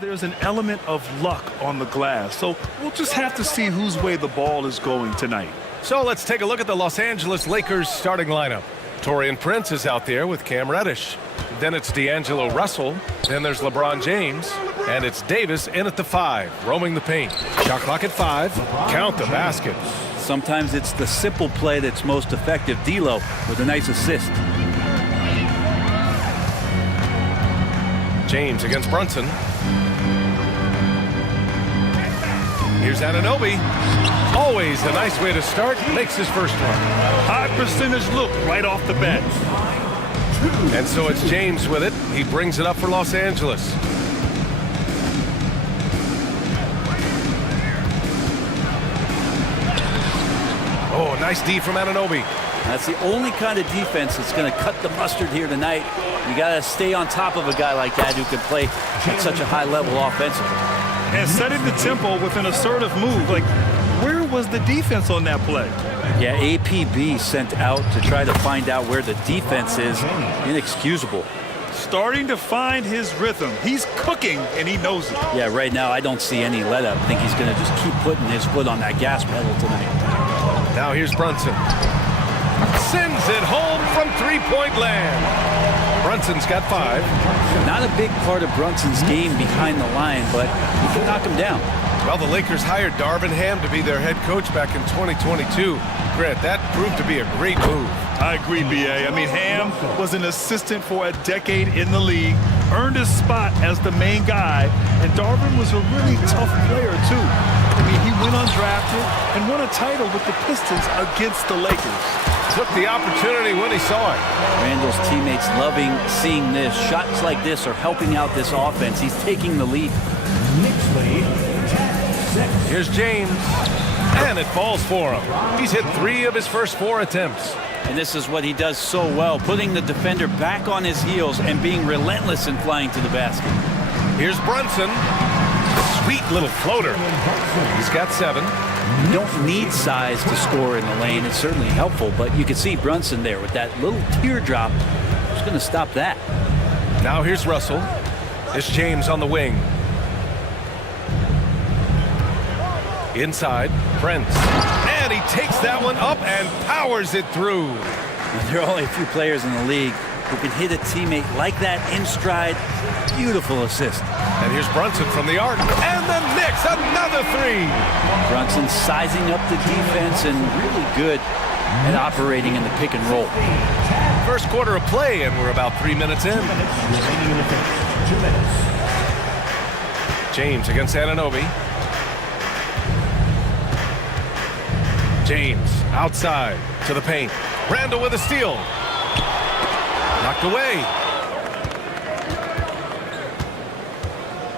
There's an element of luck on the glass, so we'll just have to see whose way the ball is going tonight. So let's take a look at the Los Angeles Lakers starting lineup. Torian Prince is out there with Cam Reddish. Then it's D'Angelo Russell. Then there's LeBron James. And it's Davis in at the 5, roaming the paint. Shot clock at 5. Count the baskets. Sometimes it's the simple play that's most effective. D'Lo with a nice assist. James against Brunson. Here's Anunoby. Always a nice way to start. Makes his first one. High percentage look right off the bat. And so it's James with it. He brings it up for Los Angeles. Oh, nice D from Anunoby. That's the only kind of defense that's going to cut the mustard here tonight. You got to stay on top of a guy like that who can play at such a high level offensively. And setting the tempo with an assertive move. Like, where was the defense on that play? Yeah, APB sent out to try to find out where the defense is. Inexcusable. Starting to find his rhythm. He's cooking, and he knows it. Yeah, right now I don't see any let-up. I think he's going to just keep putting his foot on that gas pedal tonight. Now here's Brunson. Sends it home from three-point land. Brunson's got 5. Not a big part of Brunson's game behind the line, but he can knock him down. Well, the Lakers hired Darvin Ham to be their head coach back in 2022. Grant, that proved to be a great move. I agree, B.A. I mean, Ham was an assistant for a decade in the league, earned his spot as the main guy, and Darvin was a really tough player, too. I mean, he went undrafted and won a title with the Pistons against the Lakers. Took the opportunity when he saw it. Randall's teammates loving seeing this. Shots like this are helping out this offense. He's taking the lead. Here's James, and it falls for him. He's hit 3 of his first 4 attempts. And this is what he does so well, putting the defender back on his heels and being relentless in flying to the basket. Here's Brunson. Sweet little floater. He's got 7. You don't need size to score in the lane. It's certainly helpful, but you can see Brunson there with that little teardrop. Who's going to stop that? Now here's Russell. It's James on the wing. Inside, Prince. And he takes that one up and powers it through. There are only a few players in the league who can hit a teammate like that in stride. Beautiful assist. And here's Brunson from the arc. And the Knicks, another 3. Brunson sizing up the defense and really good at operating in the pick and roll. First quarter of play, and we're about 3 minutes in. James against Anunoby. James outside to the paint. Randall with a steal. Knocked away.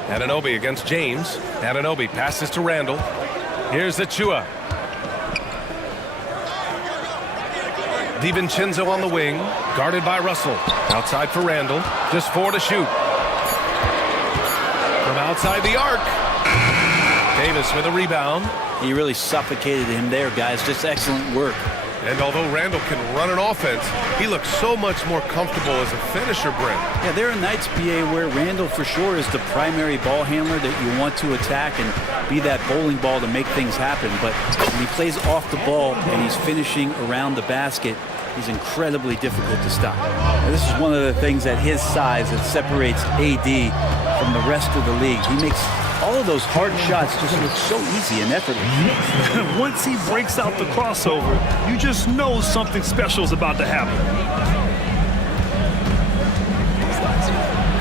Anunoby against James. Anunoby passes to Randall. Here's Achua. DiVincenzo on the wing, guarded by Russell. Outside for Randall. Just 4 to shoot. From outside the arc. Davis with a rebound. He really suffocated him there, guys. Just excellent work. And although Randall can run an offense, he looks so much more comfortable as a finisher, Brent. Yeah, there are nights, BA, where Randall for sure is the primary ball handler that you want to attack and be that bowling ball to make things happen. But when he plays off the ball and he's finishing around the basket, he's incredibly difficult to stop. Now, this is one of the things at his size that separates AD from the rest of the league. He makes all of those hard shots just look so easy and effortless. Once he breaks out the crossover, you just know something special is about to happen.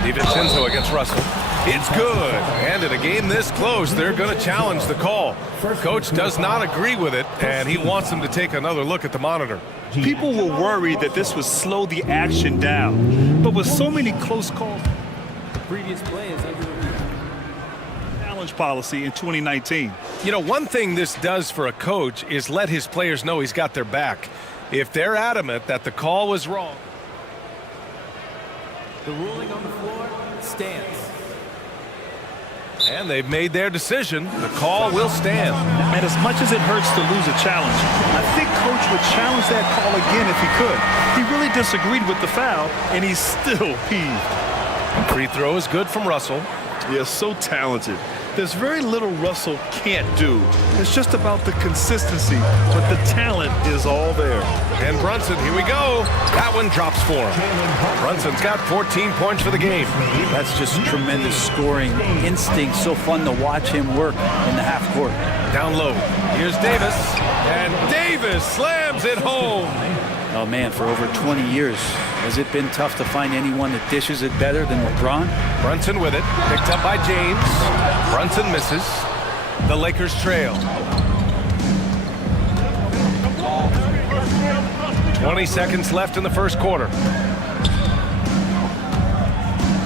DiVincenzo against Russell. It's good. And in a game this close, they're going to challenge the call. Coach does not agree with it, and he wants them to take another look at the monitor. People were worried that this would slow the action down. But with so many close calls, The previous play is under review. Challenge policy in 2019. You know, one thing this does for a coach is let his players know he's got their back. If they're adamant that the call was wrong. The ruling on the floor stands. And they've made their decision. The call will stand. And as much as it hurts to lose a challenge, I think Coach would challenge that call again if he could. He really disagreed with the foul, and he's still peeved. Free throw is good from Russell. Yeah, so talented. There's very little Russell can't do. It's just about the consistency, but the talent is all there. And Brunson, here we go. That one drops for him. Brunson's got 14 points for the game. That's just tremendous scoring instinct. So fun to watch him work in the half court. Down low. Here's Davis. And Davis slams it home. Oh, man, for over 20 years, has it been tough to find anyone that dishes it better than LeBron? Brunson with it. Picked up by James. Brunson misses. The Lakers trail. 20 seconds left in the first quarter.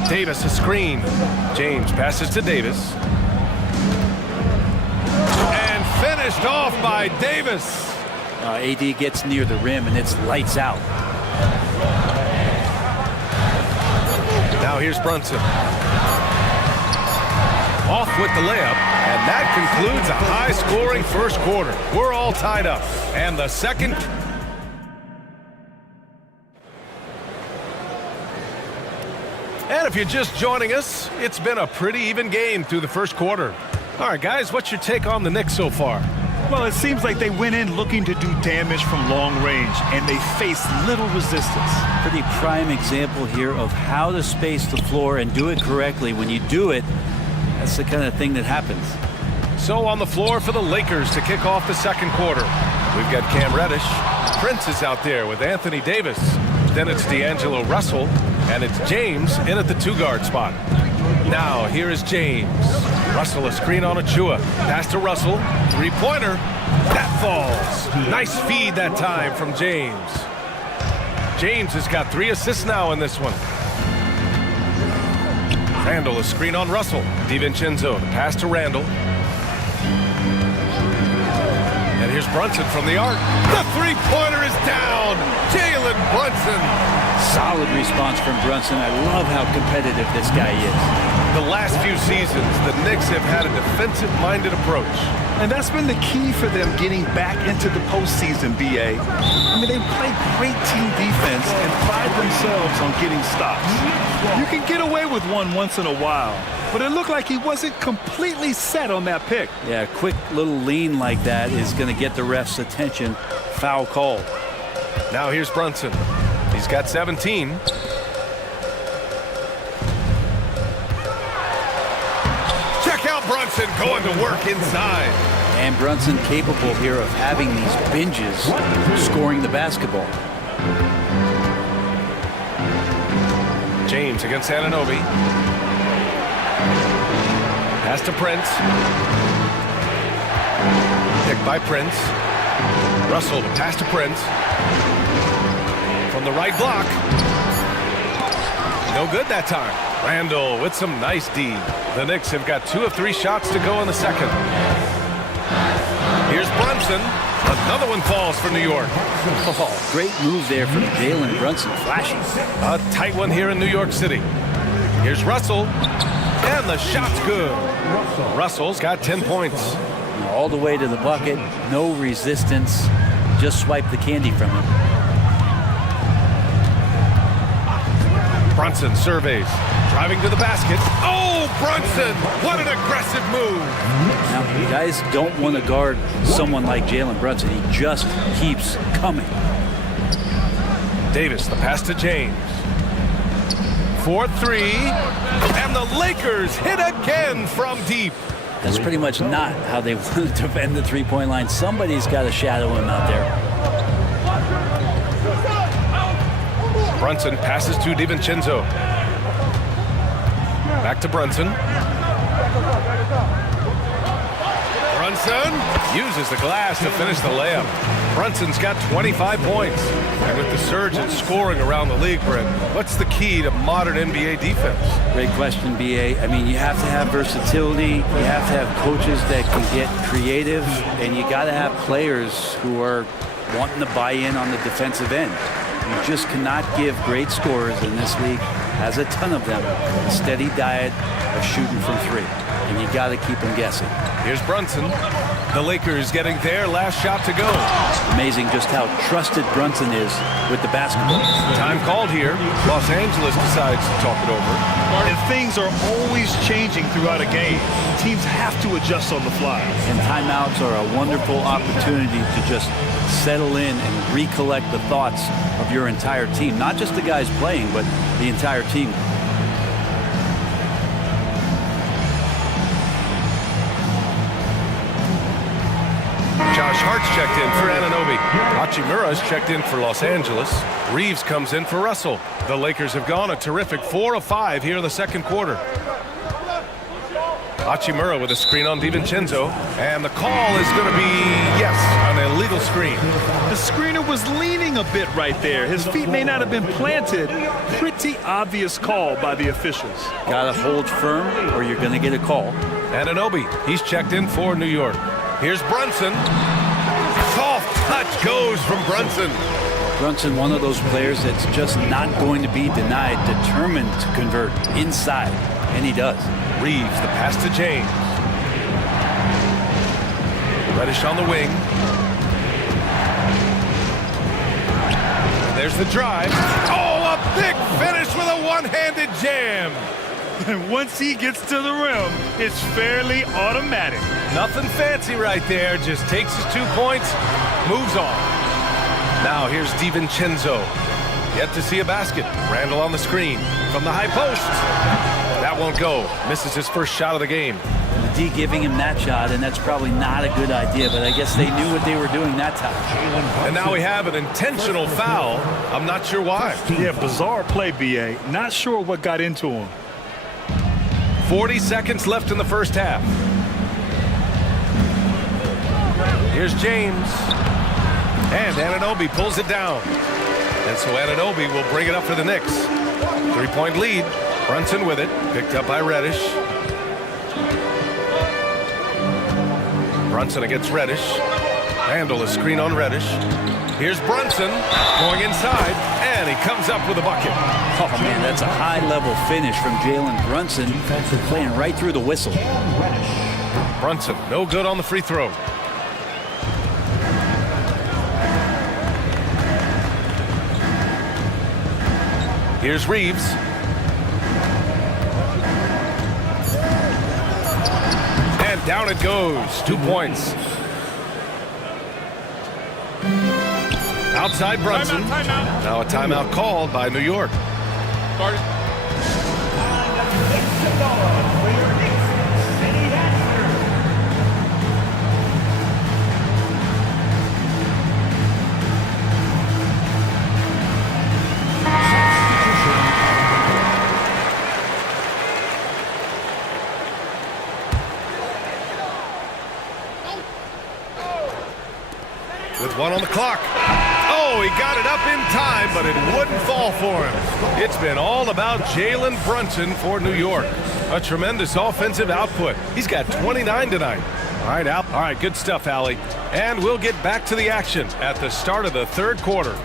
Davis a screen. James passes to Davis. And finished off by Davis. AD gets near the rim and it's lights out. Now here's Brunson. Off with the layup, and that concludes a high-scoring first quarter. We're all tied up, and the second. And if you're just joining us, it's been a pretty even game through the first quarter. All right, guys, what's your take on the Knicks so far? Well, it seems like they went in looking to do damage from long range, and they faced little resistance. Pretty prime example here of how to space the floor and do it correctly. When you do it, that's the kind of thing that happens. So on the floor for the Lakers to kick off the second quarter. We've got Cam Reddish. Prince is out there with Anthony Davis. Then it's D'Angelo Russell, and it's James in at the two-guard spot. Now, here is James. Russell a screen on Achua. Pass to Russell. Three-pointer. That falls. Nice feed that time from James. James has got 3 assists now in this one. Randall a screen on Russell. DiVincenzo, the pass to Randall. And here's Brunson from the arc. The three-pointer is down. Jalen Brunson. Solid response from Brunson. I love how competitive this guy is. The last few seasons, the Knicks have had a defensive-minded approach. And that's been the key for them getting back into the postseason, B.A. I mean, they play great team defense and pride themselves on getting stops. You can get away with one once in a while, but it looked like he wasn't completely set on that pick. Yeah, a quick little lean like that is going to get the ref's attention. Foul call. Now here's Brunson. He's got 17. Check out Brunson going to work inside. And Brunson capable here of having these binges, scoring the basketball. James against Anunoby. Pass to Prince. Picked by Prince. Russell, the pass to Prince. From the right block. No good that time. Randall with some nice D. The Knicks have got 2 of 3 shots to go in the second. Here's Brunson. Another one falls for New York. Oh, great move there from Jalen Brunson. Flashy. A tight one here in New York City. Here's Russell. And the shot's good. Russell's got 10 points. All the way to the bucket. No resistance. Just swipe the candy from him. Brunson surveys. Driving to the basket. Oh, Brunson! What an aggressive move! Now, guys don't want to guard someone like Jalen Brunson. He just keeps coming. Davis, the pass to James. 4-3. And the Lakers hit again from deep. That's pretty much not how they want to defend the three-point line. Somebody's got to shadow him out there. Brunson passes to DiVincenzo. Back to Brunson. Brunson uses the glass to finish the layup. Brunson's got 25 points. And with the surge in scoring around the league, Brent, what's the key to modern NBA defense? Great question, B.A. I mean, you have to have versatility. You have to have coaches that can get creative. And you got to have players who are wanting to buy in on the defensive end. You just cannot give great scorers in this league, has a ton of them, a steady diet of shooting from 3. And you got to keep them guessing. Here's Brunson. The Lakers getting their last shot to go. Amazing just how trusted Brunson is with the basketball. Time called here. Los Angeles decides to talk it over. And things are always changing throughout a game. Teams have to adjust on the fly. And timeouts are a wonderful opportunity to just settle in and recollect the thoughts of your entire team. Not just the guys playing, but the entire team. Josh Hart's checked in for Anunoby. Hachimura's checked in for Los Angeles. Reeves comes in for Russell. The Lakers have gone a terrific 4 of 5 here in the second quarter. Hachimura with a screen on DiVincenzo. And the call is going to be, yes, an illegal screen. The screener was leaning a bit right there. His feet may not have been planted. Pretty obvious call by the officials. Gotta hold firm or you're gonna get a call. Anunoby, he's checked in for New York. Here's Brunson. Soft touch goes from Brunson. Brunson, one of those players that's just not going to be denied, determined to convert inside, and he does. Reeves, the pass to James. Reddish on the wing. And there's the drive. Oh, a big finish with a one-handed jam. And once he gets to the rim, it's fairly automatic. Nothing fancy right there. Just takes his 2 points, moves on. Now here's DiVincenzo. Yet to see a basket. Randall on the screen from the high post. That won't go. Misses his first shot of the game. D giving him that shot, and that's probably not a good idea, but I guess they knew what they were doing that time. And now we have an intentional foul. I'm not sure why. Yeah, bizarre play, B.A. Not sure what got into him. 40 seconds left in the first half. Here's James. And Anunoby pulls it down. And so Anunoby will bring it up for the Knicks. 3-point lead. Brunson with it. Picked up by Reddish. Brunson against Reddish. Randall, a screen on Reddish. Here's Brunson going inside, and he comes up with a bucket. Oh, man, that's a high-level finish from Jalen Brunson, playing right through the whistle. Brunson, no good on the free throw. Here's Reeves. And down it goes. 2 points. Outside Brunson. Now a timeout called by New York. With 1 on the clock. Oh, he got it up in time, but it wouldn't fall for him. It's been all about Jalen Brunson for New York. A tremendous offensive output. He's got 29 tonight. All right, good stuff, Allie. And we'll get back to the action at the start of the third quarter.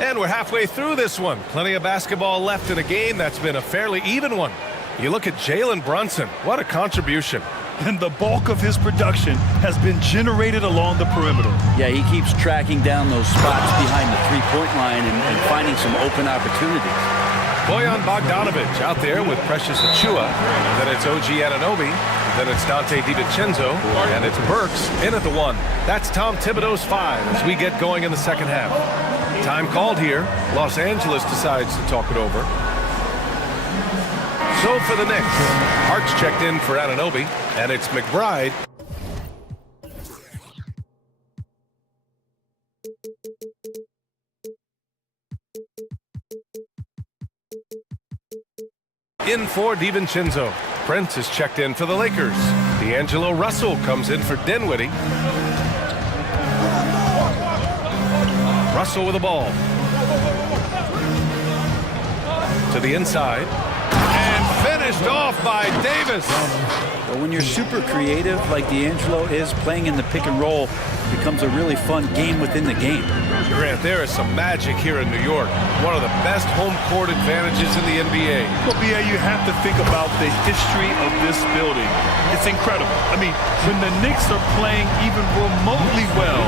And we're halfway through this one. Plenty of basketball left in a game that's been a fairly even one. You look at Jalen Brunson. What a contribution. And the bulk of his production has been generated along the perimeter. Yeah, he keeps tracking down those spots behind the three-point line and finding some open opportunities. Bojan Bogdanovic out there with Precious Achua. Then it's OG Anunoby. Then it's Dante DiVincenzo. And it's Burks in at the 1. That's Tom Thibodeau's 5 as we get going in the second half. Time called here. Los Angeles decides to talk it over. So for the Knicks, Hart's checked in for Anunoby, and it's McBride. In for DiVincenzo. Prince is checked in for the Lakers. D'Angelo Russell comes in for Dinwiddie. Russell with the ball. To the inside. And finished off by Davis. But when you're super creative like D'Angelo is, playing in the pick and roll becomes a really fun game within the game. Grant, there is some magic here in New York. One of the best home court advantages in the NBA. Well, BA, you have to think about the history of this building. It's incredible. I mean, when the Knicks are playing even remotely well,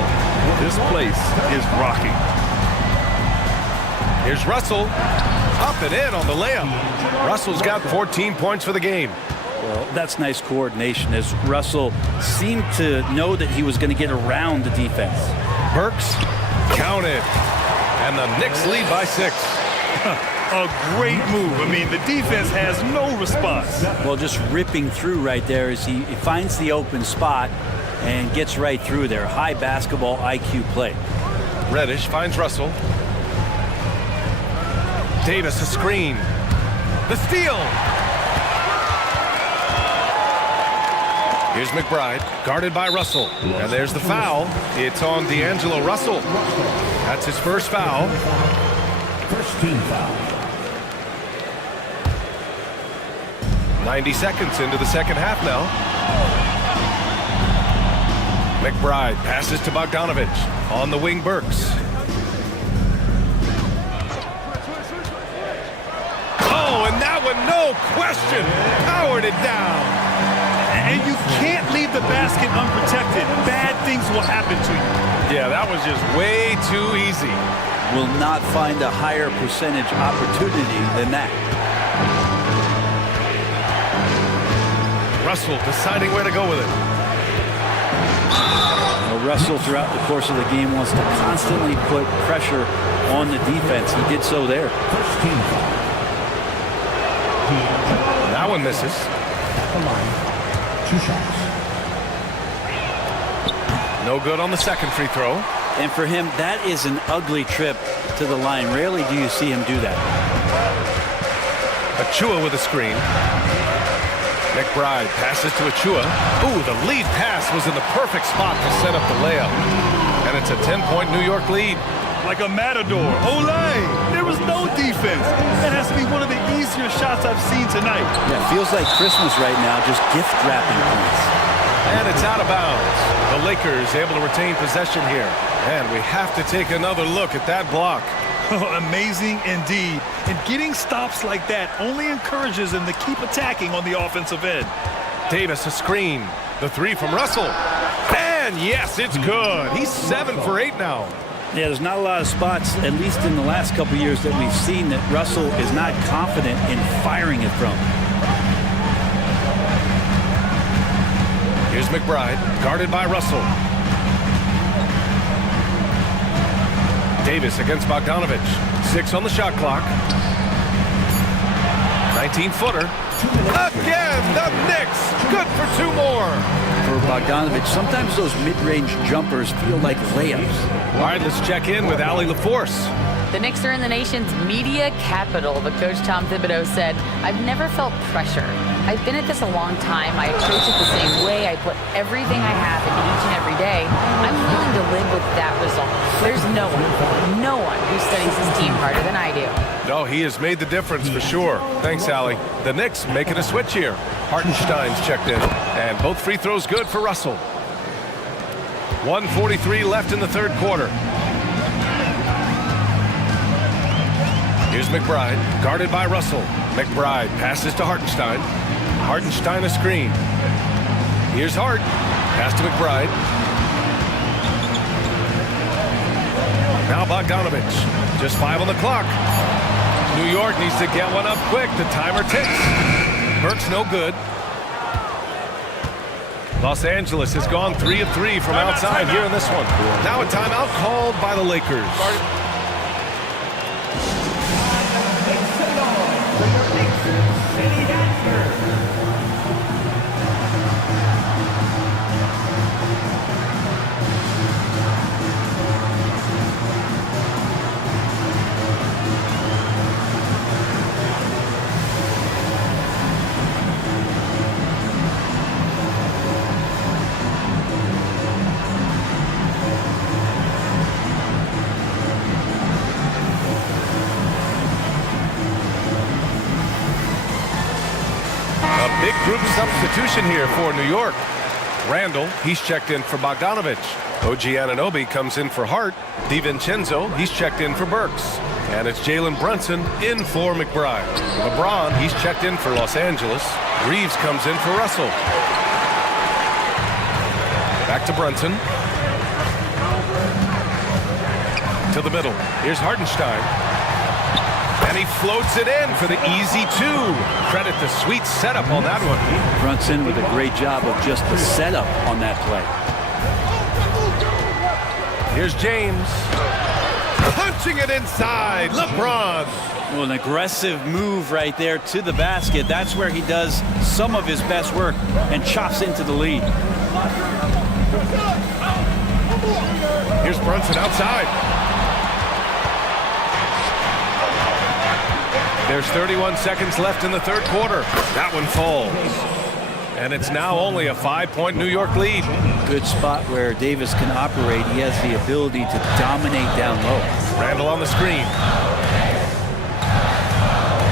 this place is rocking. Here's Russell. Up and in on the layup. Russell's got 14 points for the game. Well, that's nice coordination as Russell seemed to know that he was going to get around the defense. Burks counted. And the Knicks lead by 6. A great move. I mean, the defense has no response. Well, just ripping through right there as he finds the open spot and gets right through there. High basketball IQ play. Reddish finds Russell. Davis a screen. The steal. Here's McBride, guarded by Russell. And there's the foul. It's on D'Angelo Russell. That's his first foul. First team foul. 90 seconds into the second half now. McBride passes to Bogdanovich. On the wing, Burks. Oh, and that one, no question, powered it down. And you can't leave the basket unprotected. Bad things will happen to you. Yeah, that was just way too easy. Will not find a higher percentage opportunity than that. Russell deciding where to go with it. Well, Russell, throughout the course of the game, wants to constantly put pressure on the defense. He did so there. First team foul. That one misses. Come on. 2 shots. No good on the second free throw. And for him, that is an ugly trip to the line. Rarely do you see him do that. Achua with a screen. McBride passes to Achua. Ooh, the lead pass was in the perfect spot to set up the layup. And it's a 10-point New York lead. Like a matador. Olay! There was no defense. That has to be one of the easier shots I've seen tonight. Yeah, feels like Christmas right now, just gift wrapping points. And it's out of bounds. The Lakers able to retain possession here. And we have to take another look at that block. Amazing indeed. And getting stops like that only encourages them to keep attacking on the offensive end. Davis a screen. The three from Russell. And yes, it's good. He's 7 for 8 now. Yeah, there's not a lot of spots, at least in the last couple years, that we've seen that Russell is not confident in firing it from. Here's McBride, guarded by Russell. Davis against Bogdanovich. 6 on the shot clock. 19-footer. Again, the Knicks. Good for 2 more. For Bogdanovich, sometimes those mid-range jumpers feel like layups. All right, let's check in with Allie LaForce. The Knicks are in the nation's media capital, but Coach Tom Thibodeau said, "I've never felt pressure. I've been at this a long time. I approach it the same way. I put everything I have into each and every day. I'm willing to live with that result. There's no one who studies his team harder than I do." No, he has made the difference for sure. Thanks, Allie. The Knicks making a switch here. Hartenstein's checked in, and both free throws good for Russell. 1:43 left in the third quarter. Here's McBride, guarded by Russell. McBride passes to Hartenstein. Hartenstein a screen. Here's Hart. Pass to McBride. Now Bogdanovich. Just 5 on the clock. New York needs to get one up quick. The timer ticks. Burks no good. Los Angeles has gone 3 of 3 from outside here in this one. Now a timeout called by the Lakers. substitution here for New York. Randall, he's checked in for Bogdanovich. OG Anunoby comes in for Hart. DiVincenzo, he's checked in for Burks. And it's Jalen Brunson in for McBride. LeBron, he's checked in for Los Angeles. Reeves comes in for Russell. Back to Brunson. To the middle. Here's Hartenstein. And he floats it in for the easy two. Credit the sweet setup on that one. Brunson with a great job of just the setup on that play. Here's James. Punching it inside. LeBron. Well, an aggressive move right there to the basket. That's where he does some of his best work and chops into the lead. Here's Brunson outside. There's 31 seconds left in the third quarter. That one falls. And it's now only a 5-point New York lead. Good spot where Davis can operate. He has the ability to dominate down low. Randall on the screen.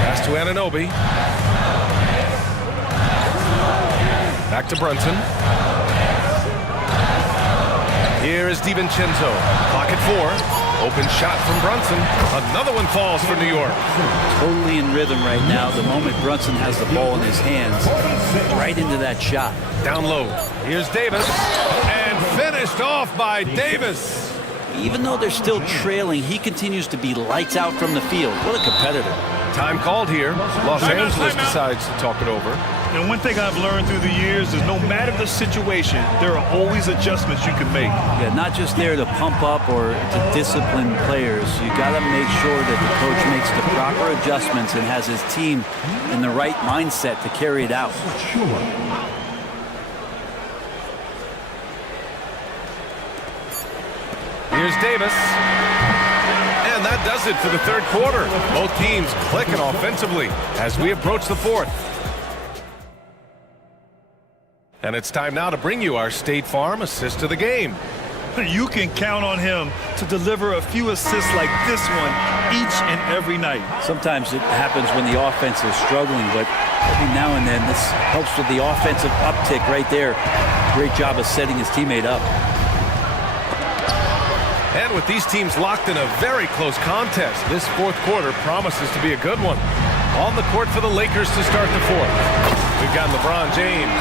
Pass to Anunoby. Back to Brunson. Here is DiVincenzo. Clock at 4. Open shot from Brunson. Another one falls for New York. Totally in rhythm right now. The moment Brunson has the ball in his hands, right into that shot. Down low. Here's Davis. And finished off by Davis. Even though they're still trailing, he continues to be lights out from the field. What a competitor. Time called here. Los Angeles decides to talk it over. And one thing I've learned through the years is no matter the situation, there are always adjustments you can make. Yeah, not just there to pump up or to discipline players. You got to make sure that the coach makes the proper adjustments and has his team in the right mindset to carry it out. Here's Davis. And that does it for the third quarter. Both teams clicking offensively as we approach the fourth. And it's time now to bring you our State Farm assist of the game. You can count on him to deliver a few assists like this one each and every night. Sometimes it happens when the offense is struggling, but every now and then this helps with the offensive uptick right there. Great job of setting his teammate up. And with these teams locked in a very close contest, this fourth quarter promises to be a good one. On the court for the Lakers to start the fourth. We've got LeBron James.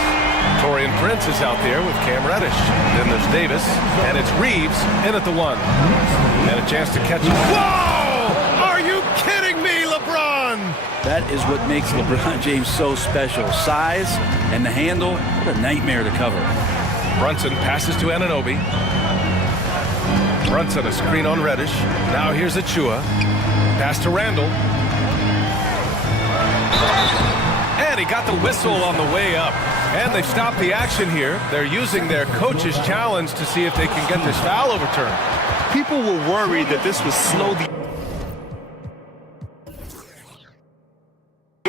Taurean Prince is out there with Cam Reddish. Then there's Davis, and it's Reeves in at the 1. And a chance to catch him. Whoa! Are you kidding me, LeBron? That is what makes LeBron James so special. Size and the handle, what a nightmare to cover. Brunson passes to Anunoby. Brunson a screen on Reddish. Now here's Achua. Pass to Randall. And he got the whistle on the way up. And they've stopped the action here. They're using their coach's challenge to see if they can get this foul overturned. People were worried that this would slow the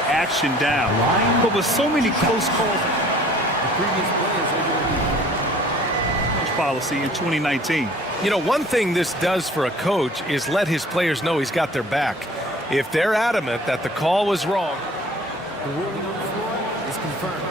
action down. But with so many close calls, the previous players policy in 2019. You know, one thing this does for a coach is let his players know he's got their back. If they're adamant that the call was wrong, The ruling on the floor is confirmed.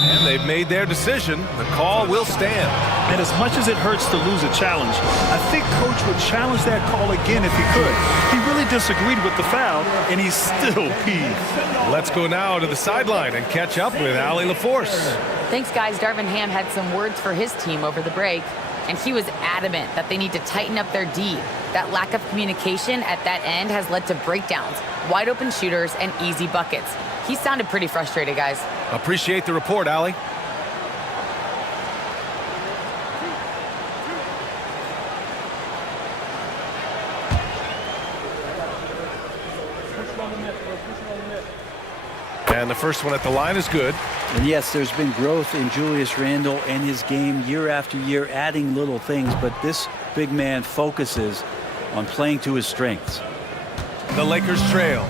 and they've made their decision, the call will stand. And as much as it hurts to lose a challenge, I think Coach would challenge that call again if he could. He really disagreed with the foul, and he's still peeved. Let's go now to the sideline and catch up with Allie LaForce. Thanks, guys. Darvin Ham had some words for his team over the break, and he was adamant that they need to tighten up their D. That lack of communication at that end has led to breakdowns, wide open shooters, and easy buckets. He sounded pretty frustrated, guys. Appreciate the report, Allie. And the first one at the line is good. And yes, there's been growth in Julius Randle and his game year after year, adding little things, but this big man focuses on playing to his strengths. The Lakers trail.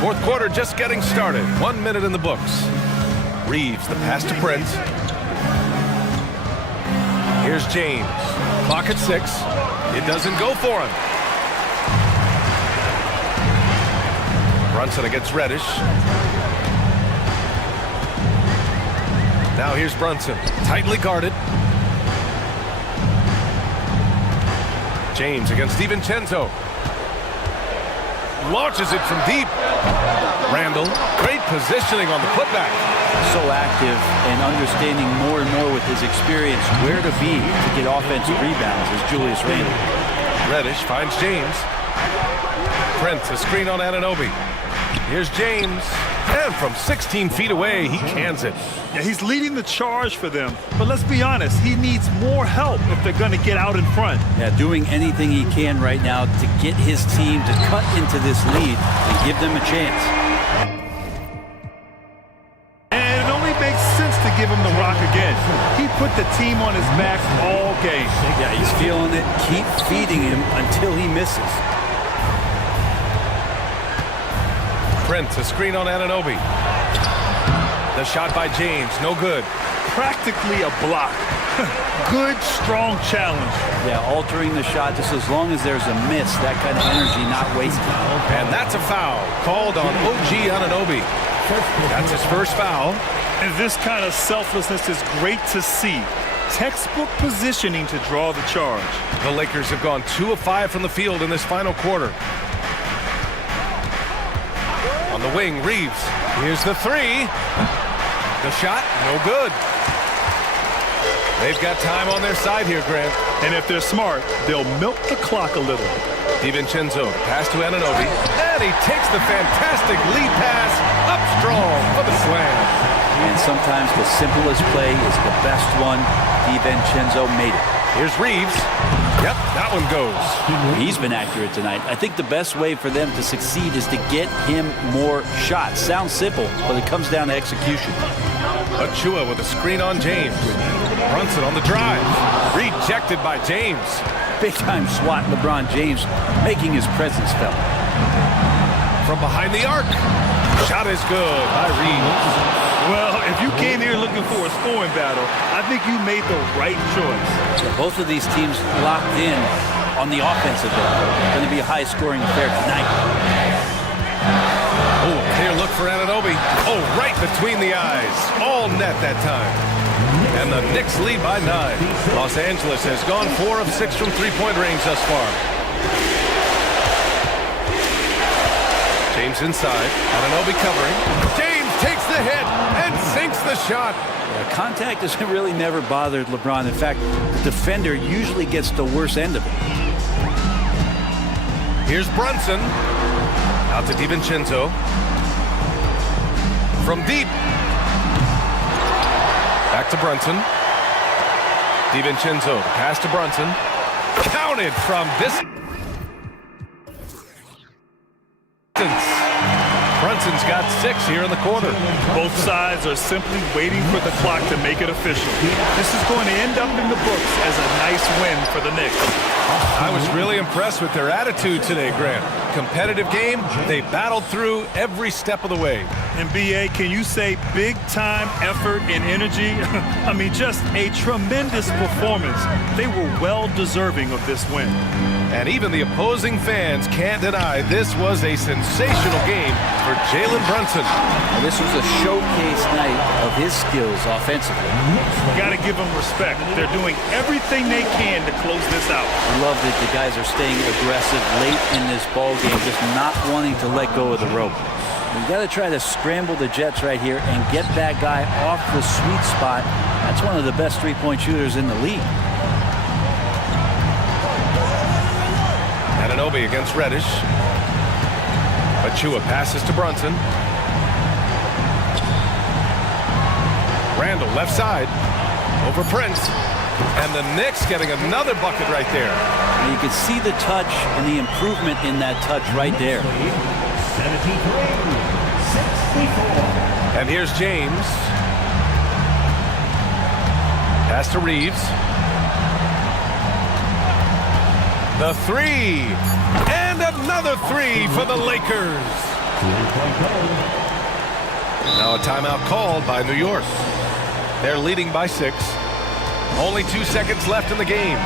Fourth quarter just getting started. 1 minute in the books. Reeves, the pass to Prince. Here's James. Clock at 6. It doesn't go for him. Brunson against Reddish. Now here's Brunson, tightly guarded. James against DiVincenzo. Launches it from deep. Randall, great positioning on the putback. So active and understanding more and more with his experience where to be to get offensive rebounds is Julius Randle. Reddish finds James. Prince, a screen on Anunoby. Here's James. And from 16 feet away, he cans it. Yeah, he's leading the charge for them. But let's be honest, he needs more help if they're going to get out in front. Yeah, doing anything he can right now to get his team to cut into this lead and give them a chance. And it only makes sense to give him the rock again. He put the team on his back all game. Yeah, he's feeling it. Keep feeding him until he misses. Prince, a screen on Anunoby. The shot by James, no good. Practically a block. Good, strong challenge. Yeah, altering the shot just as long as there's a miss, that kind of energy not wasted. And that's a foul called on OG Anunoby. That's his first foul. And this kind of selflessness is great to see. Textbook positioning to draw the charge. The Lakers have gone 2 of 5 from the field in this final quarter. On the wing, Reeves. Here's the three. The shot, no good. They've got time on their side here, Grant. And if they're smart, they'll milk the clock a little. DiVincenzo, pass to Anunoby. And he takes the fantastic lead pass up strong for the slam. And sometimes the simplest play is the best one. DiVincenzo made it. Here's Reeves. Yep, that one goes. He's been accurate tonight. I think the best way for them to succeed is to get him more shots. Sounds simple, but it comes down to execution. Achua with a screen on James. Brunson on the drive. Rejected by James. Big-time swat, LeBron James making his presence felt. From behind the arc. Shot is good by Reeves. Well, if you came here looking for a scoring battle, I think you made the right choice. So both of these teams locked in on the offensive end. Going to be a high-scoring affair tonight. Oh, clear look for Anunoby. Oh, right between the eyes. All net that time. And the Knicks lead by 9. Los Angeles has gone 4 of 6 from three-point range thus far. James inside. Anunoby covering. James takes the hit and sinks the shot. Yeah, contact has really never bothered LeBron. In fact, the defender usually gets the worst end of it. Here's Brunson. Out to DiVincenzo. From deep. Back to Brunson. DiVincenzo. Pass to Brunson. Counted from distance. Brunson's got 6 here in the quarter. Both sides are simply waiting for the clock to make it official. This is going to end up in the books as a nice win for the Knicks. I was really impressed with their attitude today, Grant. Competitive game, they battled through every step of the way. And BA, can you say big time effort and energy? I mean, just a tremendous performance. They were well deserving of this win. And even the opposing fans can't deny this was a sensational game for Jalen Brunson. And this was a showcase night of his skills offensively. Got to give them respect. They're doing everything they can to close this out. I love that the guys are staying aggressive late in this ball game, just not wanting to let go of the rope. We've got to try to scramble the Jets right here and get that guy off the sweet spot. That's one of the best three-point shooters in the league. Anunoby against Reddish. Achua passes to Brunson. Randall left side. Over Prince. And the Knicks getting another bucket right there. And you can see the touch and the improvement in that touch right there. 73-64. And here's James. Pass to Reeves. The three. And another three for the Lakers. Now a timeout called by New York. They're leading by 6. Only 2 seconds left in the game.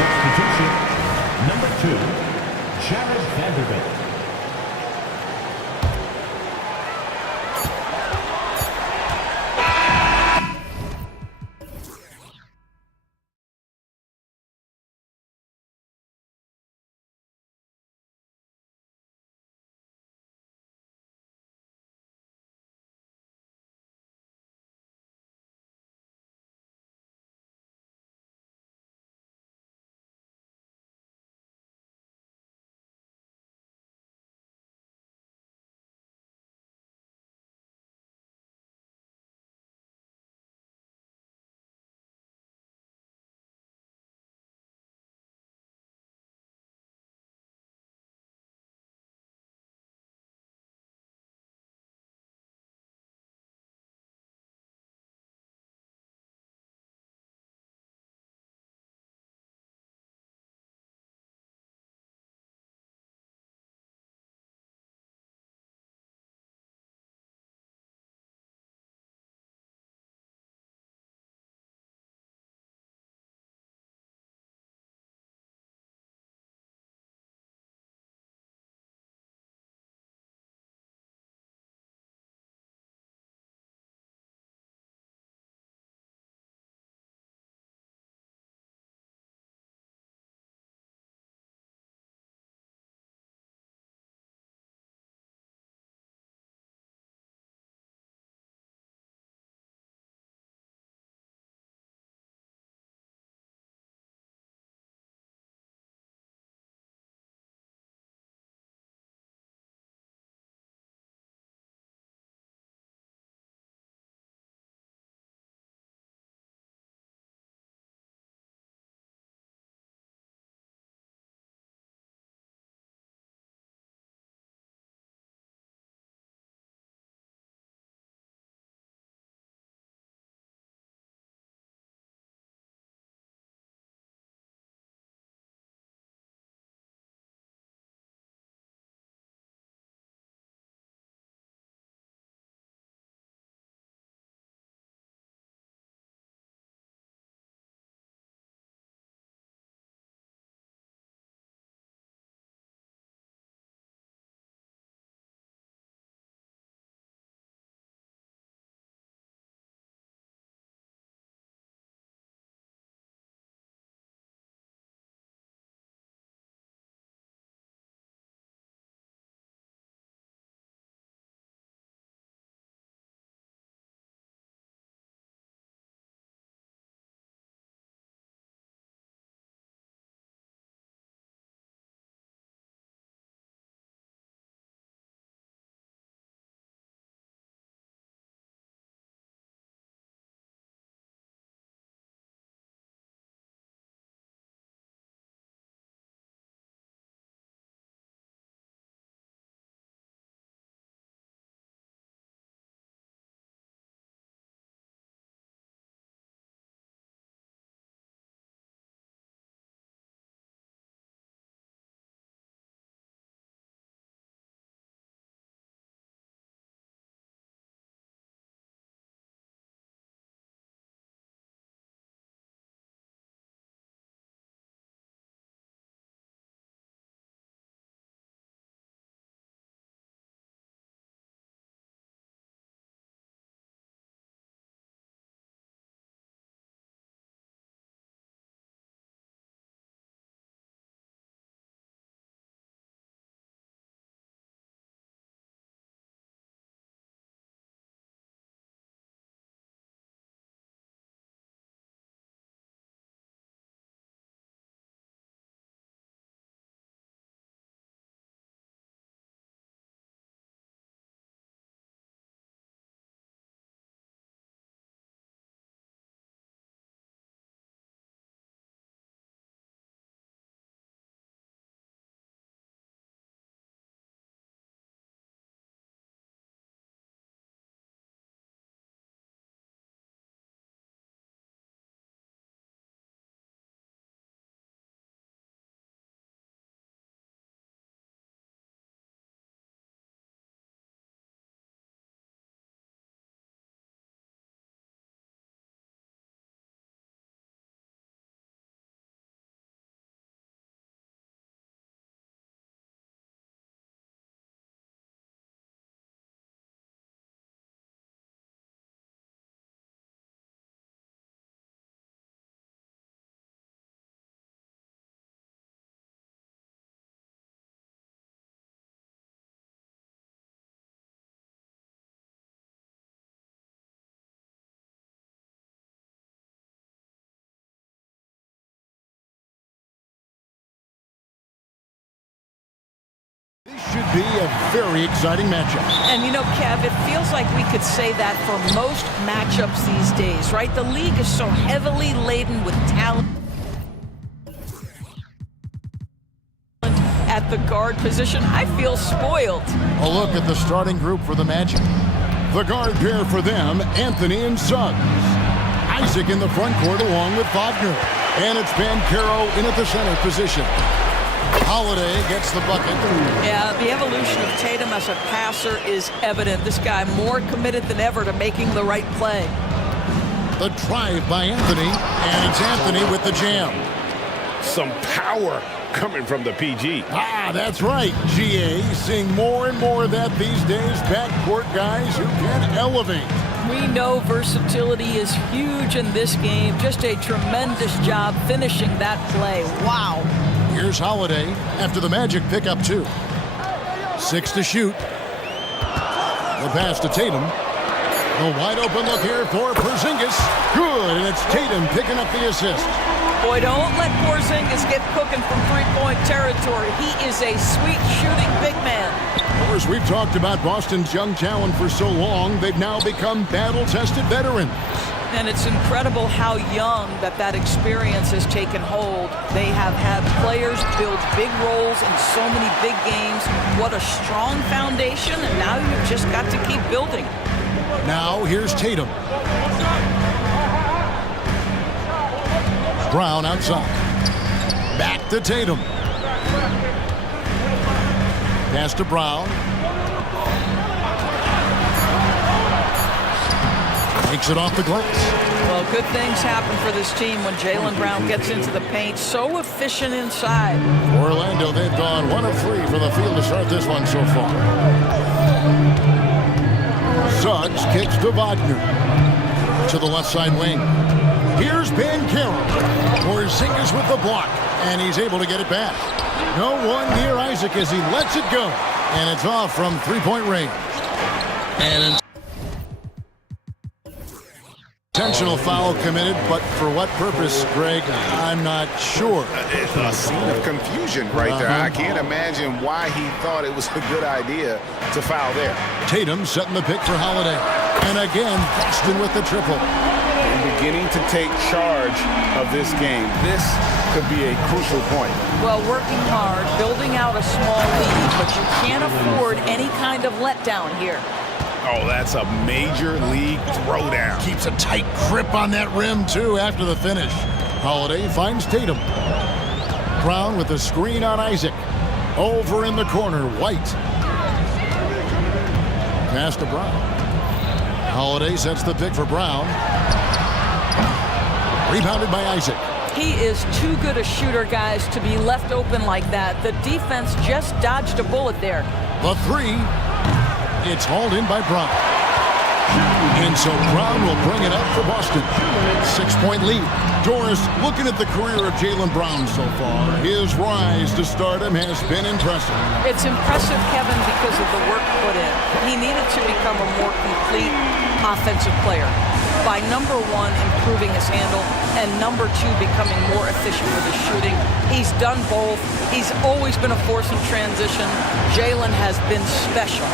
Substitution, number 2, Jared Vanderbilt. should be a very exciting matchup. And you know, Kev, it feels like we could say that for most matchups these days, right? The league is so heavily laden with talent at the guard position. I feel spoiled. A look at the starting group for the Magic. The guard pair for them, Anthony and Suggs. Isaac in the front court along with Wagner. And it's Banchero in at the center position. Holiday gets the bucket. Yeah, the evolution of Tatum as a passer is evident. This guy more committed than ever to making the right play. The drive by Anthony, and it's Anthony with the jam. Some power coming from the PG. Ah, that's right, GA. Seeing more and more of that these days. Backcourt guys who can elevate. We know versatility is huge in this game. Just a tremendous job finishing that play. Wow. Here's Holiday after the Magic pick up 2. 6 to shoot. The pass to Tatum. A wide open look here for Porzingis. Good, and it's Tatum picking up the assist. Boy, don't let Porzingis get cooking from three-point territory. He is a sweet shooting big man. Of course, we've talked about Boston's young talent for so long. They've now become battle-tested veterans. And it's incredible how young that experience has taken hold. They have had players build big roles in so many big games. What a strong foundation, and now you've just got to keep building. Now, here's Tatum. Brown outside. Back to Tatum. Pass to Brown. Takes it off the glass. Well, good things happen for this team when Jaylen Brown gets into the paint. So efficient inside. Orlando, they've gone 1 of 3 from the field to start this one so far. Suggs kicks to Wagner. To the left side wing. Here's Banchero. Porzingis with the block. And he's able to get it back. No one near Isaac as he lets it go. And it's off from three-point range. And intentional foul committed, but for what purpose, Greg? I'm not sure. It's a scene of confusion right there. I can't imagine why he thought it was a good idea to foul there. Tatum setting the pick for Holiday. And again, Boston with the triple. And beginning to take charge of this game. This could be a crucial point. Well, working hard, building out a small lead, but you can't afford any kind of letdown here. Oh, that's a major league throwdown. Keeps a tight grip on that rim, too, after the finish. Holiday finds Tatum. Brown with the screen on Isaac. Over in the corner, White. Pass to Brown. Holiday sets the pick for Brown. Rebounded by Isaac. He is too good a shooter, guys, to be left open like that. The defense just dodged a bullet there. The 3. It's hauled in by Brown. And so Brown will bring it up for Boston. 6-point lead. Doris, looking at the career of Jaylen Brown so far, his rise to stardom has been impressive. It's impressive, Kevin, because of the work put in. He needed to become a more complete offensive player by, number 1, improving his handle, and number 2, becoming more efficient with his shooting. He's done both. He's always been a force in transition. Jaylen has been special.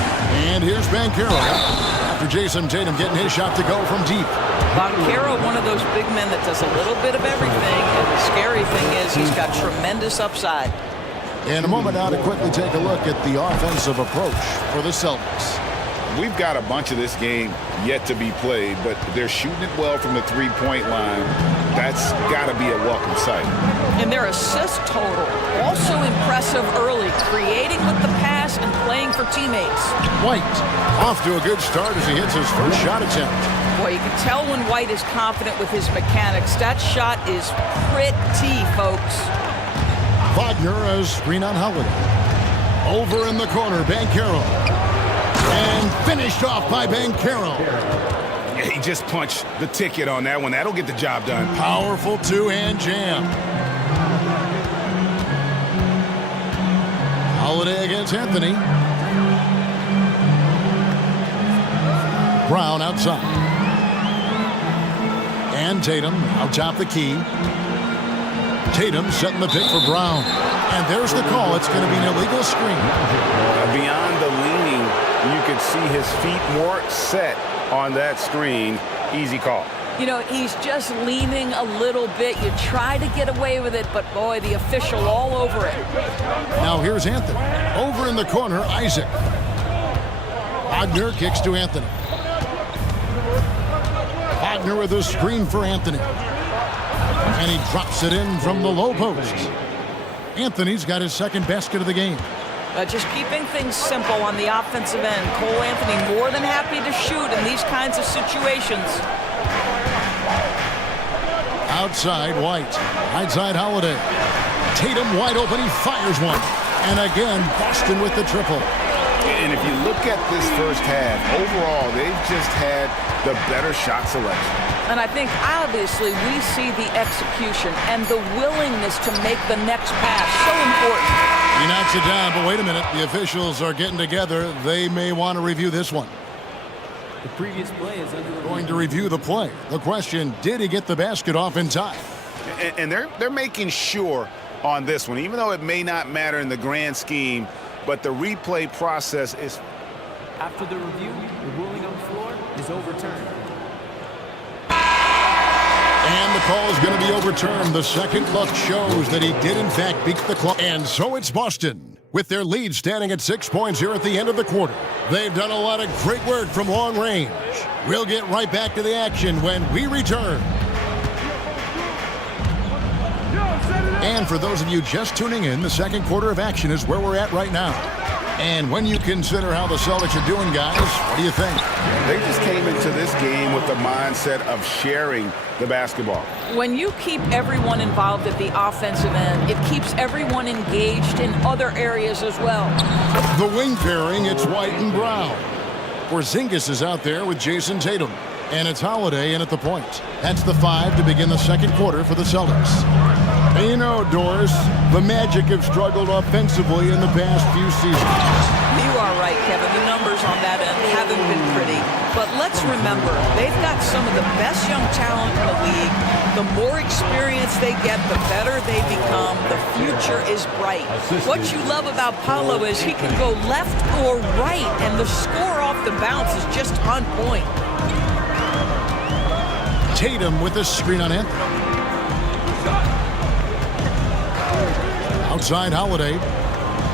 And here's Banchero after Jason Tatum getting his shot to go from deep. Banchero, one of those big men that does a little bit of everything, and the scary thing is he's got tremendous upside. In a moment now to quickly take a look at the offensive approach for the Celtics. We've got a bunch of this game yet to be played, but they're shooting it well from the three-point line. That's got to be a welcome sight. And their assist total, also impressive early, creating with the pass and playing for teammates. White off to a good start as he hits his first shot attempt. Boy, you can tell when White is confident with his mechanics. That shot is pretty, folks. Wagner as screen on Holiday. Over in the corner, Banchero. And finished off by Banchero. He just punched the ticket on that one. That'll get the job done. Powerful two-hand jam. Holiday against Anthony. Brown outside. And Tatum out top the key. Tatum setting the pick for Brown. And there's the call. It's going to be an illegal screen. Beyond the leaning, you could see his feet more set on that screen. Easy call. You know, he's just leaning a little bit. You try to get away with it, but boy, the official all over it. Now here's Anthony. Over in the corner, Isaac. Wagner kicks to Anthony. Wagner with a screen for Anthony. And he drops it in from the low post. Anthony's got his second basket of the game. Just keeping things simple on the offensive end. Cole Anthony more than happy to shoot in these kinds of situations. Outside, White. Outside, Holiday. Tatum wide open. He fires one. And again, Boston with the triple. And if you look at this first half, overall, they've just had the better shot selection. And I think, obviously, we see the execution and the willingness to make the next pass so important. He knocks it down, but wait a minute. The officials are getting together. They may want to review this one. The previous play is under review. Going to review the play. The question, did he get the basket off in time? And they're making sure on this one, even though it may not matter in the grand scheme, but the replay process is... After the review, the ruling on the floor is overturned. And the call is going to be overturned. The second look shows that he did, in fact, beat the clock. And so it's Boston, with their lead standing at 6 points here at the end of the quarter. They've done a lot of great work from long range. We'll get right back to the action when we return. And for those of you just tuning in, the second quarter of action is where we're at right now. And when you consider how the Celtics are doing, guys, what do you think? They just came into this game with the mindset of sharing the basketball. When you keep everyone involved at the offensive end, it keeps everyone engaged in other areas as well. The wing pairing, it's White and Brown. Porzingis is out there with Jason Tatum. And it's Holiday in at the point. That's the 5 to begin the second quarter for the Celtics. And you know, Doris, the Magic have struggled offensively in the past few seasons. You are right, Kevin. The numbers on that end haven't been pretty. But let's remember, they've got some of the best young talent in the league. The more experience they get, the better they become. The future is bright. What you love about Paolo is he can go left or right, and the score off the bounce is just on point. Tatum with a screen on Anthony. Outside Holiday.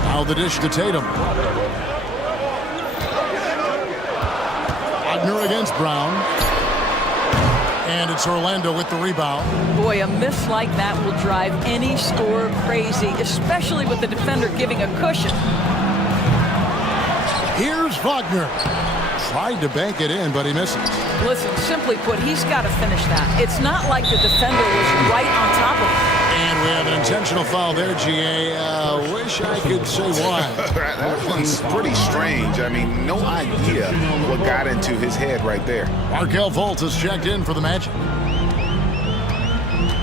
Now the dish to Tatum. Wagner against Brown. And it's Orlando with the rebound. Boy, a miss like that will drive any scorer crazy, especially with the defender giving a cushion. Here's Wagner. Tried to bank it in, but he misses. Listen, simply put, he's got to finish that. It's not like the defender was right on top of him. And we have an intentional foul there, GA. Wish I could say why. That one's pretty strange. I mean, no idea what got into his head right there. Markelle Fultz has checked in for the Magic.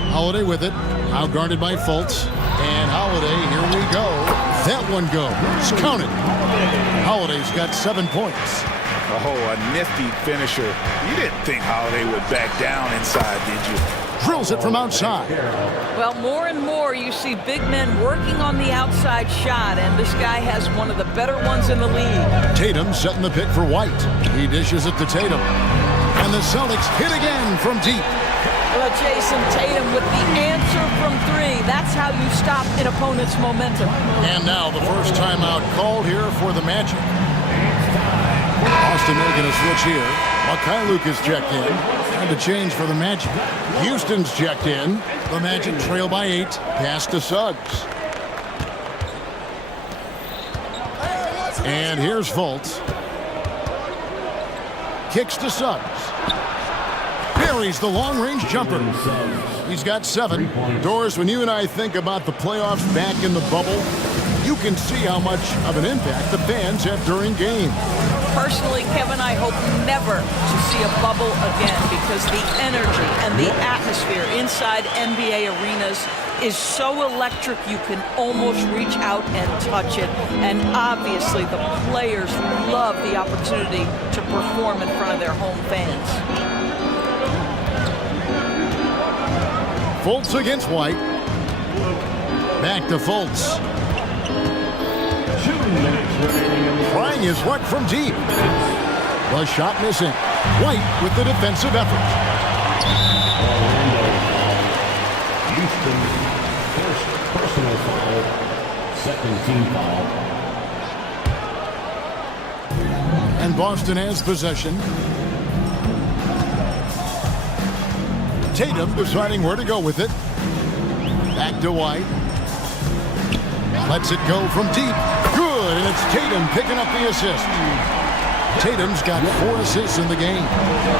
Holiday with it. Out guarded by Fultz. And Holiday, here we go. That one goes. Count it. Holiday's got 7 points. Oh, a nifty finisher. You didn't think Holiday would back down inside, did you? Drills it from outside. Well, more and more you see big men working on the outside shot, and this guy has one of the better ones in the league. Tatum setting the pick for White. He dishes it to Tatum. And the Celtics hit again from deep. Well, Jason Tatum with the answer from 3. That's how you stop an opponent's momentum. And now the first timeout called here for the Magic. Austin making a switch here. Mikhailuk is checked in. And a change for the Magic. Houston's checked in. The Magic trail by 8. Pass to Suggs. And here's Fultz. Kicks to Suggs. Buries the long-range jumper. He's got 7. Doris, when you and I think about the playoffs back in the bubble, you can see how much of an impact the fans have during games. Personally, Kevin, I hope never to see a bubble again because the energy and the atmosphere inside NBA arenas is so electric you can almost reach out and touch it. And obviously, the players love the opportunity to perform in front of their home fans. Fultz against White. Back to Fultz. 2 minutes remaining. Trying his luck from deep. The shot missing. White with the defensive effort. Houston's first personal foul. Second team foul. And Boston has possession. Tatum deciding where to go with it. Back to White. Lets it go from deep. Good, and it's Tatum picking up the assist. Tatum's got 4 assists in the game.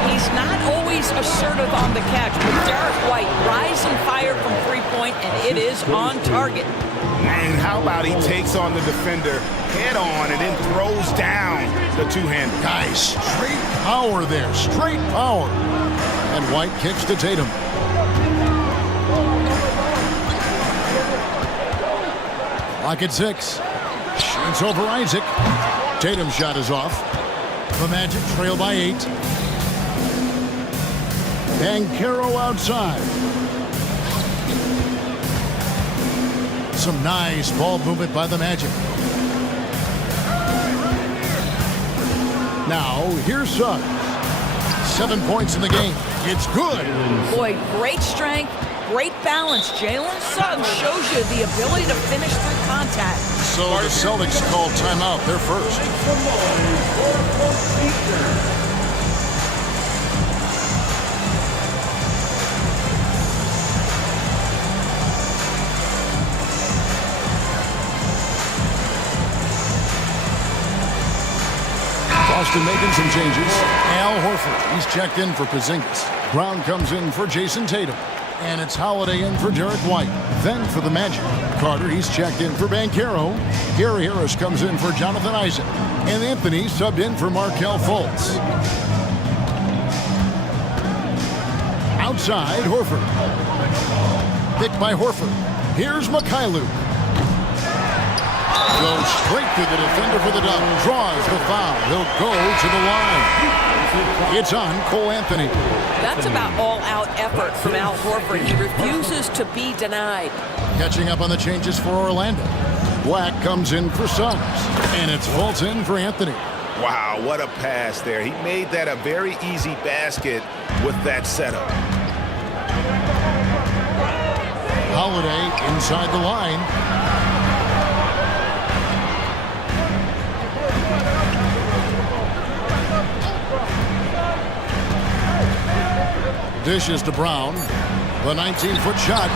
He's not always assertive on the catch, but Derek White rising fire from three-point, and it is on target. And how about he takes on the defender head on and then throws down the two-hander. Guys, straight power there. Straight power. And White kicks to Tatum. Lock at 6. Shoots over Isaac. Tatum's shot is off. The Magic trail by 8. Banchero outside. Some nice ball movement by the Magic. Now, here's Suggs. 7 points in the game. It's good. Boy, great strength, great balance. Jalen Suggs shows you the ability to finish through contact. So the Celtics called timeout. They're first. Boston making some changes. Al Horford, he's checked in for Porzingis. Brown comes in for Jason Tatum. And it's Holiday in for Derek White. Then for the Magic, Carter, he's checked in for Banchero. Gary Harris comes in for Jonathan Isaac. And Anthony subbed in for Markelle Fultz. Outside, Horford. Picked by Horford. Here's Mikhailuk. Goes straight to the defender for the dunk. Draws the foul. He'll go to the line. It's on Cole Anthony. That's about all-out effort from Al Horford. He refuses to be denied. Catching up on the changes for Orlando. Black comes in for Suggs. And it's Fultz in for Anthony. Wow, what a pass there. He made that a very easy basket with that setup. Holiday inside the line. Dishes to Brown. The 19-foot shot.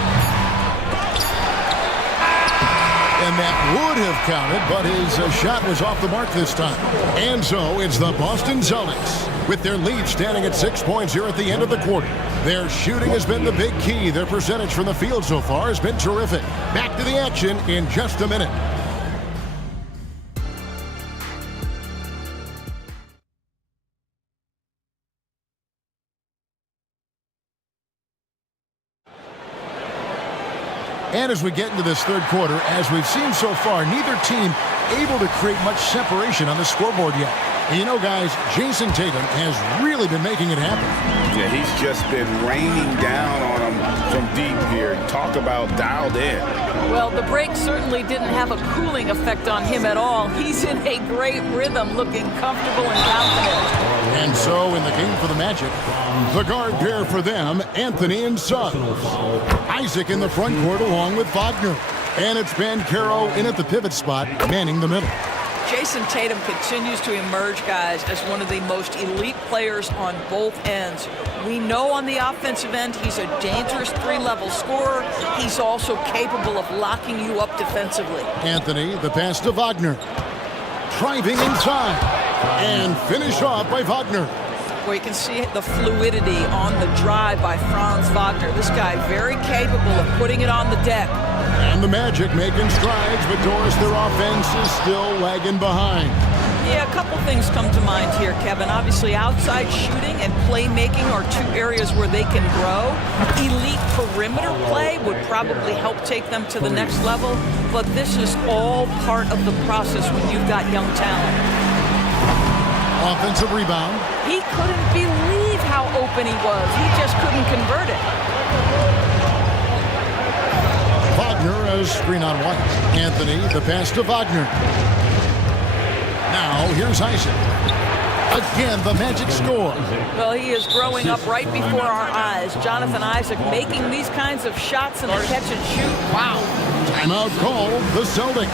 And that would have counted, but his shot was off the mark this time. And so it's the Boston Celtics with their lead standing at 6 points here at the end of the quarter. Their shooting has been the big key. Their percentage from the field so far has been terrific. Back to the action in just a minute. And as we get into this third quarter, as we've seen so far, neither team able to create much separation on the scoreboard yet. And you know, guys, Jason Tatum has really been making it happen. Yeah, he's just been raining down on them from deep here. Talk about dialed in. Well, the break certainly didn't have a cooling effect on him at all. He's in a great rhythm, looking comfortable and confident. And so in the game for the Magic, the guard pair for them, Anthony and Suggs. Isaac in the front court along with Wagner. And it's Banchero in at the pivot spot, manning the middle. Jason Tatum continues to emerge, guys, as one of the most elite players on both ends. We know on the offensive end he's a dangerous three-level scorer. He's also capable of locking you up defensively. Anthony, the pass to Wagner. Driving inside. And finished off by Wagner. Where you can see the fluidity on the drive by Franz Wagner. This guy very capable of putting it on the deck. And the Magic making strides, but Doris, their offense is still lagging behind. Yeah, a couple things come to mind here, Kevin. Obviously, outside shooting and playmaking are two areas where they can grow. Elite perimeter play would probably help take them to the next level, but this is all part of the process when you've got young talent. Offensive rebound. He couldn't believe how open he was. He just couldn't convert it. Wagner as screen on White. Anthony, the pass to Wagner. Now, here's Isaac. Again, the Magic score. Well, he is growing up right before our eyes. Jonathan Isaac making these kinds of shots in the catch and shoot. Wow. Timeout call, the Celtics.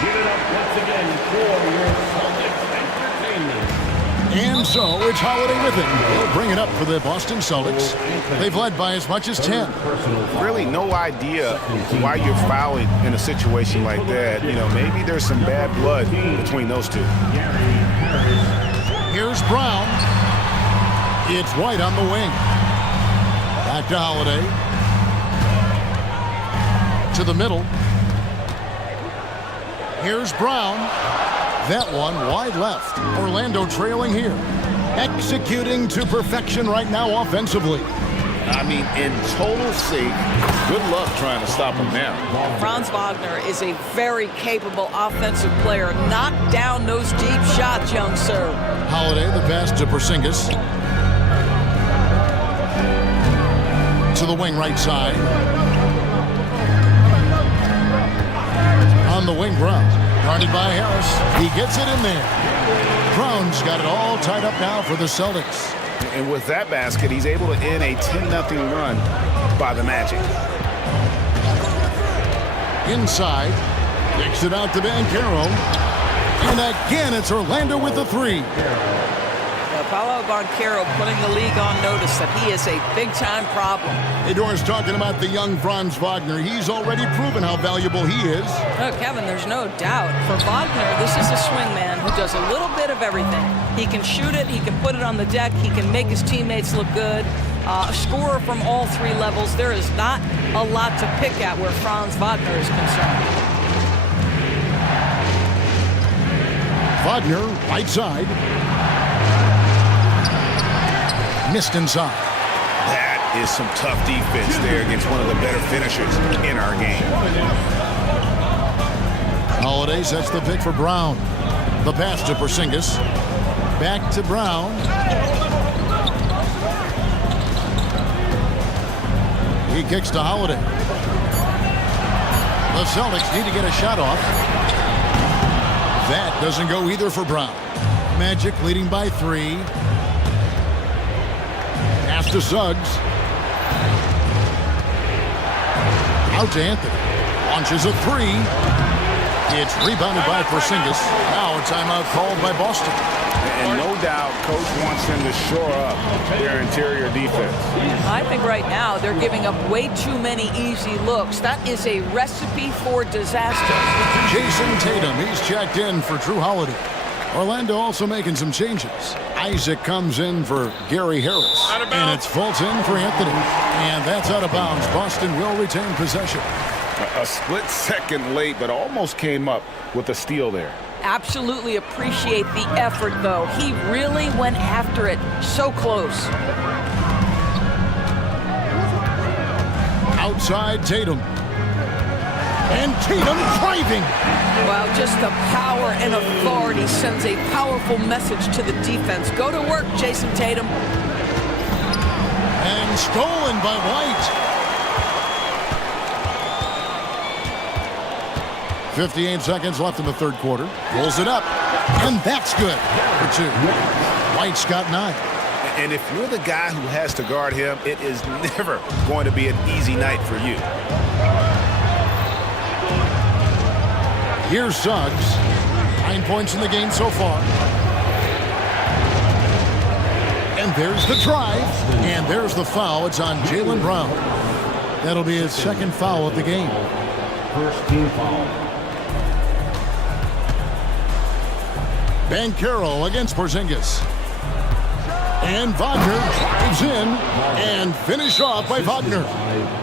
Give it up once again for your Celtics entertainment. And so it's Holiday with it. He'll bring it up for the Boston Celtics. They've led by as much as 10. Really no idea why you're fouling in a situation like that. You know, maybe there's some bad blood between those two. Here's Brown. It's White on the wing. Back to Holiday. To the middle. Here's Brown. That one wide left. Orlando trailing here. Executing to perfection right now offensively. I mean, in total sync. Good luck trying to stop him now. Franz Wagner is a very capable offensive player. Knock down those deep shots, young sir. Holiday, the pass to Porzingis. To the wing right side. On the wing, Brown. Guarded by Harris. He gets it in there. Brown's got it all tied up now for the Celtics. And with that basket, he's able to end a 10-0 run by the Magic. Inside. Kicks it out to Banchero. And again, it's Orlando with the three. Paolo Banchero putting the league on notice that he is a big-time problem. Hey, Doris, talking about the young Franz Wagner. He's already proven how valuable he is. Oh, Kevin, there's no doubt. For Wagner, this is a swingman who does a little bit of everything. He can shoot it, he can put it on the deck, he can make his teammates look good. A scorer from all three levels. There is not a lot to pick at where Franz Wagner is concerned. Wagner, right side. Missed inside. That is some tough defense there against one of the better finishers in our game. Holiday sets the pick for Brown. The pass to Porzingis. Back to Brown. He kicks to Holiday. The Celtics need to get a shot off. That doesn't go either for Brown. Magic leading by 3. Pass to Suggs. Out to Anthony. Launches a 3. It's rebounded by Porzingis. Now a timeout called by Boston. And no doubt, coach wants them to shore up their interior defense. I think right now they're giving up way too many easy looks. That is a recipe for disaster. Jason Tatum, he's checked in for Drew Holiday. Orlando also making some changes. Isaac comes in for Gary Harris. And it's Fulton for Anthony. And that's out of bounds. Boston will retain possession. A split second late, but almost came up with a steal there. Absolutely appreciate the effort, though. He really went after it. So close. Outside Tatum. And Tatum driving. Wow, just the power and authority sends a powerful message to the defense. Go to work, Jason Tatum. And stolen by White. 58 seconds left in the third quarter. Pulls it up. And that's good for 2. White's got 9. And if you're the guy who has to guard him, it is never going to be an easy night for you. Here's Suggs. 9 points in the game so far. And there's the drive. And there's the foul. It's on Jaylen Brown. That'll be his second foul of the game. First team foul. Banchero against Porzingis. And Wagner drives in and finished off by Wagner.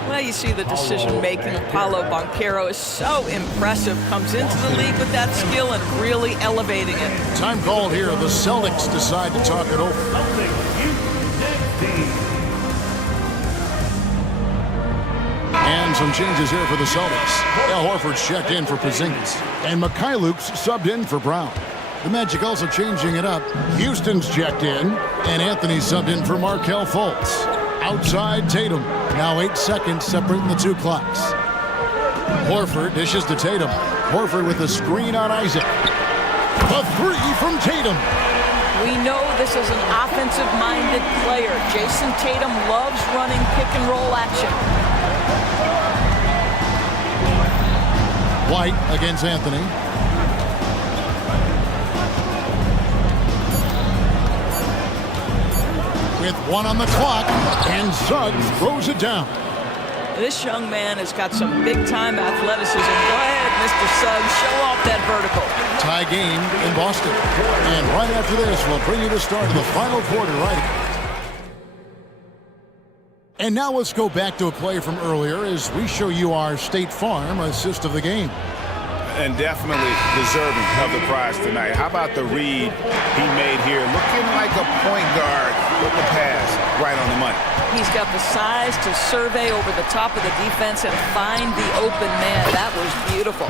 Well, you see the decision-making of Paolo Banchero is so impressive. Comes into the league with that skill and really elevating it. Time called here. The Celtics decide to talk it over. And some changes here for the Celtics. Al Horford's checked in for Porzingis. And Mikhailuk's subbed in for Brown. The Magic also changing it up. Houston's checked in, and Anthony subbed in for Markelle Fultz. Outside Tatum. Now 8 seconds separating the two clocks. Horford dishes to Tatum. Horford with a screen on Isaac. A three from Tatum. We know this is an offensive-minded player. Jason Tatum loves running pick-and-roll action. White against Anthony. With 1 on the clock, and Suggs throws it down. This young man has got some big-time athleticism. Go ahead, Mr. Suggs, show off that vertical. Tie game in Boston. And right after this, we'll bring you the start of the final quarter right. And now let's go back to a play from earlier as we show you our State Farm assist of the game. And definitely deserving of the prize tonight. How about the read he made here? Looking like a point guard with the pass right on the money. He's got the size to survey over the top of the defense and find the open man. That was beautiful.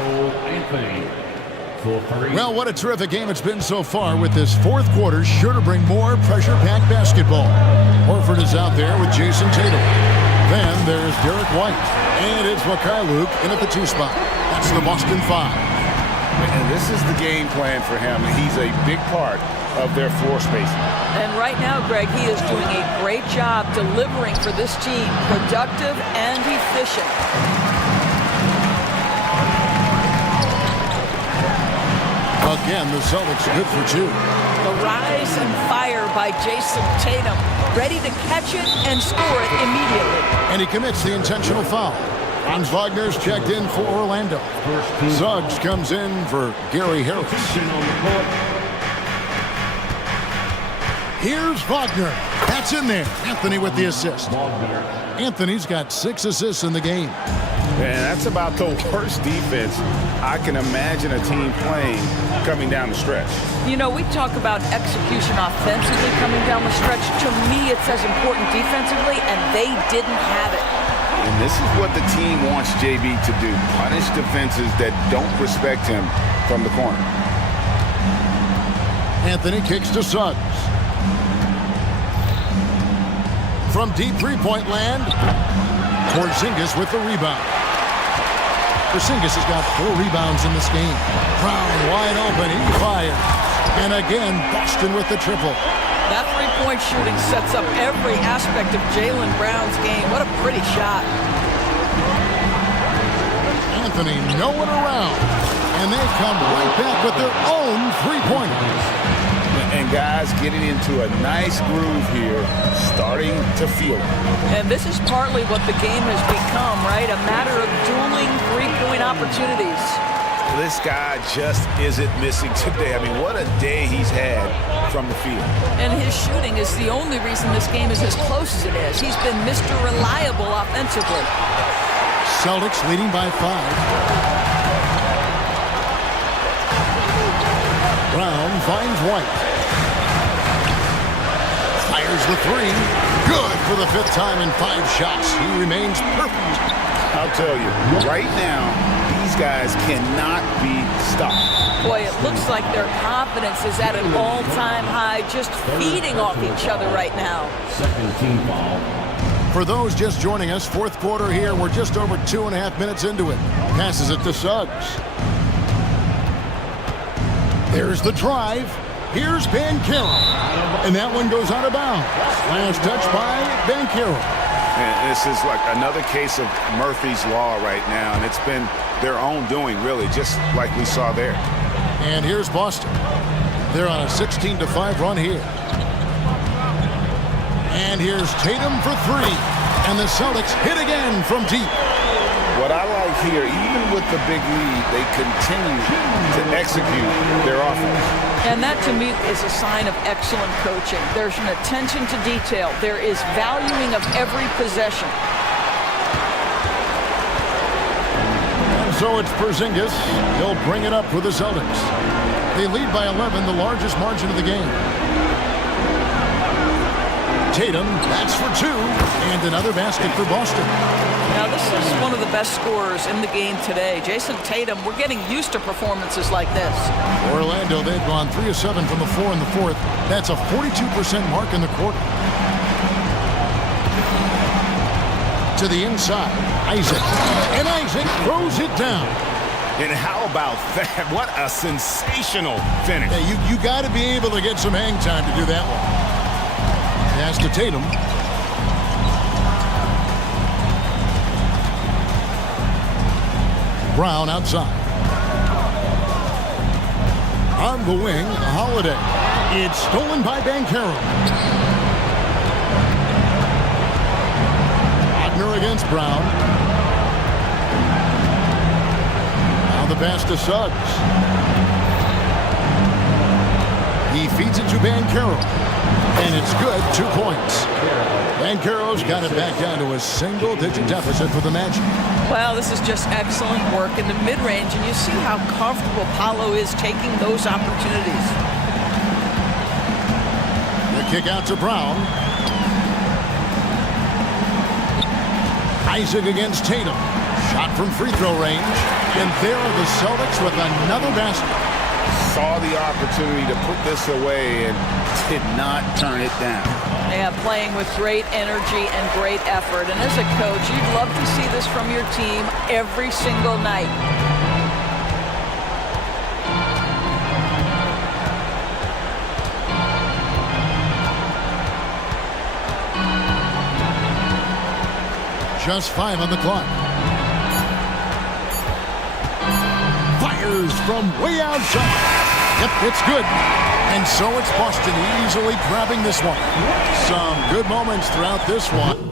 Well, what a terrific game it's been so far, with this fourth quarter sure to bring more pressure-packed basketball. Horford is out there with Jason Tatum. Then there's Derek White. And it's Luke in at the 2 spot. That's the Boston 5. And this is the game plan for him. He's a big part of their floor spacing. And right now, Greg, he is doing a great job delivering for this team. Productive and efficient. Again, the Celtics are good for 2. The rise and fire by Jason Tatum. Ready to catch it and score it immediately. And he commits the intentional foul. Franz Wagner's checked in for Orlando. Suggs comes in for Gary Harris. Here's Wagner. That's in there. Anthony with the assist. Anthony's got 6 assists in the game. And that's about the worst defense I can imagine a team playing coming down the stretch. You know, we talk about execution offensively coming down the stretch. To me, it's as important defensively, and they didn't have it. And this is what the team wants JB to do. Punish defenses that don't respect him from the corner. Anthony kicks to Suggs. From deep three-point land, Porzingis with the rebound. Porzingis has got 4 rebounds in this game. Brown wide open, he fires. And again, Boston with the triple. That three-point shooting sets up every aspect of Jaylen Brown's game. What a pretty shot. Anthony nowhere around. And they come right back with their own three-pointers. And guys getting into a nice groove here, starting to feel it. And this is partly what the game has become, right? A matter of dueling three-point opportunities. This guy just isn't missing today. I mean, what a day he's had from the field. And his shooting is the only reason this game is as close as it is. He's been Mr. Reliable offensively. Celtics leading by 5. Brown finds White. Fires the 3. Good for the 5th time in 5 shots. He remains perfect. I'll tell you, right now, these guys cannot be stopped. Boy, it looks like their confidence is at an all-time high, just feeding off each other right now. Second team foul. For those just joining us, fourth quarter here. We're just over 2.5 minutes into it. Passes it to Suggs. There's the drive. Here's Banchero. And that one goes out of bounds. Last touch by Banchero. And this is like another case of Murphy's Law right now, and it's been their own doing, really, just like we saw there. And here's Boston. They're on a 16-5 run here. And here's Tatum for 3. And the Celtics hit again from deep. What I like here, even with the big lead, they continue to execute their offense. And that, to me, is a sign of excellent coaching. There's an attention to detail. There is valuing of every possession. And so it's Porzingis. He'll bring it up for the Celtics. They lead by 11, the largest margin of the game. Tatum, that's for two, and another basket for Boston. Now, this is one of the best scorers in the game today. Jason Tatum, we're getting used to performances like this. Orlando, they've gone 3 of 7 from the floor in the fourth. That's a 42% mark in the quarter. To the inside, Isaac. And Isaac throws it down. And how about that? What a sensational finish. Yeah, you got to be able to get some hang time to do that one. Pass to Tatum. Brown outside. On the wing, Holiday. It's stolen by Banchero. Wagner against Brown. Now the pass to Suggs. He feeds it to Banchero. And it's good, 2 points. Banchero's got it back down to a single-digit deficit for the Magic. Well, this is just excellent work in the mid-range, and you see how comfortable Paolo is taking those opportunities. The kick out to Brown. Isaac against Tatum. Shot from free throw range. And there are the Celtics with another basket. Saw the opportunity to put this away and did not turn it down. Yeah, playing with great energy and great effort. And as a coach, you'd love to see this from your team every single night. Just 5 on the clock. Fires from way outside. Yep, it's good. And so it's Boston easily grabbing this one. Some good moments throughout this one.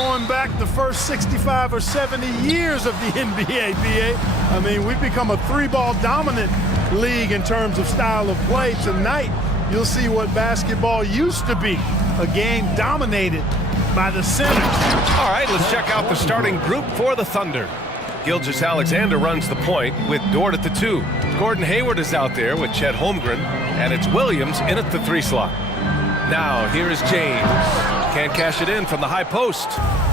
going back the first 65 or 70 years of the NBA, BA. I mean, we've become a three-ball dominant league in terms of style of play. Tonight, you'll see what basketball used to be, a game dominated by the centers. All right, let's check out the starting group for the Thunder. Gilgeous-Alexander runs the point with Dort at the 2. Gordon Hayward is out there with Chet Holmgren, and it's Williams in at the 3 slot. Now, here is James. Can't cash it in from the high post.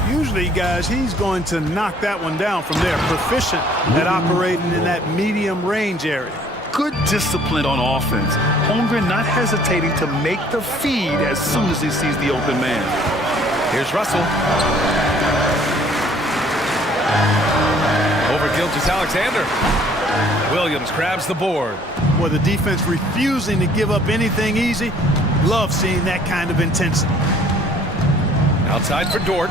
Usually, guys, he's going to knock that one down from there. Proficient at operating in that medium range area. Good discipline on offense. Holmgren not hesitating to make the feed as soon as he sees the open man. Here's Russell. Over Gilgeous-Alexander. Williams grabs the board. Well, the defense refusing to give up anything easy. Love seeing that kind of intensity. Outside for Dort.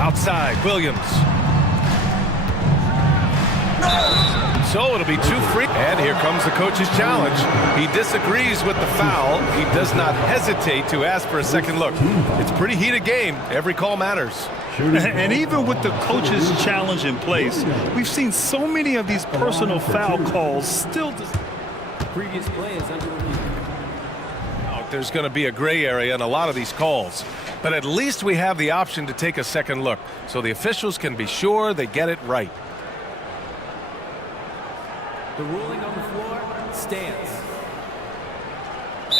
Outside, Williams. So it'll be 2 free. And here comes the coach's challenge. He disagrees with the foul. He does not hesitate to ask for a second look. It's a pretty heated game. Every call matters. And even with the coach's challenge in place, we've seen so many of these personal foul calls still. Previous play is under review. There's going to be a gray area in a lot of these calls. But at least we have the option to take a second look, so the officials can be sure they get it right. The ruling on the floor stands.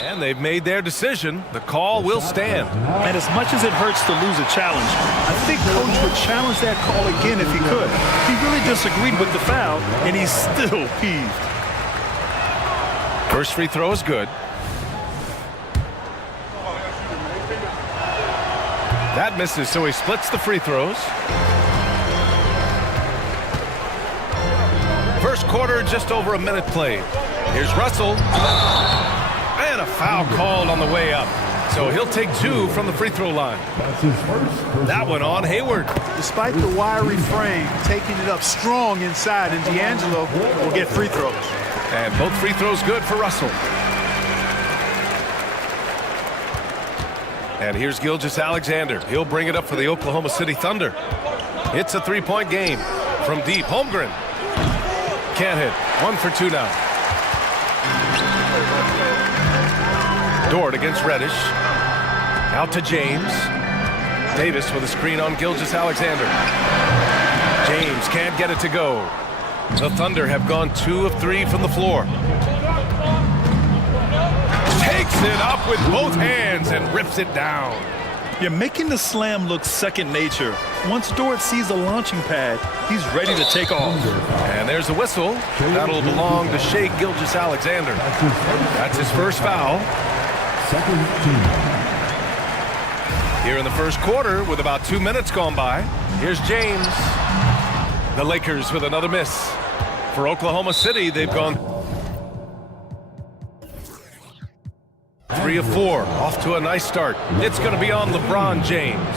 And they've made their decision. The call will stand. And as much as it hurts to lose a challenge, I think Coach would challenge that call again if he could. He really disagreed with the foul, and he's still peeved. First free throw is good. That misses, so he splits the free throws. First quarter, just over a minute played. Here's Russell. And a foul called on the way up. So he'll take 2 from the free throw line. That one on Hayward. Despite the wiry frame, taking it up strong inside, and D'Angelo will get free throws. And both free throws good for Russell. And here's Gilgeous-Alexander. He'll bring it up for the Oklahoma City Thunder. It's a 3-point game. From deep, Holmgren. Can't hit. 1 for 2 now. Dort against Reddish. Out to James. Davis with a screen on Gilgeous-Alexander. James can't get it to go. The Thunder have gone 2 of 3 from the floor. Takes it up with both hands and rips it down. You're making the slam look second nature. Once Dort sees the launching pad, he's ready to take off. And there's a whistle. That'll belong to Shai Gilgeous-Alexander. That's his first foul. Second team. Here in the first quarter, with about 2 minutes gone by, here's James. The Lakers with another miss. For Oklahoma City, they've gone 3 of 4, off to a nice start. It's going to be on LeBron James.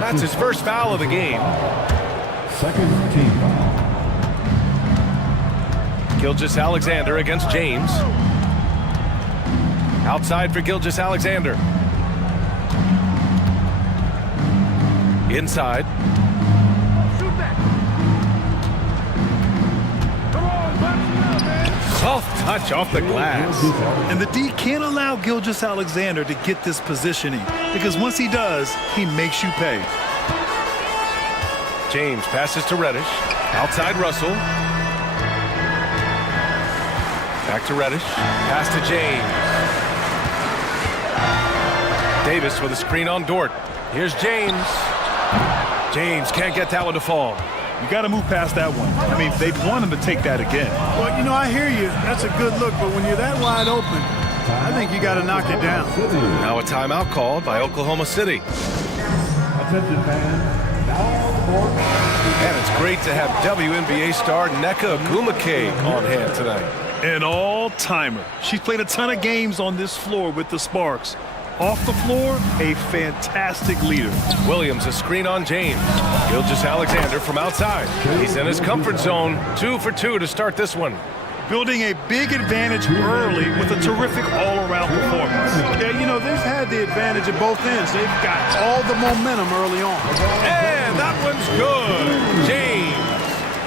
That's his first foul of the game. Second team. Gilgeous-Alexander against James. Outside for Gilgeous-Alexander. Inside. Soft touch off the glass. And the D can't allow Gilgeous-Alexander to get this positioning, because once he does, he makes you pay. James passes to Reddish. Outside Russell. Back to Reddish. Pass to James. Davis with a screen on Dort. Here's James. James can't get that one to fall. You got to move past that one. I mean, they want him to take that again. Well, you know, I hear you. That's a good look, but when you're that wide open, I think you got to knock it down. Now a timeout called by Oklahoma City. Attention fans. Now on the court. And it's great to have WNBA star Nneka Ogwumike on hand tonight. An all-timer. She's played a ton of games on this floor with the Sparks. Off the floor, a fantastic leader. Williams, a screen on James. Gilgeous-Alexander from outside. He's in his comfort zone. 2 for 2 to start this one. building a big advantage early with a terrific all-around performance. Yeah, you know, they've had the advantage at both ends. They've got all the momentum early on. And that one's good. James.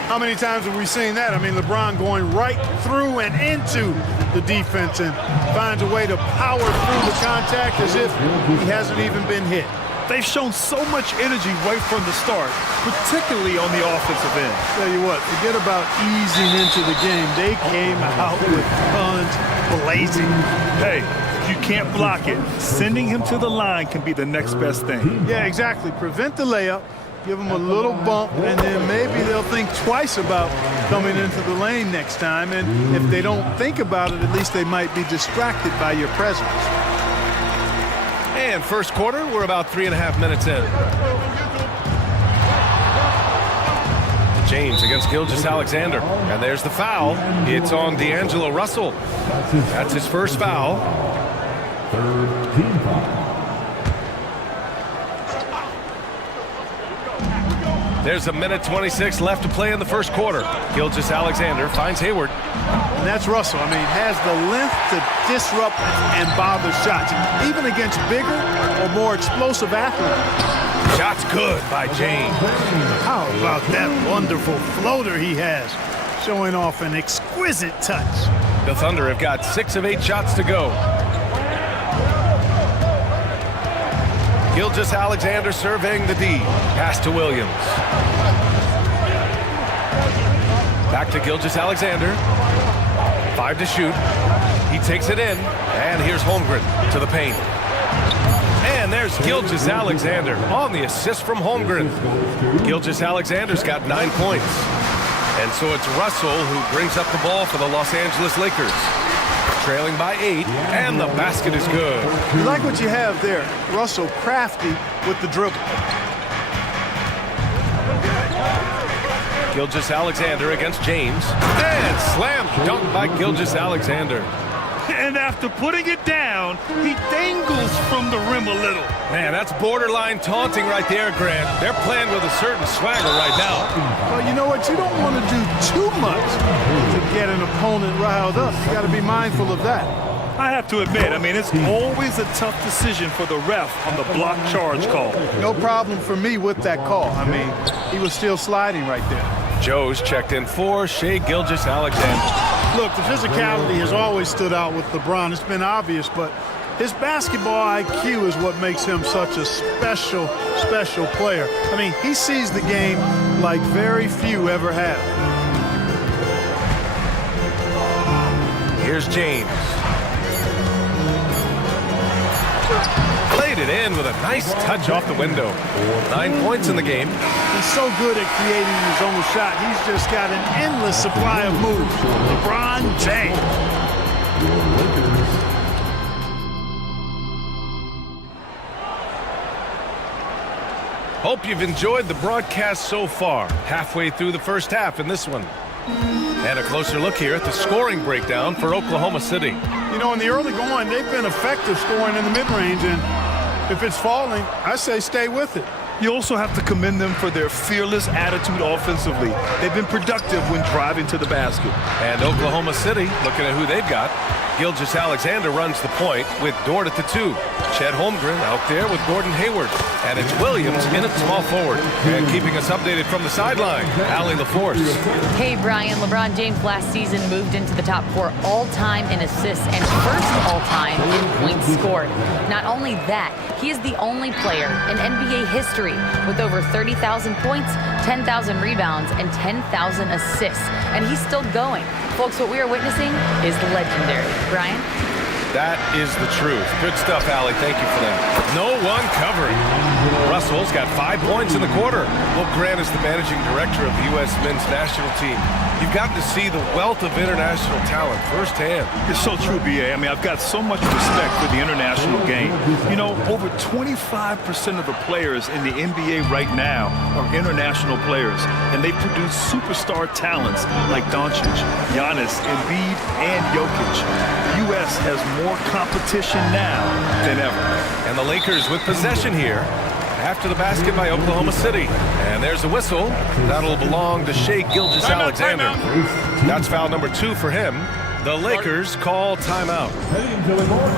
How many times have we seen that? I mean, LeBron going right through and into the defense and finds a way to power through the contact as if he hasn't even been hit. They've shown so much energy right from the start, particularly on the offensive end. Tell you what, forget about easing into the game. They came out with guns blazing. Hey, if you can't block it, sending him to the line can be the next best thing. Yeah, exactly. Prevent the layup, give them a little bump, and then maybe they'll think twice about coming into the lane next time. And if they don't think about it, at least they might be distracted by your presence. And first quarter, we're about 3.5 minutes in. James against Gilgeous-Alexander. And there's the foul. It's on D'Angelo Russell. That's his first foul. Third team foul. There's 1:26 left to play in the first quarter. Gilgeous-Alexander finds Hayward. And that's Russell. I mean, has the length to disrupt and bother shots, even against bigger or more explosive athletes. Shot's good by James. How about that wonderful floater he has, showing off an exquisite touch. The Thunder have got 6 of 8 shots to go. Gilgeous-Alexander surveying the D. Pass to Williams. Back to Gilgeous-Alexander. 5 to shoot. He takes it in. And here's Holmgren to the paint. And there's Gilgeous-Alexander on the assist from Holmgren. Gilgeous-Alexander's got 9 points. And so it's Russell who brings up the ball for the Los Angeles Lakers. Trailing by 8, and the basket is good. You like what you have there. Russell crafty with the dribble. Gilgeous-Alexander against James. And slam dunk by Gilgeous-Alexander. And after putting it down, he dangles from the rim a little. Man, that's borderline taunting right there, Grant. They're playing with a certain swagger right now. Well, you know what? You don't want to do too much to get an opponent riled up. You got to be mindful of that. I have to admit, I mean, it's always a tough decision for the ref on the block charge call. No problem for me with that call. I mean, he was still sliding right there. Joe's checked in for Shai Gilgeous-Alexander. Look, the physicality has always stood out with LeBron. It's been obvious, but his basketball IQ is what makes him such a special, special player. I mean, he sees the game like very few ever have. Here's James. Played it in with a nice touch off the window. 9 points in the game. He's so good at creating his own shot. He's just got an endless supply of moves. LeBron James. Hope you've enjoyed the broadcast so far. Halfway through the first half in this one. And a closer look here at the scoring breakdown for Oklahoma City. You know, in the early going, they've been effective scoring in the mid-range, and if it's falling, I say stay with it. You also have to commend them for their fearless attitude offensively. They've been productive when driving to the basket. And Oklahoma City, looking at who they've got, Gilgeous-Alexander runs the point with Dort at the 2. Chet Holmgren out there with Gordon Hayward. And it's Williams in at small forward. And keeping us updated from the sideline, Allie LaForce. Hey, Brian, LeBron James last season moved into the top 4 all-time in assists and first all-time in points scored. Not only that, he is the only player in NBA history with over 30,000 points, 10,000 rebounds, and 10,000 assists. And he's still going. Folks, what we are witnessing is legendary. Brian? That is the truth. Good stuff, Allie. Thank you for that. No one covering. Russell's got 5 points in the quarter. Well, Grant is the managing director of the U.S. men's national team. You've gotten to see the wealth of international talent firsthand. It's so true, B.A. I mean, I've got so much respect for the international game. You know, over 25% of the players in the NBA right now are international players, and they produce superstar talents like Doncic, Giannis, Embiid, and Jokic. The U.S. has more competition now than ever. And the Lakers with possession here. after the basket by Oklahoma City. And there's a whistle. That'll belong to Shai Gilgeous-Alexander. That's foul number 2 for him. The Lakers call timeout. Heading to the court,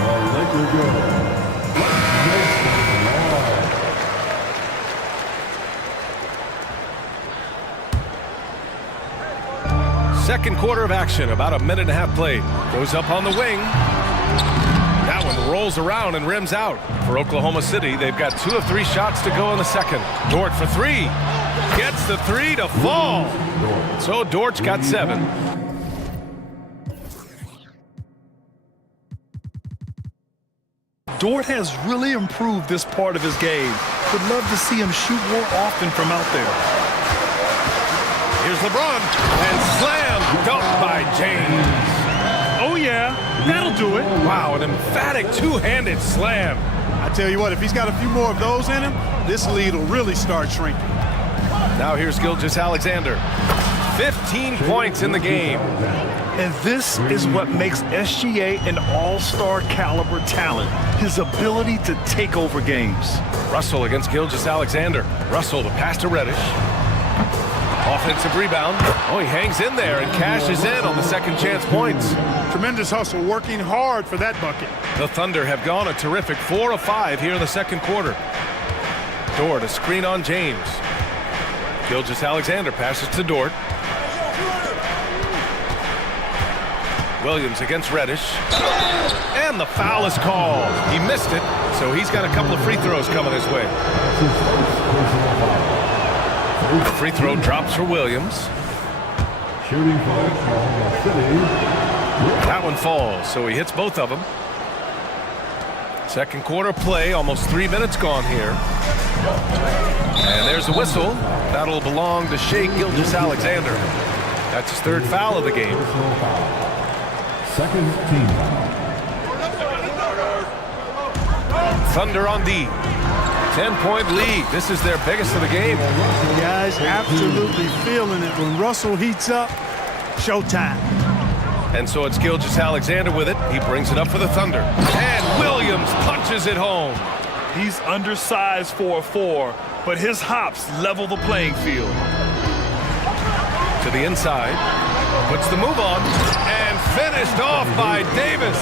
the Lakers go. Second quarter of action, about a minute and a half played. Goes up on the wing. That one rolls around and rims out. For Oklahoma City, they've got 2 of 3 shots to go in the second. Dort for 3. Gets the 3 to fall. So Dort's got 7. Dort has really improved this part of his game. Would love to see him shoot more often from out there. Here's LeBron, and slam dunked by James. Oh, yeah, that'll do it. Wow, an emphatic two-handed slam. I tell you what, if he's got a few more of those in him, this lead will really start shrinking. Now here's Gilgeous-Alexander. 15 points in the game. And this is what makes SGA an all-star caliber talent, his ability to take over games. Russell against Gilgeous-Alexander. Russell the pass to Reddish. Offensive rebound. Oh, he hangs in there and cashes in on the second chance points. Tremendous hustle, working hard for that bucket. The Thunder have gone a terrific 4 of 5 here in the second quarter. Dort, a screen on James. Gilgeous-Alexander passes to Dort. Williams against Reddish. And the foul is called. He missed it, so he's got a couple of free throws coming his way. The free throw drops for Williams. Shooting for Oklahoma City. That one falls, so he hits both of them. Second quarter play, almost 3 minutes gone here. And there's a whistle. That'll belong to Shai Gilgeous-Alexander. That's his 3rd foul of the game. Second team foul. Thunder on D. 10-point lead. This is their biggest of the game. Guys, absolutely feeling it. When Russell heats up, showtime. And so it's Gilgeous-Alexander with it. He brings it up for the Thunder. And Williams punches it home. He's undersized for a 4, but his hops level the playing field. To the inside. Puts the move on. And finished off by Davis.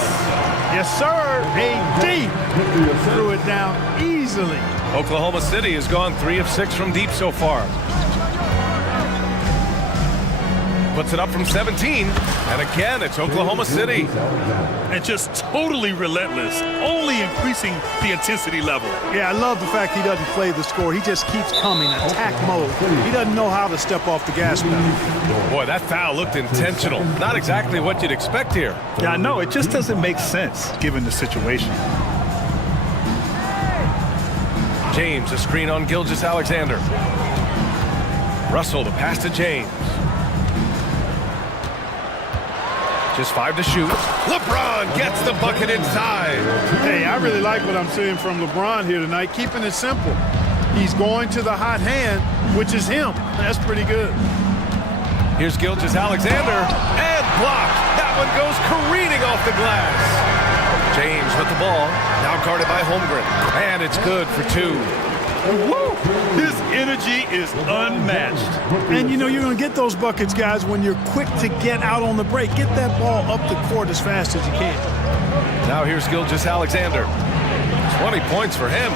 Yes, sir. AD threw it down easily. Oklahoma City has gone 3 of 6 from deep so far. Puts it up from 17. And again, it's Oklahoma City. And just totally relentless, only increasing the intensity level. Yeah, I love the fact he doesn't play the score. He just keeps coming, attack mode. He doesn't know how to step off the gas pedal. Boy, that foul looked intentional. Not exactly what you'd expect here. Yeah, I know. It just doesn't make sense, given the situation. James, a screen on Gilgeous-Alexander. Russell, the pass to James. Just 5 to shoot. LeBron gets the bucket inside. Hey, I really like what I'm seeing from LeBron here tonight, keeping it simple. He's going to the hot hand, which is him. That's pretty good. Here's Gilgeous-Alexander, and blocked. That one goes careening off the glass. James with the ball, now guarded by Holmgren. And it's good for 2. Woo! His energy is unmatched. And you know you're going to get those buckets, guys, when you're quick to get out on the break. Get that ball up the court as fast as you can. Now here's Gilgeous-Alexander. 20 points for him.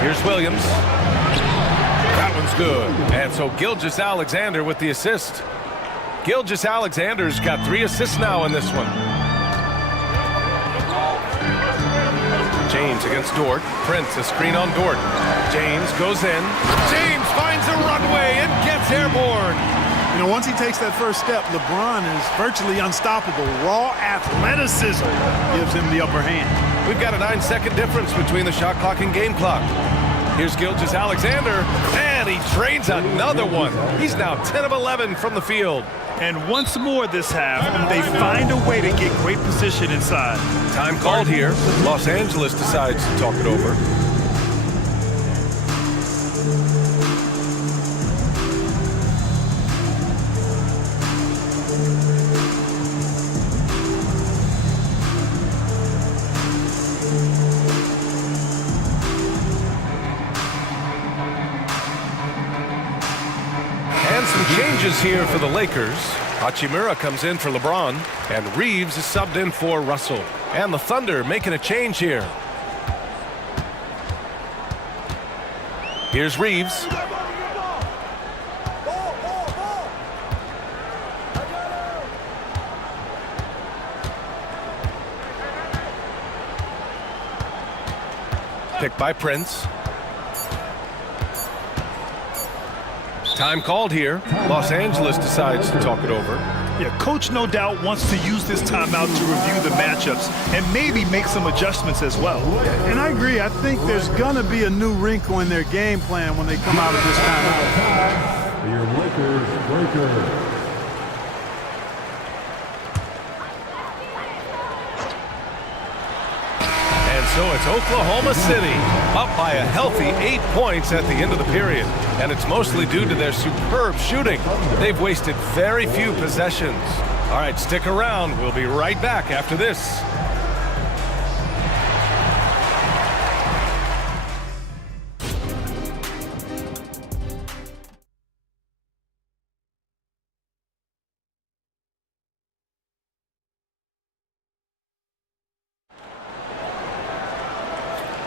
Here's Williams. That one's good. And so Gilgeous-Alexander with the assist. Gilgeous-Alexander's got 3 assists now in this one. James against Dort. Prince, a screen on Dort. James goes in. James finds a runway and gets airborne. You know, once he takes that first step, LeBron is virtually unstoppable. Raw athleticism gives him the upper hand. We've got a 9-second difference between the shot clock and game clock. Here's Gilgeous-Alexander, and he drains another one. He's now 10 of 11 from the field. And once more this half, they find a way to get great position inside. Time called here. Los Angeles decides to talk it over. And some changes here for the Lakers. Hachimura comes in for LeBron, and Reeves is subbed in for Russell. And the Thunder making a change here. Here's Reeves. Picked by Prince. Time called here. Los Angeles decides to talk it over. Yeah, coach no doubt wants to use this timeout to review the matchups and maybe make some adjustments as well. And I agree. I think there's going to be a new wrinkle in their game plan when they come out of this timeout. Your Lakers breaker. So it's Oklahoma City up by a healthy 8 points at the end of the period. And it's mostly due to their superb shooting. They've wasted very few possessions. All right, stick around. We'll be right back after this.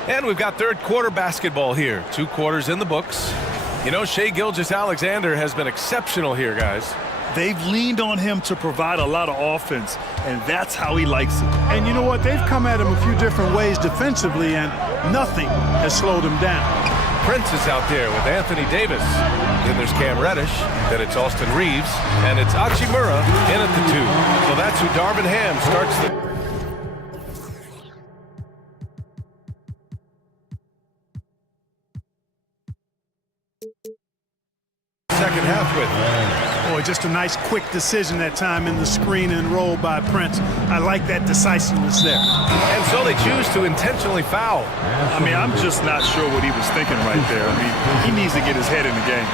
And we've got third quarter basketball here. 2 quarters in the books. You know, Shai Gilgeous-Alexander has been exceptional here, guys. They've leaned on him to provide a lot of offense, and that's how he likes it. And you know what? They've come at him a few different ways defensively, and nothing has slowed him down. Prince is out there with Anthony Davis. Then there's Cam Reddish. Then it's Austin Reeves. And it's Hachimura in at the 2. So that's who Darvin Ham starts the... second half with. Boy, just a nice quick decision that time in the screen and roll by Prince. I like that decisiveness there. And so they choose to intentionally foul. I mean, I'm just not sure what he was thinking right there. I mean, he needs to get his head in the game.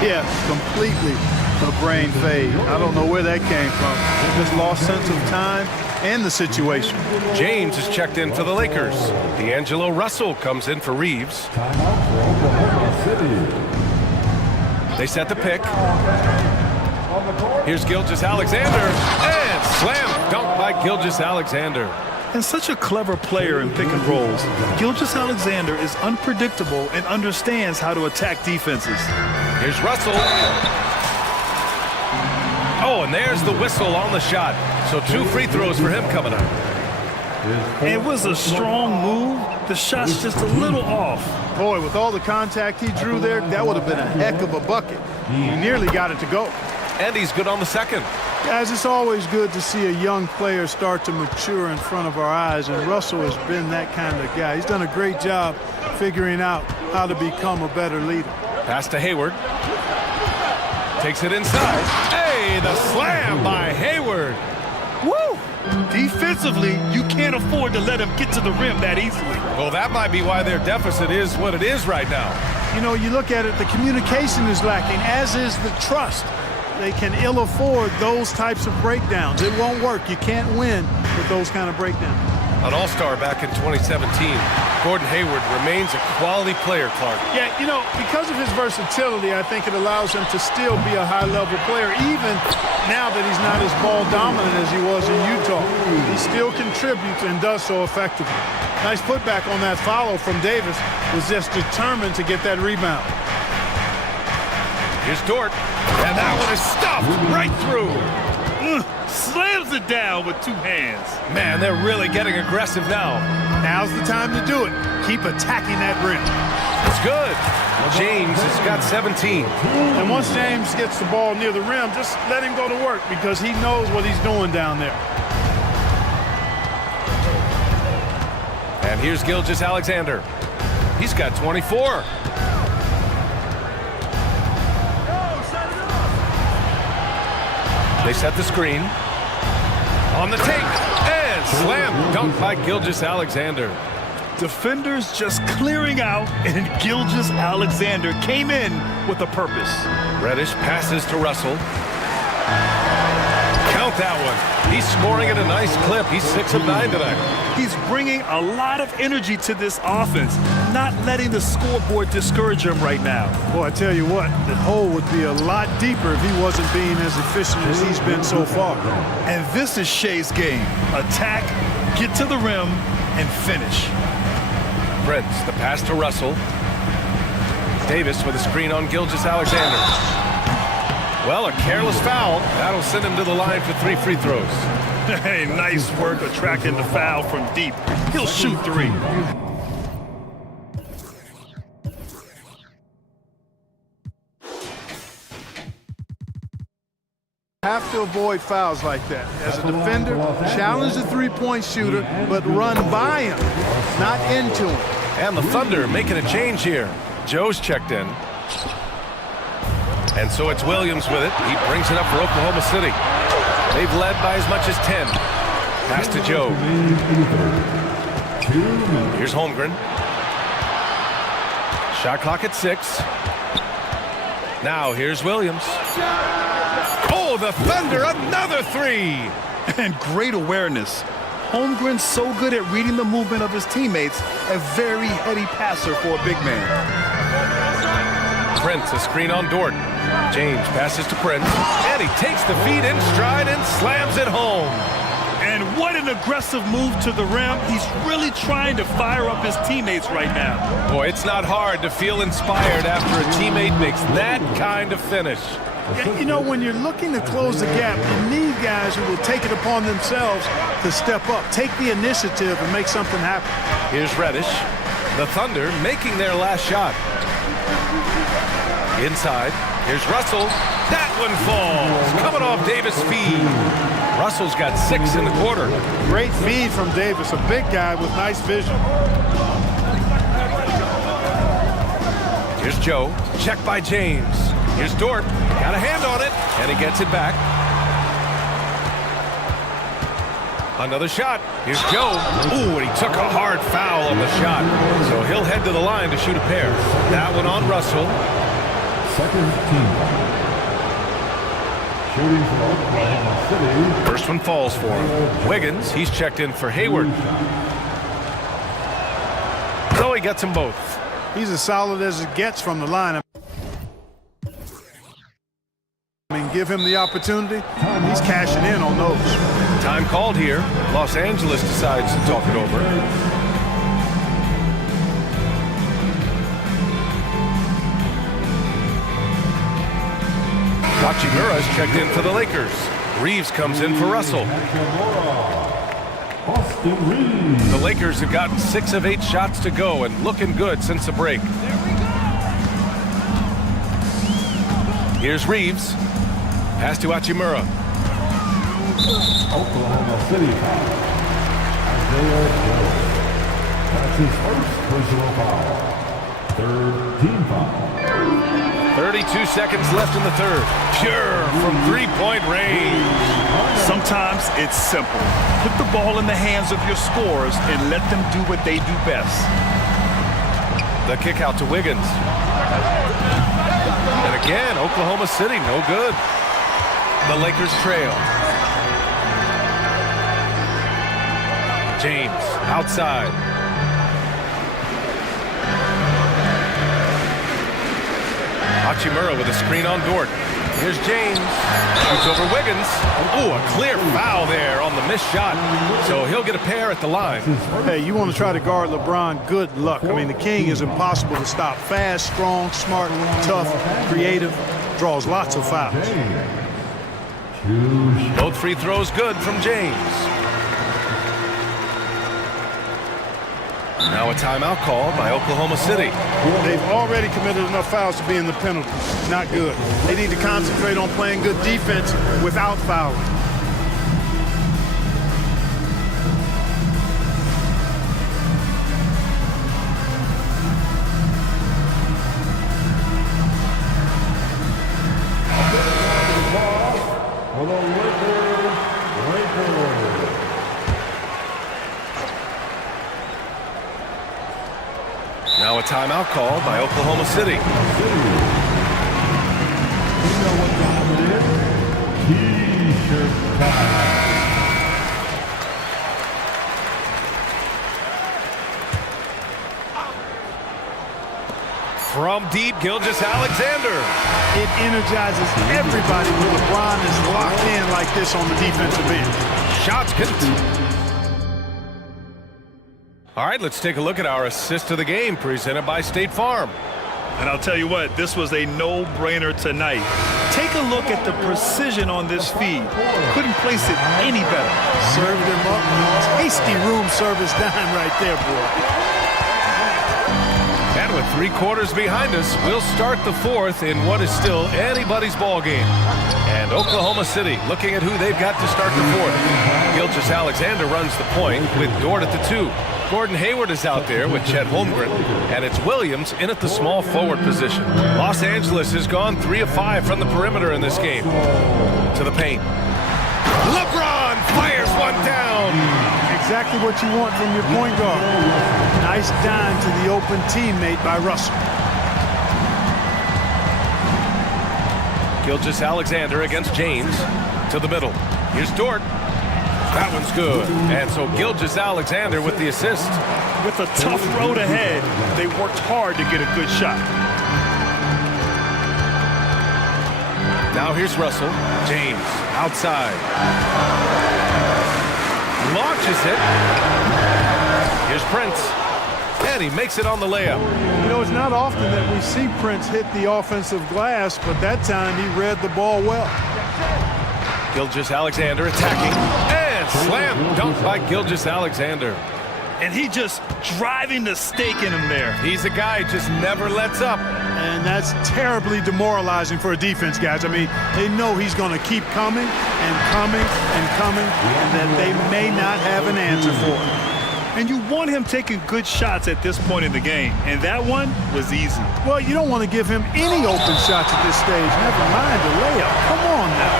Yeah, completely a brain fade. I don't know where that came from. Just lost sense of time and the situation. James is checked in for the Lakers. D'Angelo Russell comes in for Reeves. They set the pick. Here's Gilgeous-Alexander. And slam dunk by Gilgeous-Alexander. And such a clever player in pick and rolls, Gilgeous-Alexander is unpredictable and understands how to attack defenses. Here's Russell. Oh, and there's the whistle on the shot. So 2 free throws for him coming up. It was a strong move. The shot's just a little off. Boy, with all the contact he drew there, that would have been a heck of a bucket. He nearly got it to go. And he's good on the second. Guys, it's always good to see a young player start to mature in front of our eyes, and Russell has been that kind of guy. He's done a great job figuring out how to become a better leader. Pass to Hayward. Takes it inside. Hey, the slam by Hayward. Woo! Defensively, you can't afford to let him get to the rim that easily. Well, that might be why their deficit is what it is right now. You know, you look at it, the communication is lacking, as is the trust. They can ill afford those types of breakdowns. It won't work. You can't win with those kind of breakdowns. An all-star back in 2017, Gordon Hayward remains a quality player, Clark. Yeah, you know, because of his versatility, I think it allows him to still be a high-level player, even now that he's not as ball-dominant as he was in Utah. He still contributes and does so effectively. Nice putback on that follow from Davis. Was just determined to get that rebound. Here's Dort, and that one is stuffed right through. Slams it down with 2 hands. Man, they're really getting aggressive now. Now's the time to do it. Keep attacking that rim. It's good. James has got 17. And once James gets the ball near the rim, just let him go to work because he knows what he's doing down there. And here's Gilgeous-Alexander. He's got 24. They set the screen. On the take. And slam dunk by Gilgeous-Alexander. Defenders just clearing out, and Gilgeous-Alexander came in with a purpose. Reddish passes to Russell. Count with that one. He's scoring at a nice clip. He's 6 of 9 tonight. He's bringing a lot of energy to this offense, not letting the scoreboard discourage him right now. Boy, I tell you what, the hole would be a lot deeper if he wasn't being as efficient as he's been so far. And this is Shea's game. Attack, get to the rim, and finish. Prince, the pass to Russell. Davis with a screen on Gilgeous-Alexander. Well, a careless foul. That'll send him to the line for 3 free throws. Hey, nice work attracting the foul from deep. He'll shoot 3. Have to avoid fouls like that. As a defender, challenge the three-point shooter, but run by him, not into him. And the Thunder making a change here. Joe's checked in. And so it's Williams with it. He brings it up for Oklahoma City. They've led by as much as 10. Pass to Joe. Here's Holmgren. Shot clock at 6. Now here's Williams. Oh, the Thunder, another 3! And great awareness. Holmgren's so good at reading the movement of his teammates, a very heady passer for a big man. Prince, a screen on Dort. James passes to Prince, and he takes the feed in stride and slams it home. And what an aggressive move to the rim. He's really trying to fire up his teammates right now. Boy, it's not hard to feel inspired after a teammate makes that kind of finish. You know, when you're looking to close the gap, you need guys who will take it upon themselves to step up, take the initiative, and make something happen. Here's Reddish. The Thunder making their last shot. Inside. Here's Russell. That one falls. Coming off Davis' feed. Russell's got 6 in the quarter. Great feed from Davis, a big guy with nice vision. Here's Joe. Check by James. Here's Dort. Got a hand on it, and he gets it back. Another shot. Here's Joe. Ooh, and he took a hard foul on the shot. So he'll head to the line to shoot a pair. That one on Russell. Second team. Shooting for Oklahoma City. First one falls for him. Wiggins, he's checked in for Hayward. So he gets them both. He's as solid as it gets from the line. I mean, give him the opportunity. He's cashing in on those. Time called here. Los Angeles decides to talk it over. Hachimura's checked in for the Lakers. Reeves comes in for Russell. The Lakers have gotten 6 of 8 shots to go and looking good since the break. Here's Reeves. Pass to Hachimura. Oklahoma City foul. Isaiah Joe. That's his first personal foul. Third team foul. 32 seconds left in the third. Pure from 3-point range. Sometimes it's simple. Put the ball in the hands of your scorers and let them do what they do best. The kick out to Wiggins. And again, Oklahoma City, no good. The Lakers trail. James, outside. Hachimura with a screen on Dort. Here's James. Shoots over Wiggins. Oh, a clear foul there on the missed shot. So he'll get a pair at the line. Hey, you want to try to guard LeBron, good luck. I mean, the king is impossible to stop. Fast, strong, smart, tough, creative, draws lots of fouls. Both free throws good from James. Now a timeout called by Oklahoma City. They've already committed enough fouls to be in the penalty. Not good. They need to concentrate on playing good defense without fouling. Now a timeout called by Oklahoma City. You know what time it is? Key Major time. From deep, Gilgeous-Alexander. It energizes everybody when LeBron is locked in like this on the defensive end. Shots All right, let's take a look at our assist of the game presented by State Farm. And I'll tell you what, this was a no-brainer tonight. Take a look at the precision on this feed. Couldn't place it any better. Served him up. Tasty room service dime right there, boy. And with 3 quarters behind us, we'll start the 4th in what is still anybody's ball game. And Oklahoma City looking at who they've got to start the 4th. Gilgeous-Alexander runs the point with Dort at the 2. Gordon Hayward is out there with Chet Holmgren, and it's Williams in at the small forward position. Los Angeles has gone 3 of 5 from the perimeter in this game. To the paint. LeBron fires one down. Exactly what you want from your point guard. Nice dime to the open teammate by Russell. Gilgeous-Alexander against James. To the middle. Here's Dort. That one's good. And so Gilgeous-Alexander with the assist. With a tough road ahead, they worked hard to get a good shot. Now here's Russell. James outside. Launches it. Here's Prince. And he makes it on the layup. You know, it's not often that we see Prince hit the offensive glass, but that time he read the ball well. Gilgeous-Alexander attacking. And slam dunk by Gilgeous-Alexander. And he just driving the stake in him there. He's a guy who just never lets up. And that's terribly demoralizing for a defense, guys. I mean, they know he's going to keep coming and coming and coming, and that they may not have an answer for him. And you want him taking good shots at this point in the game. And that one was easy. Well, you don't want to give him any open shots at this stage. Never mind the layup. Come on now.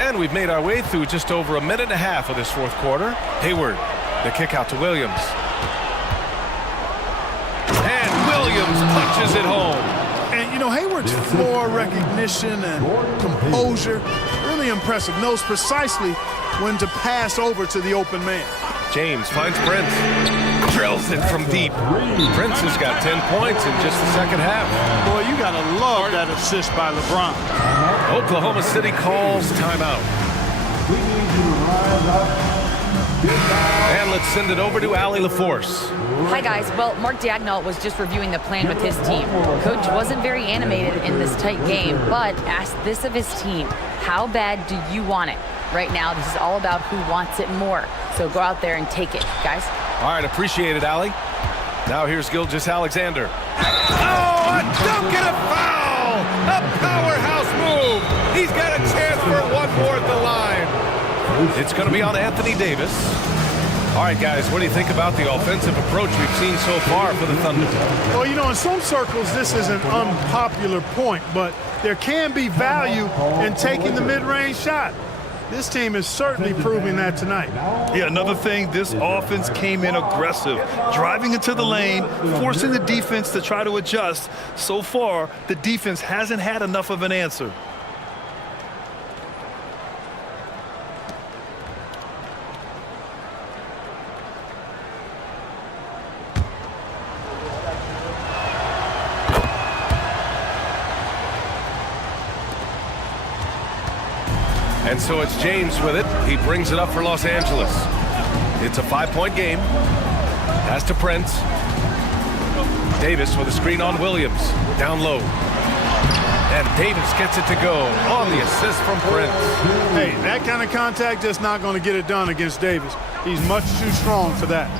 And we've made our way through just over a minute and a half of this 4th quarter. Hayward, the kick out to Williams. And Williams punches it home. And, you know, Hayward's floor recognition and composure, really impressive. Knows precisely when to pass over to the open man. James finds Prince. Drills it from deep. Prince has got 10 points in just the second half. Boy, you got to love that assist by LeBron. Oklahoma City calls timeout. And let's send it over to Allie LaForce. Hi, guys. Well, Mark Dagnall was just reviewing the plan with his team. Coach wasn't very animated in this tight game, but asked this of his team. How bad do you want it? Right now, this is all about who wants it more. So go out there and take it, guys. All right, appreciate it, Allie. Now here's Gilgeous-Alexander. Oh, a dunk and a foul! A powerhouse move! He's got a chance for one more at the line. It's going to be on Anthony Davis. All right, guys, what do you think about the offensive approach we've seen so far for the Thunder? Well, you know, in some circles, this is an unpopular point, but there can be value in taking the mid-range shot. This team is certainly proving that tonight. Yeah, another thing, this offense came in aggressive, driving into the lane, forcing the defense to try to adjust. So far, the defense hasn't had enough of an answer. And so it's James with it. He brings it up for Los Angeles. It's a 5-point game. Pass to Prince. Davis with a screen on Williams. Down low. And Davis gets it to go on the assist from Prince. Hey, that kind of contact just not going to get it done against Davis. He's much too strong for that.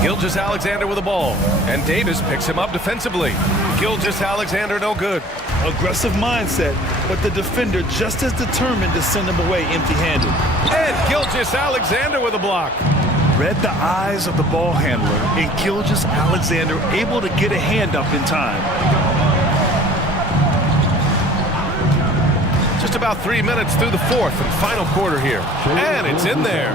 Gilgeous-Alexander with the ball. And Davis picks him up defensively. Gilgeous-Alexander no good. Aggressive mindset, but the defender just as determined to send him away empty-handed. And Gilgeous-Alexander with a block. Read the eyes of the ball handler, and Gilgeous-Alexander able to get a hand up in time. Just about 3 minutes through the 4th and final quarter here. And it's in there.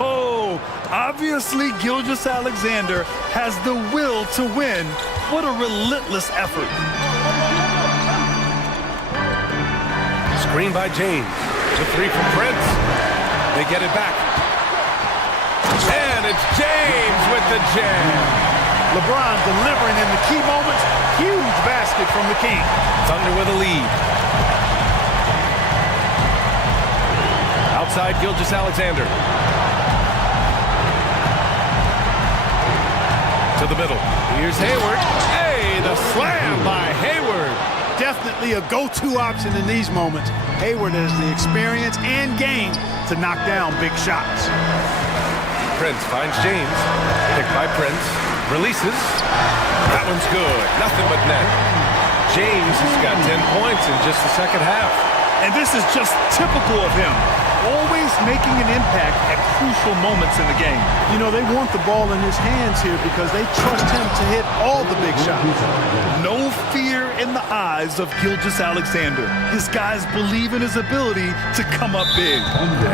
Oh, Obviously, Gilgeous-Alexander has the will to win. What a relentless effort. Screen by James. The three from Prince. They get it back. And it's James with the jam. LeBron delivering in the key moments. Huge basket from the King. Thunder with a lead. Outside Gilgeous-Alexander. To the middle. Here's Hayward. Hey, the slam by Hayward. Definitely a go-to option in these moments. Hayward has the experience and game to knock down big shots. Prince finds James. Picked by Prince. Releases. That one's good. Nothing but net. James has got 10 points in just the second half. And this is just typical of him. Always making an impact at crucial moments in the game. You know, they want the ball in his hands here because they trust him to hit all the big shots. No fear in the eyes of Gilgeous-Alexander. His guys believe in his ability to come up big.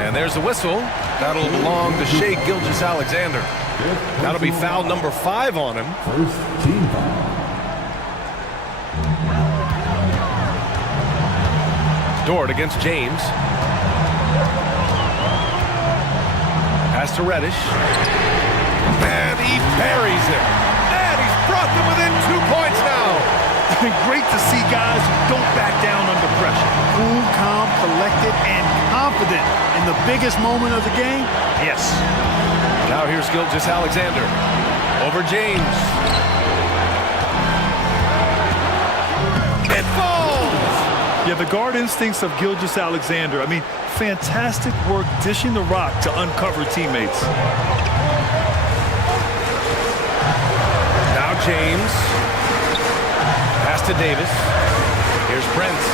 And there's a whistle. That'll belong to Shai Gilgeous-Alexander. That'll be foul number 5 on him. First team foul. Dort against James. Pass to Reddish. And he parries it. And he's brought them within 2 points now. Great to see guys who don't back down under pressure. Cool, calm, collected, and confident in the biggest moment of the game. Yes. Now here's Gilgeous-Alexander. Over James. It falls! Yeah, the guard instincts of Gilgeous-Alexander. I mean, fantastic work dishing the rock to uncover teammates. Now James. Pass to Davis. Here's Prince.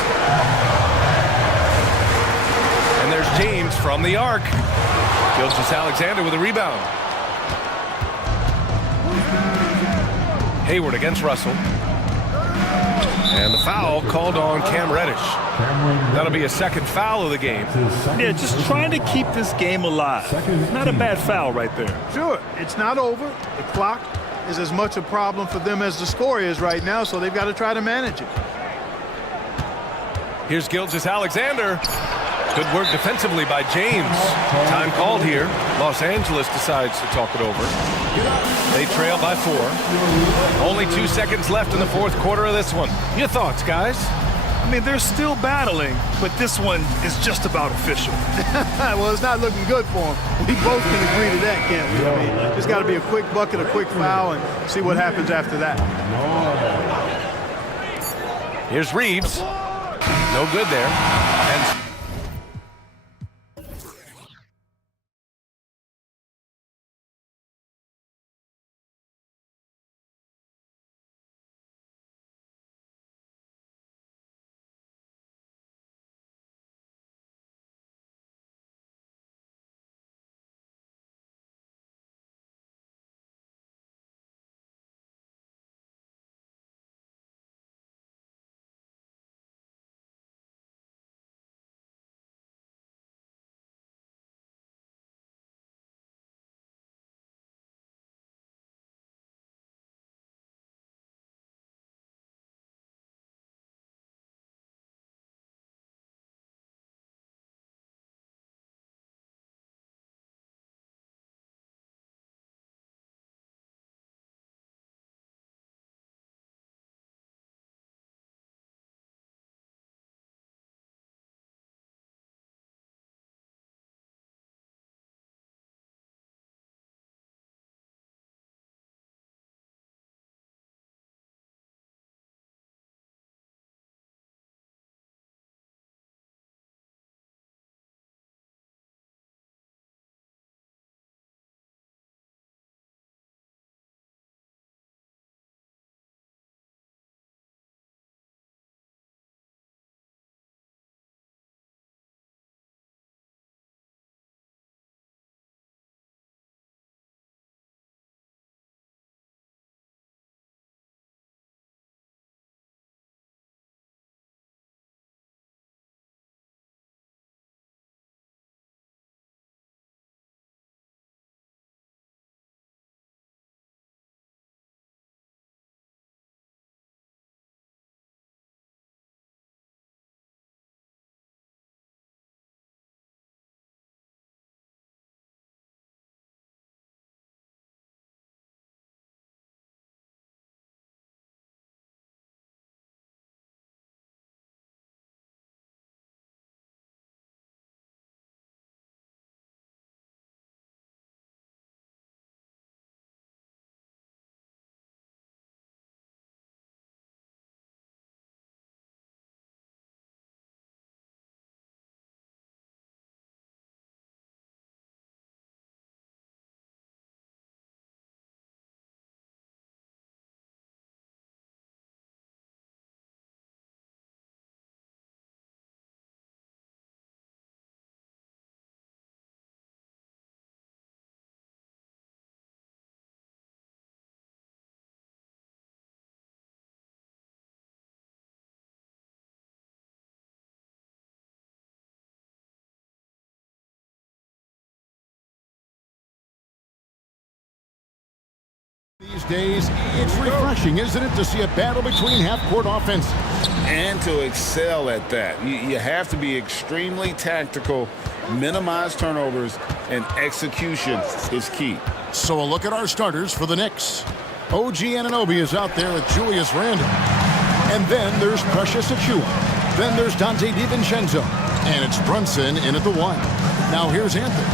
And there's James from the arc. Gilgeous-Alexander with a rebound. Hayward against Russell. And the foul called on Cam Reddish. That'll be a second foul of the game. Yeah, just trying to keep this game alive. Not a bad foul right there. Sure, it's not over. The clock is as much a problem for them as the score is right now, so they've got to try to manage it. Here's Gilgeous-Alexander. Good work defensively by James. Time called here. Los Angeles decides to talk it over. They trail by 4. Only 2 seconds left in the fourth quarter of this one. Your thoughts, guys? I mean, they're still battling, but this one is just about official. Well, it's not looking good for them. We both can agree to that, can't we? I mean, there's got to be a quick bucket, a quick foul, and see what happens after that. Here's Reeves. No good there. And these days, it's refreshing, isn't it, to see a battle between half-court offenses? And to excel at that. You have to be extremely tactical, minimize turnovers, and execution is key. So a look at our starters for the Knicks. OG Anunoby is out there with Julius Randle. And then there's Precious Achiuwa. Then there's Dante DiVincenzo. And it's Brunson in at the 1. Now here's Anthony.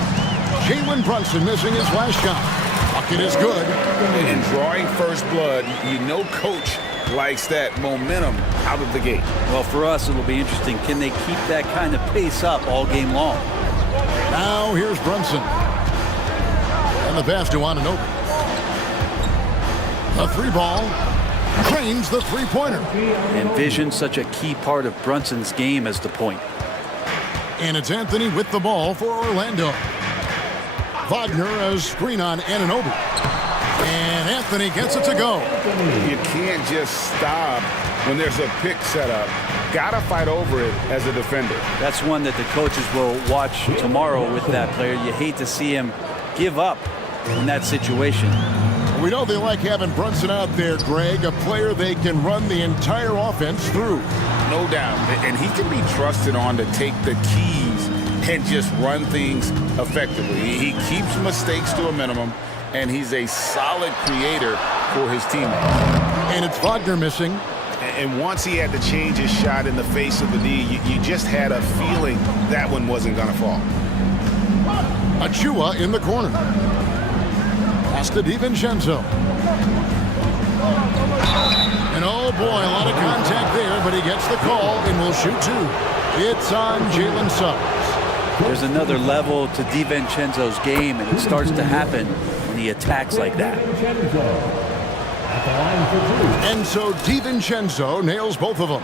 Jalen Brunson missing his last shot. Bucket is good. And drawing first blood, you know coach likes that momentum out of the gate. Well, for us, it'll be interesting. Can they keep that kind of pace up all game long? Now here's Brunson. And the pass to Anunoby. The 3-ball. Drains the 3-pointer. And vision, such a key part of Brunson's game as the point. And it's Anthony with the ball for Orlando. Wagner a screen on Anunoby. And Anthony gets it to go. You can't just stop when there's a pick set up. Gotta fight over it as a defender. That's one that the coaches will watch tomorrow with that player. You hate to see him give up in that situation. We know they like having Brunson out there, Greg, a player they can run the entire offense through. No doubt. And he can be trusted on to take the keys and just run things effectively. He keeps mistakes to a minimum, and he's a solid creator for his teammates. And it's Wagner missing. And once he had to change his shot in the face of the D, you just had a feeling that one wasn't going to fall. Achiuwa in the corner. Pass to DiVincenzo. And oh boy, a lot of contact there, but he gets the call and will shoot 2. It's on Jalen Suggs. There's another level to DiVincenzo's game, and it starts to happen when he attacks like that. And so DiVincenzo nails both of them.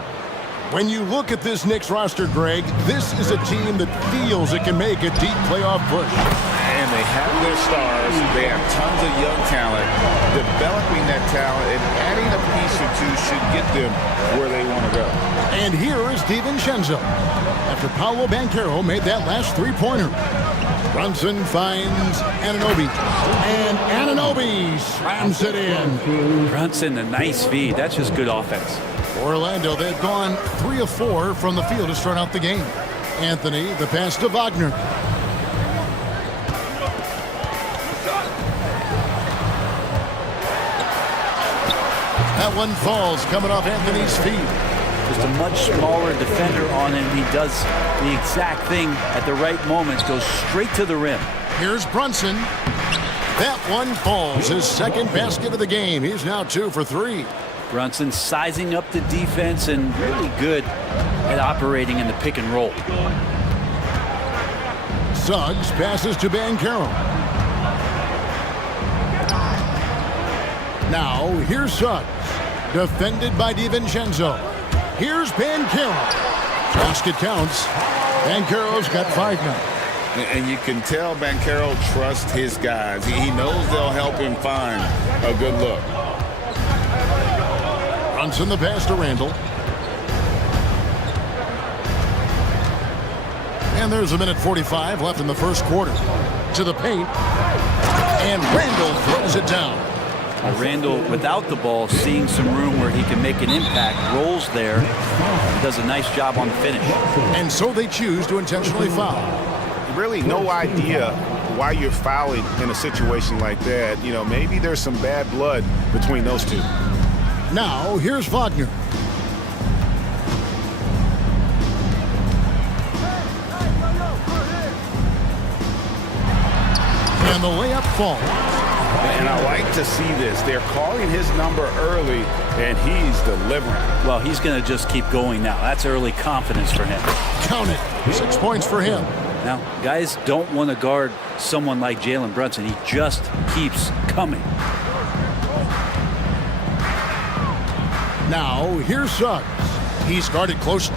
When you look at this Knicks roster, Greg, this is a team that feels it can make a deep playoff push. And they have their stars. They have tons of young talent. Developing that talent and adding a piece or two should get them where they want to go. And here is DiVincenzo after Paolo Banchero made that last 3-pointer. Brunson finds Anunoby. And Anunoby slams it in. Brunson, a nice feed. That's just good offense. Orlando, they've gone 3 of 4 from the field to start out the game. Anthony, the pass to Wagner. That one falls, coming off Anthony's feet. Just a much smaller defender on him. He does the exact thing at the right moment. Goes straight to the rim. Here's Brunson. That one falls. His second basket of the game. He's now 2 for 3. Brunson sizing up the defense and really good at operating in the pick and roll. Suggs passes to Banchero. Now, here's Suggs. Defended by DiVincenzo. Here's Banchero. Basket counts. Banchero's got 5 now. And you can tell Banchero trusts his guys. He knows they'll help him find a good look. Brunson the pass to Randle. And there's a minute 45 left in the first quarter. To the paint. And Randle throws it down. Randle, without the ball, seeing some room where he can make an impact, rolls there, and does a nice job on the finish. And so they choose to intentionally foul. Really no idea why you're fouling in a situation like that. You know, maybe there's some bad blood between those two. Now, here's Wagner. And the layup falls. And I like to see this. They're calling his number early, and he's delivering. Well, he's going to just keep going now. That's early confidence for him. Count it. 6 points for him. Now, guys don't want to guard someone like Jalen Brunson. He just keeps coming. Now, here's Suggs. He's guarded closely.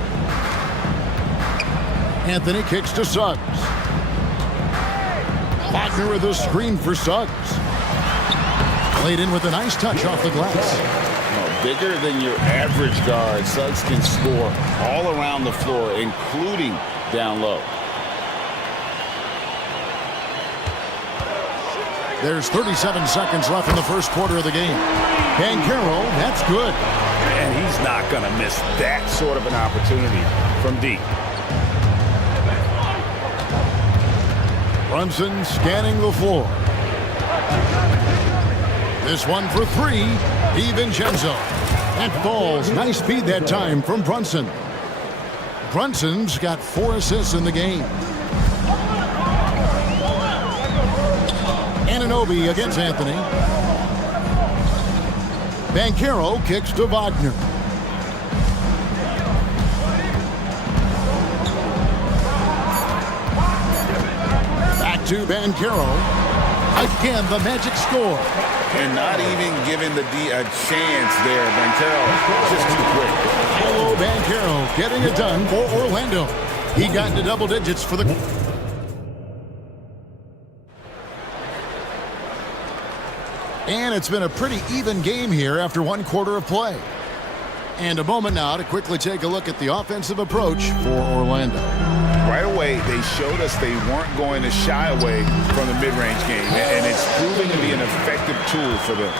Anthony kicks to Suggs. Wagner with a screen for Suggs. Played in with a nice touch off the glass. Bigger than your average guard, Suggs can score all around the floor, including down low. There's 37 seconds left in the first quarter of the game. Banchero, that's good. And he's not going to miss that sort of an opportunity from deep. Brunson scanning the floor. This one for three. DiVincenzo. That falls. Nice speed that time from Brunson. Brunson's got 4 assists in the game. Anunoby against Anthony. Banchero kicks to Wagner. Back to Banchero. Again, the Magic score. And not even giving the D a chance there. Banchero just too quick. Hello, Banchero getting it done for Orlando. He got into double digits for the... And it's been a pretty even game here after 1 quarter of play. And a moment now to quickly take a look at the offensive approach for Orlando. Right away, they showed us they weren't going to shy away from the mid-range game, and it's proving to be an effective tool for them.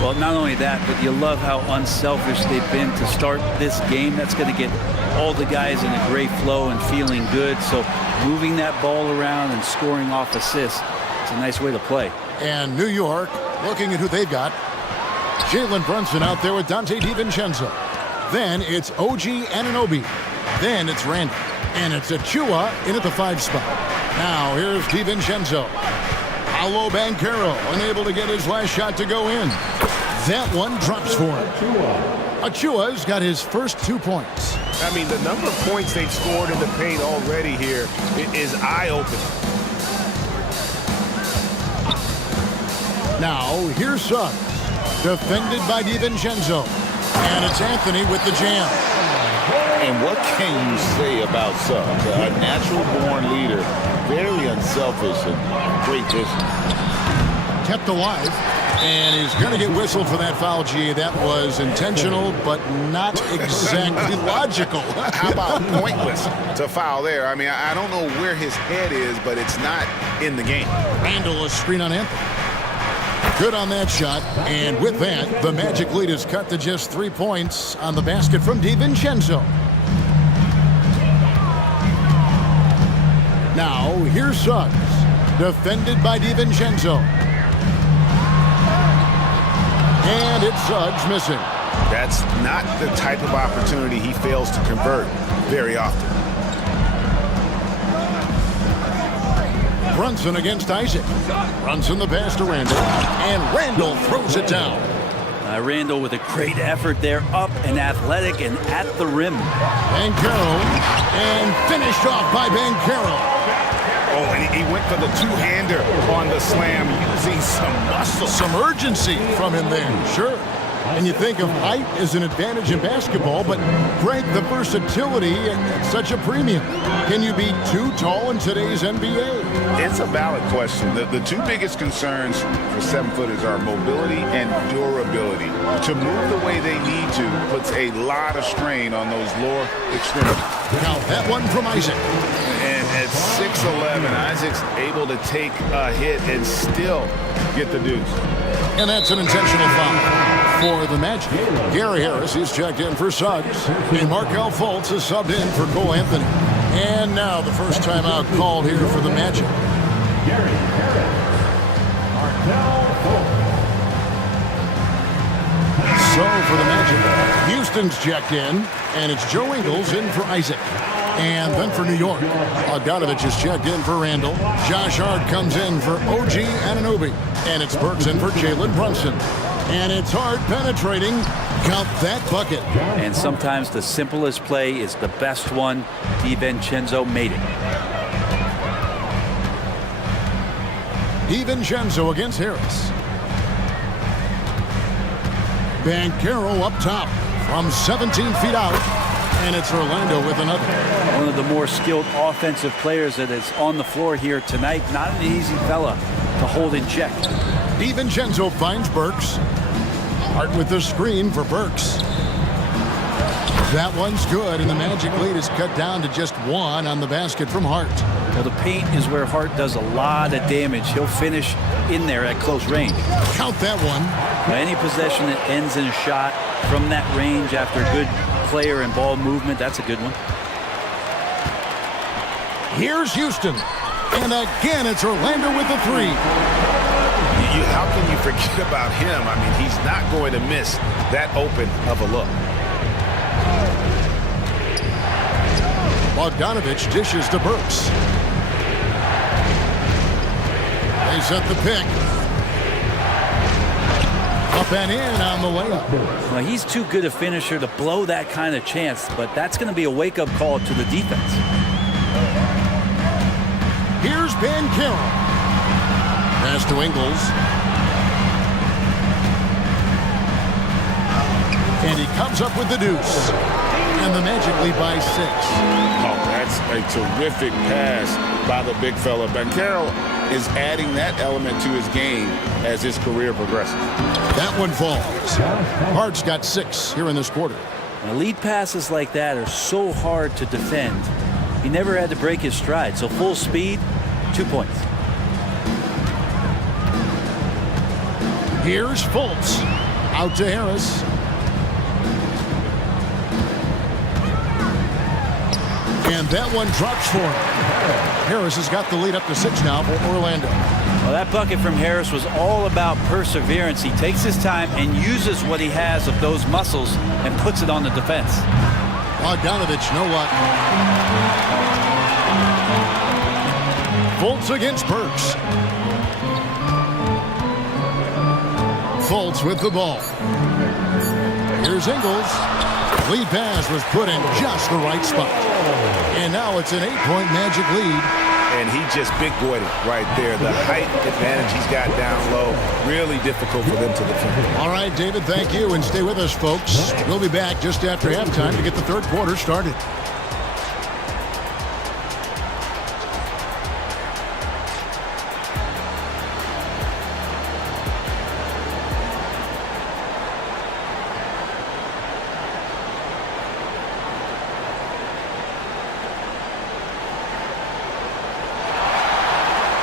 Well, not only that, but you love how unselfish they've been to start this game. That's going to get all the guys in a great flow and feeling good. So moving that ball around and scoring off assists, it's a nice way to play. And New York, looking at who they've got. Jalen Brunson out there with Dante DiVincenzo. Then it's OG Anunoby. Then it's Randall. And it's Achua in at the 5 spot. Now here's DiVincenzo. Paolo Banchero unable to get his last shot to go in. That one drops for him. Achua's got his first 2 points. I mean, the number of points they've scored in the paint already here is eye-opening. Now here's Suggs. Defended by DiVincenzo. And it's Anthony with the jam. And what can you say about Suggs? A natural-born leader, very unselfish and great vision. Kept alive, and he's going to get whistled for that foul, G. That was intentional, but not exactly logical. How about pointless to foul there? I mean, I don't know where his head is, but it's not in the game. Randall a screen on Anthony. Good on that shot, and with that, the Magic lead is cut to just 3 points on the basket from DiVincenzo. Now, here's Suggs, defended by DiVincenzo. And it's Suggs missing. That's not the type of opportunity he fails to convert very often. Brunson against Isaac. Brunson the pass to Randall. And Randall throws it down. Randall with a great effort there, up and athletic and at the rim. Banchero, and finished off by Banchero. Oh, and he went for the two-hander on the slam, using some muscle. Some urgency from him there, sure. And you think of height as an advantage in basketball, but Greg, the versatility at such a premium. Can you be too tall in today's NBA? It's a valid question. The 2 biggest concerns for 7-footers are mobility and durability. To move the way they need to puts a lot of strain on those lower extremities. Now that one from Isaac. And at 6'11", Isaac's able to take a hit and still get the deuce. And that's an intentional foul for the Magic. Gary Harris is checked in for Suggs. And Markelle Fultz is subbed in for Cole Anthony. And now the first timeout called here for the Magic. Gary Harris. Markelle Fultz. So for the Magic, Houston's checked in, and it's Joe Ingles in for Isaac. And then for New York, Bogdanovich is checked in for Randall. Josh Hart comes in for OG Anunoby. And it's Burks in for Jalen Brunson. And it's Hart penetrating. Count that bucket. And sometimes the simplest play is the best one. DiVincenzo made it. DiVincenzo against Harris. Banchero up top from 17 feet out. And it's Orlando with another. One of the more skilled offensive players that is on the floor here tonight. Not an easy fella to hold in check. DiVincenzo finds Burks. Hart with the screen for Burks. That one's good, and the Magic lead is cut down to just 1 on the basket from Hart. Well, the paint is where Hart does a lot of damage. He'll finish in there at close range. Count that one. Any possession that ends in a shot from that range after good player and ball movement, that's a good one. Here's Houston. And again, it's Orlando with the three. How can you forget about him? I mean, he's not going to miss that open of a look. Bogdanovich dishes to Burks. They set the pick. Up and in on the layup. Well, he's too good a finisher to blow that kind of chance, but that's going to be a wake-up call to the defense. Here's Ben Carroll. Pass to Ingles. And he comes up with the deuce. And the Magic lead by 6. Oh, that's a terrific pass by the big fella. Banchero is adding that element to his game as his career progresses. That one falls. Hart's got 6 here in this quarter. Now, lead passes like that are so hard to defend. He never had to break his stride, so full speed, 2 points. Here's Fultz. Out to Harris. And that one drops for him. Harris has got the lead up to 6 now for Orlando. Well, that bucket from Harris was all about perseverance. He takes his time and uses what he has of those muscles and puts it on the defense. Bogdanovich, no luck. Fultz against Burks. Fultz with the ball. Here's Ingles. Lead pass was put in just the right spot. And now it's an 8-point Magic lead. And he just big-boyed it right there. The height advantage he's got down low, really difficult for them to defend. All right, David, thank you. And stay with us, folks. We'll be back just after halftime to get the third quarter started.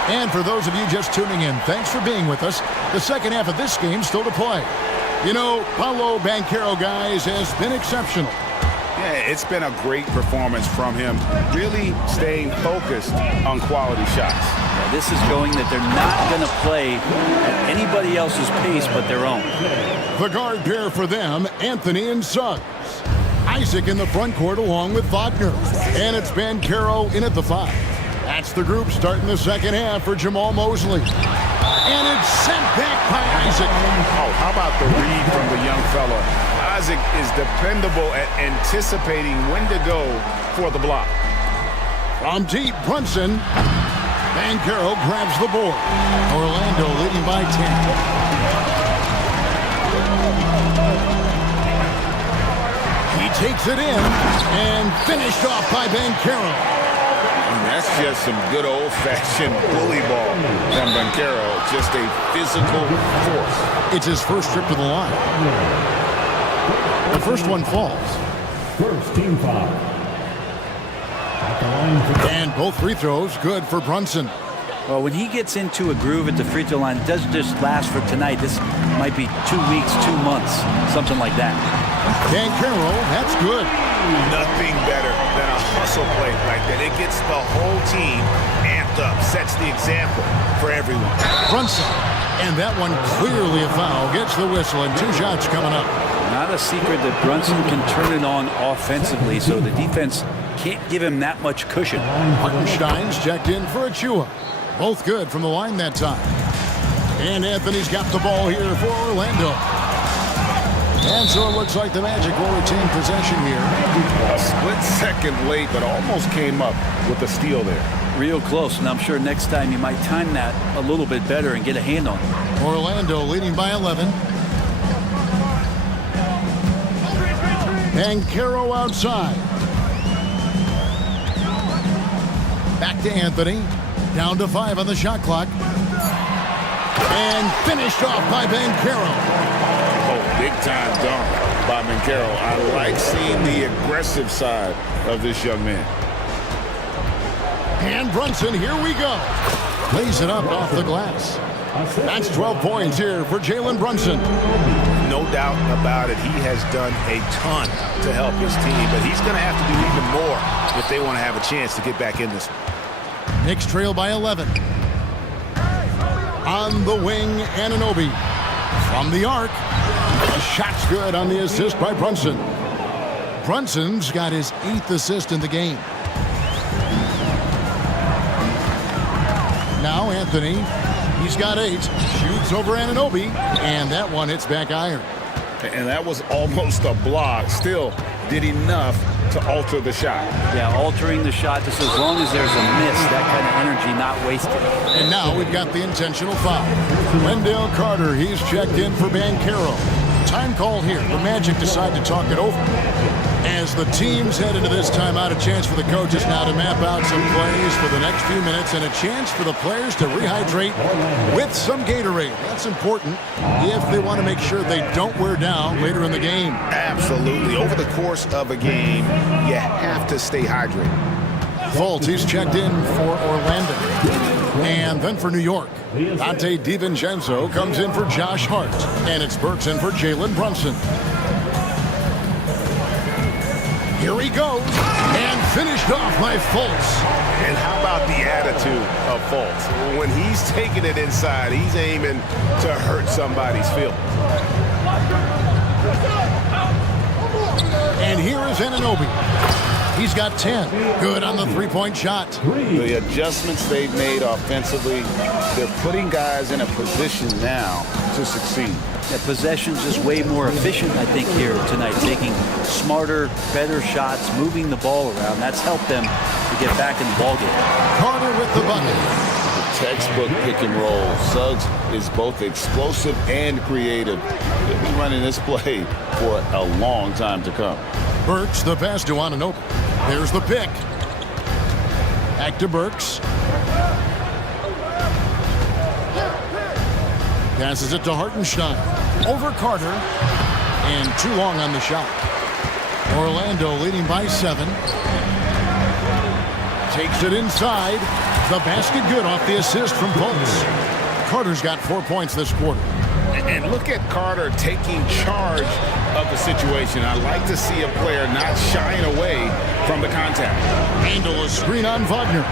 And for those of you just tuning in, thanks for being with us. The second half of this game still to play. You know, Paolo Banchero, guys, has been exceptional. Yeah, it's been a great performance from him, really staying focused on quality shots. Now, this is showing that they're not going to play at anybody else's pace but their own. The guard pair for them, Anthony and Suggs. Isaac in the front court along with Wagner. And it's Banchero in at the 5. That's the group starting the second half for Jamal Mosley. And it's sent back by Isaac. Oh, how about the read from the young fella? Isaac is dependable at anticipating when to go for the block. From deep, Brunson. Banchero grabs the board. Orlando leading by 10. He takes it in and finished off by Banchero. That's just some good old-fashioned bully ball from Banchero. Just a physical force. It's his first trip to the line. The first one falls. First team foul. And both free throws good for Brunson. Well, when he gets into a groove at the free throw line, it doesn't just last for tonight. This might be 2 weeks, 2 months, something like that. Banchero, that's good. Nothing better than a hustle play like that. It gets the whole team amped up, sets the example for everyone. Brunson, and that one clearly a foul. Gets the whistle, and 2 shots coming up. Not a secret that Brunson can turn it on offensively, so the defense can't give him that much cushion. Hartenstein's checked in for Achua. Both good from the line that time. And Anthony's got the ball here for Orlando. And so it looks like the Magic will retain possession here. A split second late, but almost came up with a steal there. Real close, and I'm sure next time you might time that a little bit better and get a hand on it. Orlando leading by 11. Banchero outside. Back to Anthony. Down to 5 on the shot clock. And finished off by Banchero. Big-time dunk by Banchero. I like seeing the aggressive side of this young man. And Brunson, here we go. Lays it up off the glass. That's 12 points here for Jalen Brunson. No doubt about it. He has done a ton to help his team, but he's going to have to do even more if they want to have a chance to get back in this one. Knicks trail by 11. On the wing, Anunoby. From the arc. The shot's good on the assist by Brunson. Brunson's got his 8th assist in the game. Now Anthony. He's got 8. Shoots over Anunoby. And that one hits back iron. And that was almost a block. Still did enough to alter the shot. Yeah, altering the shot just as long as there's a miss, that kind of energy not wasted. And now we've got the intentional foul. Wendell Carter, he's checked in for Banchero. Time call here. The Magic decide to talk it over. As the teams head into this timeout, a chance for the coaches now to map out some plays for the next few minutes and a chance for the players to rehydrate with some Gatorade. That's important if they want to make sure they don't wear down later in the game. Absolutely. Over the course of a game, you have to stay hydrated. Fultz, he's checked in for Orlando. And then for New York, Dante DiVincenzo comes in for Josh Hart. And it's Burks in for Jalen Brunson. Here he goes, and finished off by Fultz. And how about the attitude of Fultz? When he's taking it inside, he's aiming to hurt somebody's feelings. And here is Anunoby. He's got 10. Good on the three-point shot. The adjustments they've made offensively, they're putting guys in a position now to succeed. That possession's just way more efficient, I think, here tonight. Taking smarter, better shots, moving the ball around. That's helped them to get back in the ballgame. Carter with the bucket. Textbook pick and roll. Suggs is both explosive and creative. He'll be running this play for a long time to come. Burks, the pass to Anunoby. There's the pick. Back to Burks. Passes it to Hartenstein. Over Carter. And too long on the shot. Orlando leading by 7. Takes it inside. The basket good off the assist from Fultz. Carter's got 4 points this quarter. And look at Carter taking charge of the situation. I like to see a player not shying away from the contact. Handle a screen on Wagner.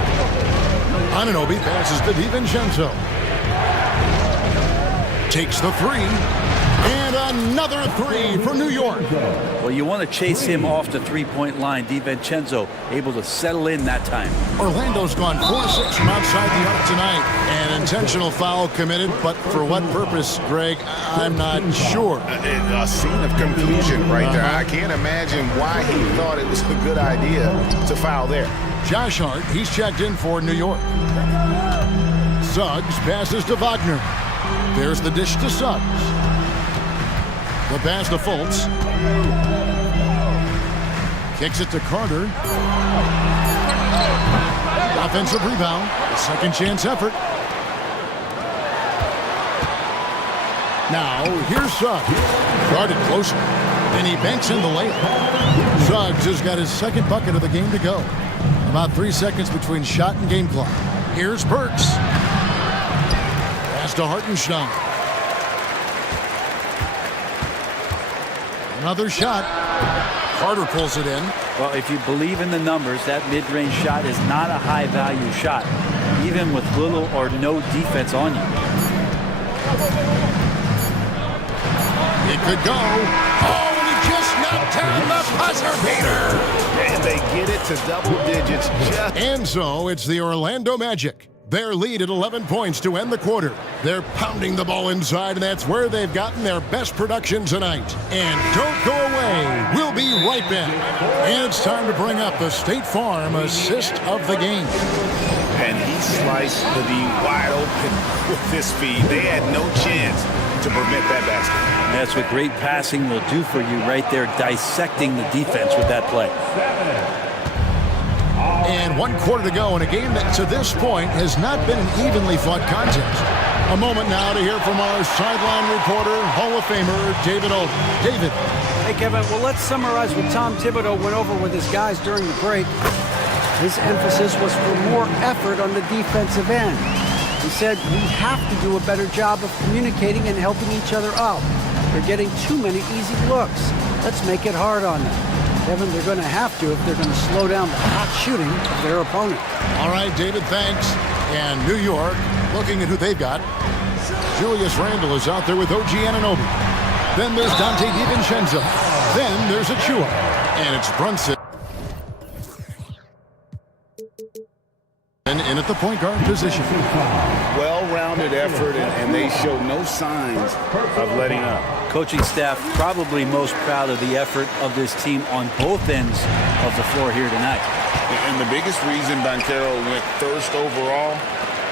Anunoby passes to DiVincenzo. Takes the 3. And another 3 for New York. Well, you want to chase him off the three-point line. DiVincenzo able to settle in that time. Orlando's gone 4-6 from outside the arc tonight. An intentional foul committed, but for what purpose, Greg? I'm not sure. A scene of confusion right there. I can't imagine why he thought it was a good idea to foul there. Josh Hart, he's checked in for New York. Suggs passes to Wagner. There's the dish to Suggs. The pass to Fultz. Kicks it to Carter. Offensive rebound. A second chance effort. Now, here's Suggs. Guarded closer. And he banks in the layup. Suggs has got his second bucket of the game to go. About 3 seconds between shot and game clock. Here's Burks. Pass to Hartenstein. Another shot. Carter pulls it in. Well, if you believe in the numbers, that mid-range shot is not a high-value shot, even with little or no defense on you. It could go. Oh, and he just knocked down the buzzer beater. And they get it to double digits. And so it's the Orlando Magic. Their lead at 11 points to end the quarter. They're pounding the ball inside, and that's where they've gotten their best production tonight. And don't go away. We'll be right back. And it's time to bring up the State Farm assist of the game. And he sliced the D wide open with his feed. They had no chance to prevent that basket. That's what great passing will do for you right there, dissecting the defense with that play. And 1 quarter to go in a game that to this point has not been an evenly fought contest. A moment now to hear from our sideline reporter, Hall of Famer David Alden. David. Hey, Kevin, well, let's summarize what Tom Thibodeau went over with his guys during the break. His emphasis was for more effort on the defensive end. He said, we have to do a better job of communicating and helping each other out. They're getting too many easy looks. Let's make it hard on them. Kevin, they're going to have to if they're going to slow down the hot shooting of their opponent. All right, David, thanks. And New York, looking at who they've got. Julius Randle is out there with OG Anunoby. Then there's Dante DiVincenzo. Then there's Achua. And it's Brunson in at the point guard position. Well-rounded effort, and they show no signs of letting up. Coaching staff probably most proud of the effort of this team on both ends of the floor here tonight. And the biggest reason Banchero went first overall,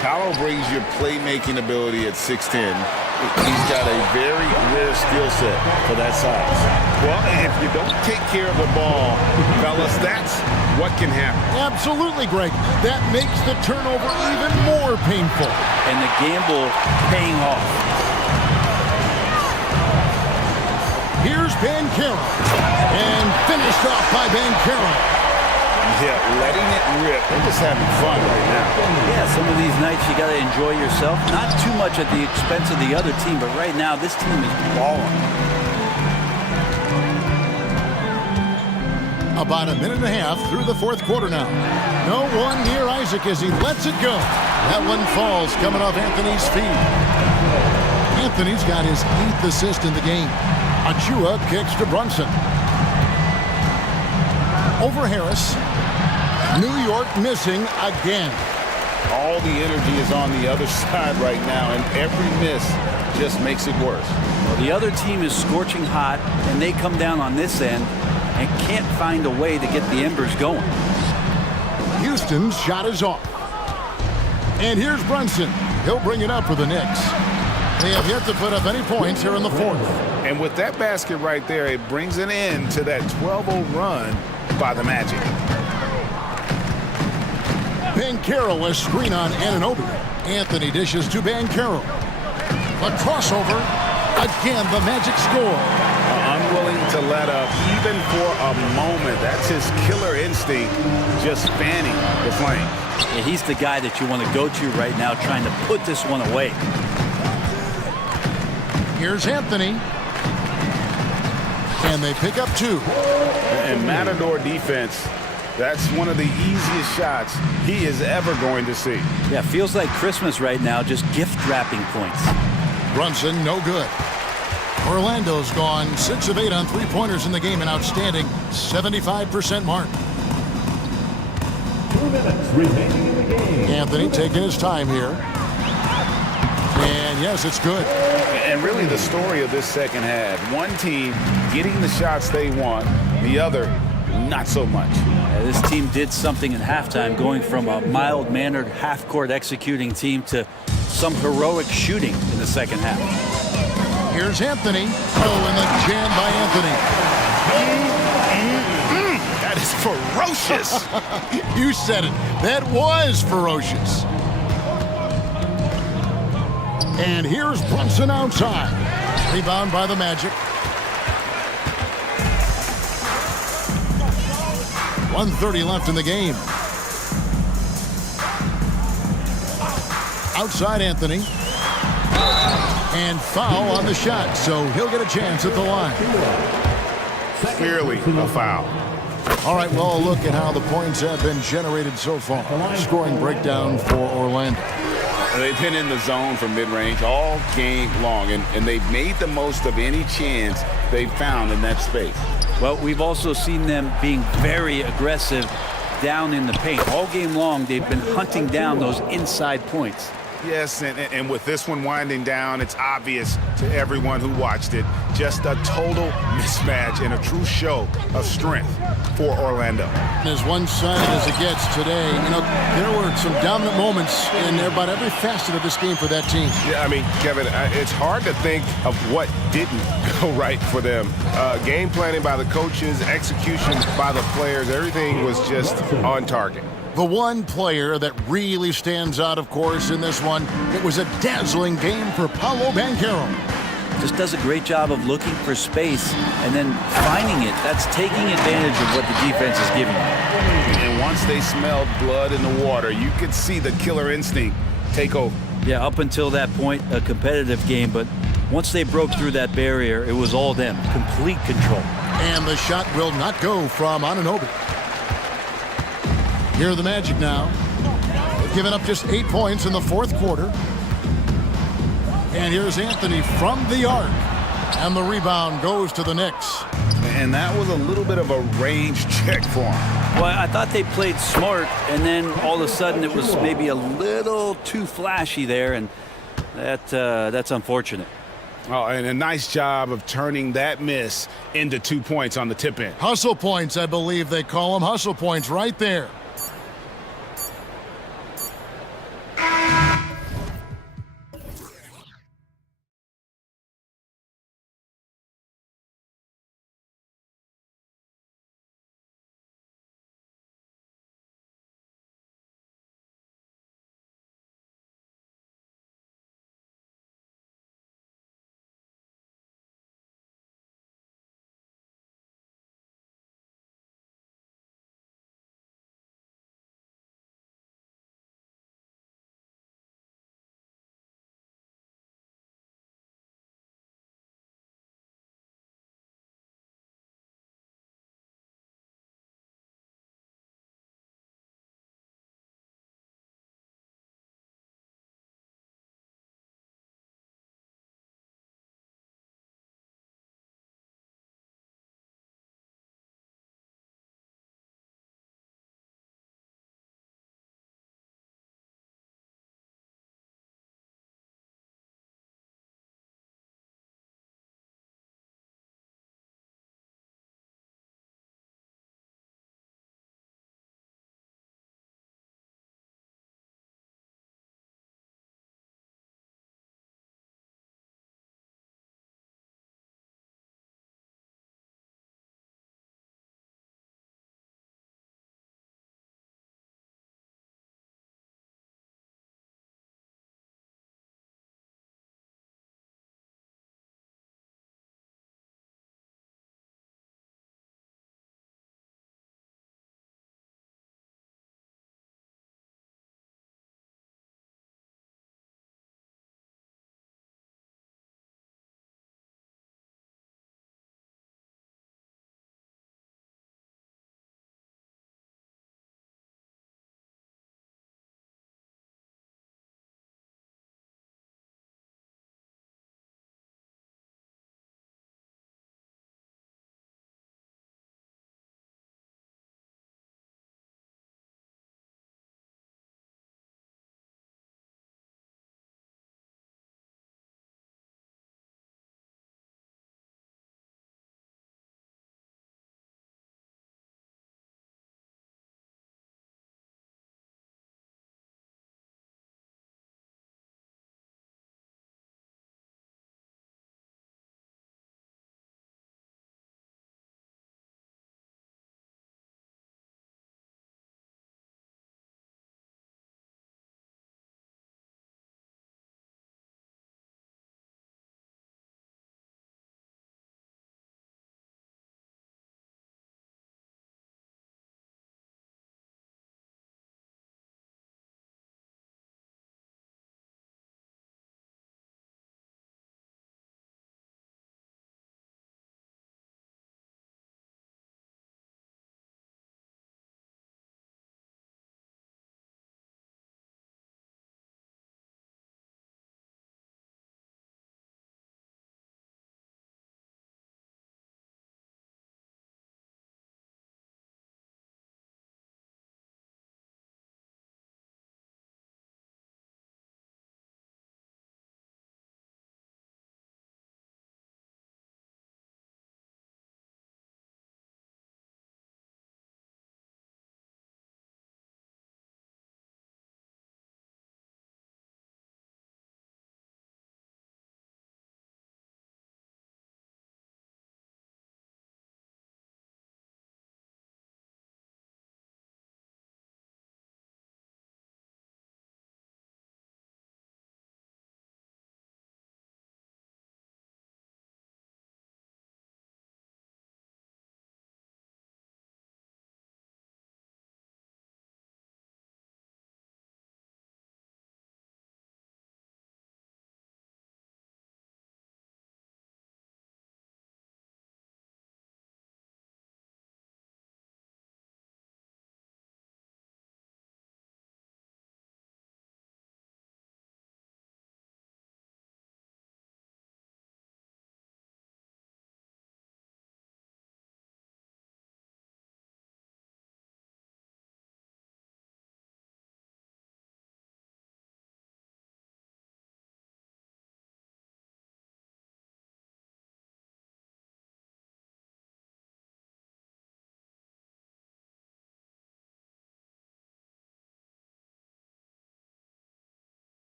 Paolo brings your playmaking ability at 6'10". He's got a very rare skill set for that size. Well, if you don't take care of the ball, fellas, that's what can happen. Absolutely, Greg. That makes the turnover even more painful. And the gamble paying off. Here's Banchero. And finished off by Banchero. Yeah, letting it rip. They're just having fun right now. Yeah, some of these nights you got to enjoy yourself. Not too much at the expense of the other team, but right now this team is balling. About a minute and a half through the fourth quarter now. No one near Isaac as he lets it go. That one falls coming off Anthony's feet. Anthony's got his 8th assist in the game. Achua kicks to Brunson. Over Harris. New York missing again. All the energy is on the other side right now, and every miss just makes it worse. Well, the other team is scorching hot, and they come down on this end and can't find a way to get the embers going. Houston's shot is off. And here's Brunson. He'll bring it up for the Knicks. They have yet to put up any points here in the fourth. And with that basket right there, it brings an end to that 12-0 run by the Magic. Banchero a screen on Anunoby. Anthony dishes to Banchero. A crossover. Again, the Magic score. Unwilling to let up even for a moment. That's his killer instinct, just fanning the flame. Yeah, he's the guy that you want to go to right now, trying to put this one away. Here's Anthony. And they pick up 2. And Matador defense, that's one of the easiest shots he is ever going to see. Yeah, feels like Christmas right now, just gift wrapping points. Brunson, no good. Orlando's gone 6 of 8 on three-pointers in the game, an outstanding 75% mark. 2 minutes remaining in the game. Anthony taking his time here. And yes, it's good. And really the story of this second half, one team getting the shots they want, the other not so much. Yeah, this team did something in halftime, going from a mild-mannered half-court executing team to some heroic shooting in the second half. Here's Anthony. Oh, and the jam by Anthony. That is ferocious. You said it. That was ferocious. And here's Brunson outside. Rebound by the Magic. 1:30 left in the game. Outside Anthony. And foul on the shot, so he'll get a chance at the line. Clearly a foul. All right, well, look at how the points have been generated so far. Scoring breakdown for Orlando. They've been in the zone from mid-range all game long, and they've made the most of any chance they've found in that space. Well, we've also seen them being very aggressive down in the paint. All game long, they've been hunting down those inside points. Yes, and with this one winding down, it's obvious to everyone who watched it. Just a total mismatch and a true show of strength for Orlando. As one-sided as it gets today, you know, there were some dominant moments in about every facet of this game for that team. Yeah, I mean, Kevin, it's hard to think of what didn't go right for them. Game planning by the coaches, execution by the players, everything was just on target. The one player that really stands out, of course, in this one, it was a dazzling game for Paolo Banchero. just does a great job of looking for space and then finding it. That's taking advantage of what the defense is giving you. And once they smelled blood in the water, you could see the killer instinct take over. Yeah, up until that point, a competitive game, but once they broke through that barrier, it was all them. Complete control. And the shot will not go from Anunoby. Here are the Magic now. They've given up just 8 points in the fourth quarter. And here's Anthony from the arc. And the rebound goes to the Knicks. And that was a little bit of a range check for him. Well, I thought they played smart, and then all of a sudden it was maybe a little too flashy there, and that's unfortunate. Oh, and a nice job of turning that miss into 2 points on the tip in. Hustle points, I believe they call them. Hustle points right there.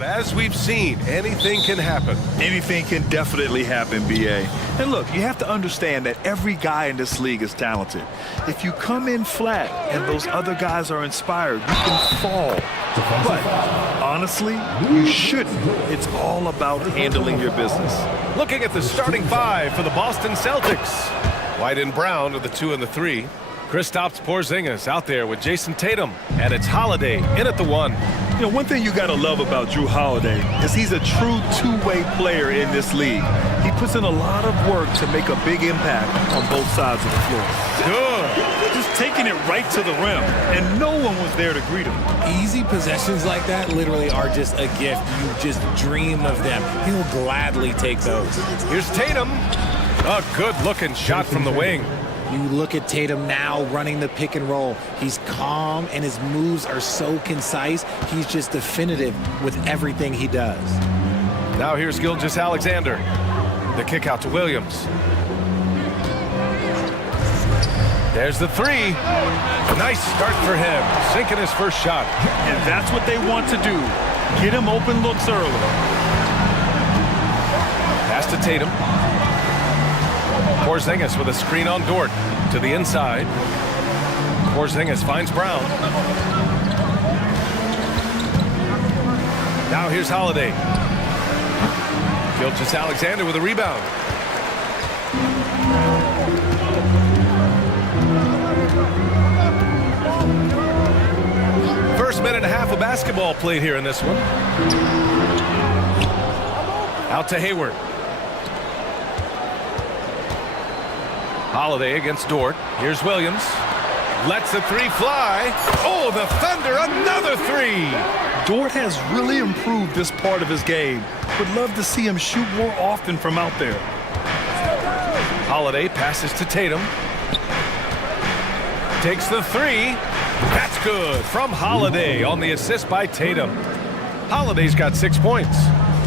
But as we've seen, anything can happen. Anything can definitely happen, BA. And look, you have to understand that every guy in this league is talented. If you come in flat and those other guys are inspired, you can fall. But honestly, you shouldn't. It's all about handling your business. Looking at the starting five for the Boston Celtics. White and Brown are the 2 and the 3. Kristaps Porzingis out there with Jason Tatum. And it's Holiday in at the 1. You know, one thing you got to love about Drew Holiday is he's a true two-way player in this league. He puts in a lot of work to make a big impact on both sides of the floor. Good. Just taking it right to the rim, and no one was there to greet him. Easy possessions like that literally are just a gift. You just dream of them. He'll gladly take those. Here's Tatum. A good-looking shot from the wing. You look at Tatum now running the pick and roll. He's calm and his moves are so concise. He's just definitive with everything he does. Now here's Gilgeous-Alexander. The kick out to Williams. There's the 3. Nice start for him, sinking his first shot. And that's what they want to do. Get him open looks early. Pass to Tatum. Porzingis with a screen on Dort to the inside. Porzingis finds Brown. Now here's Holiday. Gilgeous-Alexander with a rebound. First minute and a half of basketball played here in this one. Out to Hayward. Holiday against Dort. Here's Williams. Lets the 3 fly. Oh, the Thunder, another 3. Dort has really improved this part of his game. Would love to see him shoot more often from out there. Holiday passes to Tatum. Takes the 3. That's good from Holiday on the assist by Tatum. Holiday's got 6 points.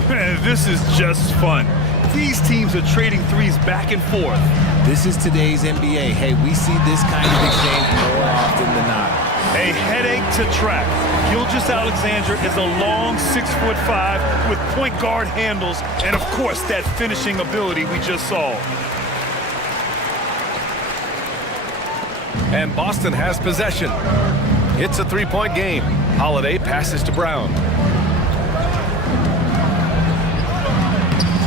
Man, this is just fun. These teams are trading threes back and forth. This is today's NBA. Hey, we see this kind of exchange more often than not. A headache to track. Gilgeous-Alexander is a long 6'5" with point guard handles and, of course, that finishing ability we just saw. And Boston has possession. It's a 3-point game. Holiday passes to Brown.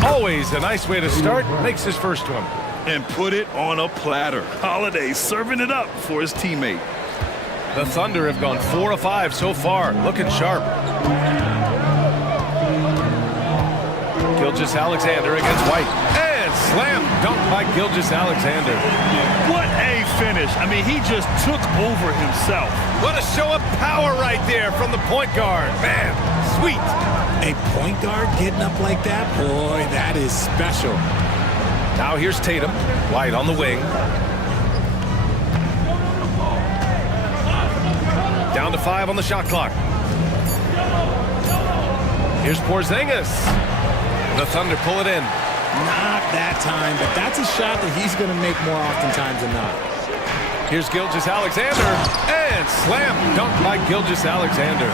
Always a nice way to start. Makes his first one. And put it on a platter. Holiday serving it up for his teammate. The Thunder have gone 4 of 5 so far. Looking sharp. Gilgeous-Alexander against White. And slam dunk by Gilgeous-Alexander. What a finish. I mean, he just took over himself. What a show of power right there from the point guard. Man, sweet. A point guard getting up like that? Boy, that is special. Now here's Tatum. White on the wing. Down to 5 on the shot clock. Here's Porzingis. The Thunder pull it in. Not that time, but that's a shot that he's going to make more oftentimes than not. Here's Gilgeous-Alexander. And slam dunk by Gilgeous-Alexander.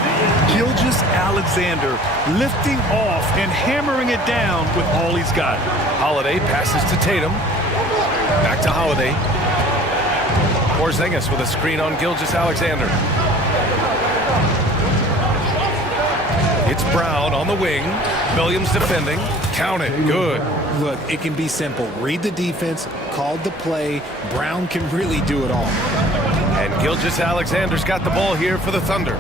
Gilgeous-Alexander lifting off and hammering it down with all he's got. Holiday passes to Tatum. Back to Holiday. Porzingis with a screen on Gilgeous-Alexander. It's Brown on the wing. Williams defending. Count it. Good. Look, it can be simple. Read the defense, call the play. Brown can really do it all. And Gilgeous-Alexander's got the ball here for the Thunder.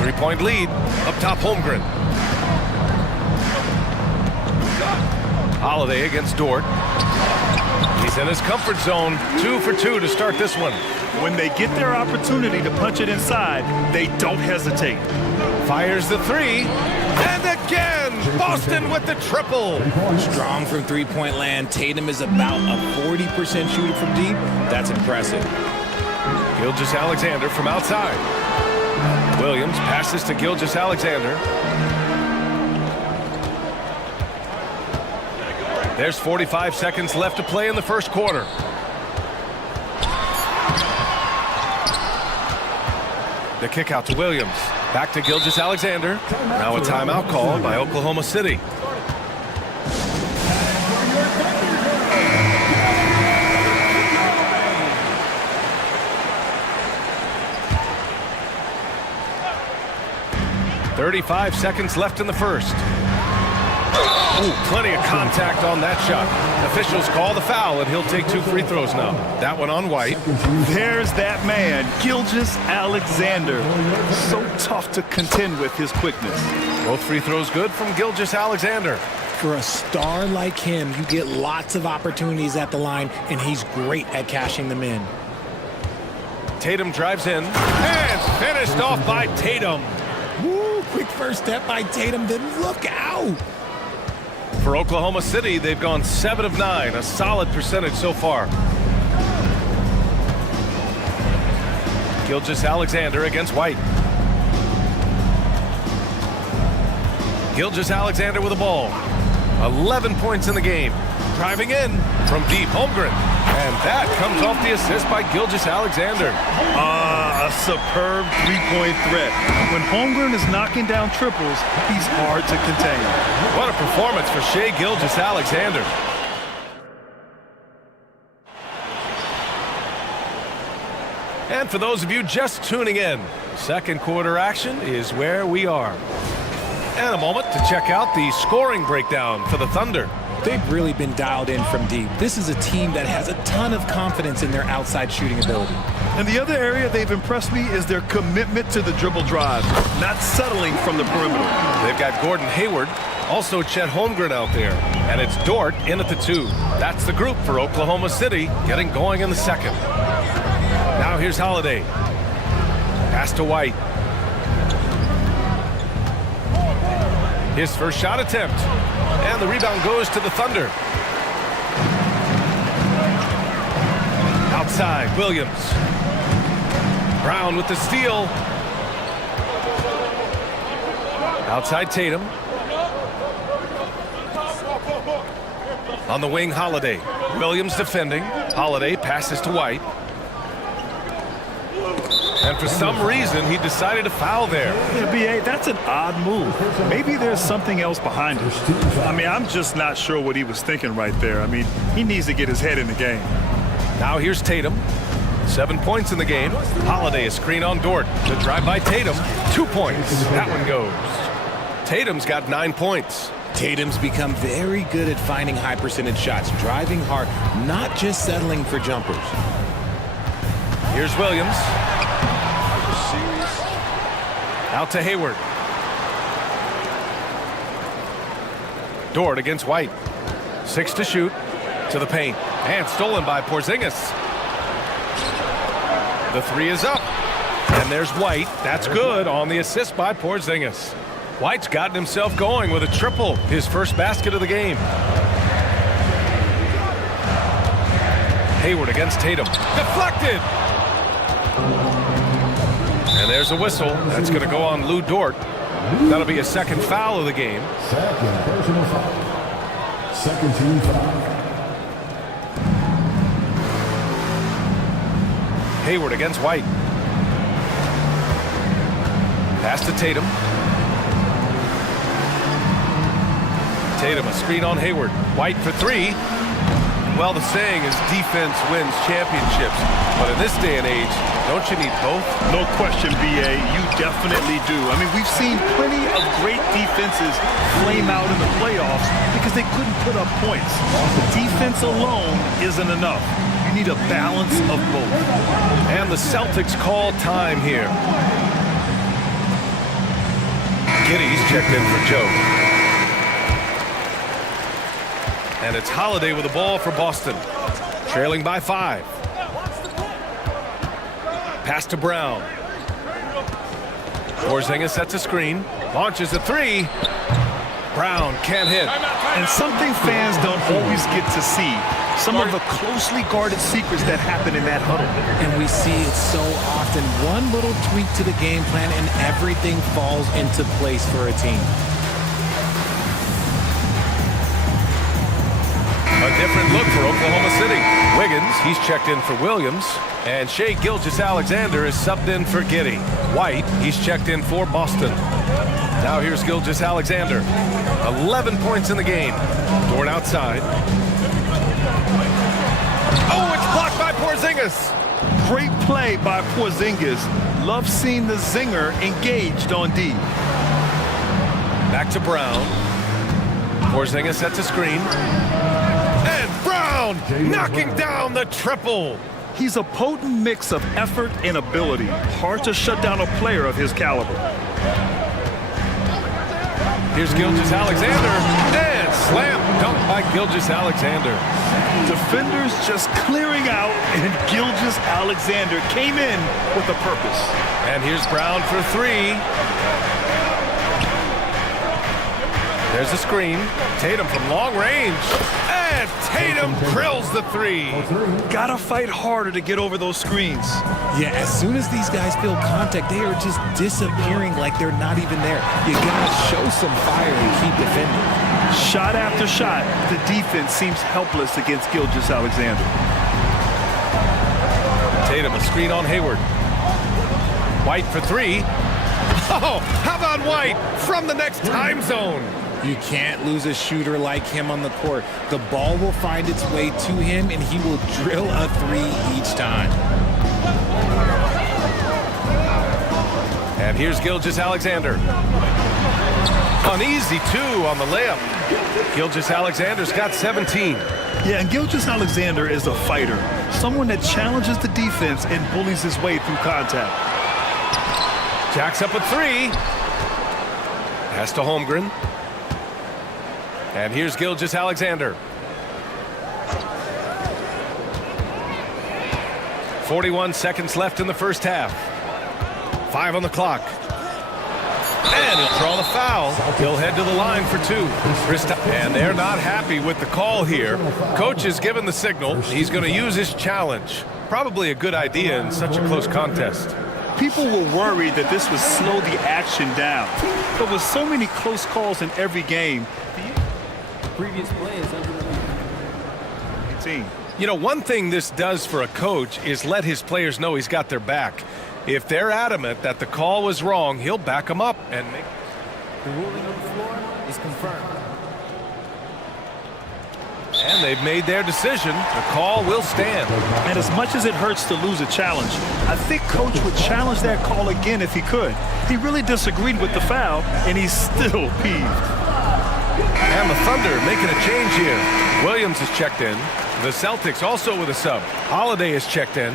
3-point lead. Up top, Holmgren. Holiday against Dort. He's in his comfort zone. 2 for 2 to start this one. When they get their opportunity to punch it inside, they don't hesitate. Fires the 3. And again, Boston with the triple. Strong from three-point land. Tatum is about a 40% shooter from deep. That's impressive. Gilgeous-Alexander from outside. Williams passes to Gilgeous-Alexander. There's 45 seconds left to play in the first quarter. The kick out to Williams. Back to Gilgeous-Alexander. Now a timeout called by Oklahoma City. "35 seconds left in the first." Ooh, plenty of contact on that shot. Officials call the foul, and he'll take 2 free throws now. That one on White. There's that man, Gilgeous-Alexander. So tough to contend with his quickness. Both free throws good from Gilgeous-Alexander. For a star like him, you get lots of opportunities at the line, and he's great at cashing them in. Tatum drives in, and finished off by Tatum. Woo, quick first step by Tatum, then look out. For Oklahoma City, they've gone 7 of 9, a solid percentage so far. Gilgeous-Alexander against White. Gilgeous-Alexander with the ball. 11 points in the game. Driving in from deep, Holmgren. And that comes off the assist by Gilgeous-Alexander. A superb three-point threat. When Holmgren is knocking down triples, he's hard to contain. What a performance for Shai Gilgeous-Alexander. And for those of you just tuning in, second quarter action is where we are. And a moment to check out the scoring breakdown for the Thunder. They've really been dialed in from deep. This is a team that has a ton of confidence in their outside shooting ability. And the other area they've impressed me is their commitment to the dribble drive, not settling from the perimeter. They've got Gordon Hayward, also Chet Holmgren out there. And it's Dort in at the 2. That's the group for Oklahoma City, getting going in the second. Now here's Holiday. Pass to White. His first shot attempt. And the rebound goes to the Thunder. Outside, Williams. Brown with the steal. Outside Tatum. On the wing, Holiday. Williams defending. Holiday passes to White. And for some reason, he decided to foul there. Yeah, B.A., that's an odd move. Maybe there's something else behind it. I mean, I'm just not sure what he was thinking right there. I mean, he needs to get his head in the game. Now here's Tatum. 7 points in the game. Holiday a screen on Dort. The drive by Tatum. 2 points. That one goes. Tatum's got 9 points. Tatum's become very good at finding high percentage shots, driving hard, not just settling for jumpers. Here's Williams. Out to Hayward. Dort against White. 6 to shoot. To the paint. And stolen by Porzingis. The 3 is up. And there's White. That's good on the assist by Porzingis. White's gotten himself going with a triple. His first basket of the game. Hayward against Tatum. Deflected! And there's a whistle. That's going to go on Lou Dort. That'll be a second foul of the game. Second personal foul. Second team foul. Hayward against White. Pass to Tatum. Tatum, a screen on Hayward. White for 3. Well, the saying is defense wins championships. But in this day and age, don't you need both? No question, B.A. You definitely do. I mean, we've seen plenty of great defenses flame out in the playoffs because they couldn't put up points. Defense alone isn't enough. You need a balance of both. And the Celtics call time here. Giddy's checked in for Joe. And it's Holiday with the ball for Boston. Trailing by 5. Pass to Brown. Porzingis sets a screen. Launches a 3. Brown can't hit. And something fans don't always get to see. Some of the closely guarded secrets that happen in that huddle. And we see it so often. One little tweak to the game plan and everything falls into place for a team. A different look for Oklahoma City. Wiggins, he's checked in for Williams. And Shai Gilgeous-Alexander is subbed in for Giddey. White, he's checked in for Boston. Now here's Gilgeous-Alexander. 11 points in the game. Dort outside. Oh, it's blocked by Porzingis. Great play by Porzingis. Love seeing the zinger engaged on D. Back to Brown. Porzingis sets a screen. And Brown knocking down the triple. He's a potent mix of effort and ability. Hard to shut down a player of his caliber. Here's Gilgeous-Alexander. And slam dunk by Gilgeous-Alexander. Defenders just clearing out, and Gilgeous-Alexander came in with a purpose. And here's Brown for three. There's a screen. Tatum from long range. And Tatum drills the three. Gotta fight harder to get over those screens. Yeah, as soon as these guys feel contact, they are just disappearing like they're not even there. You gotta show some fire and keep defending. Shot after shot, the defense seems helpless against Gilgeous-Alexander. Tatum, a screen on Hayward. White for three. Oh, how about White from the next time zone? You can't lose a shooter like him on the court. The ball will find its way to him, and he will drill a three each time. And here's Gilgeous-Alexander. An easy two on the layup. Gilgeous-Alexander's got 17. Yeah, and Gilgeous-Alexander is a fighter. Someone that challenges the defense and bullies his way through contact. Jacks up a three. Pass to Holmgren. And here's Gilgeous-Alexander. 41 seconds left in the first half. 5 on the clock. And he'll draw the foul. He'll head to the line for two. And they're not happy with the call here. Coach has given the signal. He's going to use his challenge. Probably a good idea in such a close contest. People were worried that this would slow the action down. But with so many close calls in every game, Previous play is under review. You know, one thing this does for a coach is let his players know he's got their back. If they're adamant that the call was wrong, he'll back them up and make... The ruling on the floor is confirmed. And they've made their decision. The call will stand. And as much as it hurts to lose a challenge, I think Coach would challenge that call again if he could. He really disagreed with the foul, and he's still peeved. And the Thunder making a change here. Williams is checked in. The Celtics also with a sub. Holiday is checked in.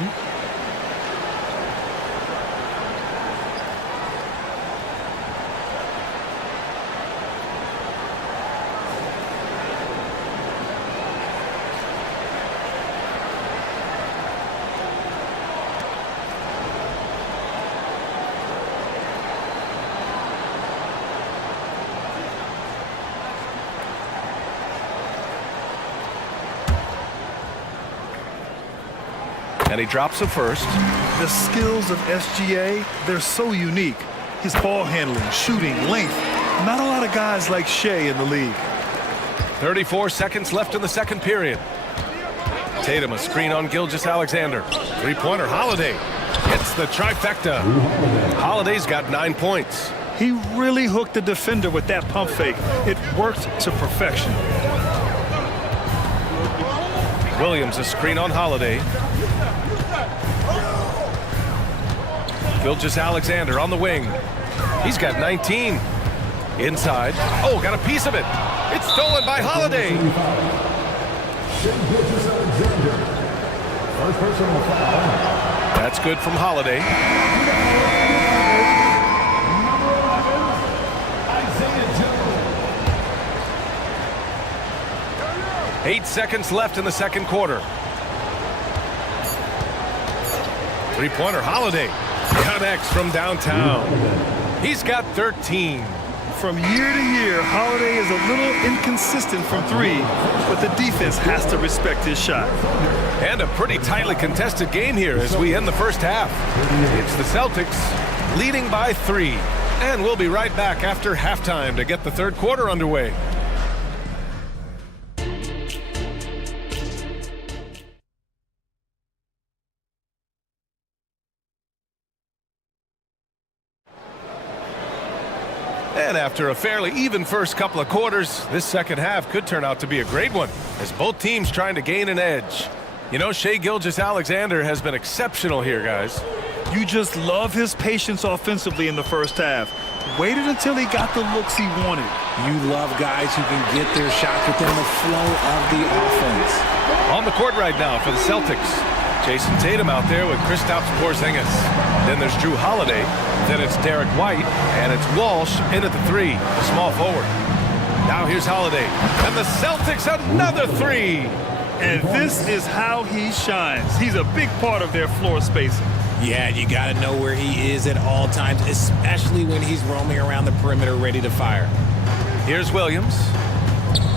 And he drops a first. The skills of SGA, they're so unique. His ball handling, shooting, length. Not a lot of guys like Shai in the league. 34 seconds left in the second period. Tatum, a screen on Gilgeous-Alexander. Three-pointer, Holiday. Hits the trifecta. Holiday's got 9 points. He really hooked the defender with that pump fake. It worked to perfection. Williams, a screen on Holiday. Gilgeous-Alexander on the wing. He's got 19. Inside. Oh, got a piece of it. It's stolen by Holiday. That's good from Holiday. 8 seconds left in the second quarter. Three-pointer, Holiday. Connects from downtown. He's got 13. From year to year, Holiday is a little inconsistent from three, but the defense has to respect his shot. And a pretty tightly contested game here as we end the first half. It's the Celtics leading by 3. And we'll be right back after halftime to get the third quarter underway. And after a fairly even first couple of quarters, this second half could turn out to be a great one, as both teams trying to gain an edge. You know, Shai Gilgeous-Alexander has been exceptional here, guys. You just love his patience offensively in the first half. Waited until he got the looks he wanted. You love guys who can get their shots within the flow of the offense. On the court right now for the Celtics, Jason Tatum out there with Kristaps Porzingis. Then there's Drew Holiday. Then it's Derek White. And it's Walsh in at the three, the small forward. Now here's Holiday. And the Celtics another three. And this is how he shines. He's a big part of their floor spacing. Yeah, you got to know where he is at all times, especially when he's roaming around the perimeter ready to fire. Here's Williams.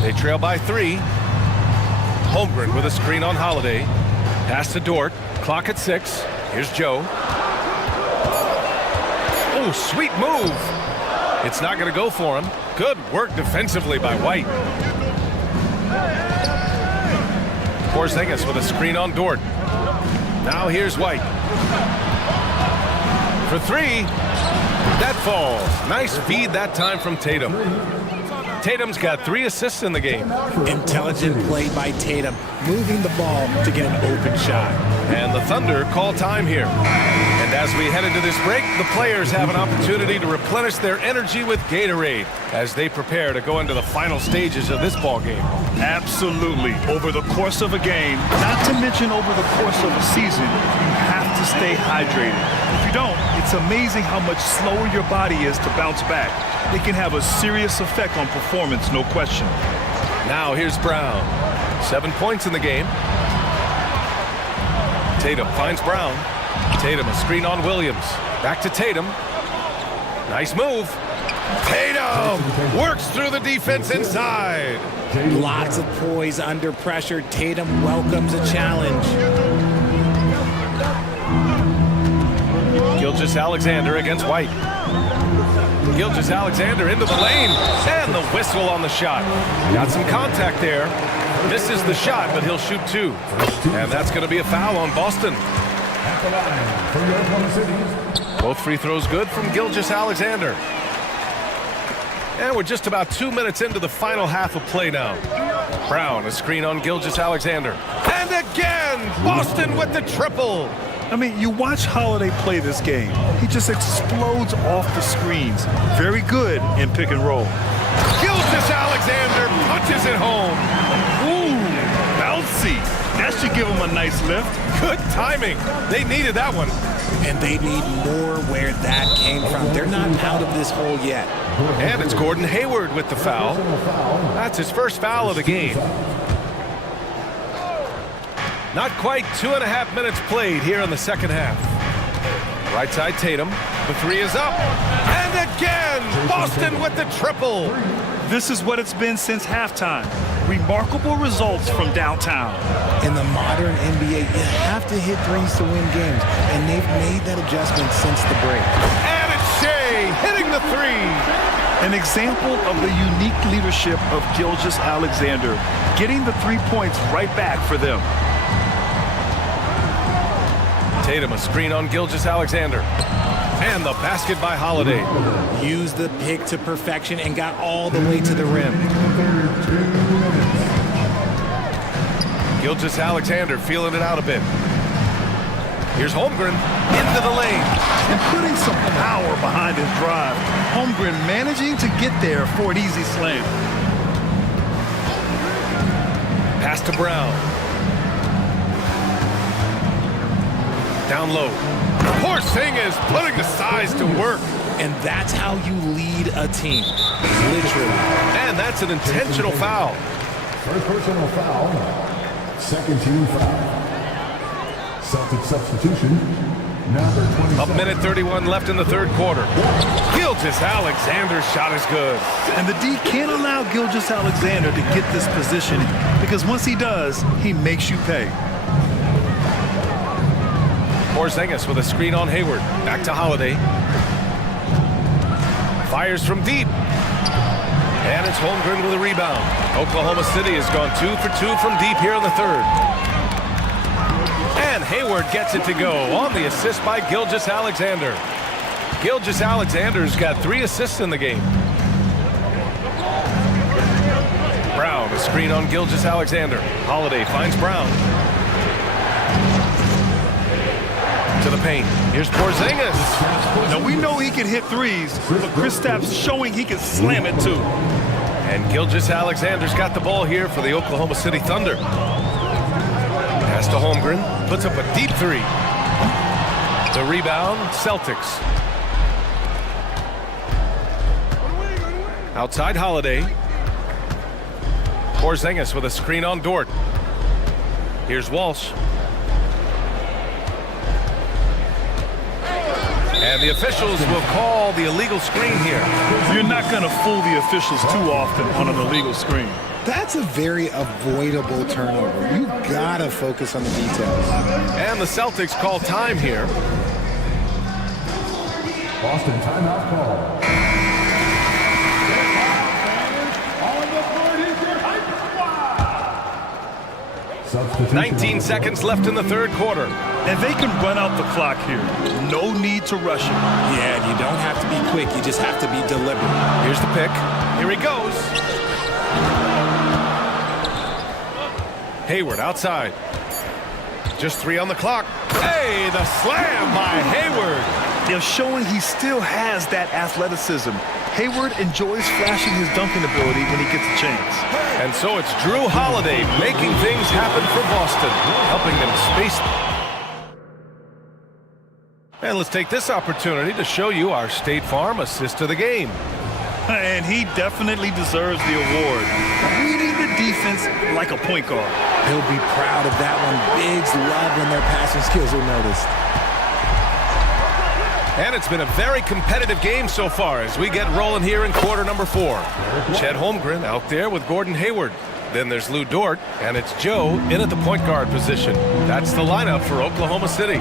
They trail by three. Holmgren with a screen on Holiday. Pass to Dort. Clock at 6. Here's Joe. Oh, sweet move. It's not going to go for him. Good work defensively by White. Porzingis with a screen on Dort. Now here's White. For three. That falls. Nice feed that time from Tatum. Tatum's got 3 assists in the game. Intelligent play by Tatum, moving the ball to get an open shot. And the Thunder call time here. And as we head into this break, the players have an opportunity to replenish their energy with Gatorade as they prepare to go into the final stages of this ball game. Absolutely. Over the course of a game, not to mention over the course of a season, you have to stay hydrated. If you don't, it's amazing how much slower your body is to bounce back. It can have a serious effect on performance, no question. Now here's Brown. 7 points in the game. Tatum finds Brown. Tatum a screen on Williams. Back to Tatum. Nice move. Tatum works through the defense inside. Lots of poise under pressure. Tatum welcomes a challenge. Gilgeous-Alexander against White. Gilgeous-Alexander into the lane. And the whistle on the shot. Got some contact there. Misses the shot, but he'll shoot 2. And that's going to be a foul on Boston. Both free throws good from Gilgeous-Alexander. And we're just about 2 minutes into the final half of play now. Brown, a screen on Gilgeous-Alexander. And again, Boston with the triple. I mean, you watch Holiday play this game. He just explodes off the screens. Very good in pick and roll. Gilgeous-Alexander punches it home. Ooh, bouncy. That should give him a nice lift. Good timing. They needed that one. And they need more where that came from. They're not out of this hole yet. And it's Gordon Hayward with the foul. That's his first foul of the game. Not quite 2.5 minutes played here in the second half. Right side Tatum. The three is up. And again, Boston with the triple. This is what it's been since halftime. Remarkable results from downtown. In the modern NBA, you have to hit threes to win games, and they've made that adjustment since the break. And it's Shai hitting the three. An example of the unique leadership of Gilgeous-Alexander, getting the 3 points right back for them. Tatum a screen on Gilgeous-Alexander. And the basket by Holiday. Used the pick to perfection and got all the way to the rim. Gilgeous-Alexander feeling it out a bit. Here's Holmgren into the lane. And putting some power behind his drive. Holmgren managing to get there for an easy slam. Pass to Brown. Down low. Porzingis putting the size to work. And that's how you lead a team. Literally. And that's an intentional foul. First personal foul. Second team foul. Celtic substitution. Number 27. A minute 31 left in the third quarter. Gilgeous-Alexander's shot is good. And the D can't allow Gilgeous-Alexander to get this positioning because once he does, he makes you pay. Porzingis with a screen on Hayward. Back to Holiday. Fires from deep. And it's Holmgren with a rebound. Oklahoma City has gone 2 for 2 from deep here in the third. And Hayward gets it to go on the assist by Gilgeous-Alexander. Gilgeous-Alexander's got 3 assists in the game. Brown, a screen on Gilgeous-Alexander. Holiday finds Brown. To the paint. Here's Porzingis. Now we know he can hit threes, but Kristaps showing he can slam it too. And Gilgeous-Alexander's got the ball here for the Oklahoma City Thunder. Pass to Holmgren, puts up a deep three. The rebound, Celtics. Outside Holiday. Porzingis with a screen on Dort. Here's Walsh. And the officials will call the illegal screen here. You're not going to fool the officials too often on an illegal screen. That's a very avoidable turnover. You gotta focus on the details. And the Celtics call time here. Boston timeout call. 19 seconds left in the third quarter. And they can run out the clock here. No need to rush it. Yeah, and you don't have to be quick. You just have to be deliberate. Here's the pick. Here he goes. Hayward outside. Just 3 on the clock. Hey, the slam by Hayward. They're showing he still has that athleticism. Hayward enjoys flashing his dunking ability when he gets a chance. And so it's Drew Holiday making things happen for Boston, helping them space. And let's take this opportunity to show you our State Farm assist of the game. And he definitely deserves the award. Reading the defense like a point guard. He'll be proud of that one. Bigs love when their passing skills are noticed. And it's been a very competitive game so far as we get rolling here in quarter number 4. Chet Holmgren out there with Gordon Hayward. Then there's Lou Dort, and it's Joe in at the point guard position. That's the lineup for Oklahoma City.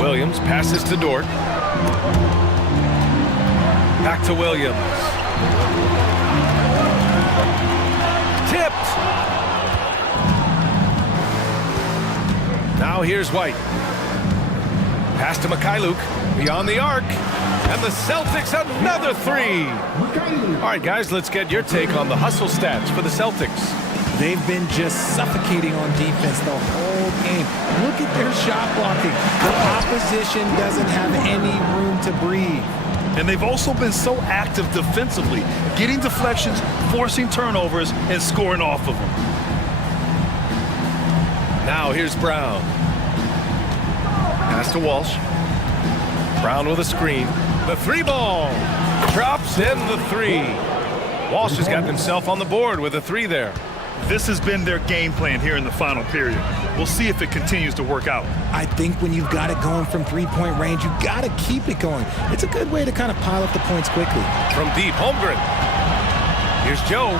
Williams passes to Dort. Back to Williams. Tipped. Now here's White. Pass to Mikhailuk, beyond the arc, and the Celtics another 3. All right, guys, let's get your take on the hustle stats for the Celtics. They've been just suffocating on defense the whole game. Look at their shot blocking. The opposition doesn't have any room to breathe. And they've also been so active defensively, getting deflections, forcing turnovers, and scoring off of them. Now here's Brown. Pass to Walsh. Brown with a screen. The 3 ball. Drops in the 3. Walsh has gotten himself on the board with a 3 there. This has been their game plan here in the final period. We'll see if it continues to work out. I think when you've got it going from 3-point range, you got to keep it going. It's a good way to kind of pile up the points quickly. From deep, Holmgren. Here's Joe.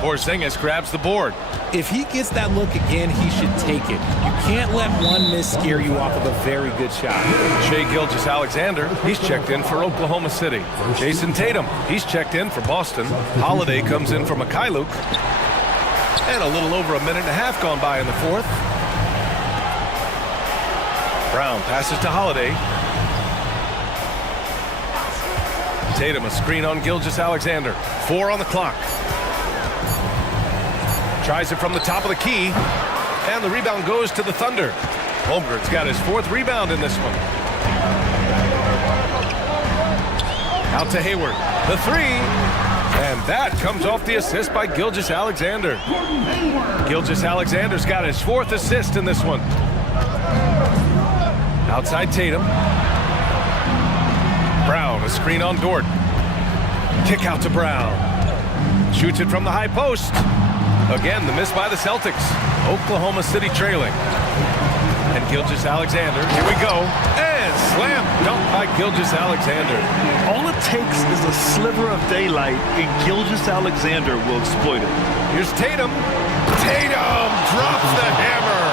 Porzingis grabs the board. If he gets that look again, he should take it. You can't let one miss scare you off of a very good shot. Shai Gilgeous-Alexander, he's checked in for Oklahoma City. Jason Tatum, he's checked in for Boston. Holiday comes in for Mikhailuk. And a little over a minute and a half gone by in the fourth. Brown passes to Holiday. Tatum a screen on Gilgeous-Alexander. 4 on the clock. Tries it from the top of the key, and the rebound goes to the Thunder. Holmgren's got his 4th rebound in this one. Out to Hayward, the 3, and that comes off the assist by Gilgeous-Alexander. Gilgeous-Alexander's got his 4th assist in this one. Outside Tatum. Brown, a screen on Dort. Kick out to Brown. Shoots it from the high post. Again, the miss by the Celtics. Oklahoma City trailing. And Gilgeous-Alexander, here we go. And slam dunk by Gilgeous-Alexander. All it takes is a sliver of daylight, and Gilgeous-Alexander will exploit it. Here's Tatum. Tatum drops the hammer.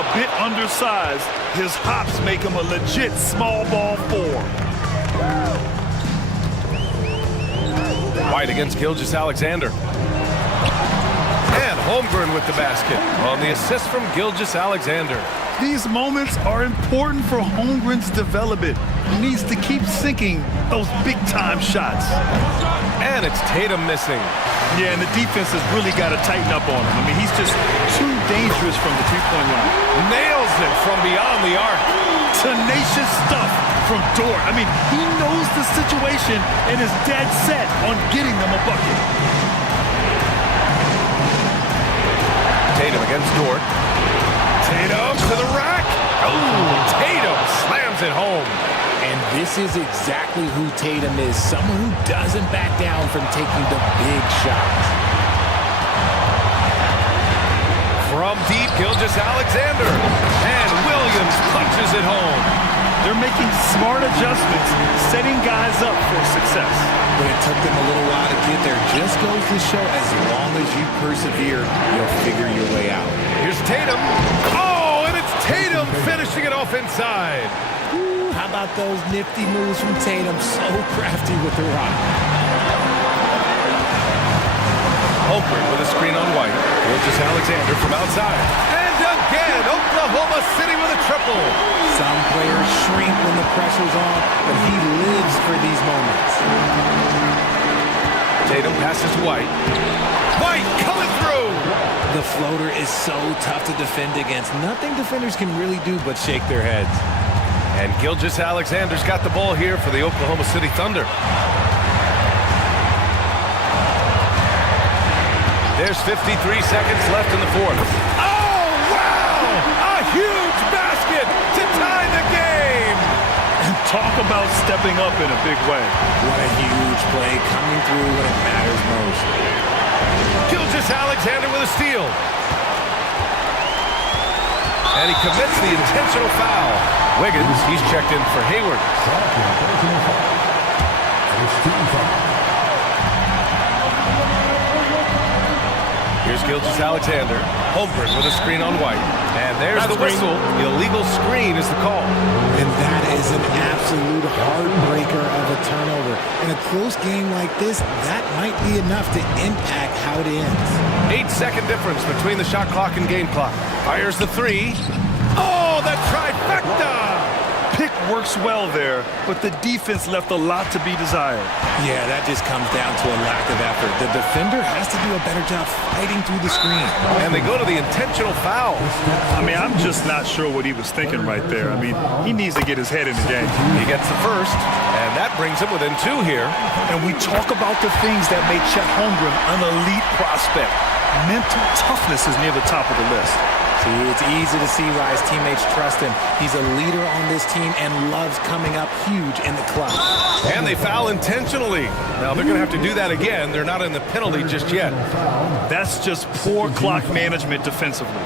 A bit undersized, his hops make him a legit small ball 4. White against Gilgeous-Alexander. And Holmgren with the basket on the assist from Gilgeous-Alexander. These moments are important for Holmgren's development. He needs to keep sinking those big-time shots. And it's Tatum missing. Yeah, and the defense has really got to tighten up on him. I mean, he's just too dangerous from the three-point line. Nails it from beyond the arc. Tenacious stuff from Dort. I mean, he knows the situation and is dead set on getting them a bucket. Tatum against Dort. Tatum to the rack. Oh, Tatum slams it home. And this is exactly who Tatum is, someone who doesn't back down from taking the big shots. From deep, Gilgeous-Alexander. And Williams punches it home. They're making smart adjustments, setting guys up for success. But it took them a little while to get there. Just goes to show as long as you persevere, you'll figure your way out. Here's Tatum. Oh, and it's Tatum finishing it off inside. Ooh, how about those nifty moves from Tatum? So crafty with the rock. Holmgren with a screen on White. Gilgeous-Alexander from outside. And again, Oklahoma City with a triple. Some players shrink when the pressure's on, but he lives for these moments. Tatum passes to White. White coming through. The floater is so tough to defend against. Nothing defenders can really do but shake their heads. And Gilgeous-Alexander's got the ball here for the Oklahoma City Thunder. There's 53 seconds left in the fourth. Oh, wow! A huge basket to tie the game! Talk about stepping up in a big way. What a huge play coming through when it matters most. Gilgeous-Alexander with a steal. And he commits the intentional foul. Wiggins, he's checked in for Hayward. Here's Gilgeous-Alexander. Holmgren with a screen on White. And there's the whistle. The illegal screen is the call. And that is an absolute heartbreaker of a turnover. In a close game like this, that might be enough to impact how it ends. 8-second difference between the shot clock and game clock. Fires the three. Oh, the trifecta! Pick works well there, but the defense left a lot to be desired. Yeah, that just comes down to a lack of effort. The defender has to do a better job fighting through the screen. And they go to the intentional foul. I mean, I'm just not sure what he was thinking right there. I mean, he needs to get his head in the game. He gets the first, and that brings him within two here. And we talk about the things that make Chet Holmgren an elite prospect. Mental toughness is near the top of the list. See, it's easy to see why his teammates trust him. He's a leader on this team and loves coming up huge in the clutch. And they foul intentionally. Now, they're going to have to do that again. They're not in the penalty just yet. That's just poor clock management defensively.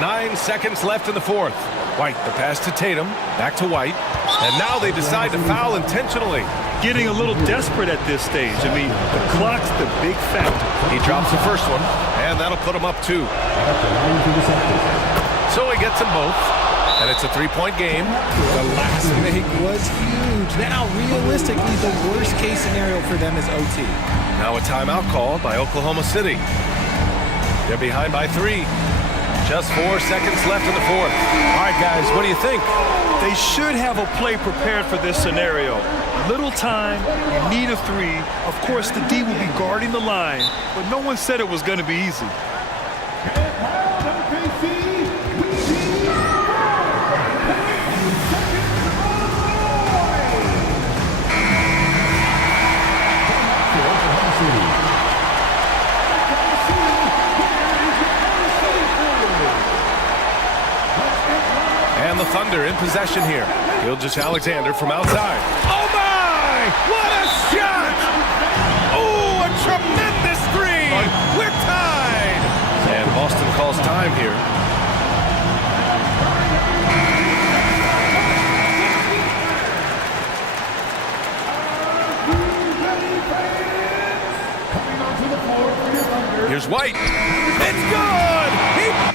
9 seconds left in the fourth. White, the pass to Tatum, back to White. And now they decide to foul intentionally. Getting a little desperate at this stage. I mean, the clock's the big factor. He drops the first one, and that'll put him up 2. So he gets them both, and it's a 3-point game. The last make was huge. Now, realistically, the worst-case scenario for them is OT. Now a timeout called by Oklahoma City. They're behind by 3. Just 4 seconds left in the fourth. All right, guys, what do you think? They should have a play prepared for this scenario. Little time, you need a 3. Of course, the D will be guarding the line, but no one said it was going to be easy. And the Thunder in possession here. Gilgeous-Alexander from outside. Oh, my! What a shot! Oh, a tremendous 3! We're tied! And Boston calls time here. Here's White. It's good! He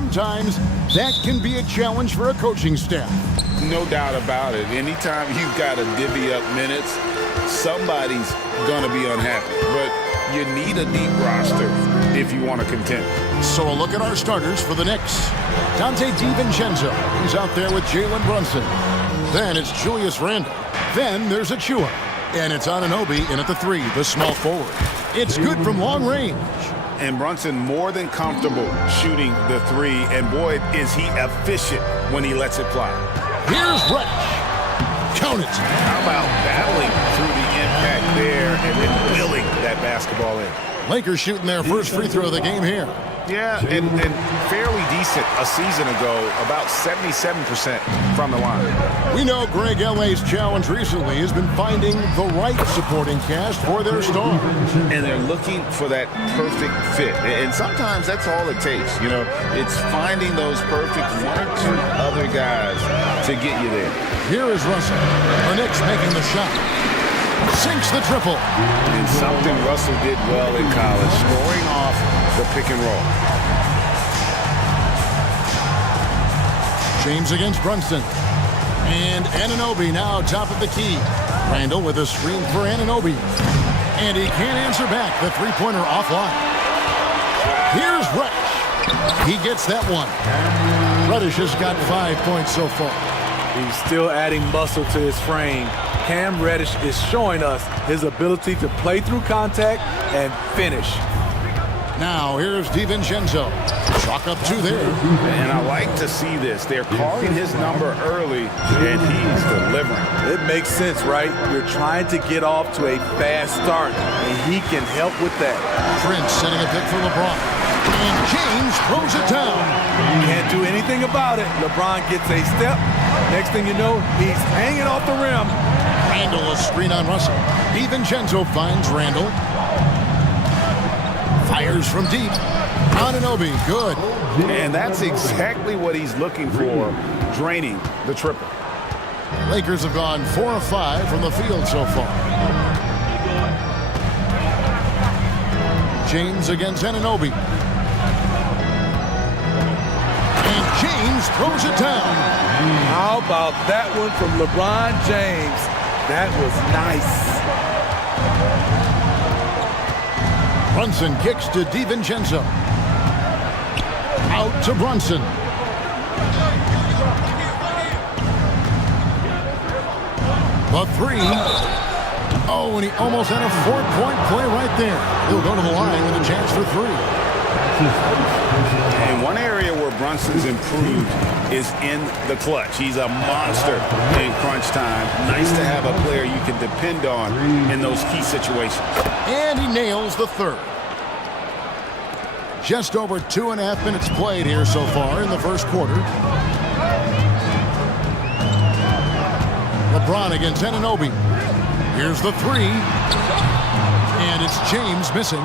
sometimes that can be a challenge for a coaching staff. No doubt about it. Anytime you've got to divvy up minutes, somebody's going to be unhappy. But you need a deep roster if you want to contend. So a look at our starters for the Knicks. Dante DiVincenzo. He's out there with Jalen Brunson. Then it's Julius Randle. Then there's Achua. And it's Anunoby in at the 3, the small forward. It's good from long range. And Brunson more than comfortable shooting the 3. And boy, is he efficient when he lets it fly. Here's Reddish. Count it. How about battling through the impact there and then willing that basketball in? Lakers shooting their first free throw of the game here. Yeah, and fairly decent a season ago, about 77% from the line. We know Greg L.A.'s challenge recently has been finding the right supporting cast for their star. And they're looking for that perfect fit. And sometimes that's all it takes. You know, it's finding those perfect 1 or 2 other guys to get you there. Here is Russell. The Knicks making the shot. Sinks the triple. And something Russell did well in college, scoring off the pick and roll. James against Brunson. And Anunoby now top of the key. Randall with a screen for Anunoby. And he can't answer back. The three-pointer offline. Here's Reddish. He gets that one. Reddish has got 5 points so far. He's still adding muscle to his frame. Cam Reddish is showing us his ability to play through contact and finish. Now here's DiVincenzo. Chalk up 2 there. And I like to see this. They're calling his number early, and he's delivering. It makes sense, right? You're trying to get off to a fast start, and he can help with that. Prince setting a pick for LeBron. And James throws it down. Can't do anything about it. LeBron gets a step. Next thing you know, he's hanging off the rim. Randall a screen on Russell. DiVincenzo finds Randall. Fires from deep. Anunoby, good. And that's exactly what he's looking for, draining the triple. Lakers have gone 4 of 5 from the field so far. James against Anunoby. And James throws it down. How about that one from LeBron James? That was nice. Brunson kicks to DiVincenzo. Out to Brunson. The 3. Oh, and he almost had a 4-point play right there. He'll go to the line with a chance for 3. And one area where Brunson's improved is in the clutch. He's a monster in crunch time. Nice to have a player you can depend on in those key situations. And he nails the 3rd. Just over 2.5 minutes played here so far in the first quarter. LeBron against Anunoby. Here's the 3. And it's James missing.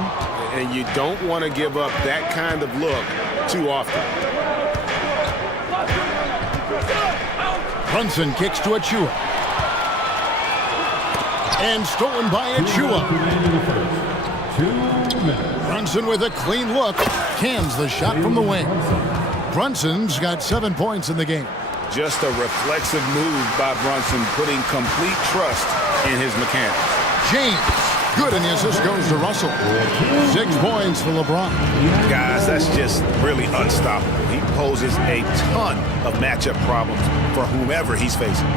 And you don't want to give up that kind of look too often. Brunson kicks to Achua. And stolen by Achua. Brunson with a clean look. Cans the shot from the wing. Brunson's got 7 points in the game. Just a reflexive move by Brunson, putting complete trust in his mechanics. James. Good, and the assist goes to Russell. 6 points for LeBron. Guys, that's just really unstoppable. He poses a ton of matchup problems for whomever he's facing.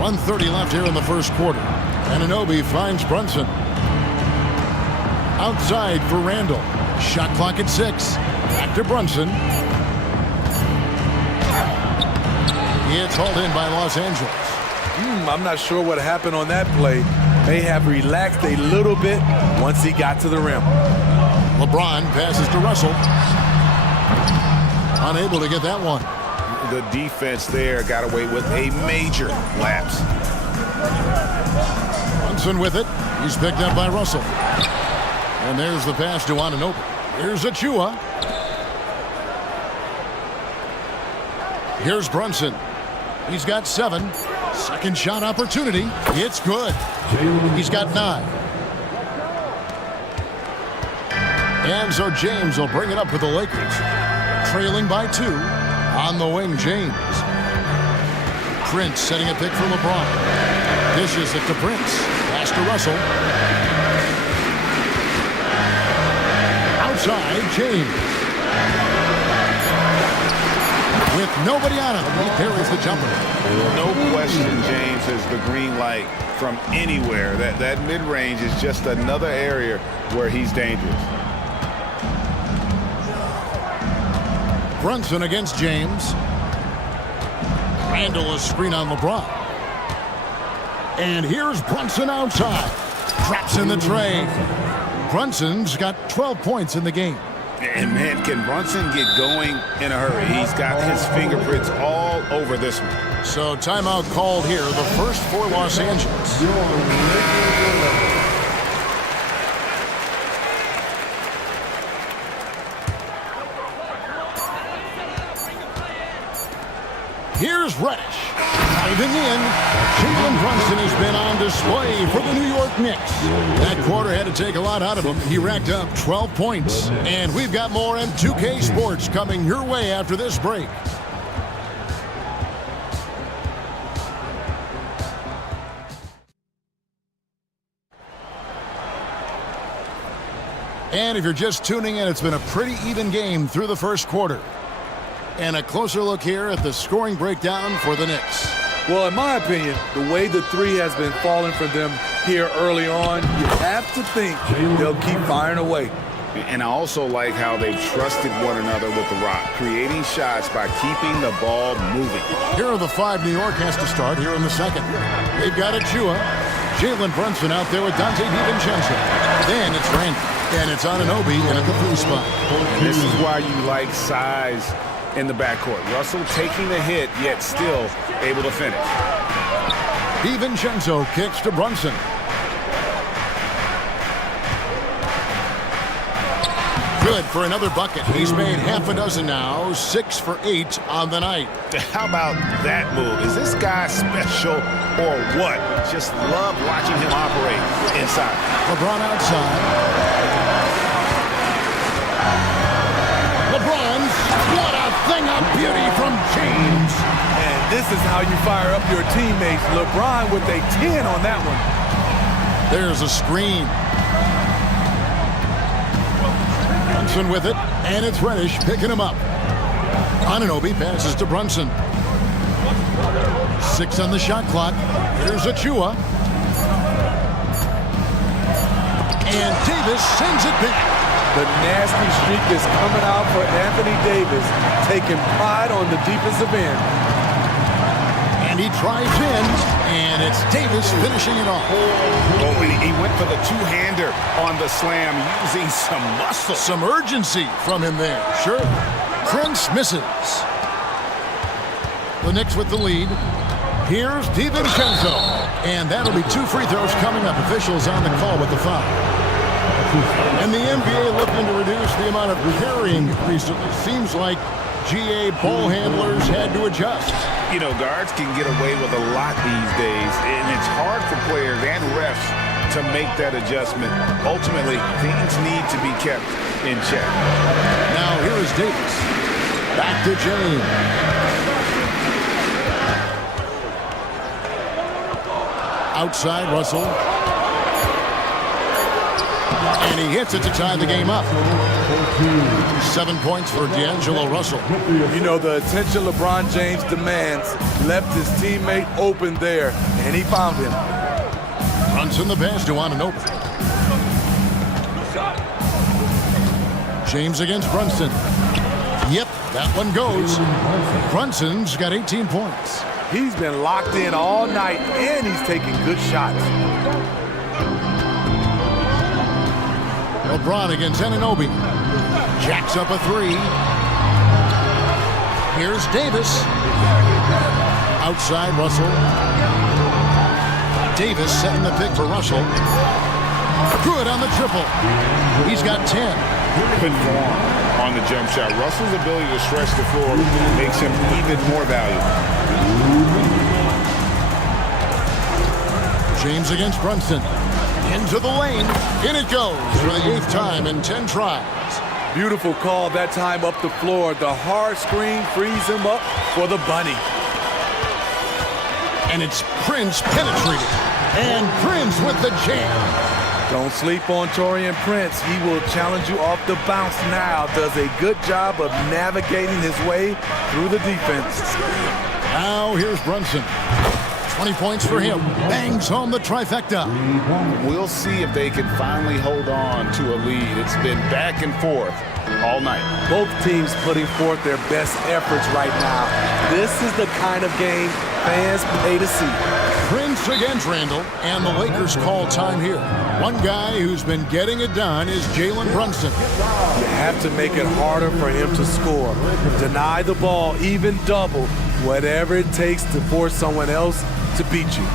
1:30 left here in the first quarter. Anunoby finds Brunson. Outside for Randall. Shot clock at 6. Back to Brunson. It's hauled in by Los Angeles. I'm not sure what happened on that play. May have relaxed a little bit once he got to the rim. LeBron passes to Russell. Unable to get that one. The defense there got away with a major lapse. Brunson with it. He's picked up by Russell. And there's the pass to Anunoby. Here's Achua. Here's Brunson. He's got 7. Second shot opportunity. It's good. He's got 9. And so James will bring it up with the Lakers. Trailing by 2. On the wing, James. Prince setting a pick for LeBron. Dishes it to Prince. Pass to Russell. Outside, James. With nobody on him, he parries the jumper. No question, James has the green light from anywhere. That mid-range is just another area where he's dangerous. Brunson against James. Randall a screen on LeBron. And here's Brunson outside. Drops in the tray. Brunson's got 12 points in the game. And man, can Brunson get going in a hurry? He's got his fingerprints all over this one. So timeout called here, the first for Los Angeles. Here's Reddish. Diving in. Jalen Brunson has been on display for the New York Knicks. That quarter had to take a lot out of him. He racked up 12 points. And we've got more M2K Sports coming your way after this break. And if you're just tuning in, it's been a pretty even game through the first quarter. And a closer look here at the scoring breakdown for the Knicks. Well, in my opinion, the way the three has been falling for them here early on, you have to think they'll keep firing away. And I also like how they've trusted one another with the rock, creating shots by keeping the ball moving. Here are the 5 New York has to start here in the second. They've got Achua, Jalen Brunson out there with Dante DiVincenzo. Then it's Randall, and it's Anunoby in at the 3 spot. This is why you like size in the backcourt. Russell taking the hit, yet still able to finish. DiVincenzo kicks to Brunson. Good for another bucket. He's made half a dozen now, 6 for 8 on the night. How about that move? Is this guy special or what? Just love watching him operate inside. LeBron outside. LeBron, what a thing of beauty from James. And this is how you fire up your teammates. LeBron with a 10 on that one. There's a screen. Brunson with it, and it's Reddish picking him up. Anunoby passes to Brunson. 6 on the shot clock. Here's Achua. And Davis sends it back. The nasty streak is coming out for Anthony Davis, taking pride on the defensive end. And he drives in, and it's Davis finishing it off. Oh, he went for the two-hander on the slam, using some muscle. Some urgency from him there, sure. Prince misses. The Knicks with the lead. Here's DiVincenzo. And that'll be 2 free throws coming up. Officials on the call with the foul. And the NBA looking to reduce the amount of carrying recently. Seems like GA ball handlers had to adjust. You know, guards can get away with a lot these days, and it's hard for players and refs to make that adjustment. Ultimately, things need to be kept in check. Now here is Davis. Back to James. Outside, Russell. And he hits it to tie the game up. 7 points for D'Angelo Russell. You know, the attention LeBron James demands left his teammate open there, and he found him. Brunson the pass to Anunoby. James against Brunson. Yep, that one goes. Brunson's got 18 points. He's been locked in all night, and he's taking good shots. LeBron against Anunoby. Jacks up a 3. Here's Davis. Outside, Russell. Davis setting the pick for Russell. Good on the triple. He's got 10. Good form on the jump shot. Russell's ability to stretch the floor makes him even more valuable. James against Brunson. Into the lane. In it goes for the 8th time in 10 tries. Beautiful call that time up the floor. The hard screen frees him up for the bunny. And it's Prince penetrating. And Prince with the jam. Don't sleep on Torian Prince. He will challenge you off the bounce now. Does a good job of navigating his way through the defense. Now here's Brunson. 20 points for him. Bangs home the trifecta. We'll see if they can finally hold on to a lead. It's been back and forth all night. Both teams putting forth their best efforts right now. This is the kind of game fans pay to see. Prince against Randall, and the Lakers call time here. One guy who's been getting it done is Jalen Brunson. You have to make it harder for him to score. Deny the ball, even double, whatever it takes to force someone else to beat you.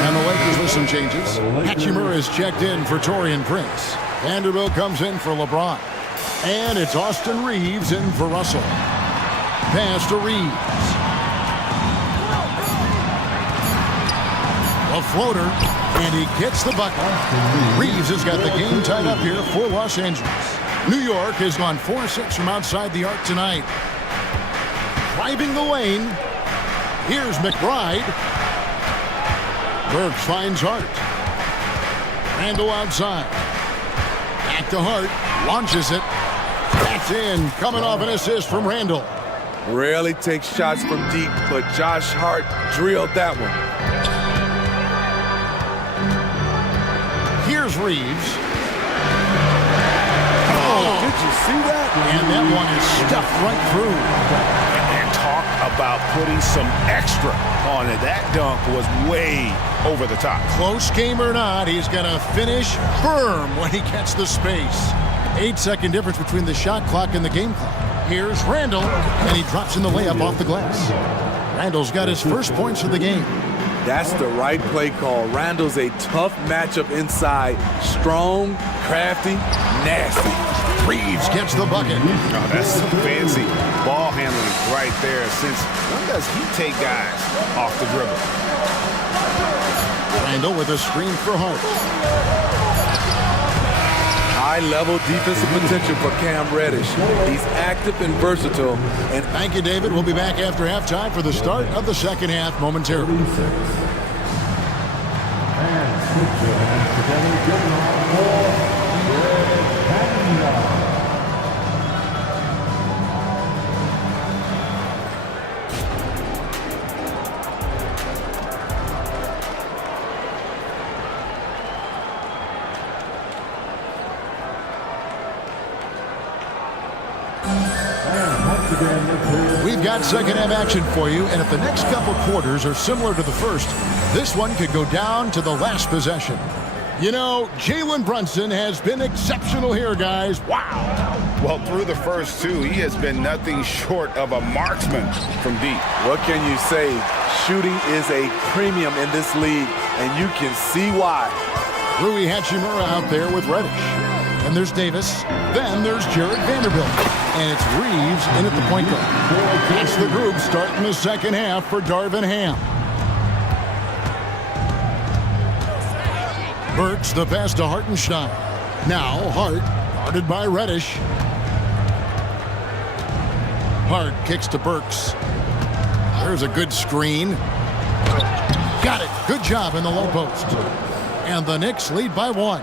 And the Lakers with some changes. Hachimura is checked in for Torian Prince. Vanderbilt comes in for LeBron. And it's Austin Reeves in for Russell. Pass to Reeves. A floater, and he gets the bucket. Reeves has got the game tied up here for Los Angeles. New York has gone 4-6 from outside the arc tonight. Driving the lane. Here's McBride. Burks finds Hart. Randall outside. Back to Hart. Launches it. That's in. Coming off an assist from Randall. Rarely takes shots from deep, but Josh Hart drilled that one. Here's Reeves. Oh, did you see that? And that one is stuffed right through. And talk about putting some extra on it. That dunk was way over the top. Close game or not, he's going to finish firm when he gets the space. 8-second difference between the shot clock and the game clock. Here's Randall, and he drops in the layup off the glass. Randall's got his first points of the game. That's the right play call. Randall's a tough matchup inside. Strong, crafty, nasty. Reeves gets the bucket. Oh, that's some fancy ball handling right there. Since when does he take guys off the dribble? Randall with a screen for Hart. High-level defensive potential for Cam Reddish. He's active and versatile. And thank you, David. We'll be back after halftime for the start of the second half momentarily. We've got second half action for you, and if the next couple quarters are similar to the first, this one could go down to the last possession. You know, Jalen Brunson has been exceptional here, guys. Wow. Well, through the first two, he has been nothing short of a marksman from deep. What can you say? Shooting is a premium in this league, and you can see why. Rui Hachimura out there with Reddish. And there's Davis. Then there's Jared Vanderbilt. And it's Reeves in at the point guard. That's the group starting the second half for Darvin Ham. Burks the pass to Hartenstein. Now Hart, guarded by Reddish. Hart kicks to Burks. There's a good screen. Got it. Good job in the low post. And the Knicks lead by 1.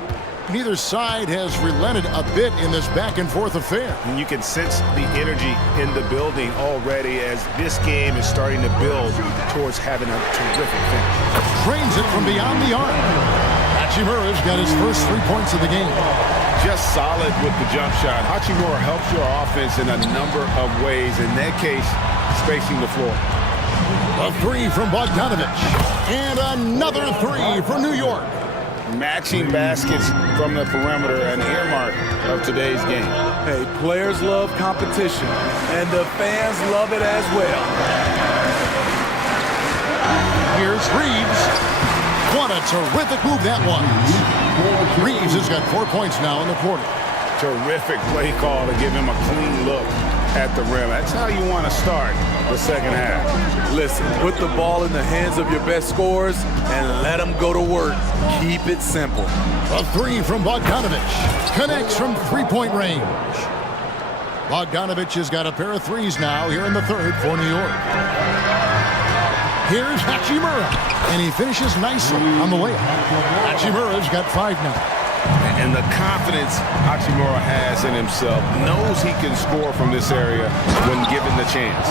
Neither side has relented a bit in this back-and-forth affair. And you can sense the energy in the building already as this game is starting to build towards having a terrific finish. Trains it from beyond the arc. Hachimura's got his first 3 points of the game. Just solid with the jump shot. Hachimura helps your offense in a number of ways. In that case, spacing the floor. A 3 from Bogdanovich. And another 3 for New York. Matching baskets from the perimeter, an earmark of today's game. Hey, players love competition, and the fans love it as well. Here's Reeves. What a terrific move that was. Reeves has got 4 points now in the quarter. Terrific play call to give him a clean look at the rim. That's how you want to start the second half. Listen, put the ball in the hands of your best scorers and let them go to work. Keep it simple. A three from Bogdanovich. Connects from three-point range. Bogdanovich has got a pair of threes now here in the third for New York. Here's Hachimura, and he finishes nicely on the layup. Hachimura's got 5 now. And the confidence Hachimura has in himself, knows he can score from this area when given the chance.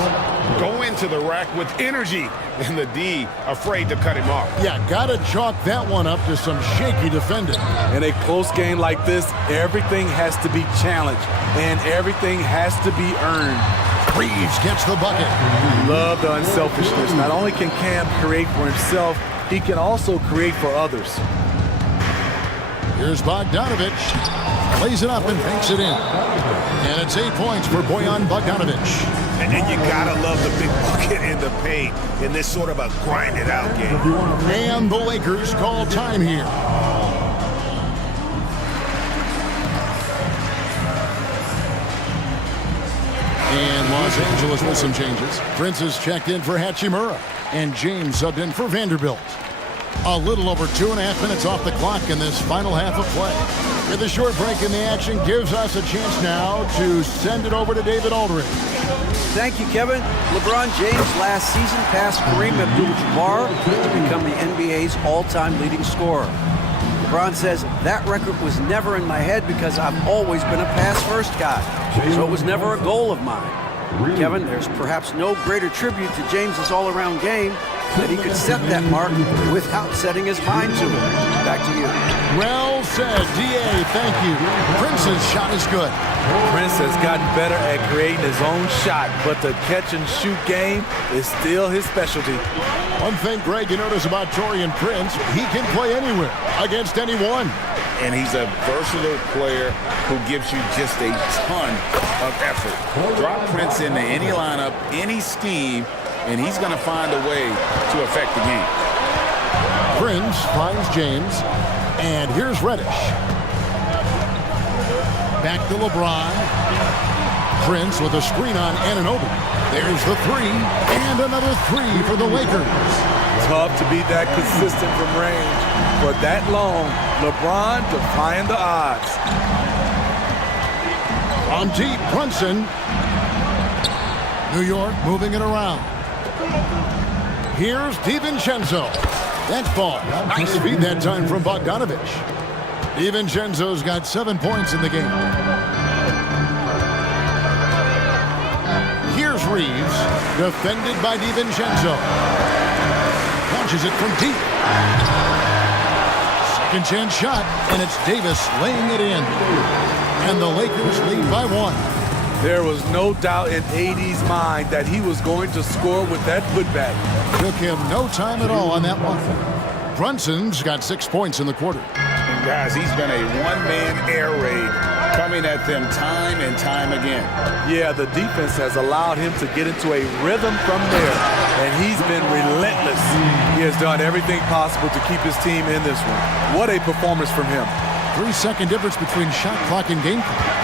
Go into the rack with energy, and the D afraid to cut him off. Yeah, gotta chalk that one up to some shaky defending. In a close game like this, everything has to be challenged, and everything has to be earned. Reeves gets the bucket. Love the unselfishness. Not only can Cam create for himself, he can also create for others. Here's Bogdanovich. Lays it up and banks it in. And it's 8 points for Bojan Bogdanovich. And you gotta love the big bucket in the paint in this sort of a grind-it-out game. And the Lakers call time here. And Los Angeles with some changes. Prince is checked in for Hachimura. And James subbed in for Vanderbilt. A little over 2.5 minutes off the clock in this final half of play. With a short break in the action gives us a chance now to send it over to David Aldridge. Thank you, Kevin. LeBron James last season passed Kareem Abdul-Jabbar to become the NBA's all-time leading scorer. LeBron says that record was never in my head because I've always been a pass-first guy, so it was never a goal of mine. Kevin, there's perhaps no greater tribute to James's all-around game that he could set that mark without setting his mind to it. Back to you. Well said, D.A. Thank you. Prince's shot is good. Prince has gotten better at creating his own shot, but the catch-and-shoot game is still his specialty. One thing, Greg, you notice about Taurean Prince, he can play anywhere, against anyone. And he's a versatile player who gives you just a ton of effort. Drop Prince into any lineup, any scheme, and he's going to find a way to affect the game. Prince finds James, and here's Reddish. Back to LeBron. Prince with a screen on Anunoby. There's the three, and another three for the Lakers. Tough to be that consistent from range. For that long, LeBron defying the odds. On deep, Brunson. New York moving it around. Here's DiVincenzo. That's ball. Nice feed that time from Bogdanovich. DiVincenzo's got 7 points in the game. Here's Reeves, defended by DiVincenzo. Launches it from deep. Second chance shot, and it's Davis laying it in. And the Lakers lead by 1. There was no doubt in AD's mind that he was going to score with that putback. Took him no time at all on that one. Brunson's got 6 points in the quarter. And guys, he's been a one-man air raid coming at them time and time again. Yeah, the defense has allowed him to get into a rhythm from there, and he's been relentless. He has done everything possible to keep his team in this one. What a performance from him. 3-second difference between shot clock and game clock.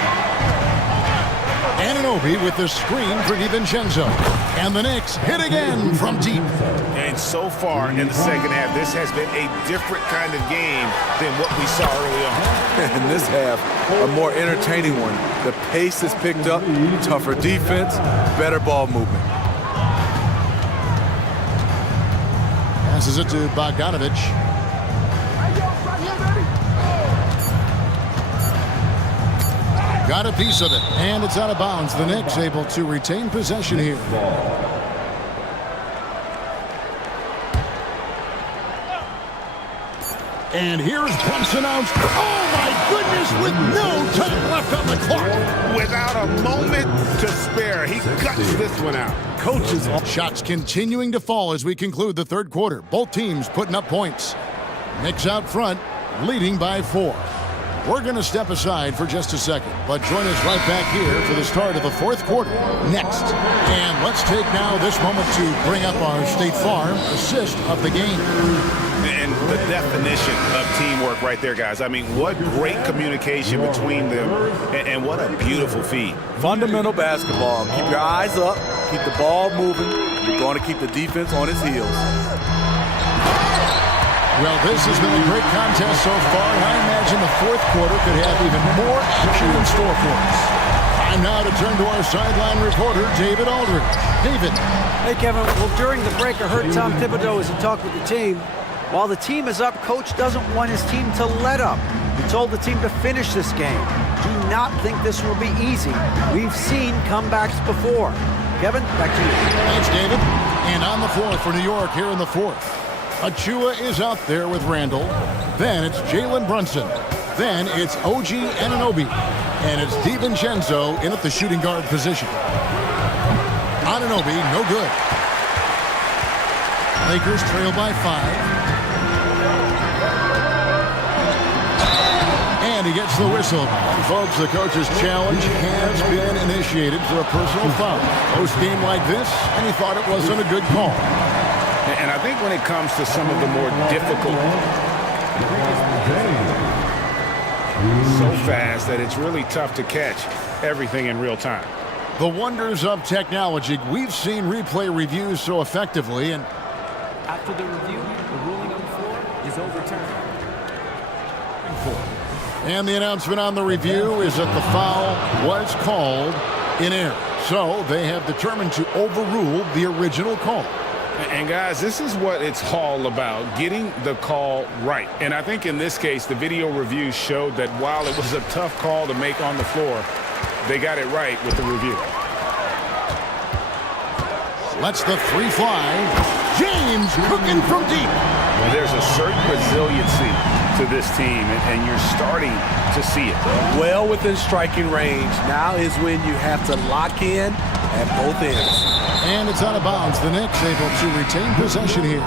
Anunoby with the screen for DiVincenzo. And the Knicks hit again from deep. And so far in the second half, this has been a different kind of game than what we saw early on. In this half, a more entertaining one. The pace is picked up, tougher defense, better ball movement. Passes it to Bogdanovich. Got a piece of it, and it's out of bounds. The Knicks able to retain possession here. And here's Brunson out. Oh, my goodness, with no time left on the clock. Without a moment to spare, he guts this one out. Coaches. Shots continuing to fall as we conclude the third quarter. Both teams putting up points. Knicks out front, leading by 4. We're going to step aside for just a second, but join us right back here for the start of the fourth quarter next. And let's take now this moment to bring up our State Farm assist of the game. And the definition of teamwork right there, guys. I mean, what great communication between them, and what a beautiful feed. Fundamental basketball. Keep your eyes up, keep the ball moving. You're going to keep the defense on its heels. Well, this has been a great contest so far, and I imagine the fourth quarter could have even more action in store for us. Time now to turn to our sideline reporter, David Aldridge. David. Hey, Kevin. Well, during the break, I heard Tom Thibodeau as he talked with the team. While the team is up, Coach doesn't want his team to let up. He told the team to finish this game. Do not think this will be easy. We've seen comebacks before. Kevin, back to you. Thanks, David. And on the floor for New York here in the fourth. Achua is out there with Randall. Then it's Jalen Brunson. Then it's OG Anunoby. And it's DiVincenzo in at the shooting guard position. Anunoby, no good. Lakers trail by 5. And he gets the whistle. And folks, the coach's challenge has been initiated for a personal foul. Post-game like this, and he thought it wasn't a good call. And I think when it comes to some of the more difficult, so fast that it's really tough to catch everything in real time. The wonders of technology. We've seen replay reviews so effectively, and After the review, the ruling on the floor is overturned. And the announcement on the review is that the foul was called in error. So they have determined to overrule the original call. And guys, this is what it's all about, getting the call right. And I think in this case, the video review showed that while it was a tough call to make on the floor, they got it right with the review. Lets the three fly. James cooking from deep. Well, there's a certain resiliency to this team, and you're starting to see it. Well within striking range. Now is when you have to lock in at both ends. And it's out of bounds. The Knicks able to retain possession here.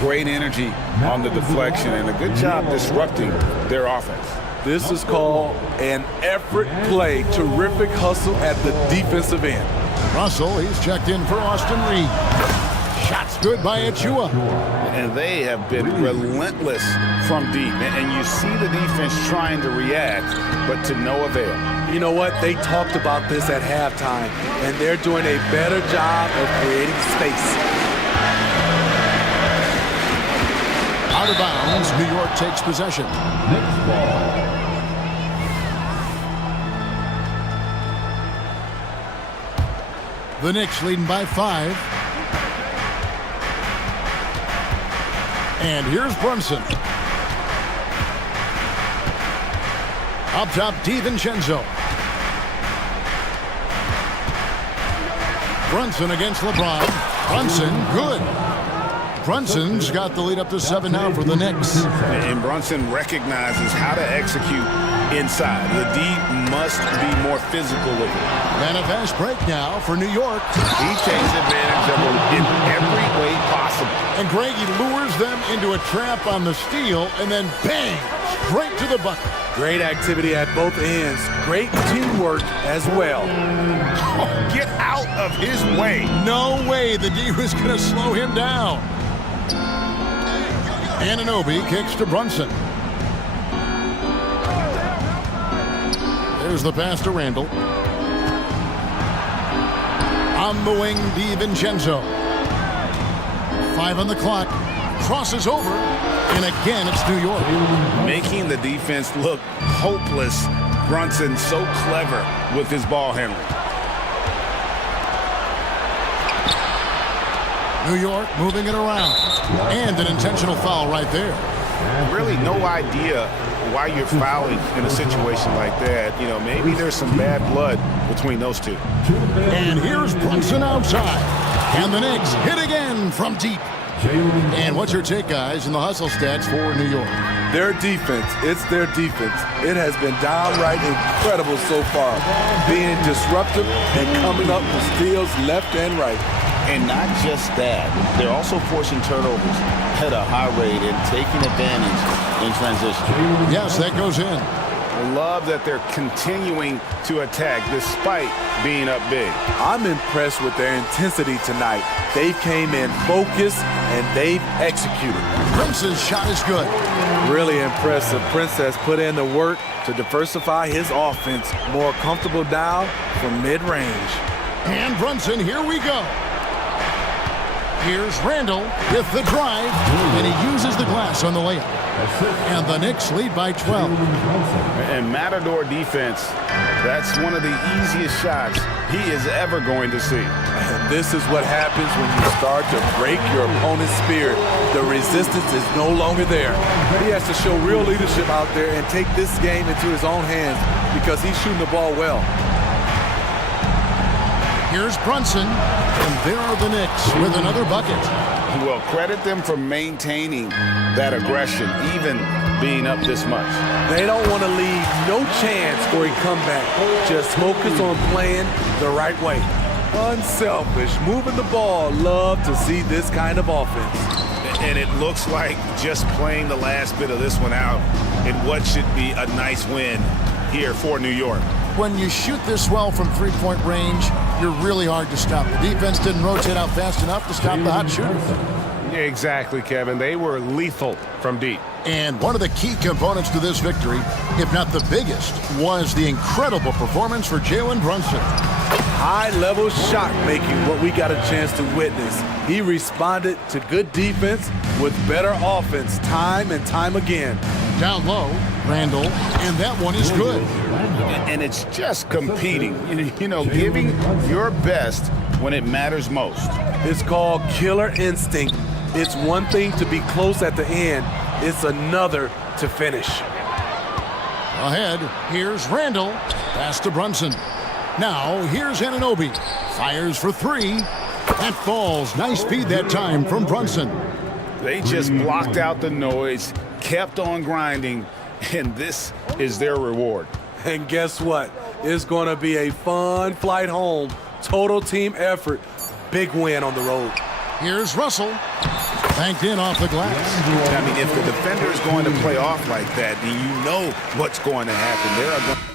Great energy on the deflection, and a good job disrupting their offense. This is called an effort play. Terrific hustle at the defensive end. Russell, he's checked in for Austin Reed. Shots good by Achua. And they have been relentless from deep. And you see the defense trying to react, but to no avail. You know what? They talked about this at halftime, and they're doing a better job of creating space. Out of bounds, New York takes possession. Next ball. The Knicks leading by 5. And here's Brunson. Up top, DiVincenzo. Brunson against LeBron. Brunson, good. Brunson's got the lead up to 7 now for the Knicks. And Brunson recognizes how to execute inside. The D must be more physical with it. And a fast break now for New York. He takes advantage of it in every way possible. And Greg, he lures them into a trap on the steal, and then bang, straight to the bucket. Great activity at both ends. Great teamwork as well. Oh, get out of his way. No way the D was going to slow him down. Anunoby kicks to Brunson. There's the pass to Randall. On the wing, DiVincenzo. 5 on the clock. Crosses over. And again, it's New York. Making the defense look hopeless. Brunson so clever with his ball handling. New York moving it around. And an intentional foul right there. Really no idea why you're fouling in a situation like that. You know, maybe there's some bad blood between those two. And here's Brunson outside. And the Knicks hit again from deep. And what's your take, guys, in the hustle stats for New York? Their defense, it's their defense. It has been downright incredible so far. Being disruptive and coming up with steals left and right. And not just that, they're also forcing turnovers at a high rate and taking advantage in transition. Yes, that goes in. Love that they're continuing to attack despite being up big. I'm impressed with their intensity tonight. They came in focused and they've executed. Prince's shot is good. Really impressive. Prince has put in the work to diversify his offense. More comfortable now from mid-range. And Brunson, here we go. Here's Randall with the drive, and he uses the glass on the layup. And the Knicks lead by 12. And Matador defense, that's one of the easiest shots he is ever going to see. And this is what happens when you start to break your opponent's spirit. The resistance is no longer there. He has to show real leadership out there and take this game into his own hands because he's shooting the ball well. Here's Brunson, and there are the Knicks with another bucket. Well, credit them for maintaining that aggression, even being up this much. They don't want to leave no chance for a comeback. Just focus on playing the right way. Unselfish, moving the ball. Love to see this kind of offense. And it looks like just playing the last bit of this one out in what should be a nice win here for New York. When you shoot this well from three-point range, you're really hard to stop. The defense didn't rotate out fast enough to stop the hot shooters. Exactly, Kevin. They were lethal from deep. And one of the key components to this victory, if not the biggest, was the incredible performance for Jalen Brunson. High-level shot making, what we got a chance to witness. He responded to good defense with better offense time and time again. Down low, Randall, and that one is good. And it's just competing, you know, giving your best when it matters most. It's called killer instinct. It's one thing to be close at the end. It's another to finish. Ahead, here's Randall. Pass to Brunson. Now, here's Anunoby. Fires for three. That falls. Nice feed that time from Brunson. They just blocked out the noise, kept on grinding, and this is their reward. And guess what? It's going to be a fun flight home. Total team effort. Big win on the road. Here's Russell. Banked in off the glass. I mean, if the defender is going to play off like that, then you know what's going to happen. There are going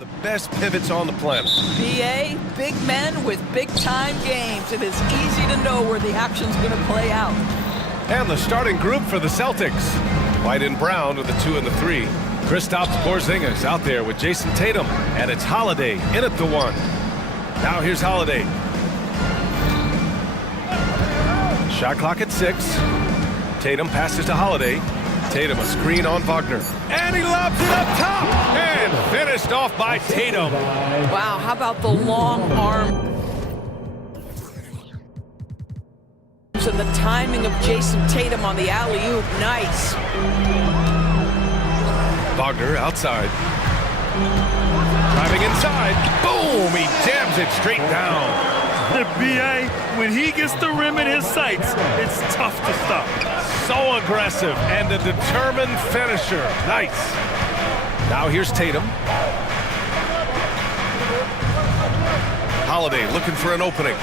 of the best pivots on the planet. BA, big men with big-time games. It is easy to know where the action's going to play out. And the starting group for the Celtics. White and Brown with the 2 and the 3. Kristaps Porzingis out there with Jason Tatum. And it's Holiday in at the 1. Now here's Holiday. Shot clock at 6. Tatum passes to Holiday. Tatum a screen on Wagner. And he lobs it up top! And finished off by Tatum. Wow, how about the long arm? And the timing of Jason Tatum on the alley-oop, nice. Wagner outside. Driving inside. Boom! He jams it straight down. The BA, when he gets the rim in his sights, it's tough to stop. So aggressive and a determined finisher. Nice. Now here's Tatum. Holiday looking for an opening.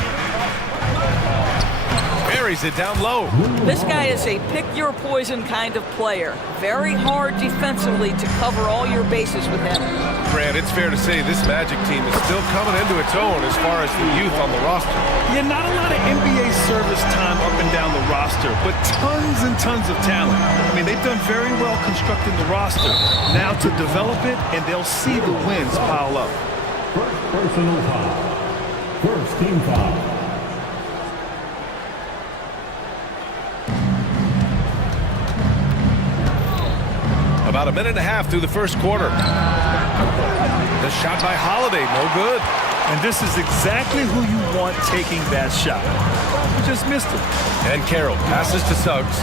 Buries it down low. This guy is a pick-your-poison kind of player. Very hard defensively to cover all your bases with him. Grant, it's fair to say this Magic team is still coming into its own as far as the youth on the roster. Yeah, not a lot of NBA service time up and down the roster, but tons and tons of talent. I mean, they've done very well constructing the roster. Now to develop it, and they'll see the wins pile up. First personal foul. First team foul. About a minute and a half through the first quarter. The shot by Holiday, no good. And this is exactly who you want taking that shot. You just missed it. And Carroll passes to Suggs.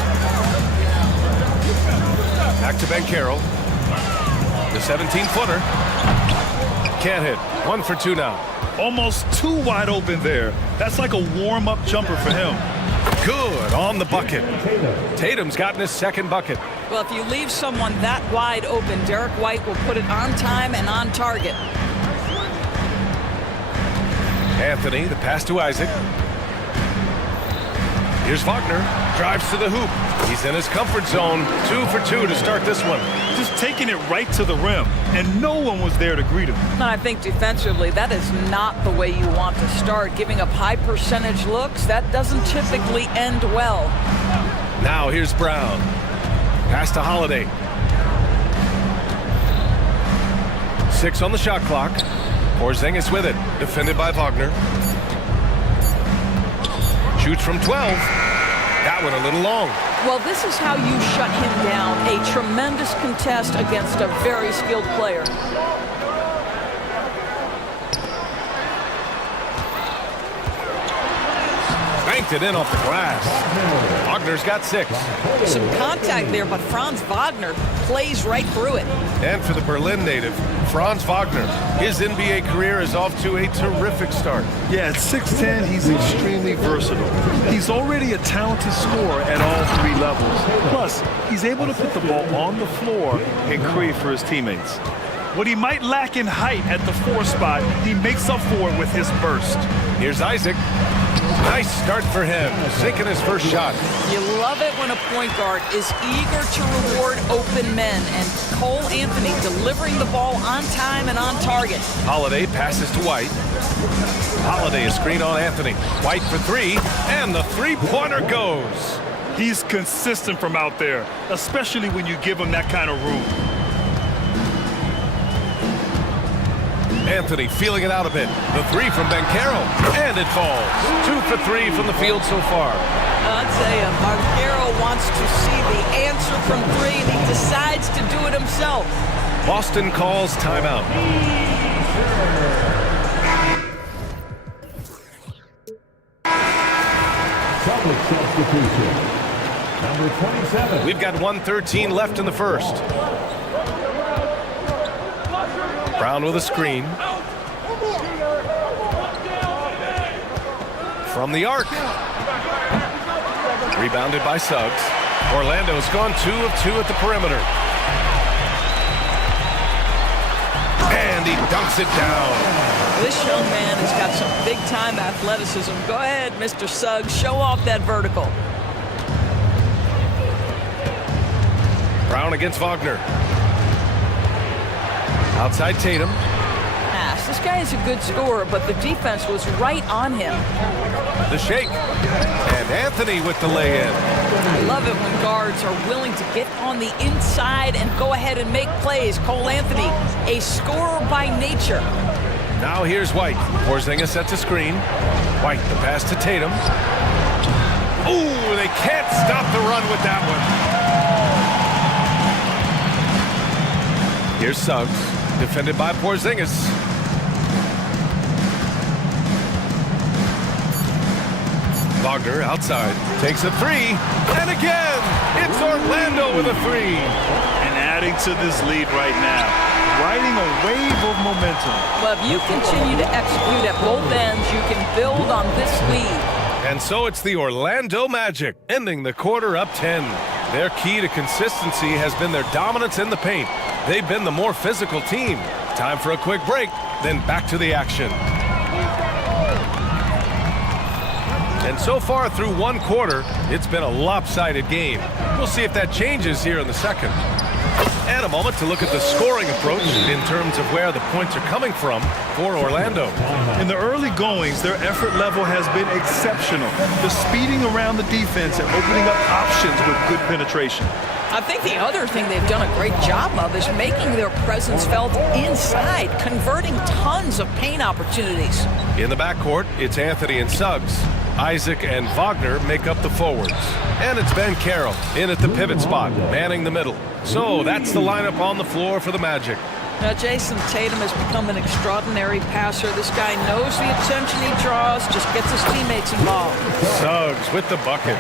Back to Ben Carroll. The 17-footer. Can't hit. 1 for 2 now. Almost too wide open there. That's like a warm-up jumper for him. Good on the bucket. Tatum's gotten his second bucket. Well, if you leave someone that wide open, Derek White will put it on time and on target. Anthony, the pass to Isaac. Here's Wagner. Drives to the hoop. He's in his comfort zone. 2 for 2 to start this one. Just taking it right to the rim, and no one was there to greet him. And I think defensively, that is not the way you want to start. Giving up high percentage looks, that doesn't typically end well. Now here's Brown. Pass to Holiday. 6 on the shot clock. Porzingis with it. Defended by Wagner. Shoots from 12. That one a little long. Well, this is how you shut him down. A tremendous contest against a very skilled player. Banked it in off the glass. Wagner's got 6. Some contact there, but Franz Wagner plays right through it. And for the Berlin native, Franz Wagner, his NBA career is off to a terrific start. Yeah, at 6'10", he's extremely versatile. He's already a talented scorer at all 3 levels. Plus, he's able to put the ball on the floor and create for his teammates. What he might lack in height at the 4 spot, he makes up for it with his burst. Here's Isaac. Nice start for him, sinking his first shot. You love it when a point guard is eager to reward open men, and Cole Anthony delivering the ball on time and on target. Holiday passes to White. Holiday a screen on Anthony. White for 3, and the three-pointer goes. He's consistent from out there, especially when you give him that kind of room. Anthony feeling it out a bit. The 3 from Ben Carroll, and it falls. 2 for 3 from the field so far. I'll tell you, Carroll wants to see the answer from 3, and he decides to do it himself. Boston calls timeout. Public substitution. Number 27. We've got 1:13 left in the first. Brown with a screen. From the arc. Rebounded by Suggs. Orlando's gone 2 of 2 at the perimeter. And he dunks it down. This young man has got some big-time athleticism. Go ahead, Mr. Suggs. Show off that vertical. Brown against Wagner. Outside Tatum. guy is a good scorer, but the defense was right on him. The shake. And Anthony with the lay-in. I love it when guards are willing to get on the inside and go ahead and make plays. Cole Anthony, a scorer by nature. Now here's White. Porzingis sets a screen. White, the pass to Tatum. Ooh, they can't stop the run with that one. Here's Suggs, defended by Porzingis. Wagner outside, takes a three, and again, it's Orlando with a three. And adding to this lead right now, riding a wave of momentum. Well, if you continue to execute at both ends, you can build on this lead. And so it's the Orlando Magic, ending the quarter up 10. Their key to consistency has been their dominance in the paint. They've been the more physical team. Time for a quick break, then back to the action. And so far through one quarter, it's been a lopsided game. We'll see if that changes here in the second. And a moment to look at the scoring approach in terms of where the points are coming from for Orlando. In the early goings, their effort level has been exceptional. The speeding around the defense and opening up options with good penetration. I think the other thing they've done a great job of is making their presence felt inside, converting tons of paint opportunities. In the backcourt, it's Anthony and Suggs. Isaac and Wagner make up the forwards. And it's Ben Carroll in at the pivot spot, manning the middle. So that's the lineup on the floor for the Magic. Now, Jason Tatum has become an extraordinary passer. This guy knows the attention he draws, just gets his teammates involved. Suggs with the bucket.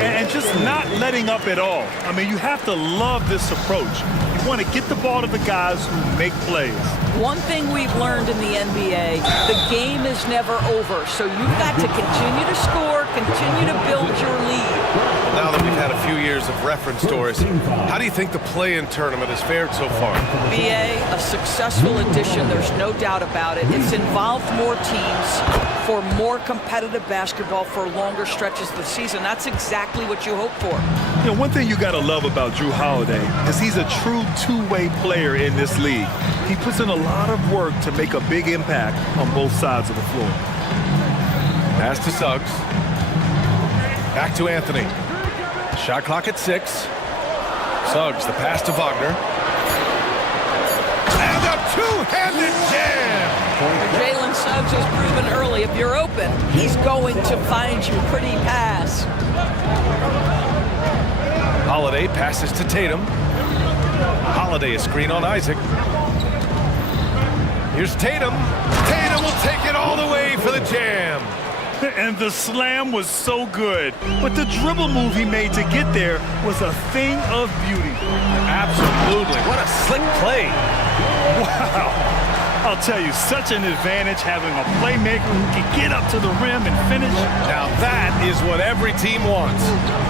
And just not letting up at all. I mean, you have to love this approach. You want to get the ball to the guys who make plays. One thing we've learned in the NBA, the game is never over. So you've got to continue to score, continue to build your lead. Now that we've had a few years of reference stories, how do you think the play-in tournament has fared so far? BA, a successful addition, there's no doubt about it. It's involved more teams for more competitive basketball for longer stretches of the season. That's exactly what you hope for. You know, one thing you got to love about Jrue Holiday is he's a true two-way player in this league. He puts in a lot of work to make a big impact on both sides of the floor. Pass to Suggs. Back to Anthony. Shot clock at 6. Suggs, the pass to Wagner. And a two-handed jam! Jalen Suggs has proven early, if you're open, he's going to find you. Pretty pass. Holiday passes to Tatum. Holiday a screen on Isaac. Here's Tatum. Tatum will take it all the way for the jam. And the slam was so good. But the dribble move he made to get there was a thing of beauty. Absolutely. What a slick play. Wow. I'll tell you, such an advantage having a playmaker who can get up to the rim and finish. Now that is what every team wants.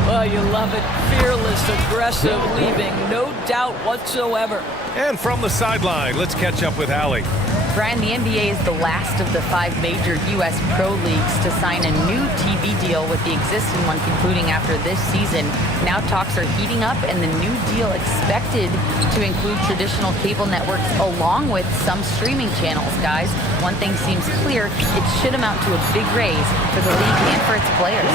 Well, you love it. Fearless, aggressive, leaving no doubt whatsoever. And from the sideline, let's catch up with Allie. Brian, the NBA is the last of the 5 major U.S. pro leagues to sign a new TV deal, with the existing one concluding after this season. Now talks are heating up, and the new deal expected to include traditional cable networks along with some streaming channels. Guys, one thing seems clear: it should amount to a big raise for the league and for its players.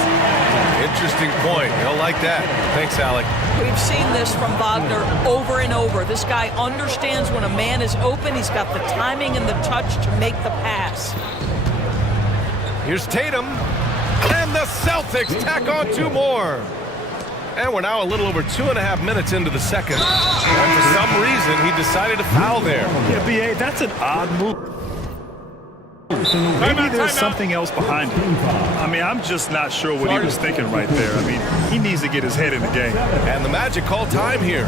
Interesting point. You'll like that. Thanks, Alec. We've seen this from Wagner over and over. This guy understands when a man is open. He's got the timing and the touch to make the pass. Here's Tatum. And the Celtics tack on 2 more. And we're now a little over 2.5 minutes into the second. And for some reason, he decided to foul there. Yeah, B.A., that's an odd move. Maybe there's something else behind it. I mean, I'm just not sure what he was thinking right there. I mean, he needs to get his head in the game. And the Magic call time here.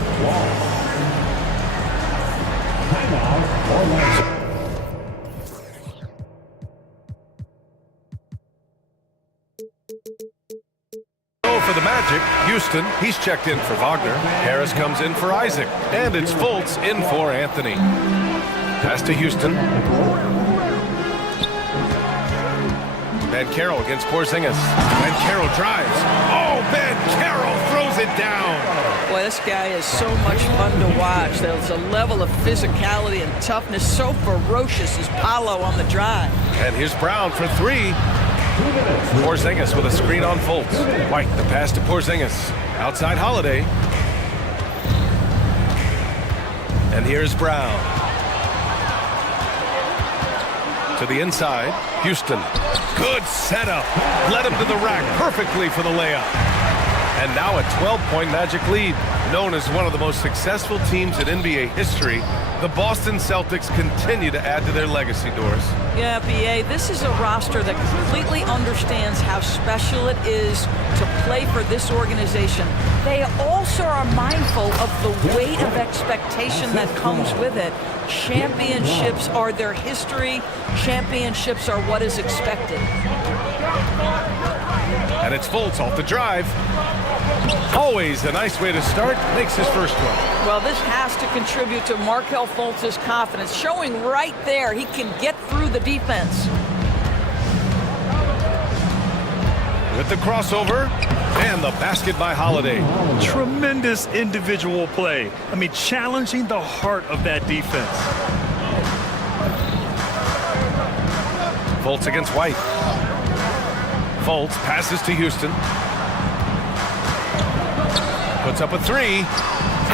For the Magic, Houston, he's checked in for Wagner. Harris comes in for Isaac. And it's Fultz in for Anthony. Pass to Houston. Ben Carroll against Porzingis. Ben Carroll drives. Oh, Ben Carroll throws lays it down. Boy, this guy is so much fun to watch. There's a level of physicality and toughness so ferocious as Paolo on the drive. And here's Brown for three. Porzingis with a screen on Fultz. White, the pass to Porzingis. Outside Holiday. And here's Brown. To the inside, Houston. Good setup. Led him to the rack perfectly for the layup. And now a 12-point Magic lead. Known as one of the most successful teams in NBA history, the Boston Celtics continue to add to their legacy, Doris. Yeah, B.A., this is a roster that completely understands how special it is to play for this organization. They also are mindful of the weight of expectation that comes with it. Championships are their history. Championships are what is expected. And it's Fultz off the drive. Always a nice way to start. Makes his first one. Well, this has to contribute to Markelle Fultz's confidence, showing right there he can get through the defense. With the crossover and the basket by Holiday. Tremendous individual play. I mean, challenging the heart of that defense. Fultz against White. Fultz passes to Houston. Puts up a three.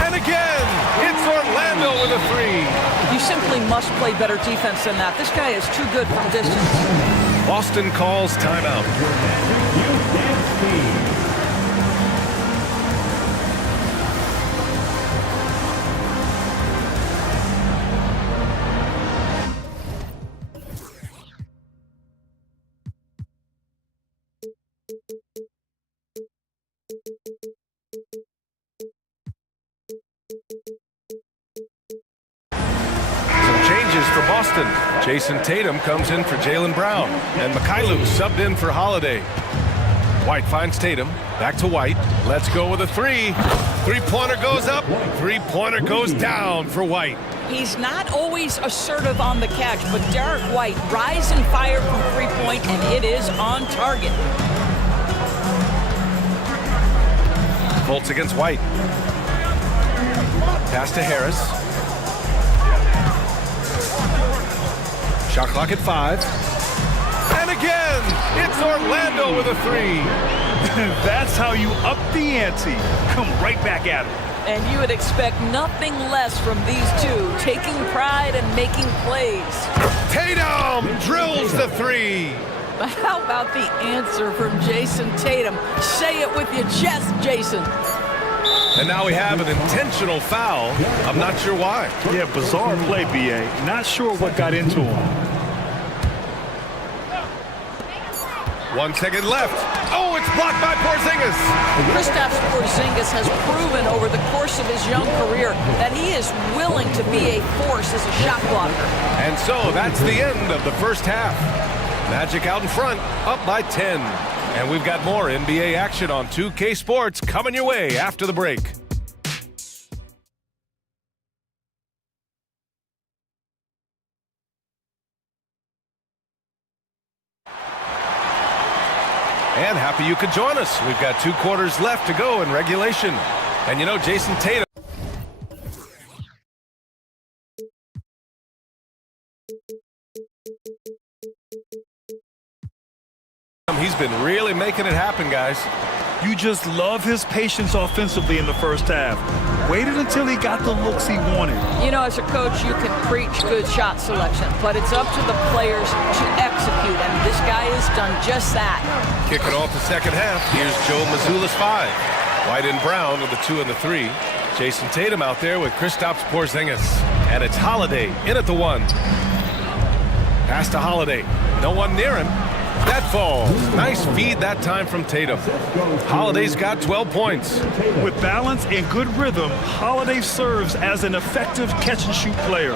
And again, it's Orlando with a three. You simply must play better defense than that. This guy is too good from distance. Boston calls timeout. For Boston, Jason Tatum comes in for Jaylen Brown, and Mikhailuk subbed in for Holiday. White finds Tatum, back to White. Let's go with a three. Three-pointer goes up, three-pointer goes down for White. He's not always assertive on the catch, but Derek White rise and fire from three-point, and it is on target. Fultz against White. Pass to Harris. Shot clock at 5. And again, it's Orlando with a three. That's how you up the ante. Come right back at him. And you would expect nothing less from these two, taking pride and making plays. Tatum drills the three. But how about the answer from Jason Tatum? Say it with your chest, Jason. And now we have an intentional foul. I'm not sure why. Yeah, bizarre play, B.A. Not sure what got into him. 1 second left. Oh, it's blocked by Porzingis. Kristaps Porzingis has proven over the course of his young career that he is willing to be a force as a shot blocker. And so that's the end of the first half. Magic out in front, up by 10. And we've got more NBA action on 2K Sports coming your way after the break. And happy you could join us. We've got 2 quarters left to go in regulation. And you know, Jason Tatum. He's been really making it happen, guys. You just love his patience offensively in the first half. Waited until he got the looks he wanted. You know, as a coach, you can preach good shot selection, but it's up to the players to execute, and this guy has done just that. Kicking off the second half, here's Joe Mazzulla's 5. White and Brown with the 2 and the 3. Jason Tatum out there with Kristaps Porzingis. And it's Holiday in at the 1. Pass to Holiday. No one near him. That falls. Nice feed that time from Tatum. Holiday's got 12 points. With balance and good rhythm, Holiday serves as an effective catch-and-shoot player.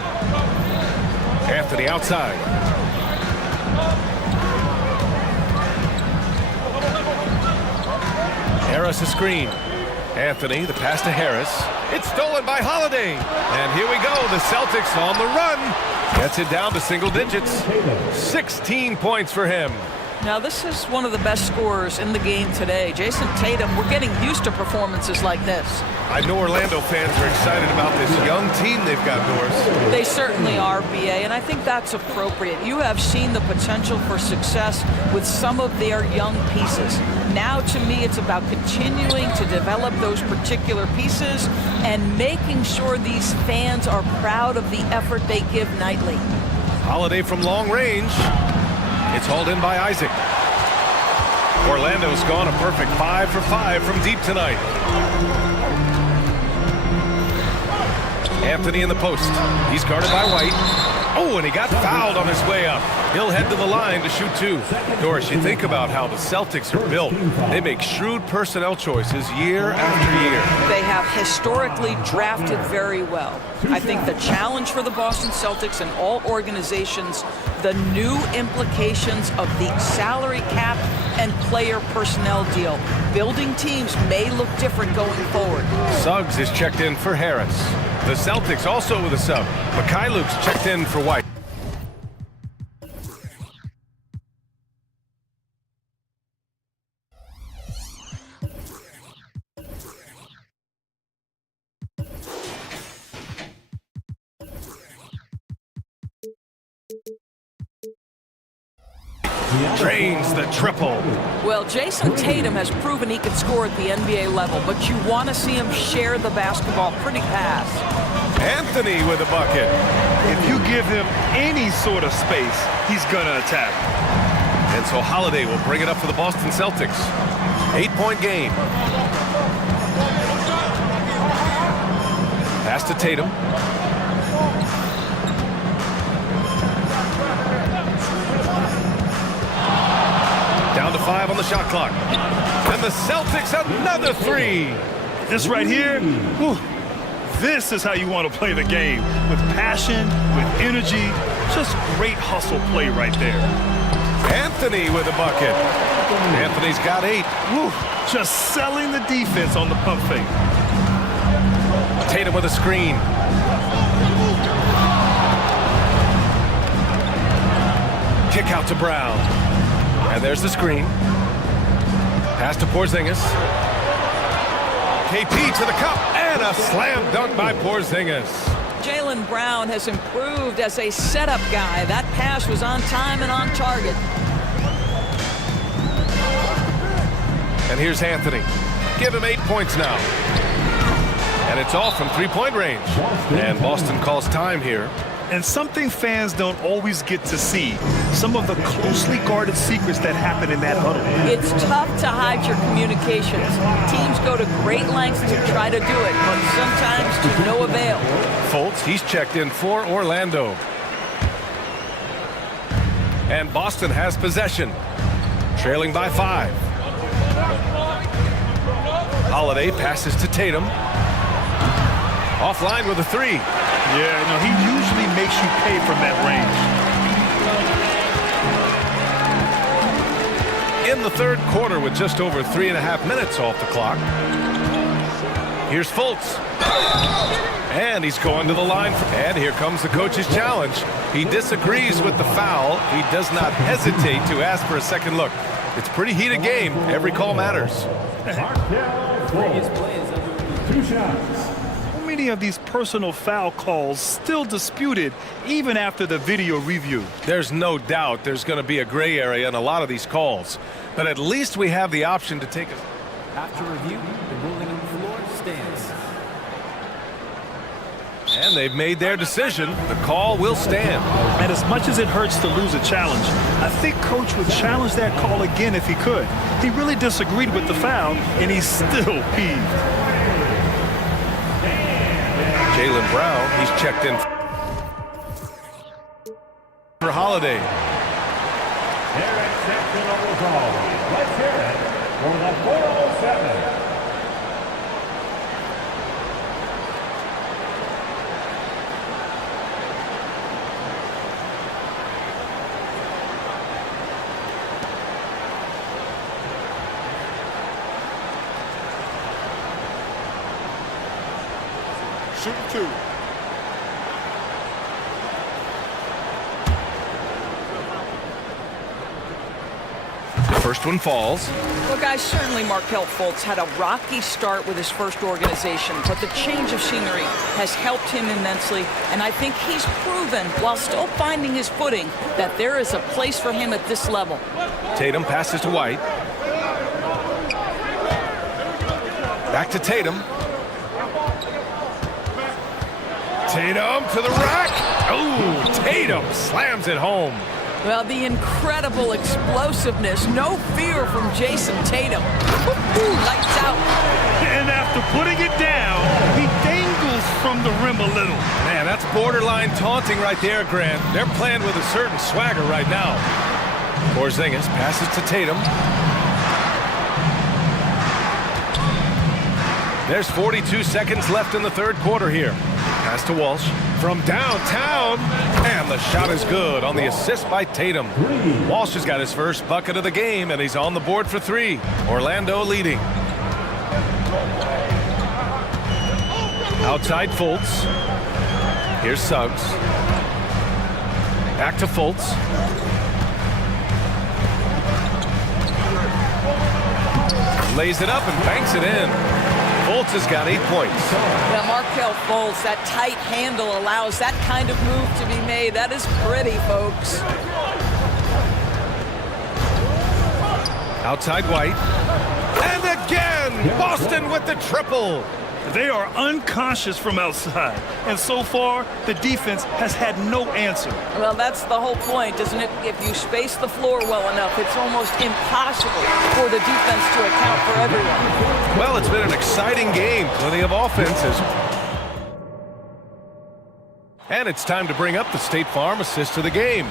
Anthony outside. Harris a screen. Anthony, the pass to Harris. It's stolen by Holiday. And here we go, the Celtics on the run. Gets it down to single digits. 16 points for him. Now, this is one of the best scorers in the game today. Jason Tatum, we're getting used to performances like this. I know Orlando fans are excited about this young team they've got, Doris. They certainly are, BA, and I think that's appropriate. You have seen the potential for success with some of their young pieces. Now, to me, it's about continuing to develop those particular pieces and making sure these fans are proud of the effort they give nightly. Holiday from long range. It's hauled in by Isaac. Orlando's gone a perfect 5 for 5 from deep tonight. Anthony in the post. He's guarded by White. Oh, and he got fouled on his way up. He'll head to the line to shoot two. Doris, you think about how the Celtics are built. They make shrewd personnel choices year after year. They have historically drafted very well. I think the challenge for the Boston Celtics and all organizations, the new implications of the salary cap and player personnel deal. Building teams may look different going forward. Suggs is checked in for Harris. The Celtics also with a sub. Mikhailuk's checked in for White. Drains the triple. Well, Jason Tatum has proven he can score at the NBA level, but you want to see him share the basketball pretty fast. Anthony with a bucket. If you give him any sort of space, he's going to attack. And so Holiday will bring it up for the Boston Celtics. 8-point game. Pass to Tatum. Down to 5 on the shot clock. And the Celtics another three. This right here, whew, this is how you want to play the game. With passion, with energy, just great hustle play right there. Anthony with a bucket. Anthony's got 8. Whew, just selling the defense on the pump fake. Tatum with a screen. Kick out to Brown. And there's the screen. Pass to Porzingis. KP to the cup. And a slam dunk by Porzingis. Jaylen Brown has improved as a setup guy. That pass was on time and on target. And here's Anthony. Give him 8 points now. And it's off from three-point range. And Boston calls time here. And something fans don't always get to see, some of the closely guarded secrets that happen in that huddle. It's tough to hide your communications. Teams go to great lengths to try to do it, but sometimes to no avail. Fultz, he's checked in for Orlando. And Boston has possession, trailing by 5. Holiday passes to Tatum. Offline with a 3. Yeah, no, he usually makes you pay from that range. In the third quarter with just over 3.5 minutes off the clock. Here's Fultz. And he's going to the line. And here comes the coach's challenge. He disagrees with the foul. He does not hesitate to ask for a second look. It's a pretty heated game. Every call matters. Previous play is under 2 shots. Many of these personal foul calls still disputed even after the video review. There's no doubt there's going to be a gray area in a lot of these calls, but at least we have the option to take a... After review, the ruling on the floor stands. And they've made their decision. The call will stand. And as much as it hurts to lose a challenge, I think Coach would challenge that call again if he could. He really disagreed with the foul, and he's still peeved. Jaylen Brown, he's checked in for Holiday. Let's hear it for the 407. Shoot 2. First one falls. Well, guys, certainly Markelle Fultz had a rocky start with his first organization, but the change of scenery has helped him immensely, and I think he's proven, while still finding his footing, that there is a place for him at this level. Tatum passes to White. Back to Tatum. Tatum to the rack. Oh, Tatum slams it home. Well, the incredible explosiveness, no fear from Jason Tatum. Ooh, lights out. And after putting it down, he dangles from the rim a little. Man, that's borderline taunting right there, Grant. They're playing with a certain swagger right now. Porzingis passes to Tatum. There's 42 seconds left in the third quarter here. Pass to Walsh from downtown, and the shot is good on the assist by Tatum. Walsh has got his first bucket of the game, and he's on the board for three. Orlando leading. Outside Fultz. Here's Suggs. Back to Fultz. Lays it up and banks it in. Fultz has got 8 points. Now, Markelle Fultz, that tight handle allows that kind of move to be made. That is pretty, folks. Outside White. And again, Boston with the triple. They are unconscious from outside, and so far, the defense has had no answer. Well, that's the whole point, isn't it? If you space the floor well enough, it's almost impossible for the defense to account for everyone. Well, it's been an exciting game. Plenty of offenses. And it's time to bring up the State Farm assist of the game.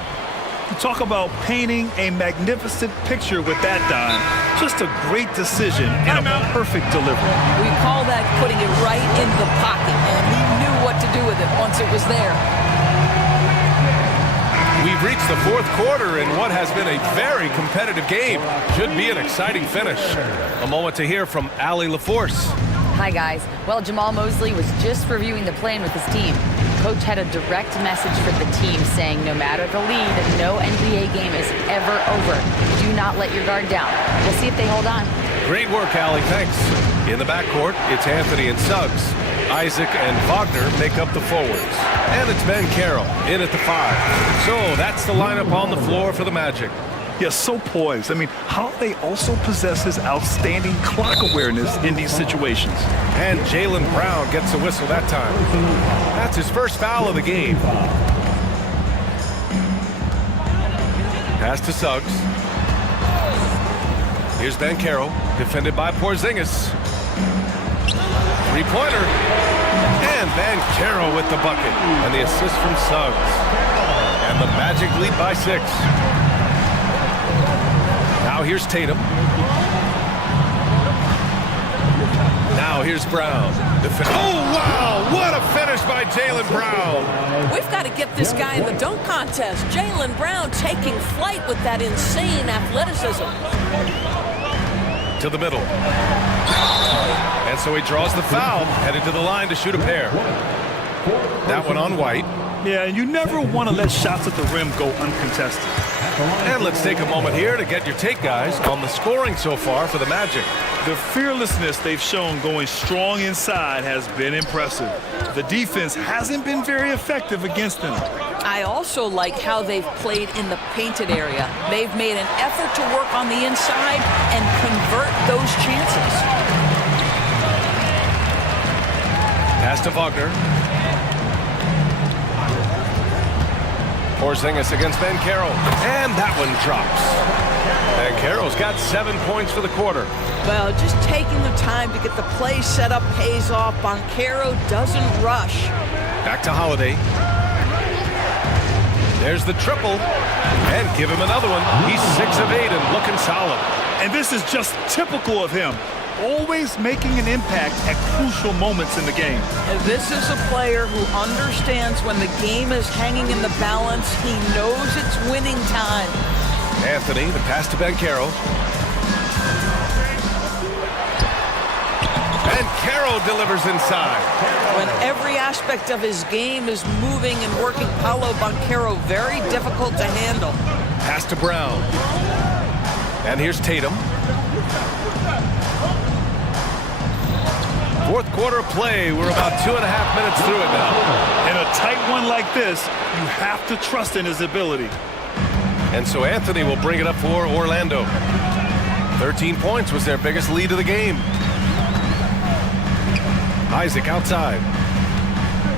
You talk about painting a magnificent picture with that dime. Just a great decision and a perfect delivery. We call that putting it right in the pocket, and he knew what to do with it once it was there. We've reached the fourth quarter in what has been a very competitive game. Should be an exciting finish. A moment to hear from Allie LaForce. Hi, guys. Well, Jamal Mosley was just reviewing the plan with his team. Coach had a direct message for the team saying no matter the lead, no NBA game is ever over. Do not let your guard down. We'll see if they hold on. Great work, Allie. Thanks. In the backcourt, it's Anthony and Suggs. Isaac and Wagner make up the forwards. And it's Ben Carroll in at the 5. So that's the lineup on the floor for the Magic. Yeah, so poised. I mean, how they also possess his outstanding clock awareness in these situations. And Jaylen Brown gets a whistle that time. That's his first foul of the game. Pass to Suggs. Here's Ben Carroll, defended by Porzingis. Three-pointer. And Ben Carroll with the bucket. And the assist from Suggs. And the Magic lead by 6. Now here's Tatum. Now here's Brown. Oh, wow! What a finish by Jaylen Brown. We've got to get this guy in the dunk contest. Jaylen Brown taking flight with that insane athleticism. To the middle. And so he draws the foul, headed to the line to shoot a pair. That one on White. Yeah, and you never want to let shots at the rim go uncontested. And let's take a moment here to get your take, guys, on the scoring so far for the Magic. The fearlessness they've shown going strong inside has been impressive. The defense hasn't been very effective against them. I also like how they've played in the painted area. They've made an effort to work on the inside and convert those chances. Pass to Wagner. Porzingis against Ben Carroll. And that one drops. Ben Carroll's got 7 points for the quarter. Well, just taking the time to get the play set up pays off. Banchero doesn't rush. Back to Holiday. There's the triple. And give him another one. He's 6 of 8 and looking solid. And this is just typical of him. Always making an impact at crucial moments in the game. And this is a player who understands when the game is hanging in the balance. He knows it's winning time. Anthony, the pass to Ben Carroll. And Carroll delivers inside. When every aspect of his game is moving and working, Paolo Banchero very difficult to handle. Pass to Brown. And here's Tatum. Fourth quarter of play. We're about 2.5 minutes through it now. In a tight one like this, you have to trust in his ability. And so Anthony will bring it up for Orlando. 13 points was their biggest lead of the game. Isaac outside.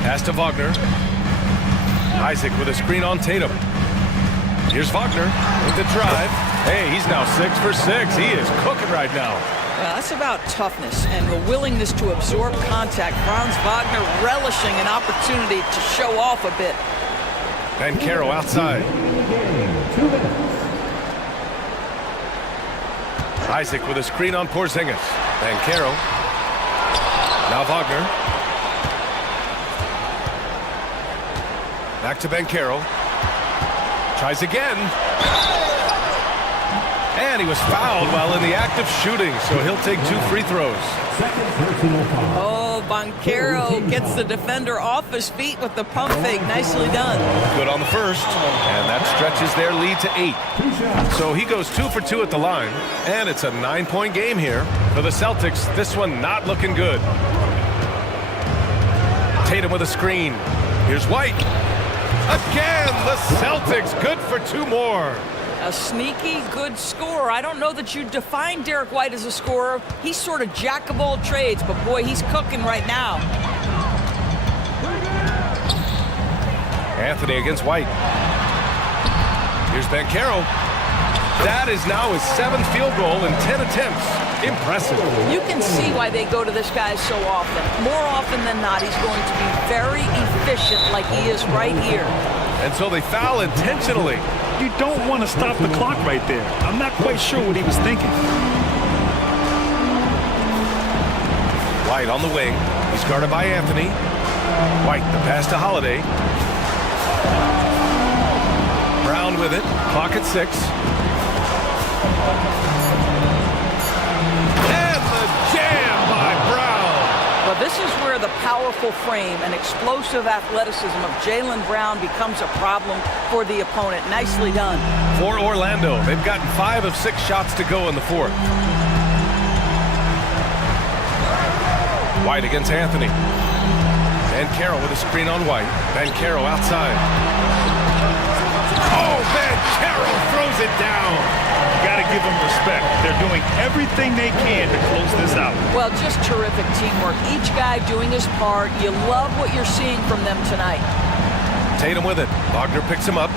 Pass to Wagner. Isaac with a screen on Tatum. Here's Wagner with the drive. Hey, he's now 6 for 6. He is cooking right now. Yeah, that's about toughness and the willingness to absorb contact. Franz Wagner relishing an opportunity to show off a bit. And Caro outside. Isaac with a screen on Porzingis. And Caro. Now Wagner. Back to Caro. Tries again. And he was fouled while in the act of shooting, so he'll take 2 free throws. Oh, Banchero gets the defender off his feet with the pump fake. Nicely done. Good on the first, and that stretches their lead to 8. So he goes 2 for 2 at the line, and it's a 9-point game here. For the Celtics, this one not looking good. Tatum with a screen. Here's White. Again, the Celtics good for 2 more. A sneaky good scorer. I don't know that you define Derek White as a scorer. He's sort of jack of all trades, but boy, he's cooking right now. Anthony against White. Here's Banchero. That is now his 7th field goal in 10 attempts. Impressive. You can see why they go to this guy so often. More often than not, he's going to be very efficient like he is right here. And so they foul intentionally. You don't want to stop the clock right there. I'm not quite sure what he was thinking. White on the wing. He's guarded by Anthony. White, the pass to Holiday. Brown with it. Clock at 6. And the jam by Brown. Well, this is where the powerful frame and explosive athleticism of Jaylen Brown becomes a problem for the opponent. Nicely done. For Orlando, they've gotten 5 of 6 shots to go in the 4th. White against Anthony. Banchero with a screen on White. Banchero outside. Oh, Banchero throws it down. You got to give them respect. They're doing everything they can to close this out. Well, just terrific teamwork. Each guy doing his part. You love what you're seeing from them tonight. Tatum with it. Wagner picks him up.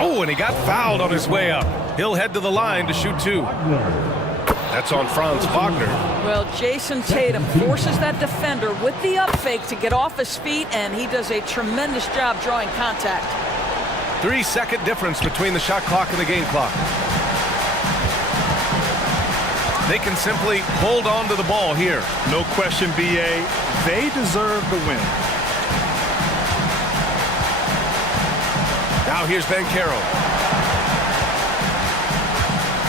Oh, and he got fouled on his way up. He'll head to the line to shoot 2. That's on Franz Wagner. Well, Jason Tatum forces that defender with the up fake to get off his feet, and he does a tremendous job drawing contact. 3-second difference between the shot clock and the game clock. They can simply hold on to the ball here. No question, BA. They deserve the win. Now here's Banchero.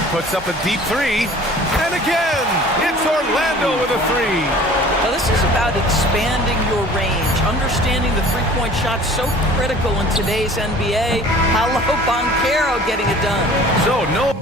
Puts up a deep 3. And again, it's Orlando with a 3. Now, this is about expanding your range. Understanding the three-point shot so critical in today's NBA. Hello, Banchero getting it done. So, no...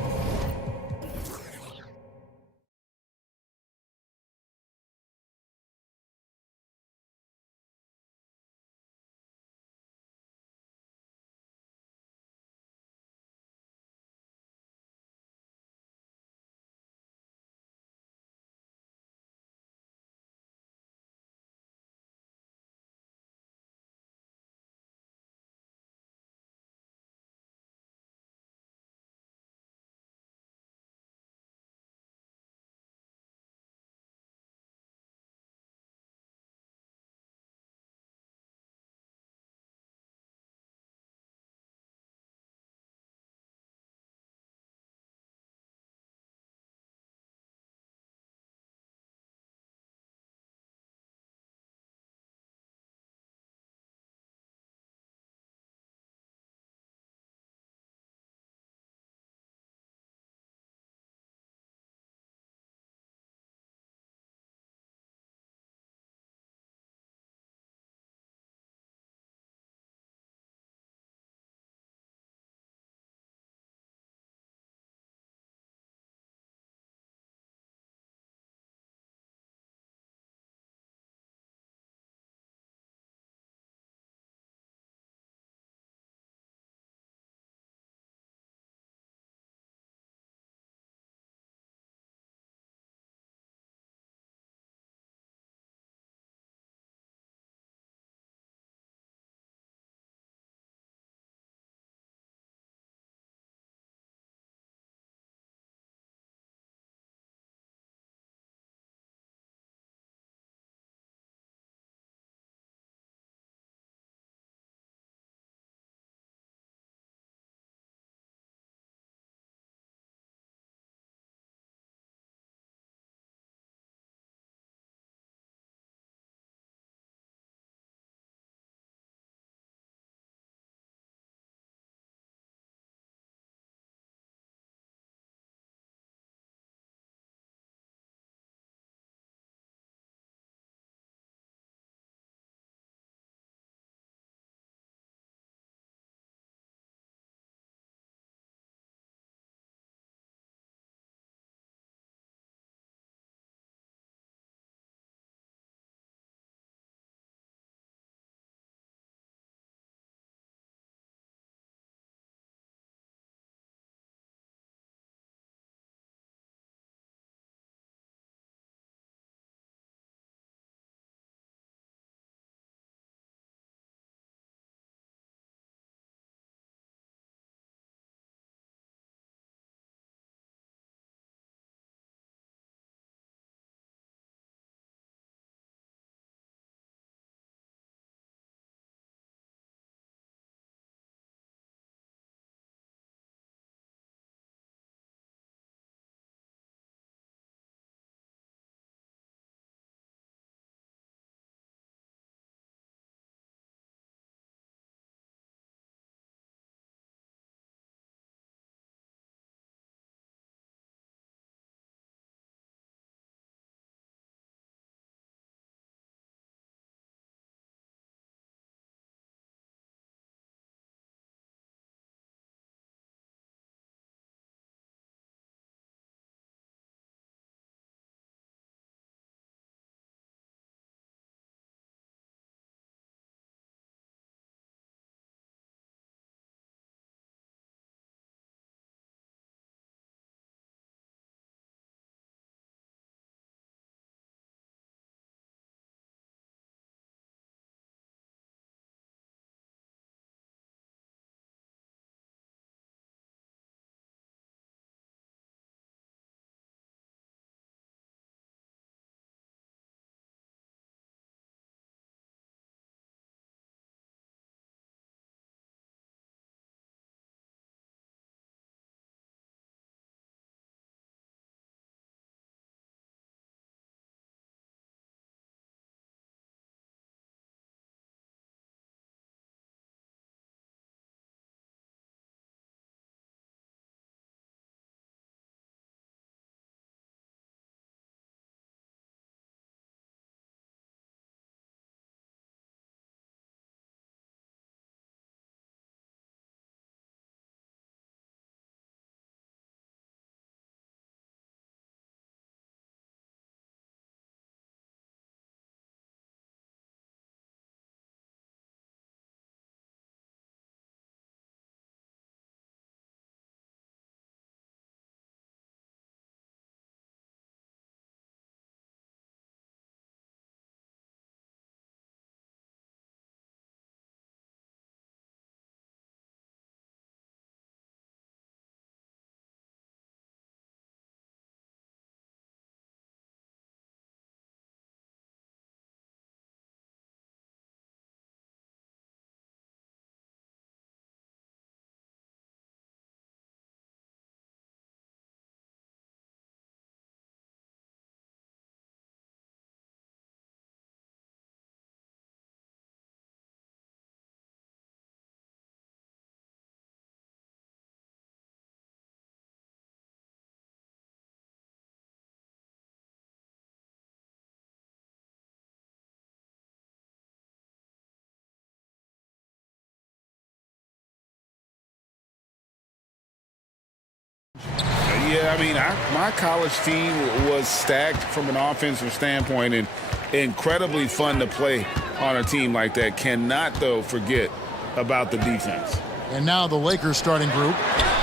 I mean, my college team was stacked from an offensive standpoint and incredibly fun to play on a team like that. Cannot, though, forget about the defense. And now the Lakers starting group.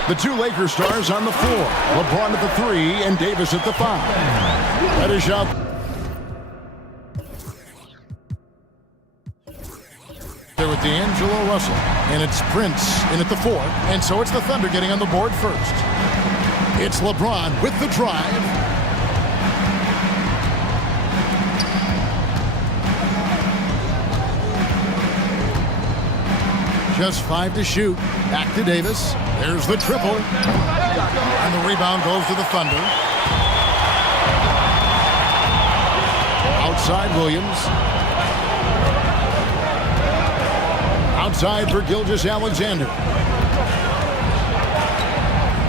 The two Lakers stars on the floor. LeBron at the 3 and Davis at the 5. Reddish out. There with D'Angelo Russell. And it's Prince in at the 4. And so it's the Thunder getting on the board first. It's LeBron with the drive. Just 5 to shoot. Back to Davis. There's the triple. And the rebound goes to the Thunder. Outside Williams. Outside for Gilgeous-Alexander.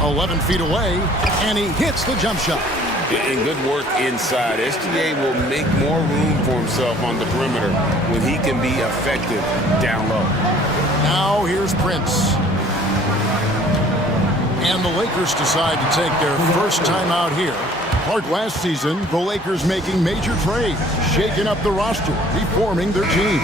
11 feet away, and he hits the jump shot. And good work inside. SGA will make more room for himself on the perimeter when he can be effective down low. Now here's Prince. And the Lakers decide to take their first time out here. Like last season, the Lakers making major trades, shaking up the roster, reforming their team.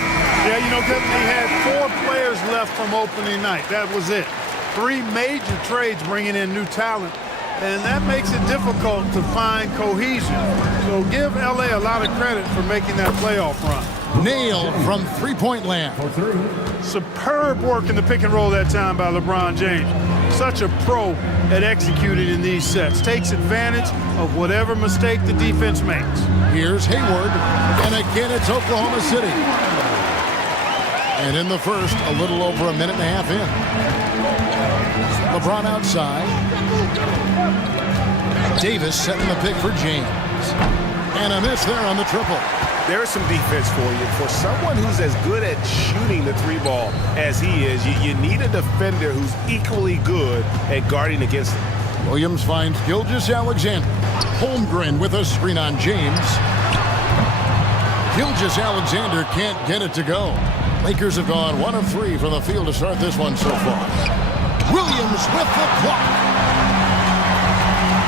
Yeah, you know, Kevin, they had 4 players left from opening night. That was it. 3 major trades bringing in new talent, and that makes it difficult to find cohesion. So give LA a lot of credit for making that playoff run. Nailed from three-point land. Superb work in the pick and roll that time by LeBron James. Such a pro at executing in these sets. Takes advantage of whatever mistake the defense makes. Here's Hayward, and again it's Oklahoma City. And in the first, a little over a minute and a half in. LeBron outside. Davis setting the pick for James. And a miss there on the triple. There's some defense for you. For someone who's as good at shooting the 3 ball as he is, you need a defender who's equally good at guarding against him. Williams finds Gilgeous-Alexander. Holmgren with a screen on James. Gilgeous-Alexander can't get it to go. Lakers have gone 1 of 3 from the field to start this one so far. Williams with the block.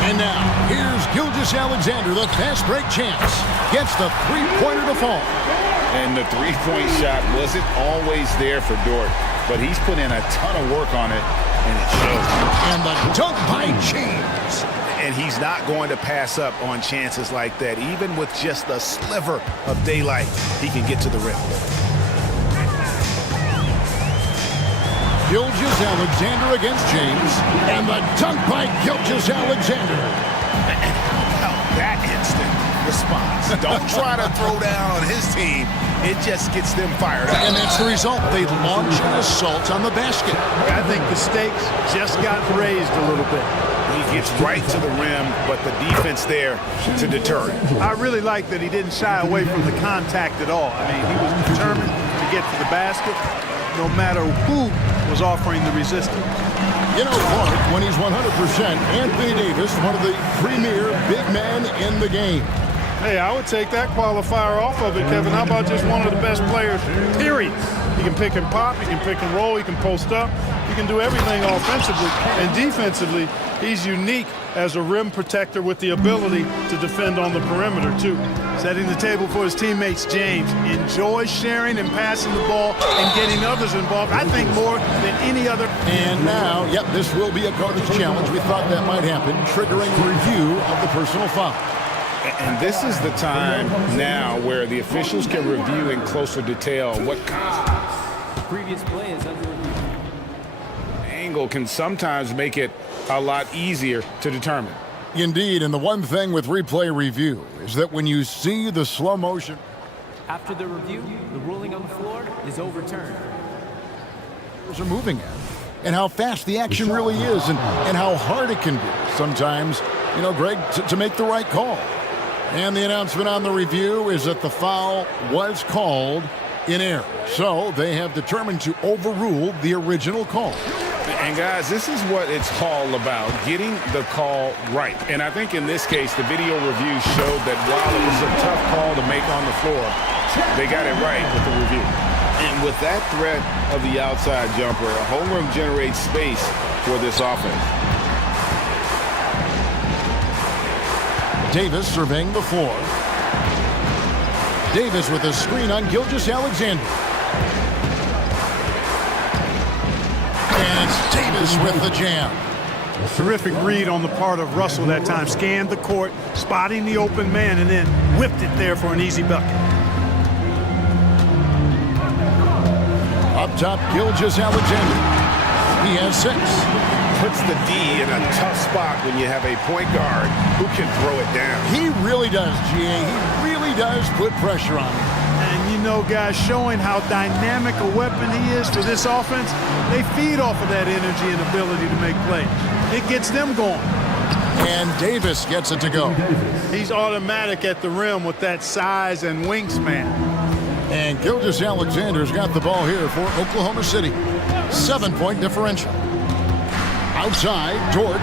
And now, here's Gilgeous-Alexander, the fast break chance. Gets the 3-pointer to fall. And the 3-point shot wasn't always there for Dort, but he's put in a ton of work on it, and it shows. And the dunk by James. And he's not going to pass up on chances like that. Even with just a sliver of daylight, he can get to the rim. Gilgeous-Alexander against James, and the dunk by Gilgeous-Alexander. How about that instant response? Don't try to throw down on his team. It just gets them fired up. And that's the result. They launch an assault on the basket. I think the stakes just got raised a little bit. He gets right to the rim, but the defense there to deter him. I really like that he didn't shy away from the contact at all. I mean, he was determined to get to the basket, no matter who was offering the resistance. You know, Clark, when he's 100%, Anthony Davis, one of the premier big men in the game. Hey, I would take that qualifier off of it, Kevin. How about just one of the best players, period? He can pick and pop, he can pick and roll, he can post up, he can do everything offensively. And defensively, he's unique as a rim protector with the ability to defend on the perimeter, too. Setting the table for his teammates, James enjoys sharing and passing the ball and getting others involved, I think, more than any other. And now, yep, this will be a garbage challenge. We thought that might happen, triggering review of the personal foul. And this is the time now where the officials can review in closer detail what Previous play is under review. angle can sometimes make it a lot easier to determine. Indeed, and the one thing with replay review is that when you see the slow motion. After the review, the ruling on the floor is overturned. Are moving at and how fast the action really is and how hard it can be sometimes, you know, Greg, to make the right call. And the announcement on the review is that the foul was called in error. So they have determined to overrule the original call. And guys, this is what it's all about, getting the call right. And I think in this case, the video review showed that while it was a tough call to make on the floor, they got it right with the review. And with that threat of the outside jumper, Holmgren generates space for this offense. Davis surveying the floor. Davis with a screen on Gilgeous-Alexander. And it's Davis with the jam. Terrific read on the part of Russell that time. Scanned the court, spotting the open man, and then whipped it there for an easy bucket. Up top, Gilgeous-Alexander. He has 6. Puts the D in a tough spot when you have a point guard who can throw it down. He really does, GA. He really does put pressure on him. And you know, guys, showing how dynamic a weapon he is for this offense, they feed off of that energy and ability to make plays. It gets them going. And Davis gets it to go. He's automatic at the rim with that size and wingspan. And Gilgeous-Alexander's got the ball here for Oklahoma City. 7-point differential. Outside, Dort.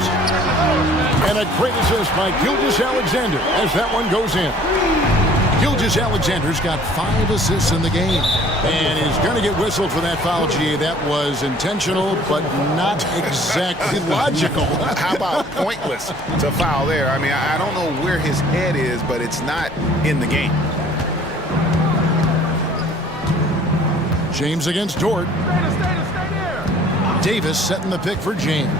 And a great assist by Gilgeous-Alexander as that one goes in. Gilgeous-Alexander's got 5 assists in the game. And he's going to get whistled for that foul, GA. That was intentional, but not exactly logical. How about pointless to foul there? I mean, I don't know where his head is, but it's not in the game. James against Dort. Davis setting the pick for James.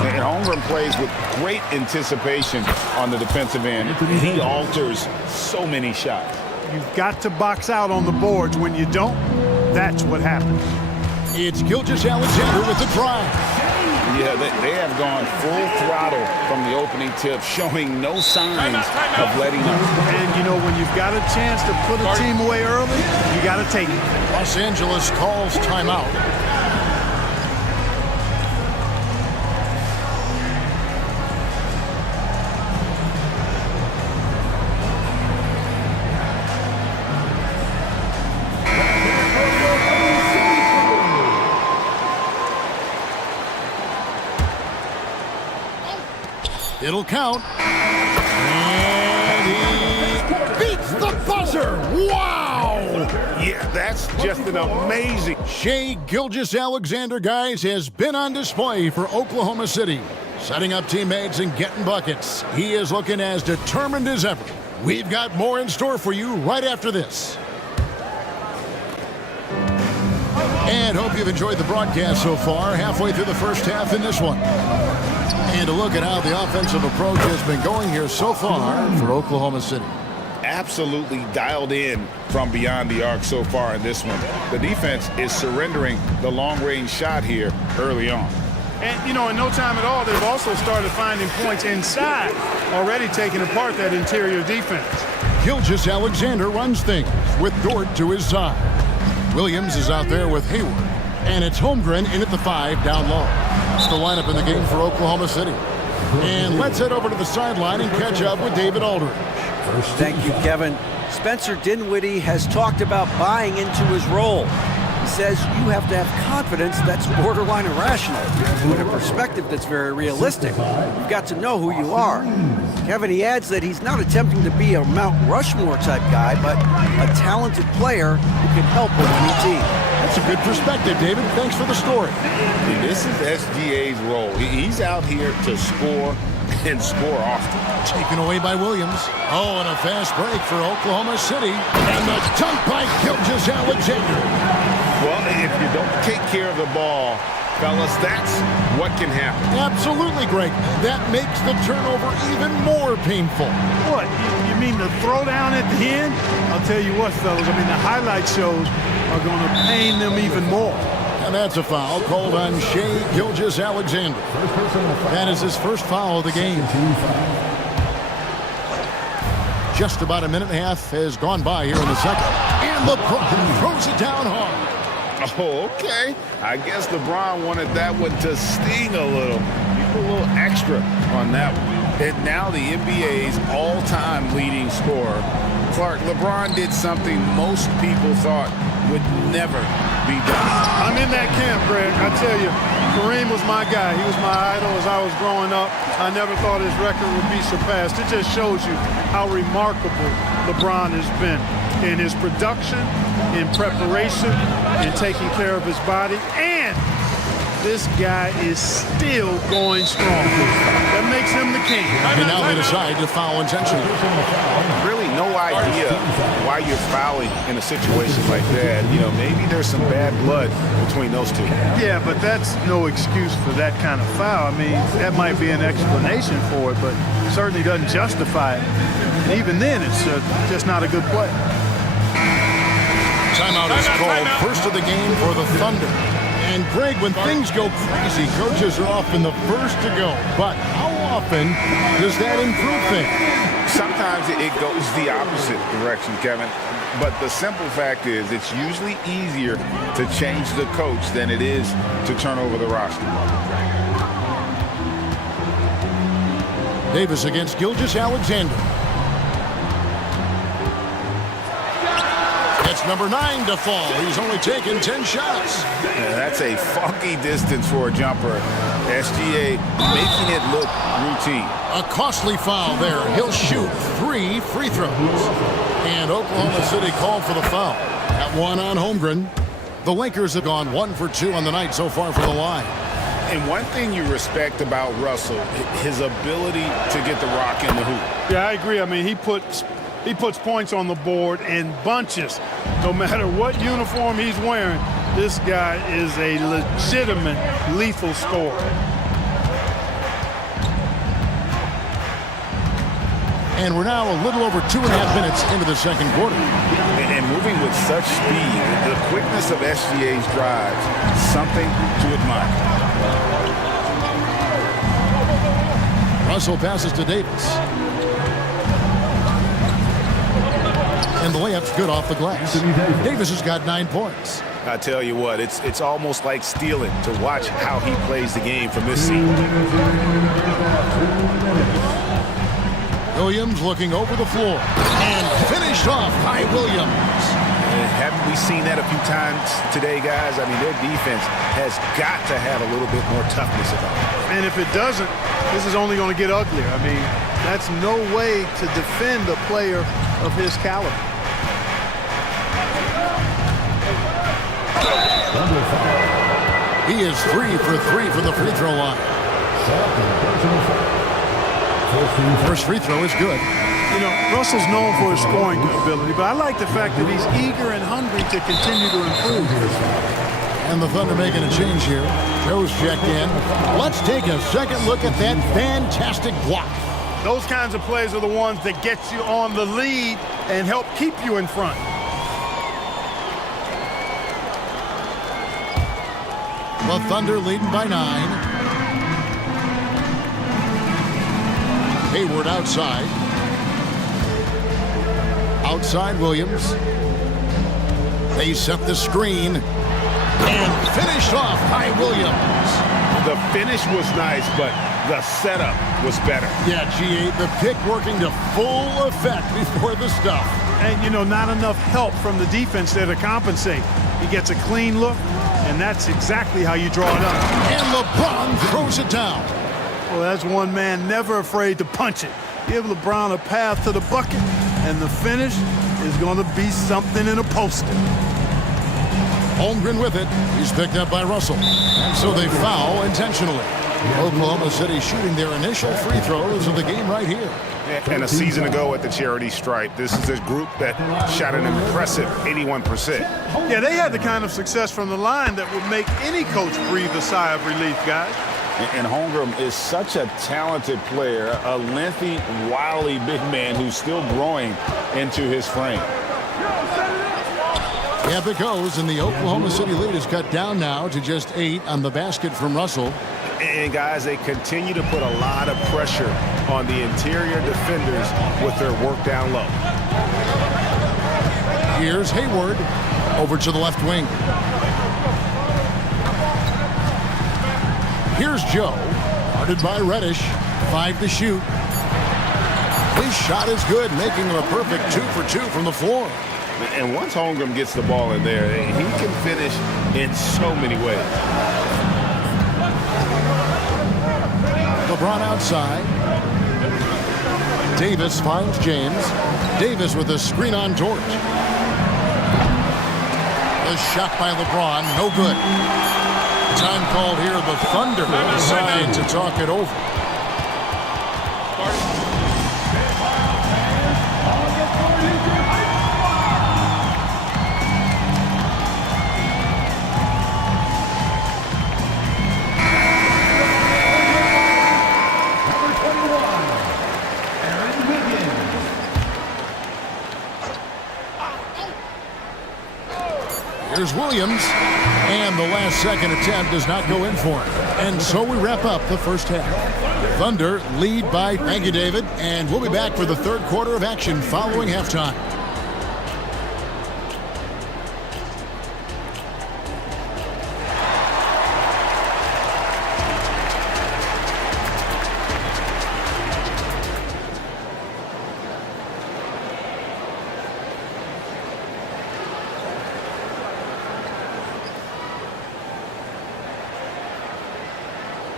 And Holmgren plays with great anticipation on the defensive end. He alters so many shots. You've got to box out on the boards. When you don't, that's what happens. It's Gilgeous-Alexander with the drive. Yeah, they have gone full throttle from the opening tip, showing no signs of letting up. And, you know, when you've got a chance to put a team away early, you got to take it. Los Angeles calls timeout. It'll count. And he beats the buzzer. Wow! Yeah, that's just an amazing. Shai Gilgeous-Alexander, guys, has been on display for Oklahoma City. Setting up teammates and getting buckets. He is looking as determined as ever. We've got more in store for you right after this. And hope you've enjoyed the broadcast so far, halfway through the first half in this one. And a look at how the offensive approach has been going here so far for Oklahoma City. Absolutely dialed in from beyond the arc so far in this one. The defense is surrendering the long-range shot here early on. And, you know, in no time at all, they've also started finding points inside, already taking apart that interior defense. Gilgeous-Alexander runs things with Dort to his side. Williams is out there with Hayward. And it's Holmgren in at the 5 down low. It's the lineup in the game for Oklahoma City. And let's head over to the sideline and catch up with David Aldridge. Thank you, Kevin. Spencer Dinwiddie has talked about buying into his role. He says you have to have confidence that's borderline irrational, but a perspective that's very realistic. You've got to know who you are. Kevin, he adds that he's not attempting to be a Mount Rushmore type guy, but a talented player who can help with any team. That's a good perspective, David. Thanks for the story. This is SGA's role. He's out here to score and score often. Taken away by Williams. Oh, and a fast break for Oklahoma City. And the dunk by Gilgeous-Alexander. Well, if you don't take care of the ball, fellas, that's what can happen. Absolutely, Greg. That makes the turnover even more painful. What? You mean the throwdown at the end? I'll tell you what, fellas. I mean, the highlight shows are going to pain them even more. And that's a foul called on Shai Gilgeous-Alexander. That is his first foul of the game. Just about a minute and a half has gone by here in the second. And LeBron throws it down hard. Oh, okay. I guess LeBron wanted that one to sting a little. He put a little extra on that one. And now the NBA's all-time leading scorer. Clark, LeBron did something most people thought would never be done. I'm in that camp, Greg. I tell you, Kareem was my guy. He was my idol as I was growing up. I never thought his record would be surpassed. It just shows you how remarkable LeBron has been in his production, in preparation, in taking care of his body, and This guy is still going strong. That makes him the king. And now they decide to foul intentionally. Really no idea why you're fouling in a situation like that. You know, maybe there's some bad blood between those two. Yeah, but that's no excuse for that kind of foul. I mean, that might be an explanation for it, but certainly doesn't justify it. And even then, it's just not a good play. Timeout is called. First of the game for the Thunder. And Greg, when things go crazy, coaches are often the first to go. But how often does that improve things? Sometimes it goes the opposite direction, Kevin. But the simple fact is it's usually easier to change the coach than it is to turn over the roster. Davis against Gilgeous-Alexander. It's number 9 to fall. He's only taken 10 shots. Yeah, that's a funky distance for a jumper. SGA making it look routine. A costly foul there. He'll shoot 3 free throws. And Oklahoma City called for the foul. That one on Holmgren. The Lakers have gone 1 for 2 on the night so far from the line. And one thing you respect about Russell, his ability to get the rock in the hoop. Yeah, I agree. I mean, he puts points on the board in bunches. No matter what uniform he's wearing, this guy is a legitimate lethal scorer. And we're now a little over 2.5 minutes into the second quarter. And moving with such speed, the quickness of SGA's drives, something to admire. Russell passes to Davis. And the layup's good off the glass. Davis has got 9 points. I tell you what, it's almost like stealing to watch how he plays the game from this seat. Williams looking over the floor. And finished off by Williams. Haven't we seen that a few times today, guys? I mean, their defense has got to have a little bit more toughness about it. And if it doesn't, this is only going to get uglier. I mean, that's no way to defend a player of his caliber. He is 3 for 3 from the free throw line. First free throw is good. You know, Russell's known for his scoring ability, but I like the fact that he's eager and hungry to continue to improve. And the Thunder making a change here. Joe's checked in. Let's take a second look at that fantastic block. Those kinds of plays are the ones that get you on the lead and help keep you in front. The Thunder leading by 9. Hayward outside. Outside Williams. They set the screen. And finished off by Williams. The finish was nice, but the setup was better. Yeah, G8, the pick working to full effect before the stuff. And, you know, not enough help from the defense there to compensate. He gets a clean look, and that's exactly how you draw it up. And LeBron throws it down. Well, that's one man never afraid to punch it. Give LeBron a path to the bucket, and the finish is going to be something in a poster. Holmgren with it. He's picked up by Russell. And so they foul intentionally. Oklahoma City shooting their initial free throws of the game right here. And a season ago at the charity stripe, this is a group that shot an impressive 81%. Yeah, they had the kind of success from the line that would make any coach breathe a sigh of relief, guys. And Holmgren is such a talented player, a lengthy, wily big man who's still growing into his frame. Up it goes, and the Oklahoma City lead is cut down now to just 8 on the basket from Russell. And guys, they continue to put a lot of pressure on the interior defenders with their work down low. Here's Hayward over to the left wing. Here's Joe, guarded by Reddish. 5 to shoot. His shot is good, making him a perfect 2 for 2 from the floor. And once Holmgren gets the ball in there, he can finish in so many ways. LeBron outside. Davis finds James. Davis with a screen on George. The shot by LeBron, no good. Time called here. The Thunder decide to talk it over. Here's Williams, and the last-second attempt does not go in for him. And so we wrap up the first half. Thunder lead by, thank you, David, and we'll be back for the third quarter of action following halftime.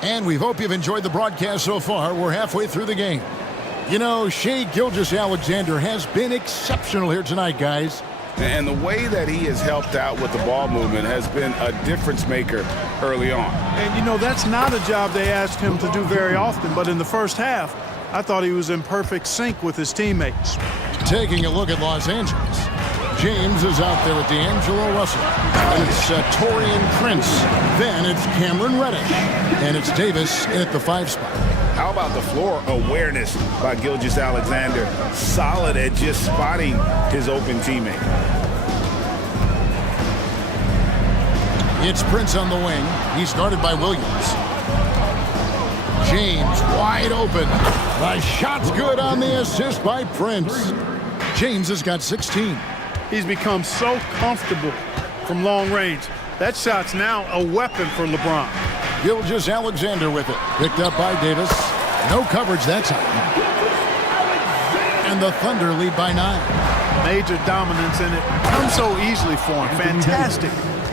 And we hope you've enjoyed the broadcast so far. We're halfway through the game. You know, Shai Gilgeous-Alexander has been exceptional here tonight, guys. And the way that he has helped out with the ball movement has been a difference maker early on. And, you know, that's not a job they asked him to do very often. But in the first half, I thought he was in perfect sync with his teammates. Taking a look at Los Angeles. James is out there with D'Angelo Russell. And it's Torian Prince. Then it's Cameron Reddish. And it's Davis in at the 5 spot. How about the floor awareness by Gilgeous-Alexander? Solid at just spotting his open teammate. It's Prince on the wing. He's guarded by Williams. James wide open. The shot's good on the assist by Prince. James has got 16. He's become so comfortable from long range. That shot's now a weapon for LeBron. Gilgeous-Alexander with it. Picked up by Davis. No coverage that time. And the Thunder lead by 9. Major dominance in it. Comes so easily for him. Fantastic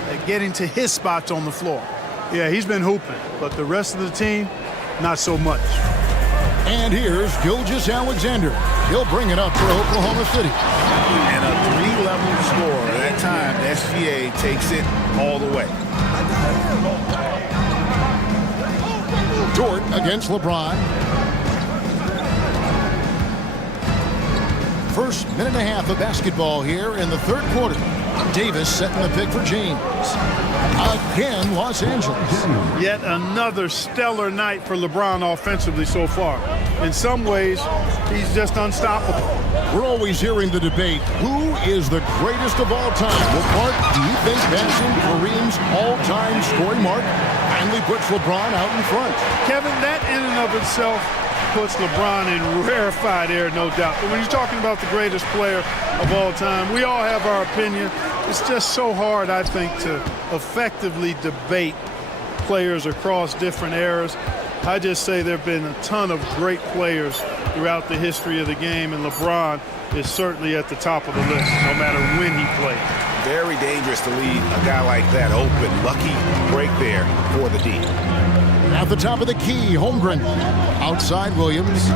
at getting to his spots on the floor. Yeah, he's been hooping, but the rest of the team, not so much. And here's Gilgeous-Alexander. He'll bring it up for Oklahoma City. And a 3-level score. That time, SGA takes it all the way. Dort against LeBron. First minute and a half of basketball here in the third quarter. Davis setting the pick for James. Again, Los Angeles. Yet another stellar night for LeBron offensively so far. In some ways, he's just unstoppable. We're always hearing the debate, who is the greatest of all time? Well, Clark, do you think passing Kareem's all-time scoring mark finally puts LeBron out in front? Kevin, that in and of itself puts LeBron in rarefied air, no doubt. But when you're talking about the greatest player of all time, we all have our opinion. It's just so hard, I think, to effectively debate players across different eras. I just say there have been a ton of great players throughout the history of the game, and LeBron is certainly at the top of the list, no matter when he played. Very dangerous to leave a guy like that open. Lucky break there for the D. At the top of the key, Holmgren. Outside Williams.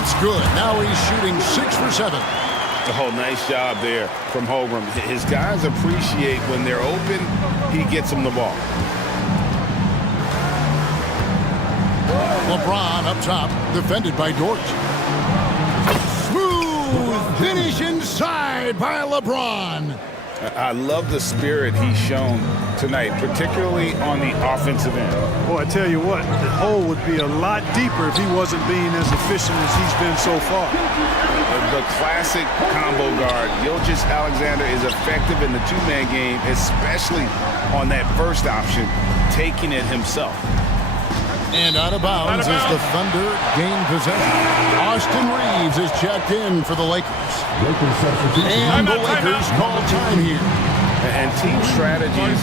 It's good. Now he's shooting 6 for 7. Oh, nice job there from Holmgren. His guys appreciate when they're open, he gets them the ball. LeBron up top, defended by Dort. Smooth finish inside by LeBron. I love the spirit he's shown tonight, particularly on the offensive end. Boy, I tell you what, the hole would be a lot deeper if he wasn't being as efficient as he's been so far. The classic combo guard, Gilgeous-Alexander, is effective in the two-man game, especially on that first option, taking it himself. And out of bounds as the Thunder gain possession. Austin Reeves is checked in for the Lakers. And the Lakers call time here. And team strategies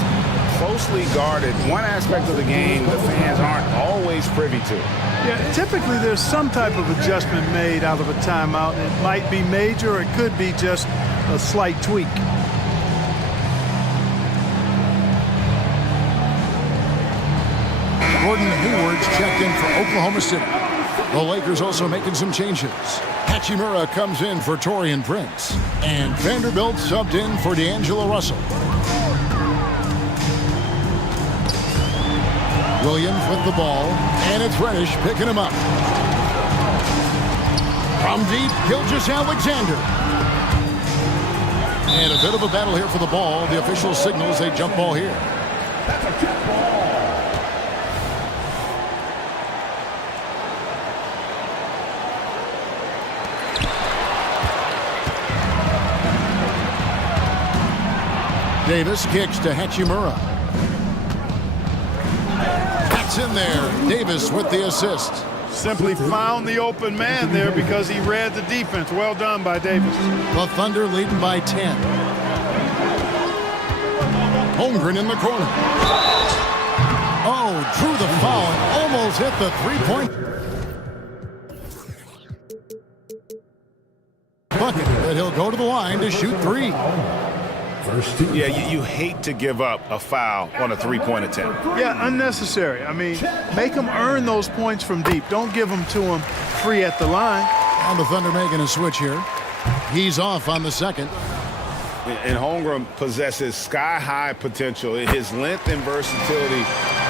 closely guarded. One aspect of the game the fans aren't always privy to. Yeah, typically there's some type of adjustment made out of a timeout. It might be major, or it could be just a slight tweak. Gordon Hayward's checked in for Oklahoma City. The Lakers also making some changes. Hachimura comes in for Taurean Prince. And Vanderbilt subbed in for D'Angelo Russell. Williams with the ball, and it's Reddish picking him up. From deep, Gilgeous-Alexander. And a bit of a battle here for the ball. The official signals a jump ball here. That's a jump ball. Davis kicks to Hachimura. That's in there. Davis with the assist. Simply found the open man there because he read the defense. Well done by Davis. The Thunder leading by 10. Holmgren in the corner. Oh, drew the foul and almost hit the three-point bucket, but he'll go to the line to shoot three. Yeah, you hate to give up a foul on a three-point attempt. Yeah, unnecessary. I mean, make them earn those points from deep. Don't give them to them free at the line. And the Thunder making a switch here. He's off on the second. And Holmgren possesses sky-high potential. His length and versatility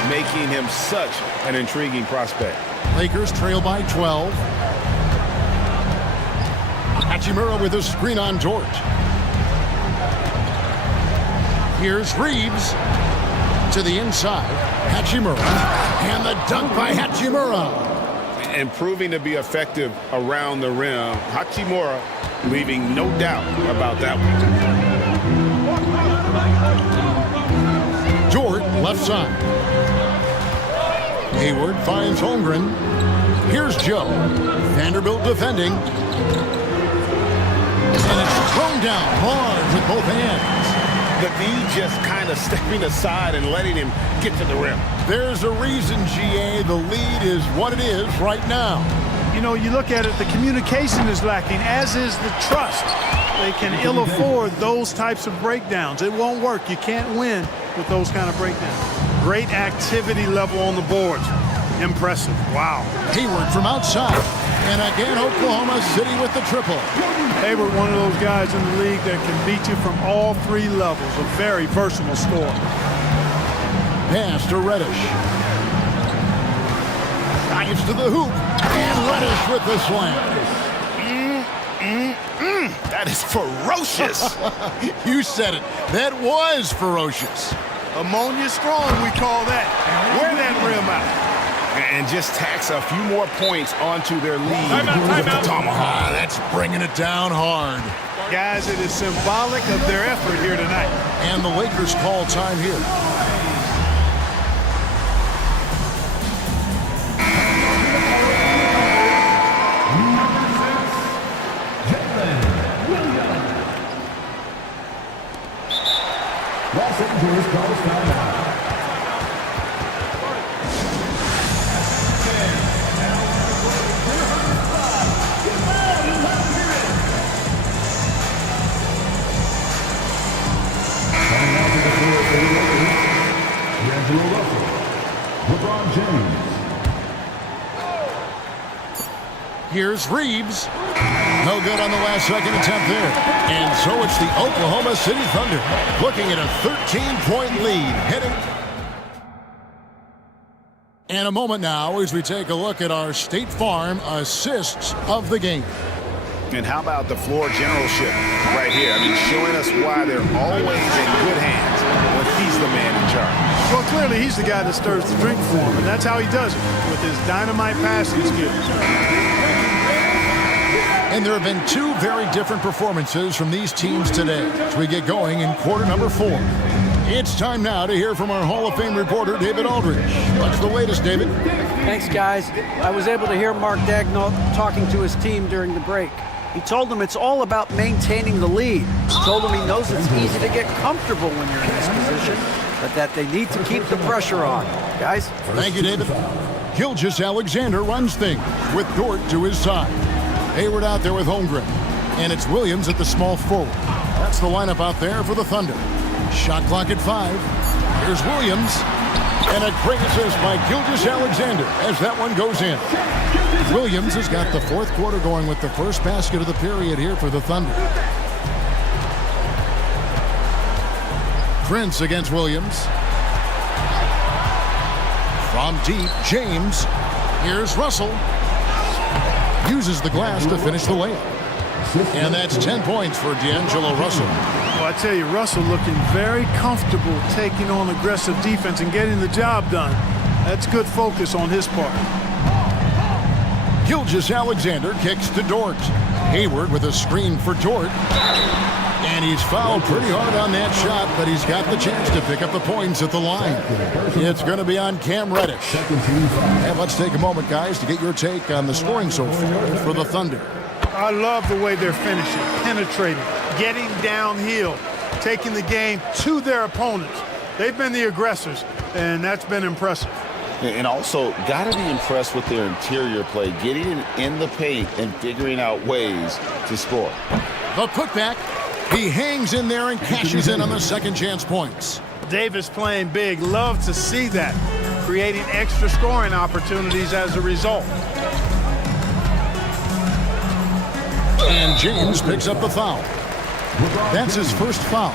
making him such an intriguing prospect. Lakers trail by 12. Hachimura with a screen on George. Here's Reeves to the inside. Hachimura. And the dunk by Hachimura. And proving to be effective around the rim. Hachimura leaving no doubt about that one. George left side. Hayward finds Holmgren. Here's Joe. Vanderbilt defending. And it's thrown down hard with both hands. The D just kind of stepping aside and letting him get to the rim. There's a reason, GA, the lead is what it is right now. You know, you look at it, the communication is lacking, as is the trust. They can ill afford those types of breakdowns. It won't work. You can't win with those kind of breakdowns. Great activity level on the boards. Impressive. Wow. Hayward from outside. And again, Oklahoma City with the triple. Hayward, one of those guys in the league that can beat you from all three levels. A very versatile scorer. Pass to Reddish. Drives to the hoop. And Reddish with the slam. That is ferocious. You said it. That was ferocious. Ammonia strong, we call that. Wear that rim out. And just tacks a few more points onto their lead Timeout. with the tomahawk. That's bringing it down hard. Guys, it is symbolic of their effort here tonight. And the Lakers call time here. Los Angeles calls timeout. D'Angelo Russell, LeBron James. Here's Reeves. No good on the last second attempt there. And so it's the Oklahoma City Thunder looking at a 13-point lead heading. And a moment now as we take a look at our State Farm assists of the game. And how about the floor generalship right here? I mean, showing us why they're always in good hands when he's the man in charge. Well, clearly he's the guy that stirs the drink for him, and that's how he does it, with his dynamite passing skills. And there have been two very different performances from these teams today as we get going in quarter number 4. It's time now to hear from our Hall of Fame reporter, David Aldridge. What's the latest, David? Thanks, guys. I was able to hear Mark Daigneault talking to his team during the break. He told them it's all about maintaining the lead. He told them he knows it's easy to get comfortable when you're in this position, but that they need to keep the pressure on. Guys? Thank you, David. Gilgeous-Alexander runs things with Dort to his side. Hayward out there with Holmgren. And it's Williams at the small forward. That's the lineup out there for the Thunder. Shot clock at 5. Here's Williams. And a great assist by Gilgeous-Alexander as that one goes in. Williams has got the fourth quarter going with the first basket of the period here for the Thunder. Prince against Williams. From deep, James. Here's Russell. Uses the glass to finish the layup. And that's 10 points for D'Angelo Russell. Well, I tell you, Russell looking very comfortable taking on aggressive defense and getting the job done. That's good focus on his part. Gilgeous-Alexander kicks to Dort. Hayward with a screen for Dort. And he's fouled pretty hard on that shot, but he's got the chance to pick up the points at the line. It's going to be on Cam Reddish. And let's take a moment, guys, to get your take on the scoring so far for the Thunder. I love the way they're finishing, penetrating, getting downhill, taking the game to their opponents. They've been the aggressors, and that's been impressive. And also, got to be impressed with their interior play, getting in the paint and figuring out ways to score. The putback. He hangs in there and cashes in on the second chance points. Davis playing big. Love to see that. Creating extra scoring opportunities as a result. And James picks up the foul. That's his first foul.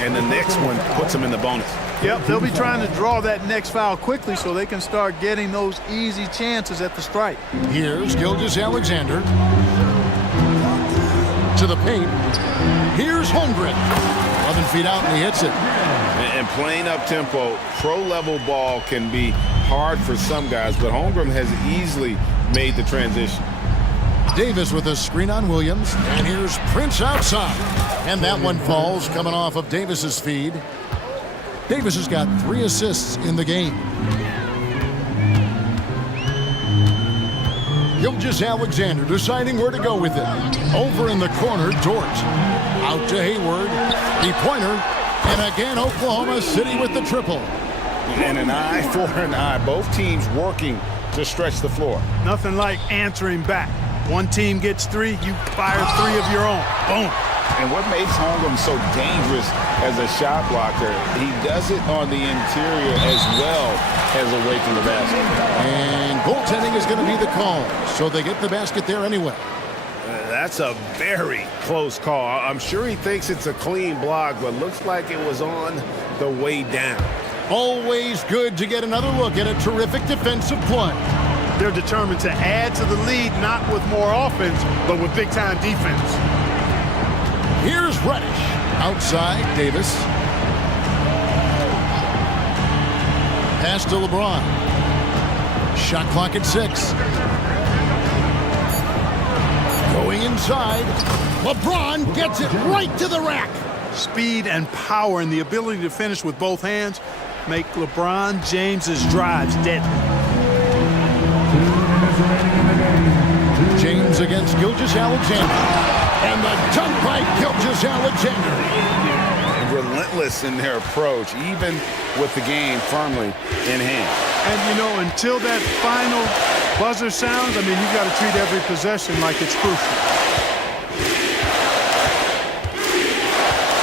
And the next one puts him in the bonus. Yep, they'll be trying to draw that next foul quickly so they can start getting those easy chances at the stripe. Here's Gilgeous-Alexander. To the paint. Here's Holmgren. 11 feet out and he hits it. And playing up tempo, pro-level ball can be hard for some guys, but Holmgren has easily made the transition. Davis with a screen on Williams. And here's Prince outside. And that one falls coming off of Davis's feed. Davis has got 3 assists in the game. Gilgeous-Alexander deciding where to go with it. Over in the corner, Dort. Out to Hayward. Three-pointer. And again, Oklahoma City with the triple. And an eye for an eye. Both teams working to stretch the floor. Nothing like answering back. One team gets 3, you fire 3 of your own. Boom. And what makes Holmgren so dangerous as a shot blocker, he does it on the interior as well as away from the basket. And goaltending is going to be the call, so they get the basket there anyway. That's a very close call. I'm sure he thinks it's a clean block, but looks like it was on the way down. Always good to get another look at a terrific defensive play. They're determined to add to the lead, not with more offense, but with big-time defense. Here's Reddish. Outside, Davis. Pass to LeBron. Shot clock at 6. Going inside. LeBron gets it right to the rack. Speed and power and the ability to finish with both hands make LeBron James's drives deadly. James against Gilgeous-Alexander. And the dunk by Gilgeous-Alexander. Relentless in their approach, even with the game firmly in hand. And, you know, until that final buzzer sounds, I mean, you've got to treat every possession like it's crucial.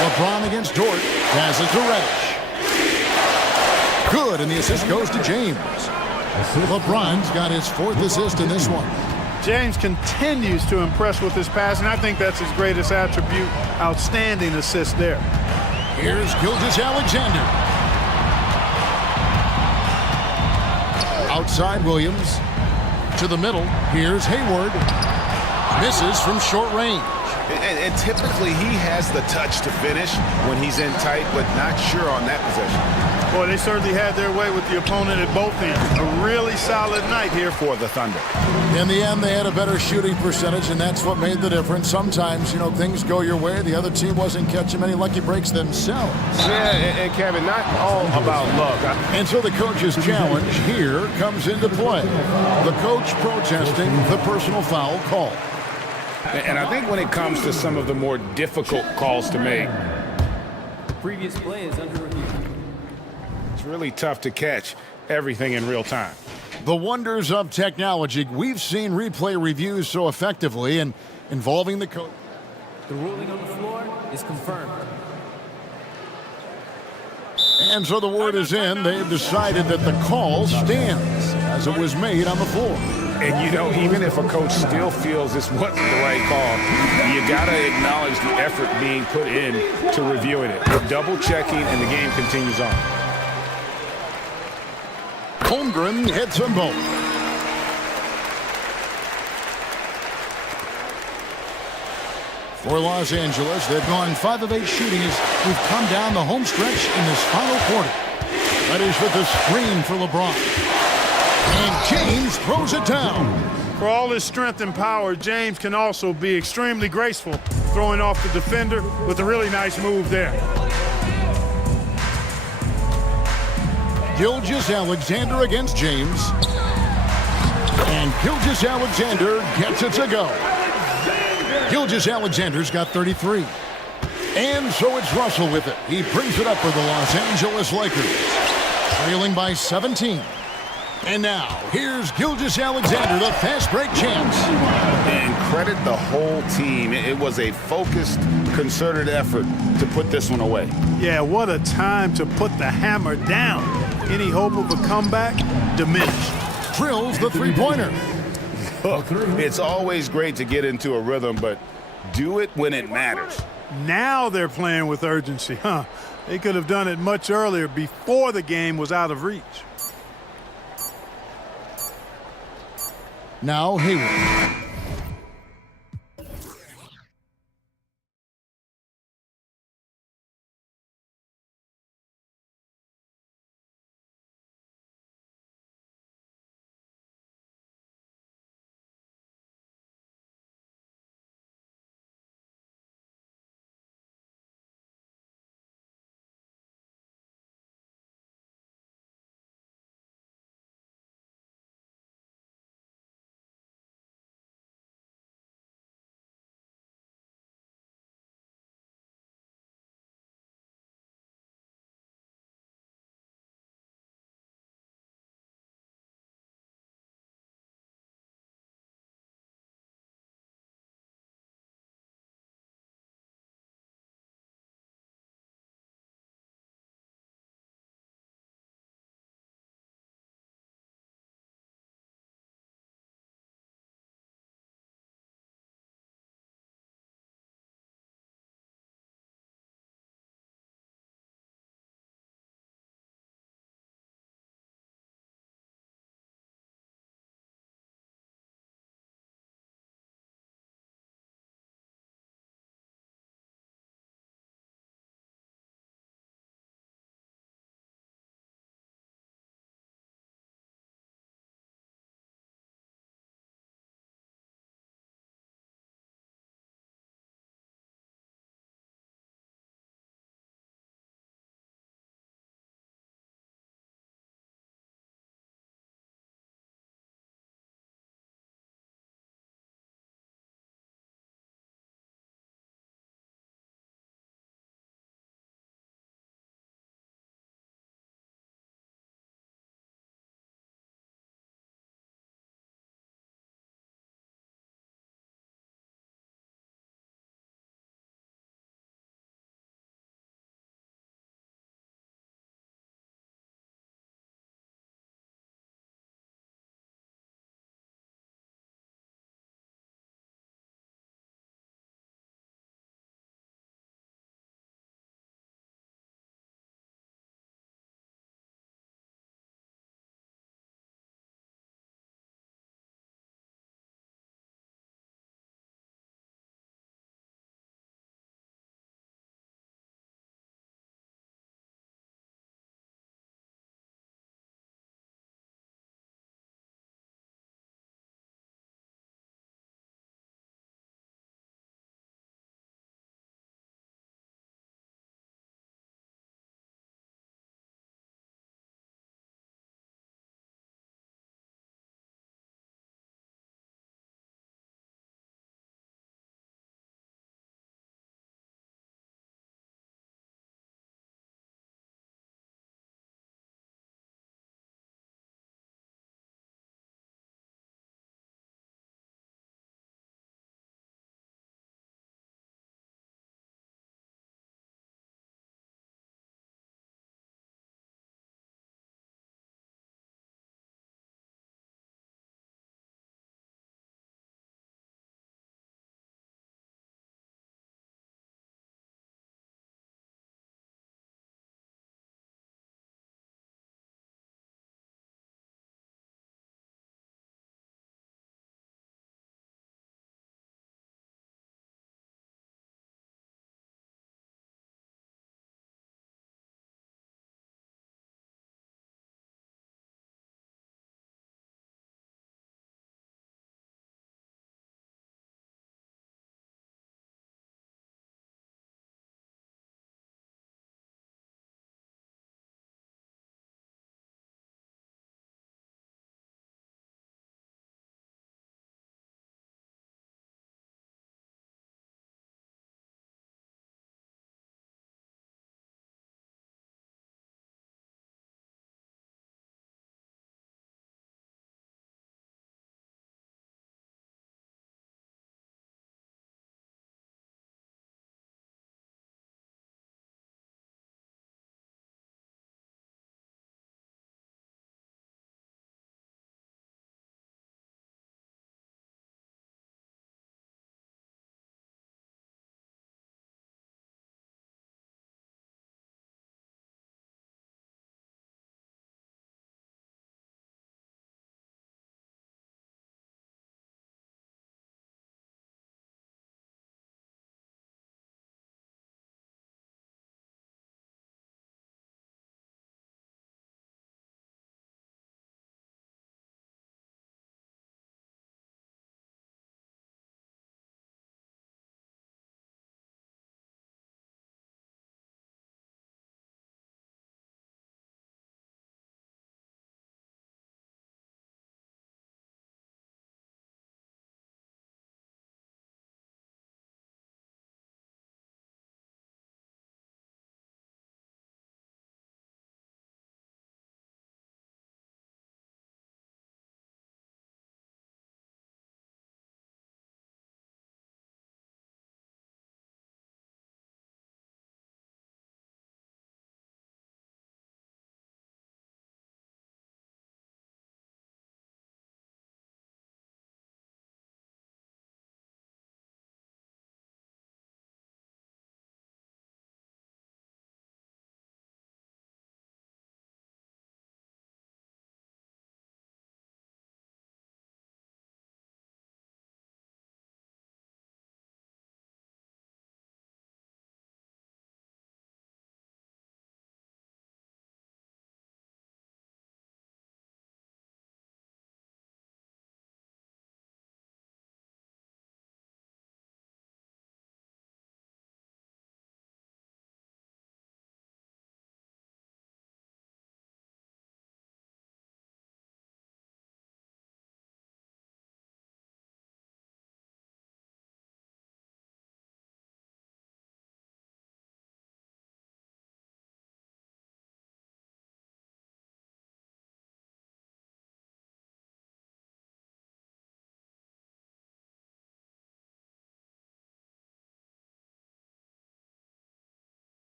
LeBron against Dort. Passes to Reddish. Good, and the assist goes to James. LeBron's got his 4th assist in this one. James continues to impress with his passing. I think that's his greatest attribute. Outstanding assist there. Here's Gilgeous-Alexander. Outside Williams. To the middle. Here's Hayward. Misses from short range. And typically he has the touch to finish when he's in tight, but not sure on that possession. Boy, they certainly had their way with the opponent at both ends. A really solid night here for the Thunder. In the end, they had a better shooting percentage, and that's what made the difference. Sometimes, you know, things go your way. The other team wasn't catching many lucky breaks themselves. Yeah, and Kevin, not all about luck. And so the coach's challenge here comes into play. The coach protesting the personal foul call. And I think when it comes to some of the more difficult calls to make, The previous play is under review. it's really tough to catch everything in real time. The wonders of technology. We've seen replay reviews so effectively and involving the coach. The ruling on the floor is confirmed. And so the word is in. They've decided that the call stands as it was made on the floor. And, you know, even if a coach still feels this wasn't the right call, you got to acknowledge the effort being put in to reviewing it. Double-checking, and the game continues on. Holmgren hits them both. For Los Angeles, they've gone 5 of 8 shooting as we've come down the home stretch in this final quarter. That is with the screen for LeBron. And James throws it down. For all his strength and power, James can also be extremely graceful, throwing off the defender with a really nice move there. Gilgeous-Alexander against James. And Gilgeous-Alexander gets it to go. Gilgeous-Alexander's got 33. And so it's Russell with it. He brings it up for the Los Angeles Lakers, trailing by 17. And now, here's Gilgeous-Alexander, the fast break champs. And credit the whole team. It was a focused, concerted effort to put this one away. Yeah, what a time to put the hammer down. Any hope of a comeback diminished. Drills the three-pointer. Oh, It's always great to get into a rhythm, but do it when it matters. Now they're playing with urgency, huh? They could have done it much earlier, before the game was out of reach. Now Hayward.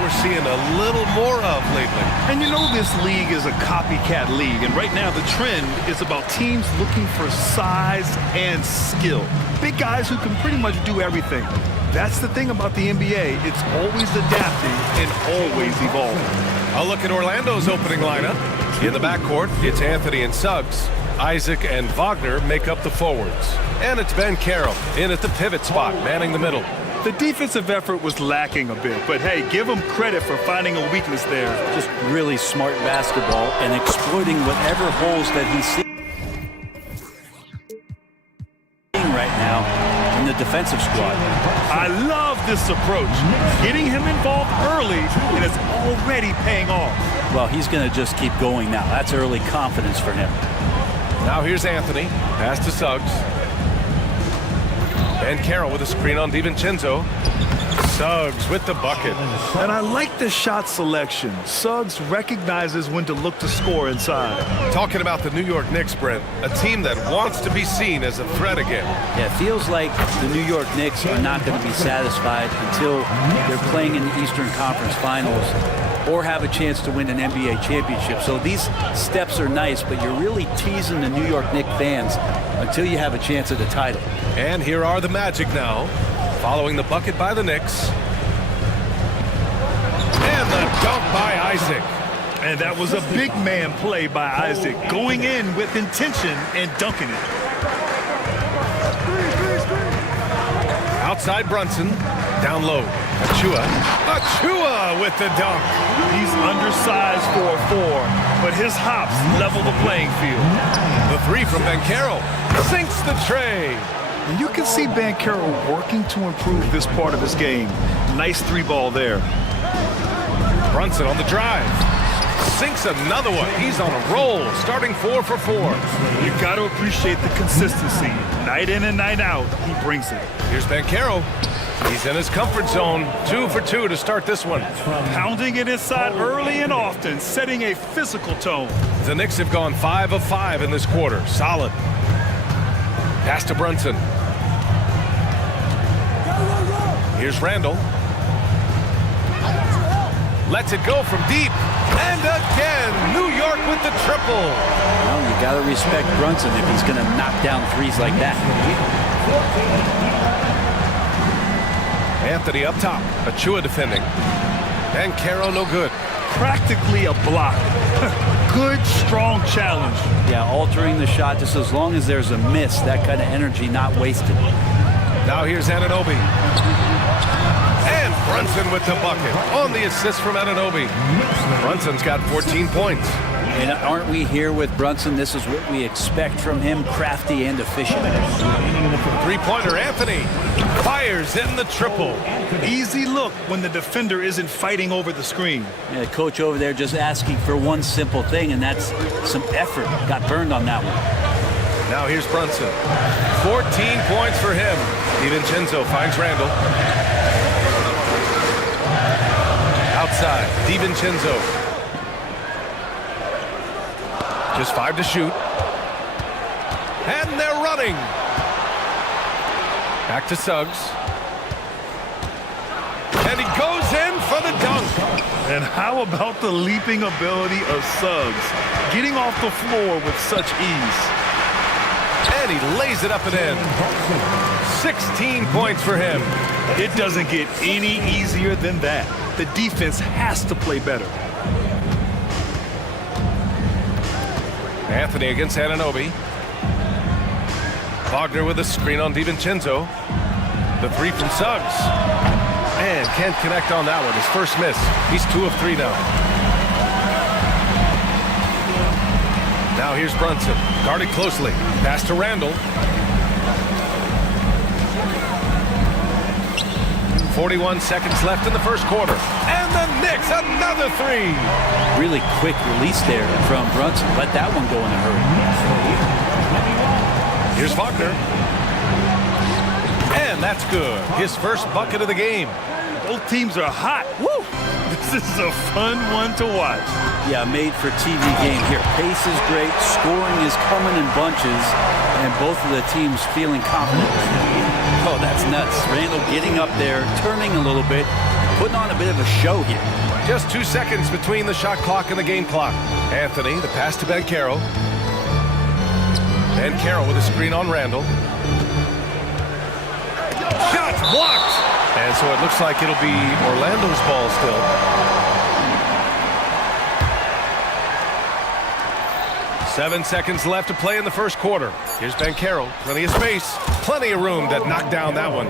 we're seeing a little more of lately. And you know this league is a copycat league, and right now the trend is about teams looking for size and skill. Big guys who can pretty much do everything. That's the thing about the NBA. It's always adapting and always evolving. A look at Orlando's opening lineup. In the backcourt, it's Anthony and Suggs. Isaac and Wagner make up the forwards. And it's Ben Carroll in at the pivot spot, manning the middle. The defensive effort was lacking a bit, but hey, give him credit for finding a weakness there. Just really smart basketball and exploiting whatever holes that he's seeing right now in the defensive squad. I love this approach. Getting him involved early, and it's already paying off. Well, he's going to just keep going now. That's early confidence for him. Now here's Anthony. Pass to Suggs. Ben Carroll with a screen on DiVincenzo. Suggs with the bucket. And I like the shot selection. Suggs recognizes when to look to score inside. Talking about the New York Knicks, Brent, a team that wants to be seen as a threat again. Yeah, it feels like the New York Knicks are not going to be satisfied until they're playing in the Eastern Conference Finals or have a chance to win an NBA championship. So these steps are nice, but you're really teasing the New York Knicks fans until you have a chance at the title. And here are the Magic now, following the bucket by the Knicks. And the dunk by Isaac. And that was a big man play by Isaac, going in with intention and dunking it. Outside Brunson, down low. Achua with the dunk. He's undersized for a 4, but his hops level the playing field. The three from Ben Carroll sinks the tray. And you can see Ben Carroll working to improve this part of his game. Nice 3-ball there. Brunson on the drive. Sinks another one. He's on a roll, starting 4 for 4. You've got to appreciate the consistency. Night in and night out, he brings it. Here's Ben Carroll. He's in his comfort zone. 2 for 2 to start this one. Pounding it inside early and often, setting a physical tone. The Knicks have gone 5 of 5 in this quarter. Solid. Pass to Brunson. Here's Randall. Lets it go from deep. And again, New York with the triple. Well, you got to respect Brunson if he's going to knock down threes like that. Anthony up top. Achua defending. And Carroll no good. Practically a block. Good, strong challenge. Yeah, altering the shot just as long as there's a miss. That kind of energy not wasted. Now here's Anunoby. And Brunson with the bucket on the assist from Anunoby. Brunson's got 14 points. And aren't we here with Brunson? This is what we expect from him, crafty and efficient. Three-pointer, Anthony fires in the triple. Easy look when the defender isn't fighting over the screen. Yeah, the coach over there just asking for one simple thing, and that's some effort. Got burned on that one. Now here's Brunson. 14 points for him. DiVincenzo finds Randall. Outside, DiVincenzo. Just 5 to shoot. And they're running. Back to Suggs. And he goes in for the dunk. And how about the leaping ability of Suggs? Getting off the floor with such ease. And he lays it up and in. 16 points for him. It doesn't get any easier than that. The defense has to play better. Anthony against Anunoby. Wagner with a screen on DiVincenzo. The three from Suggs. And can't connect on that one. His first miss. He's 2 of 3 now. Now here's Brunson. Guarded closely. Pass to Randall. 41 seconds left in the first quarter. And the Knicks, another 3. Really quick release there from Brunson. Let that one go in a hurry. Here's Wagner. And that's good. His first bucket of the game. Both teams are hot. Woo! This is a fun one to watch. Yeah, made for TV game here. Pace is great. Scoring is coming in bunches. And both of the teams feeling confident right now. Oh, that's nuts. Randall getting up there, turning a little bit, putting on a bit of a show here. Just 2 seconds between the shot clock and the game clock. Anthony, the pass to Ben Carroll. Ben Carroll with a screen on Randall. Shot blocked! And so it looks like it'll be Orlando's ball still. Seven seconds left to play in the first quarter. Here's Ben Carroll. Plenty of space. Plenty of room to knock down that one.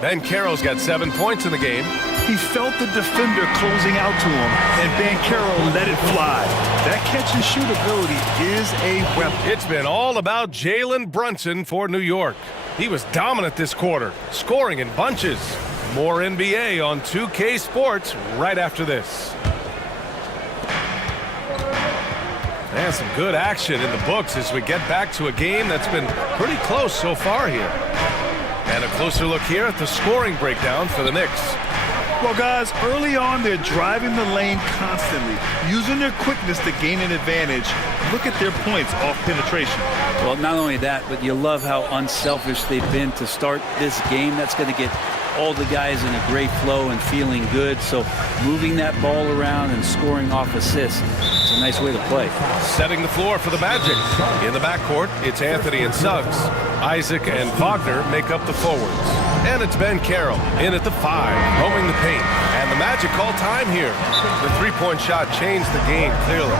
Ben Carroll's got 7 points in the game. He felt the defender closing out to him, and Ben Carroll let it fly. That catch-and-shoot ability is a weapon. It's been all about Jalen Brunson for New York. He was dominant this quarter, scoring in bunches. More NBA on 2K Sports right after this. And some good action in the books as we get back to a game that's been pretty close so far here. And a closer look here at the scoring breakdown for the Knicks. Well, guys, early on, they're driving the lane constantly, using their quickness to gain an advantage. Look at their points off penetration. Well, not only that, but you love how unselfish they've been to start this game. That's going to get all the guys in a great flow and feeling good. So moving that ball around and scoring off assists, it's a nice way to play. Setting the floor for the Magic. In the backcourt, it's Anthony and Suggs. Isaac and Wagner make up the forwards. And it's Ben Carroll in at the 5, roaming the paint. And the Magic call time here. The three-point shot changed the game clearly.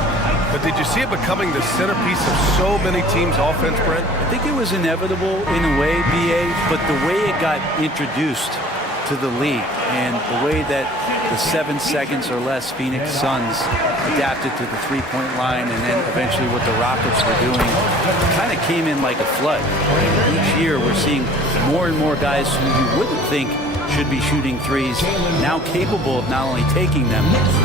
But did you see it becoming the centerpiece of so many teams' offense, Brent? I think it was inevitable in a way, BA, but the way it got introduced to the league and the way that the 7 seconds or less Phoenix Suns adapted to the three-point line and then eventually what the Rockets were doing kind of came in like a flood. And each year we're seeing more and more guys who you wouldn't think should be shooting threes, now capable of not only taking them,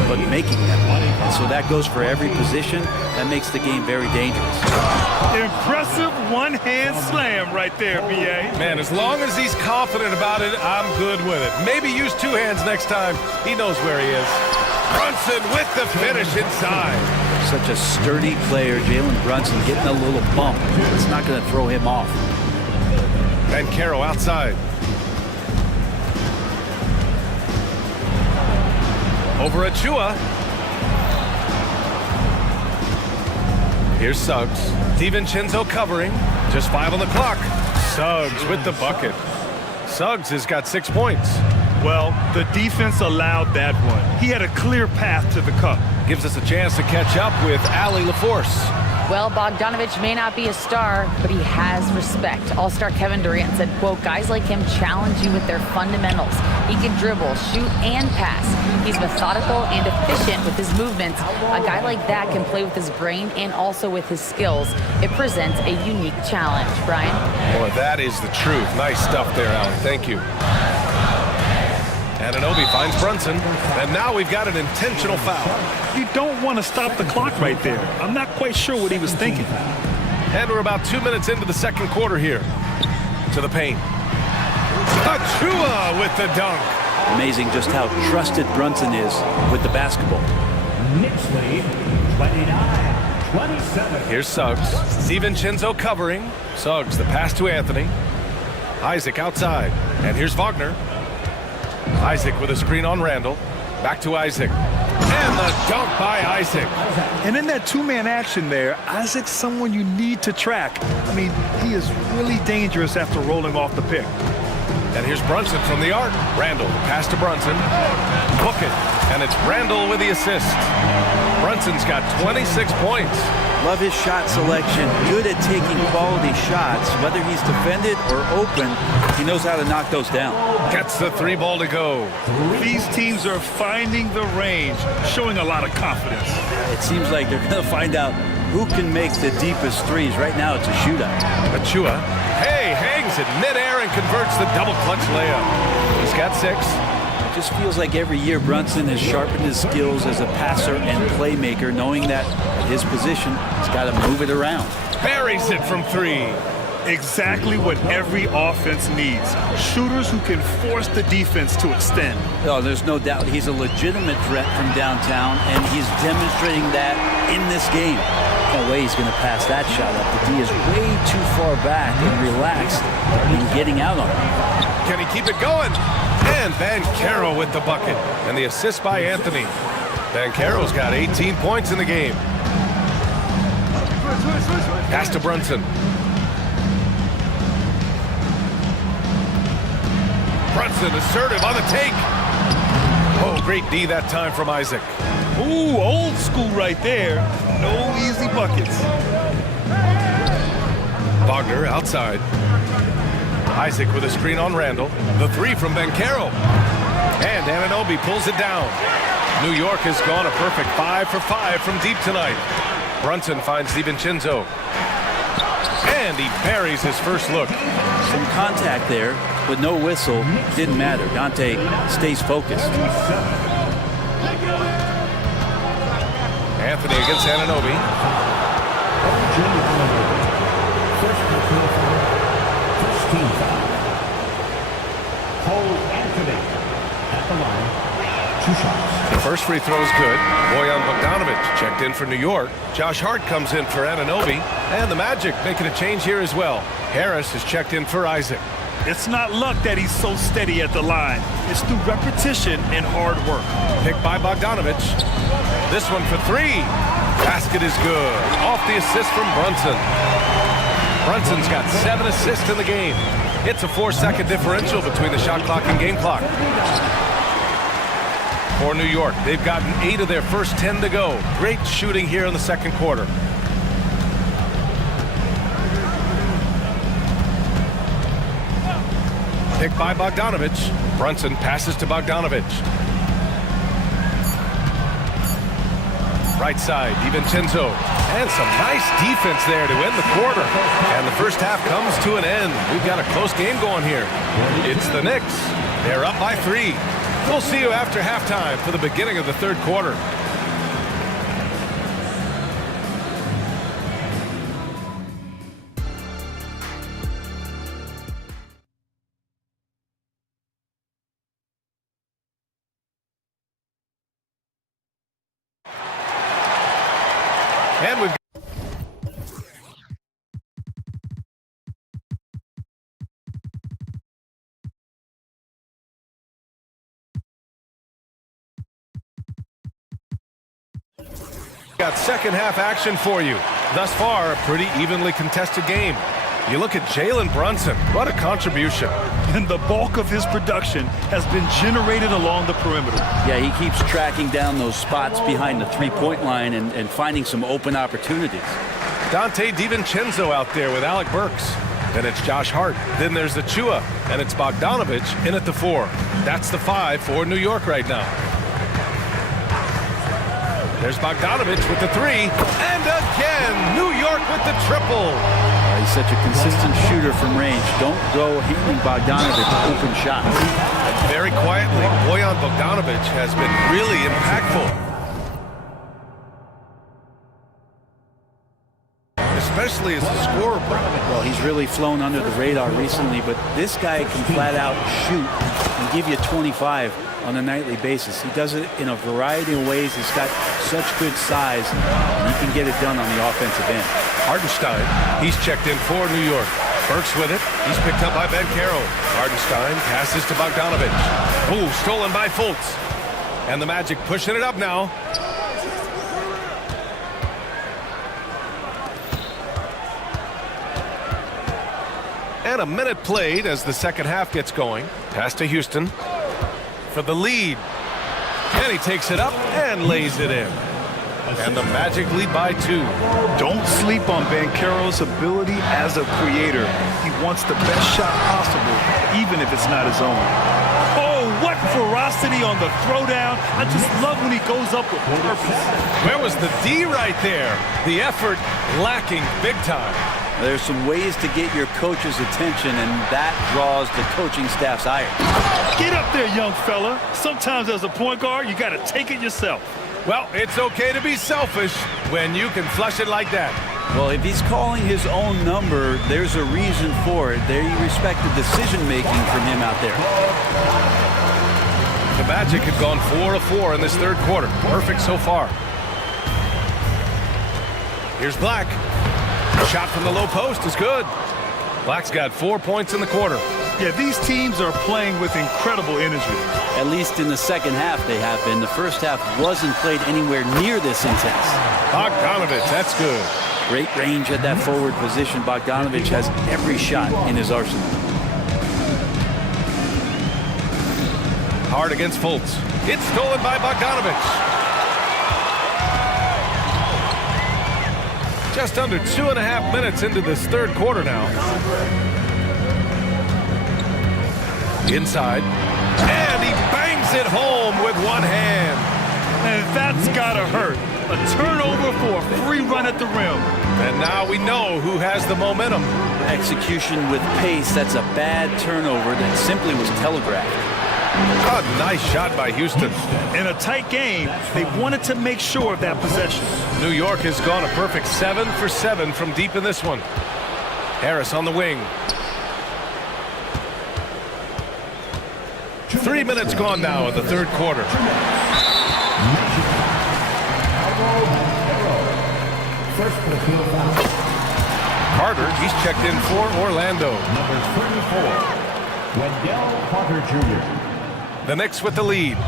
but making them. And so that goes for every position. That makes the game very dangerous. Impressive one-hand slam right there, B.A. Man, as long as he's confident about it, I'm good with it. Maybe use two hands next time. He knows where he is. Brunson with the finish inside. Such a sturdy player, Jalen Brunson, getting a little bump. It's not going to throw him off. Ben Carroll outside. Over at Chua. Here's Suggs. DiVincenzo covering. Just 5 on the clock. Suggs with the bucket. Suggs has got 6 points. Well, the defense allowed that one. He had a clear path to the cup. Gives us a chance to catch up with Allie LaForce. Well, Bogdanovich may not be a star, but he has respect. All-star Kevin Durant said, quote, guys like him challenge you with their fundamentals. He can dribble, shoot, and pass. He's methodical and efficient with his movements. A guy like that can play with his brain and also with his skills. It presents a unique challenge. Brian? Boy, that is the truth. Nice stuff there, Allie. Thank you. Anunoby finds Brunson, and now we've got an intentional foul. You don't want to stop the clock right there. I'm not quite sure what he was thinking. And we're about 2 minutes into the second quarter here. To the paint. Achua with the dunk. Amazing just how trusted Brunson is with the basketball. Knicks lead, 29-27. Here's Suggs. DiVincenzo covering. Suggs, the pass to Anthony. Isaac outside. And here's Wagner. Isaac with a screen on Randall. Back to Isaac. And the dunk by Isaac. And in that two-man action there, Isaac's someone you need to track. I mean, he is really dangerous after rolling off the pick. And here's Brunson from the arc. Randall, pass to Brunson. Book it. And it's Randall with the assist. Brunson's got 26 points. Love his shot selection. Good at taking quality shots. Whether he's defended or open, he knows how to knock those down. Gets the 3 ball to go. These teams are finding the range, showing a lot of confidence. It seems like they're going to find out who can make the deepest threes. Right now, it's a shootout. Achua, hey, hangs it midair and converts the double clutch layup. He's got 6. It just feels like every year Brunson has sharpened his skills as a passer and playmaker, knowing that at his position, he's got to move it around. Buries it from 3. Exactly what every offense needs. Shooters who can force the defense to extend. Oh, there's no doubt he's a legitimate threat from downtown, and he's demonstrating that in this game. No way he's going to pass that shot up. The D is way too far back and relaxed in getting out on it. Can he keep it going? And Banchero with the bucket. And the assist by Anthony. Banchero's got 18 points in the game. Pass to Brunson. Brunson assertive on the take. Oh, great D that time from Isaac. Ooh, old school right there. No easy buckets. Wagner outside. Isaac with a screen on Randall. The three from Banchero. And Anunoby pulls it down. New York has gone a perfect 5 for 5 from deep tonight. Brunson finds DiVincenzo. And he buries his first look. Some contact there, but no whistle. Didn't matter. Dante stays focused. Anthony against Anunoby. First team foul. Hold Anthony at the line. 2 shots. The first free throw is good. Bojan Bogdanovic checked in for New York. Josh Hart comes in for Anunoby. And the Magic making a change here as well. Harris is checked in for Isaac. It's not luck that he's so steady at the line. It's through repetition and hard work. Picked by Bogdanovic. This one for 3. Basket is good. Off the assist from Brunson. Brunson's got 7 assists in the game. It's a 4-second differential between the shot clock and game clock. For New York, they've gotten 8 of their first 10 to go. Great shooting here in the second quarter. Picked by Bogdanovic. Brunson passes to Bogdanovic. Right side, DiVincenzo. And some nice defense there to end the quarter. And the first half comes to an end. We've got a close game going here. It's the Knicks. They're up by 3. We'll see you after halftime for the beginning of the third quarter. And we've got second half action for you. Thus far, a pretty evenly contested game. You look at Jalen Brunson. What a contribution. And the bulk of his production has been generated along the perimeter. Yeah, he keeps tracking down those spots behind the three-point line and finding some open opportunities. Dante DiVincenzo out there with Alec Burks. Then it's Josh Hart. Then there's Achua. And it's Bogdanovic in at the 4. That's the 5 for New York right now. There's Bogdanovic with the 3. And again, New York with the triple. He's such a consistent shooter from range. Don't go handing Bogdanovic open shots. Very quietly, Bojan Bogdanovic has been really impactful. Especially as a scorer. Well, he's really flown under the radar recently, but this guy can flat out shoot and give you 25 on a nightly basis. He does it in a variety of ways. He's got such good size, and he can get it done on the offensive end. Hartenstein, he's checked in for New York. Burks with it. He's picked up by Banchero. Hartenstein passes to Bogdanovic. Ooh, stolen by Fultz. And the Magic pushing it up now. And a minute played as the second half gets going. Pass to Houston for the lead. And he takes it up and lays it in. And the Magic lead by 2. Don't sleep on Banchero's ability as a creator. He wants the best shot possible, even if it's not his own. Oh, what ferocity on the throwdown. I just love when he goes up with purpose. Where was the D right there? The effort lacking big time. There's some ways to get your coach's attention, and that draws the coaching staff's ire. Get up there, young fella. Sometimes as a point guard, you got to take it yourself. Well, it's okay to be selfish when you can flush it like that. Well, if he's calling his own number, there's a reason for it. They respect the decision-making from him out there. The Magic have gone 4 of 4 in this third quarter. Perfect so far. Here's Black. Shot from the low post is good. Black's got 4 points in the quarter. Yeah, these teams are playing with incredible energy. At least in the second half they have been. The first half wasn't played anywhere near this intense. Bogdanovich, that's good. Great range at that forward position. Bogdanovich has every shot in his arsenal. Hard against Fultz. It's stolen by Bogdanovich. Just under 2.5 minutes into this third quarter now. Inside. And he bangs it home with one hand. And that's gotta hurt. A turnover for a free run at the rim. And now we know who has the momentum. Execution with pace, that's a bad turnover that simply was telegraphed. A nice shot by Houston. In a tight game, they wanted to make sure of that possession. New York has gone a perfect 7 for 7 from deep in this one. Harris on the wing. 3 minutes gone now in the third quarter. Carter, he's checked in for Orlando. Number 34, Wendell Carter Jr. The Knicks with the lead. Magic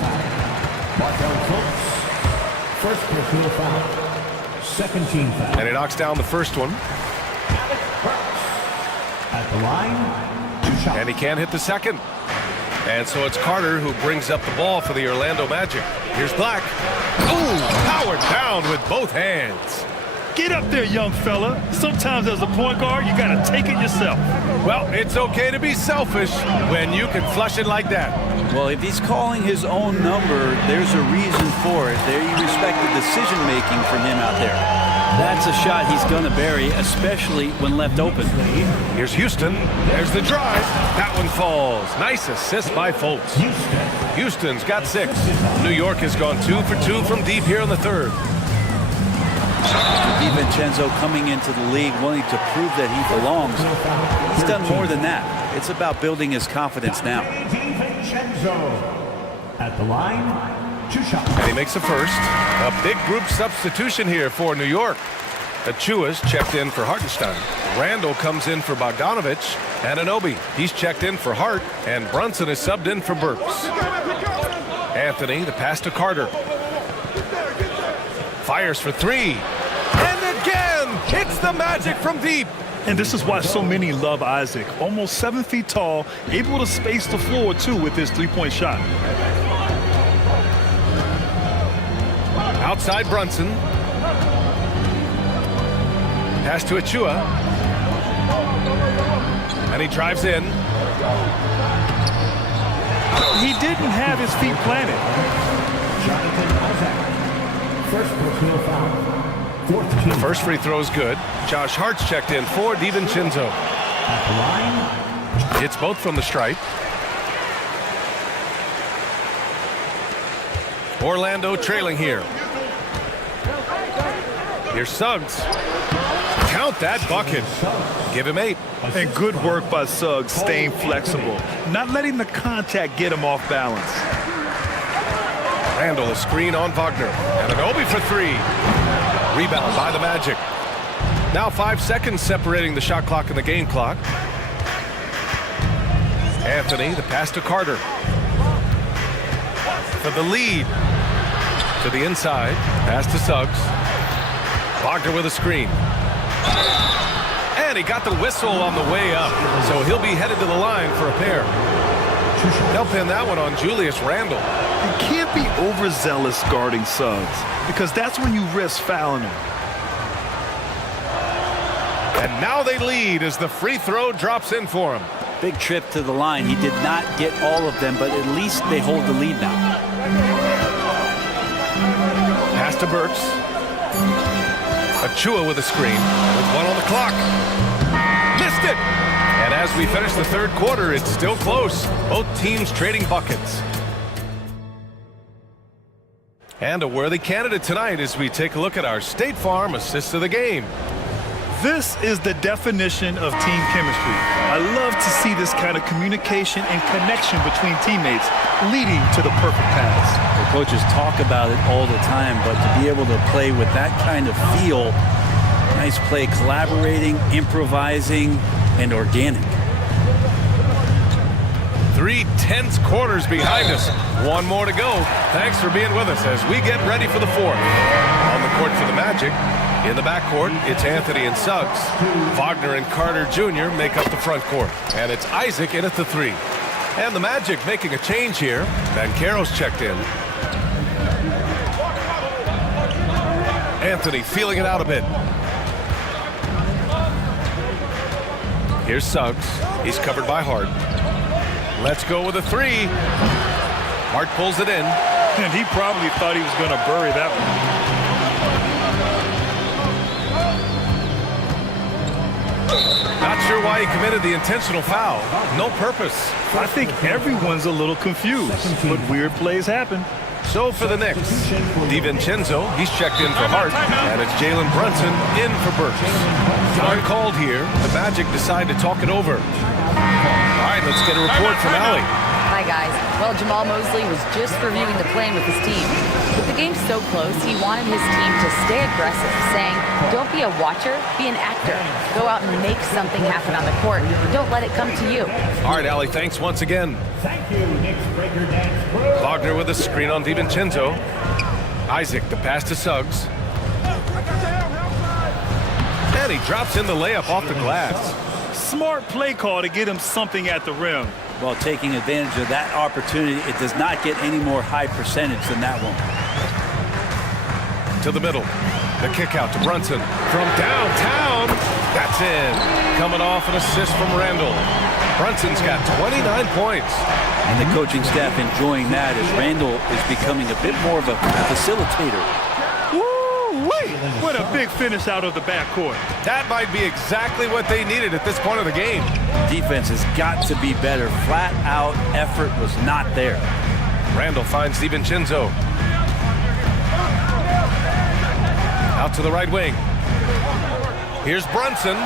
foul. Markel Fultz. First personal foul. Second team foul. And he knocks down the first one. At the line, 2 shots. And he can't hit the second. And so it's Carter who brings up the ball for the Orlando Magic. Here's Black. Ooh, powered down with both hands. Get up there, young fella. Sometimes as a point guard, you gotta take it yourself. Well, it's okay to be selfish when you can flush it like that. Well, if he's calling his own number, there's a reason for it. There you respect the decision-making from him out there. That's a shot he's going to bury, especially when left open. Here's Houston. There's the drive. That one falls. Nice assist by Fultz. Houston's got 6. New York has gone 2 for 2 from deep here in the third. DiVincenzo coming into the league wanting to prove that he belongs. He's done more than that. It's about building his confidence now. DiVincenzo. At the line, 2 shots. And he makes a first. A big group substitution here for New York. Achua's checked in for Hartenstein. Randall comes in for Bogdanovich. And Anunoby, he's checked in for Hart. And Brunson is subbed in for Burks. Anthony, the pass to Carter. Fires for 3. And again, hits the Magic from deep. And this is why so many love Isaac. Almost 7 feet tall, able to space the floor too with his three-point shot. Outside Brunson. Pass to Achua. And he drives in. He didn't have his feet planted. Jonathan Isaac. First personal foul. Fourth team. First free throw's good. Josh Hart's checked in for DiVincenzo. At the line. Hits both from the stripe. Orlando trailing here. Here's Suggs. Count that bucket. Give him 8. And good work by Suggs, staying flexible, not letting the contact get him off balance. Randall a screen on Wagner. And Anunoby for 3. Rebound by the Magic. Now 5 seconds separating the shot clock and the game clock. Anthony, the pass to Carter. For the lead. To the inside. Pass to Suggs. Wagner with a screen. And he got the whistle on the way up. So he'll be headed to the line for a pair. They'll pin that one on Julius Randle. You can't be overzealous guarding Suggs, because that's when you risk fouling him. And now they lead as the free throw drops in for him. Big trip to the line. He did not get all of them, but at least they hold the lead now. Pass to Burks. Achua with a screen with 1 on the clock. Missed it! And as we finish the third quarter, it's still close. Both teams trading buckets. And a worthy candidate tonight as we take a look at our State Farm assist of the game. This is the definition of team chemistry. I love to see this kind of communication and connection between teammates leading to the perfect pass. The coaches talk about it all the time, but to be able to play with that kind of feel, Nice play, collaborating, improvising, and organic. 3 tense quarters behind us. One more to go. Thanks for being with us as we get ready for the fourth. On the court for the Magic. In the backcourt, it's Anthony and Suggs. Wagner and Carter Jr. make up the front court. And it's Isaac in at the 3. And the Magic making a change here. Banchero's checked in. Anthony feeling it out a bit. Here's Suggs. He's covered by Hart. Let's go with a 3. Hart pulls it in. And he probably thought he was going to bury that one. Not sure why he committed the intentional foul. No purpose. I think everyone's a little confused, but weird plays happen. So for the Knicks, DiVincenzo, he's checked in for Hart, and it's Jalen Brunson in for Burks. Uncalled here, the Magic decide to talk it over. All right, let's get a report from Allie. Hi, guys. Well, Jamal Mosley was just reviewing the plan with his team. With the game so close, he wanted his team to stay aggressive, saying, don't be a watcher, be an actor. Go out and make something happen on the court. Don't let it come to you. All right, Allie, thanks once again. Thank you, Knicks Breaker Dance Pro. Wagner with a screen on DiVincenzo. Isaac, the pass to Suggs. And he drops in the layup off the glass. Smart play call to get him something at the rim. Well, taking advantage of that opportunity, it does not get any more high percentage than that one. To the middle. The kick out to Brunson. From downtown. That's in. Coming off an assist from Randall. Brunson's got 29 points. And the coaching staff enjoying that as Randall is becoming a bit more of a facilitator. Woo-wee! What a big finish out of the backcourt. That might be exactly what they needed at this point of the game. Defense has got to be better. Flat out effort was not there. Randall finds DiVincenzo. Out to the right wing. Here's Brunson.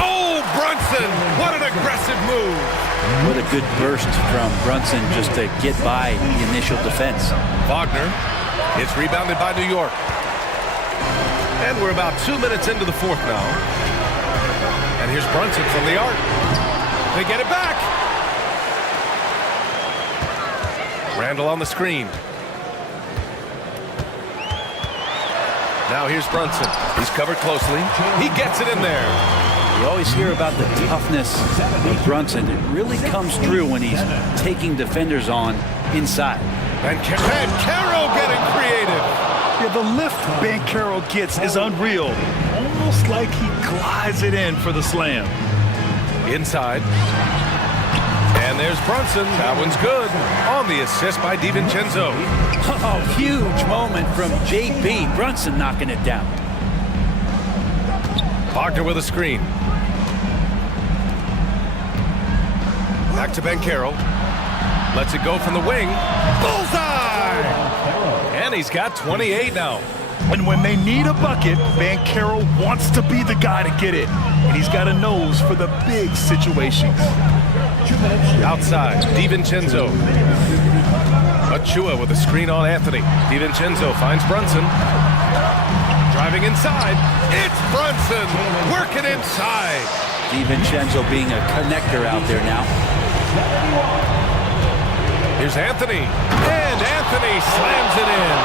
Oh, Brunson! What an aggressive move! What a good burst from Brunson just to get by the initial defense. Wagner. It's rebounded by New York. And we're about 2 minutes into the fourth now. And here's Brunson from the arc. They get it back. Randall on the screen. Now here's Brunson. He's covered closely. He gets it in there. You always hear about the toughness of Brunson. It really comes through when he's taking defenders on inside. Banchero getting creative. Yeah, the lift Banchero gets is unreal. Almost like he glides it in for the slam. Inside. And there's Brunson. That one's good. On the assist by DiVincenzo. Oh, huge moment from JP. Brunson knocking it down. Wagner with a screen. Back to Banchero. Lets it go from the wing. Bullseye! And he's got 28 now. And when they need a bucket, Banchero wants to be the guy to get it. And he's got a nose for the big situations. Outside, DiVincenzo. Achua with a screen on Anthony. DiVincenzo finds Brunson. Driving inside. It's Brunson working inside. DiVincenzo being a connector out there now. Here's Anthony. And Anthony slams it in.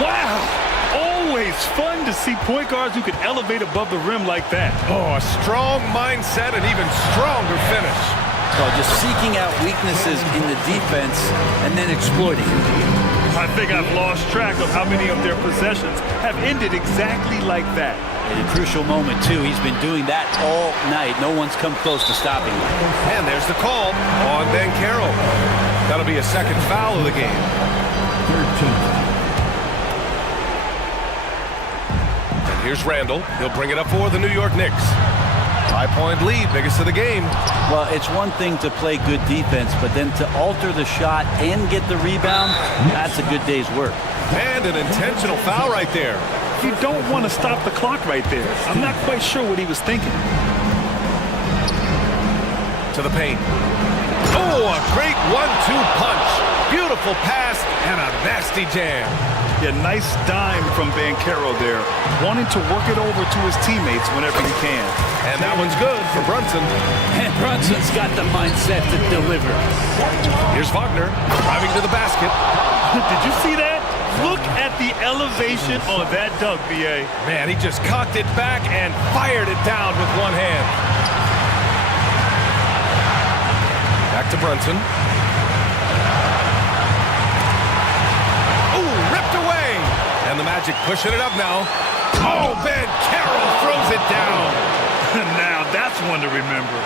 Wow. Always fun to see point guards who can elevate above the rim like that. Oh, a strong mindset and even stronger finish. Well, just seeking out weaknesses in the defense and then exploiting it. I think I've lost track of how many of their possessions have ended exactly like that. At a crucial moment, too. He's been doing that all night. No one's come close to stopping him. And there's the call on Banchero. That'll be a second foul of the game. 13. And here's Randall. He'll bring it up for the New York Knicks. 5-point lead, biggest of the game. Well, it's one thing to play good defense, but then to alter the shot and get the rebound, that's a good day's work. And an intentional foul right there. You don't want to stop the clock right there. I'm not quite sure what he was thinking. To the paint. Oh, a great 1-2 punch. Beautiful pass and a nasty jam. Yeah, nice dime from Banchero there, wanting to work it over to his teammates whenever he can. And that one's good for Brunson. And Brunson's got the mindset to deliver. Here's Wagner driving to the basket. Did you see that? Look at the elevation on that dunk, BA. Man, he just cocked it back and fired it down with one hand. Back to Brunson. Ooh, ripped away. And the Magic pushing it up now. Oh, Banchero throws it down. Now that's one to remember.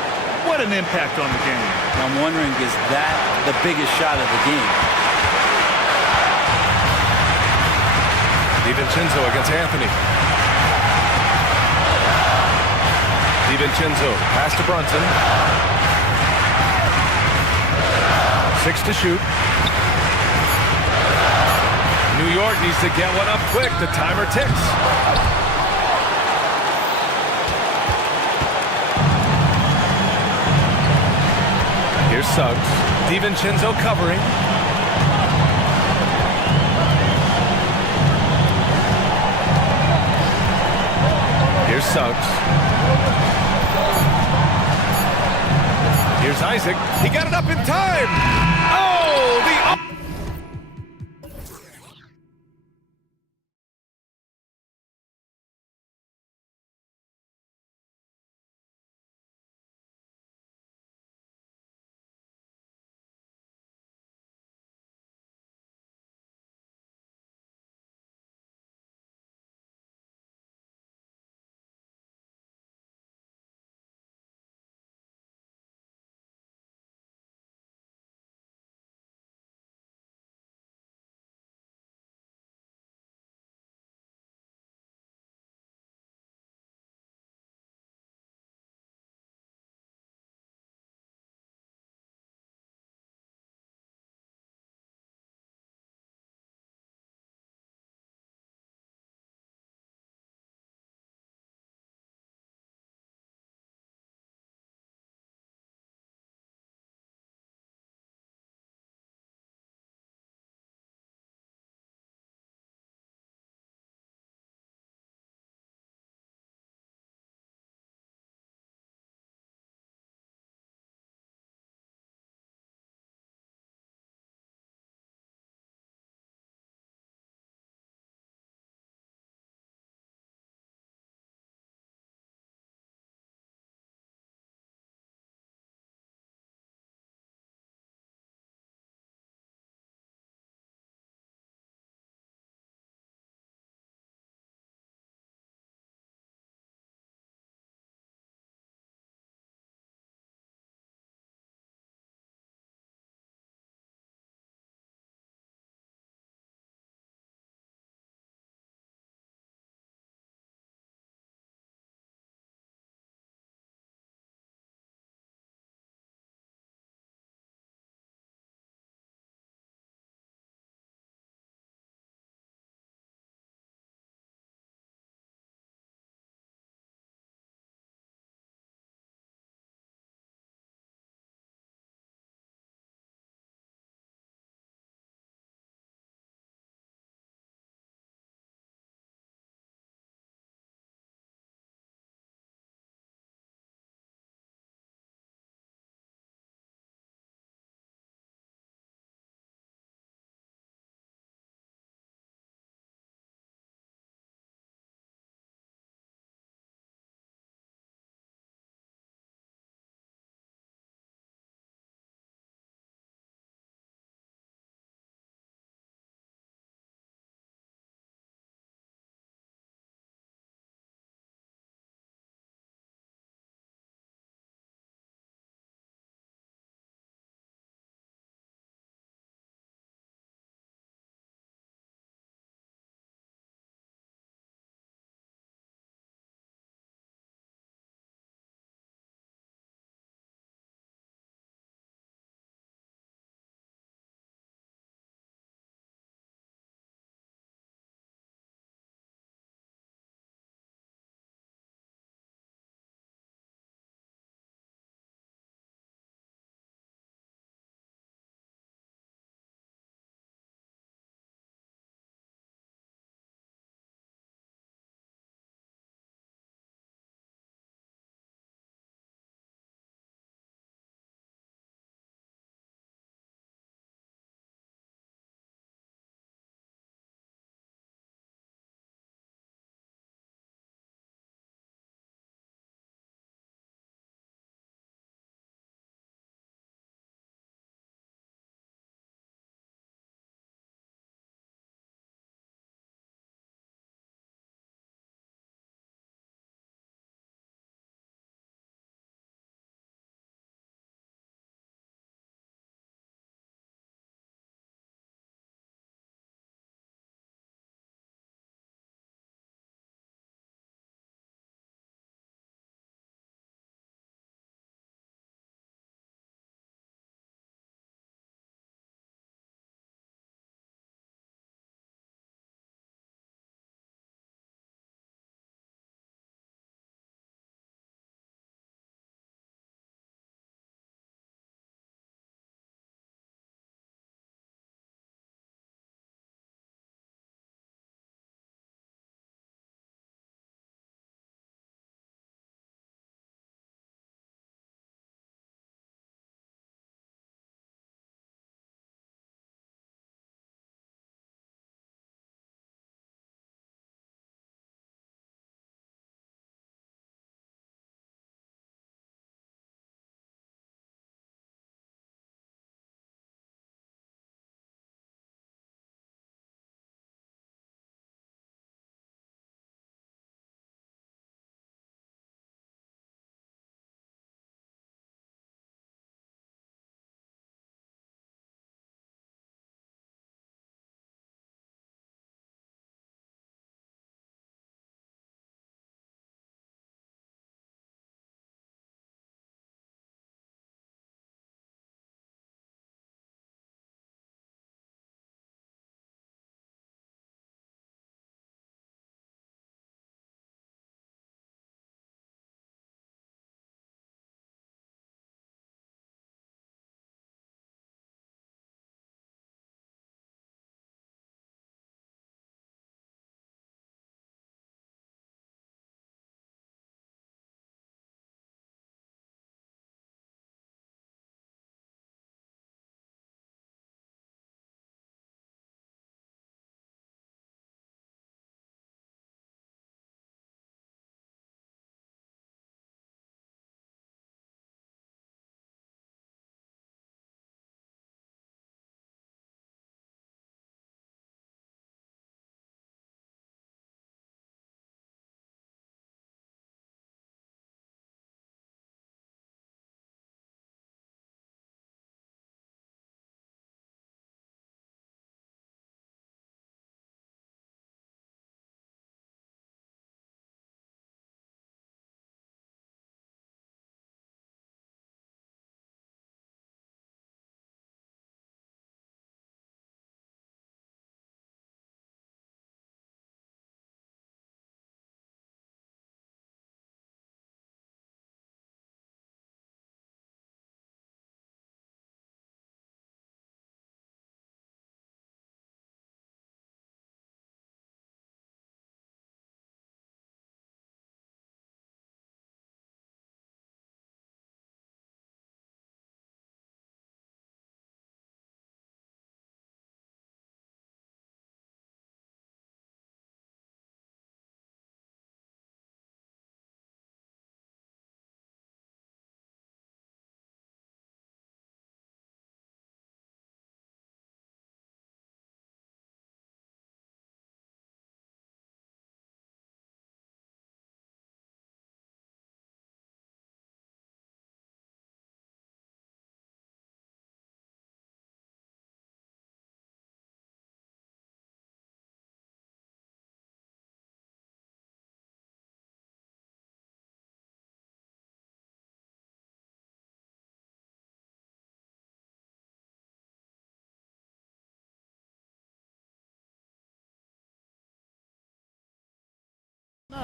What an impact on the game. I'm wondering, is that the biggest shot of the game? DiVincenzo against Anthony. DiVincenzo, pass to Brunson. 6 to shoot. New York needs to get one up quick. The timer ticks. Here's Suggs. DiVincenzo covering. Here's Suggs. Here's Isaac. He got it up in time. Oh, the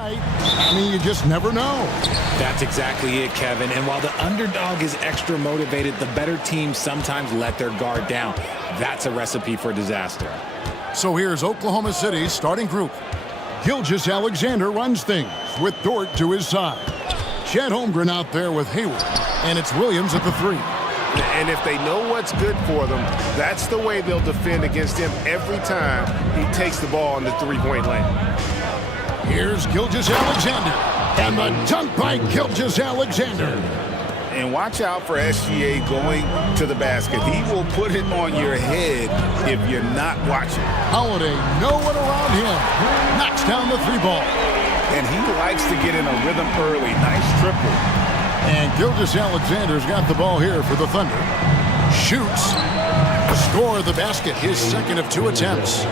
night, I mean, you just never know. That's exactly it, Kevin. And while the underdog is extra motivated, the better teams sometimes let their guard down. That's a recipe for disaster. So here's Oklahoma City's starting group. Gilgeous-Alexander runs things with Dort to his side. Chet Holmgren out there with Hayward. And it's Williams at the 3. And if they know what's good for them, that's the way they'll defend against him every time he takes the ball in the three-point lane. Here's Gilgeous-Alexander. And the dunk by Gilgeous-Alexander. And watch out for SGA going to the basket. He will put it on your head if you're not watching. Holiday, no one around him. Knocks down the 3 ball. And he likes to get in a rhythm early. Nice triple. And Gilgeous-Alexander's got the ball here for the Thunder. Shoots. Score the basket, his second of 2 attempts.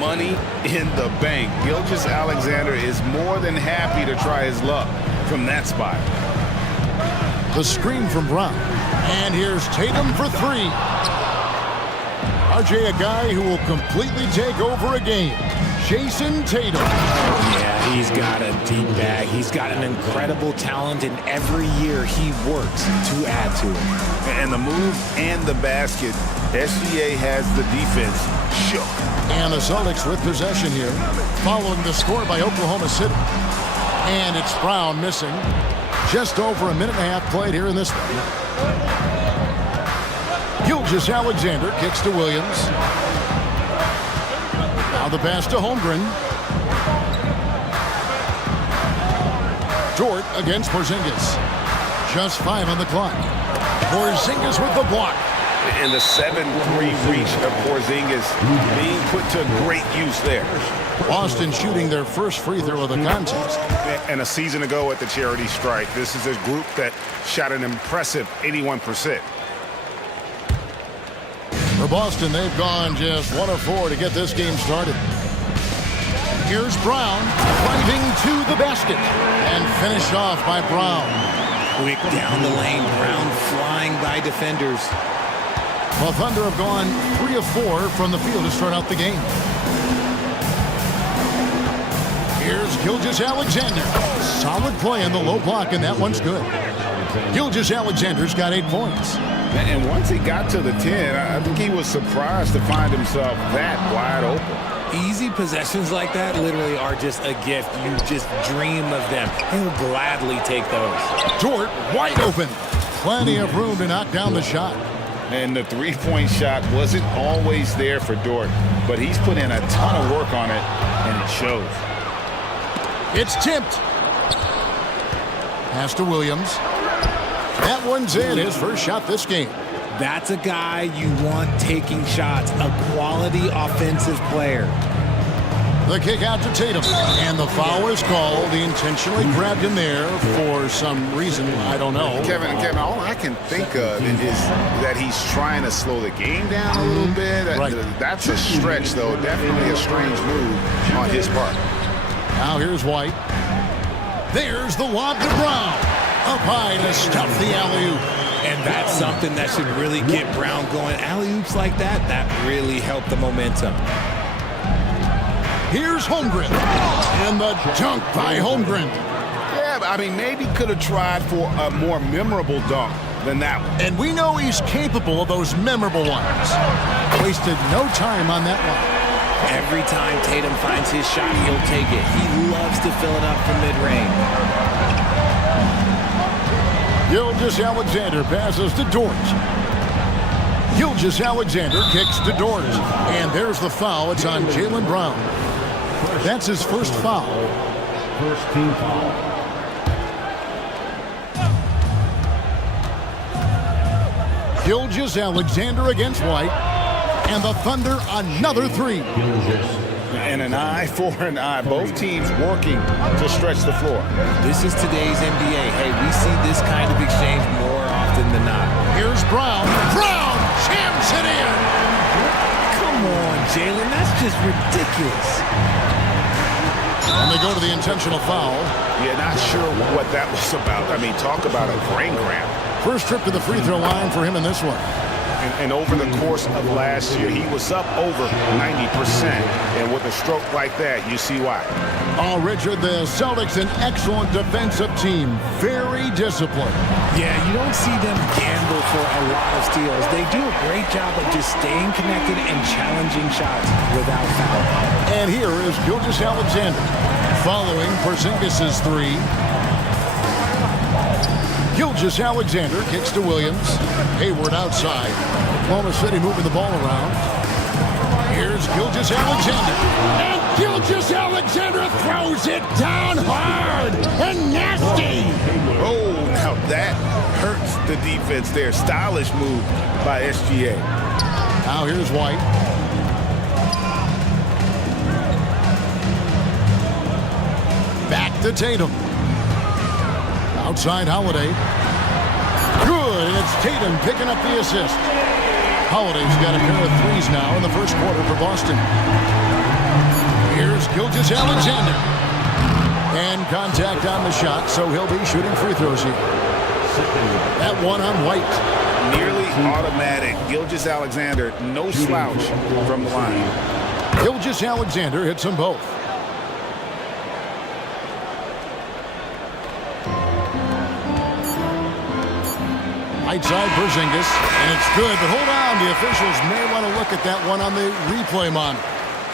Money in the bank. Gilgeous-Alexander is more than happy to try his luck from that spot. The screen from Brown. And here's Tatum for 3. RJ, a guy who will completely take over a game. Jason Tatum. Yeah, he's got a deep bag. He's got an incredible talent, and every year he works to add to it. And the move and the basket, SGA has the defense shook. And the Celtics with possession here, following the score by Oklahoma City. And it's Brown missing. Just over a minute and a half played here in this one. Gilgeous-Alexander kicks to Williams. Now the pass to Holmgren. Dort against Porzingis. Just 5 on the clock. Porzingis with the block. And the 7-3 reach of Porzingis being put to great use there. Boston shooting their first free throw of the contest. And a season ago at the charity strike, this is a group that shot an impressive 81%. For Boston, they've gone just 1 of 4 to get this game started. Here's Brown driving to the basket and finished off by Brown. Quick down the lane, Brown flying by defenders. The Thunder have gone 3 of 4 from the field to start out the game. Here's Gilgeous-Alexander. Solid play in the low block, and that one's good. Gilgeous-Alexander's got 8 points. And once he got to the 10, I think he was surprised to find himself that wide open. Easy possessions like that literally are just a gift. You just dream of them. He'll gladly take those. Dort wide open. Plenty of room to knock down the shot. And the three-point shot wasn't always there for Dort, but he's put in a ton of work on it, and it shows. It's tipped. Pass to Williams. That one's in, his first shot this game. That's a guy you want taking shots, a quality offensive player. The kick out to Tatum, and the foul is called. He intentionally grabbed him there for some reason, I don't know. Kevin, all I can think of is that he's trying to slow the game down a little bit. Right. That's a stretch, though. Definitely a strange move on his part. Now here's White. There's the lob to Brown. Up high to stuff the alley-oop. And that's something that should really get Brown going. Alley-oops like that really help the momentum. Here's Holmgren. And the dunk by Holmgren. Yeah, I mean, maybe could have tried for a more memorable dunk than that one. And we know he's capable of those memorable ones. Wasted no time on that one. Every time Tatum finds his shot, he'll take it. He loves to fill it up from mid-range. Gilgeous-Alexander passes to Dort. Gilgeous-Alexander kicks to Dort. And there's the foul. It's on Jaylen Brown. That's his first foul. First team foul. Gilgeous-Alexander against White. And the Thunder another 3. And an eye for an eye. Both teams working to stretch the floor. This is today's NBA. Hey, we see this kind of exchange more often than not. Here's Brown. Brown jams it in. Come on, Jaylen. That's just ridiculous. And they go to the intentional foul. Yeah, not sure what that was about. I mean, talk about a brain cramp. First trip to the free throw line for him in this one. And over the course of last year, he was up over 90%. And with a stroke like that, you see why. Oh, Richard, the Celtics, an excellent defensive team. Very disciplined. Yeah, you don't see them gamble for a lot of steals. They do a great job of just staying connected and challenging shots without foul. And here is Gilgeous-Alexander following Porzingis' three. Gilgeous-Alexander kicks to Williams. Hayward outside. Oklahoma City moving the ball around. Here's Gilgeous-Alexander. And Gilgeous-Alexander throws it down hard and nasty. Oh, now that hurts the defense there. Stylish move by SGA. Now here's White. Back to Tatum. Outside Holiday. Good, and it's Tatum picking up the assist. Holiday's got a pair of threes now in the first quarter for Boston. Here's Gilgeous-Alexander. And contact on the shot, so he'll be shooting free throws here. That one on White. Nearly automatic. Gilgeous-Alexander, no slouch from the line. Gilgeous-Alexander hits them both. Right side Porzingis, and it's good, but hold on. The officials may want to look at that one on the replay monitor.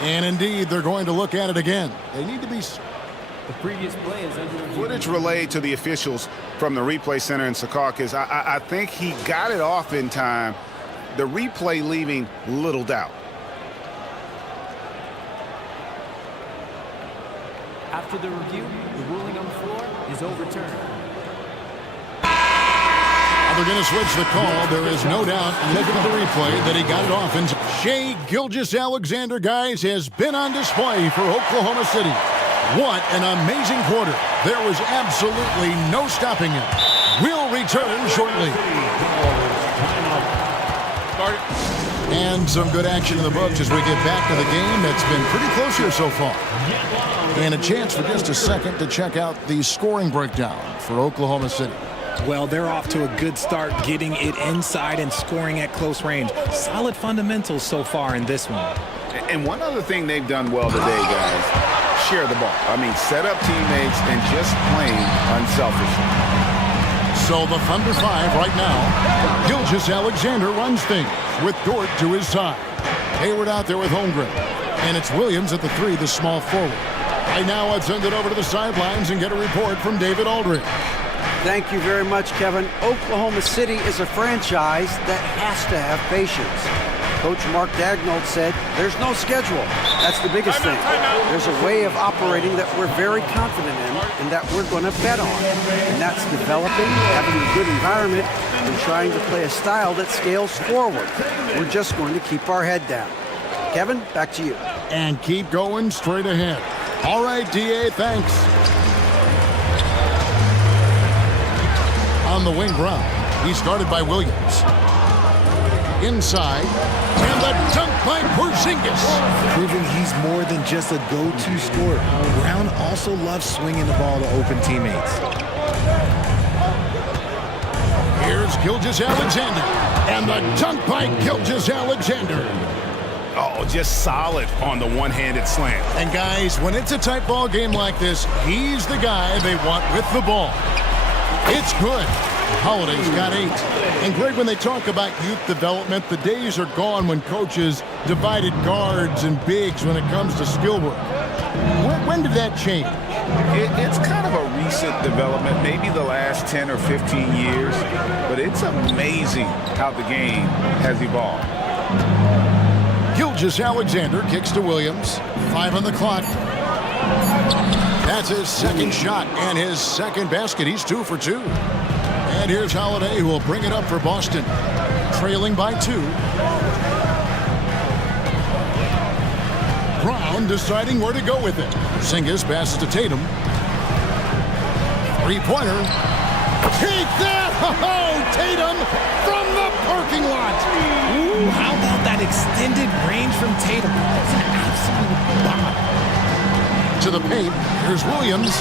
And indeed, they're going to look at it again. They need to be... The previous play is under review. Footage relayed to the officials from the replay center in Secaucus. I think he got it off in time. The replay leaving little doubt. After the review, the ruling on the floor is overturned. They're going to switch the call. There is no doubt, looking at the replay, that he got it off. And Shai Gilgeous-Alexander, guys, has been on display for Oklahoma City. What an amazing quarter. There was absolutely no stopping him. We'll return shortly. And some good action in the books as we get back to the game that's been pretty close here so far. And a chance for just a second to check out the scoring breakdown for Oklahoma City. Well, they're off to a good start getting it inside and scoring at close range. Solid fundamentals so far in this one. And one other thing they've done well today, guys, share the ball. I mean, set up teammates and just playing unselfishly. So the Thunder 5 right now. Gilgeous-Alexander runs things with Dort to his side. Hayward out there with Holmgren. And it's Williams at the three, the small forward. Right now, let's send it over to the sidelines and get a report from David Aldridge. Thank you very much, Kevin. Oklahoma City is a franchise that has to have patience. Coach Mark Daigneault said, there's no schedule. That's the biggest thing. There's a way of operating that we're very confident in and that we're going to bet on. And that's developing, having a good environment, and trying to play a style that scales forward. We're just going to keep our head down. Kevin, back to you. And keep going straight ahead. All right, DA, thanks. On the wing round, he started by Williams. Inside, and the dunk by Porzingis. Proving he's more than just a go-to scorer. Brown also loves swinging the ball to open teammates. Here's Gilgeous-Alexander, and the dunk by Gilgeous-Alexander. Oh, just solid on the one-handed slam. And guys, when it's a tight ball game like this, he's the guy they want with the ball. It's good. Holiday's got 8. And Greg, when they talk about youth development, the days are gone when coaches divided guards and bigs when it comes to skill work. When did that change? It's kind of a recent development, maybe the last 10 or 15 years, but it's amazing how the game has evolved. Gilgeous-Alexander kicks to Williams. 5 on the clock. That's his second shot and his second basket. He's 2 for 2. And here's Holiday, who will bring it up for Boston. Trailing by 2. Brown deciding where to go with it. Porzingis passes to Tatum. 3-pointer. Take that! Oh, Tatum from the parking lot. Ooh, how about that extended range from Tatum? That's an absolute bomb. To the paint. Here's Williams.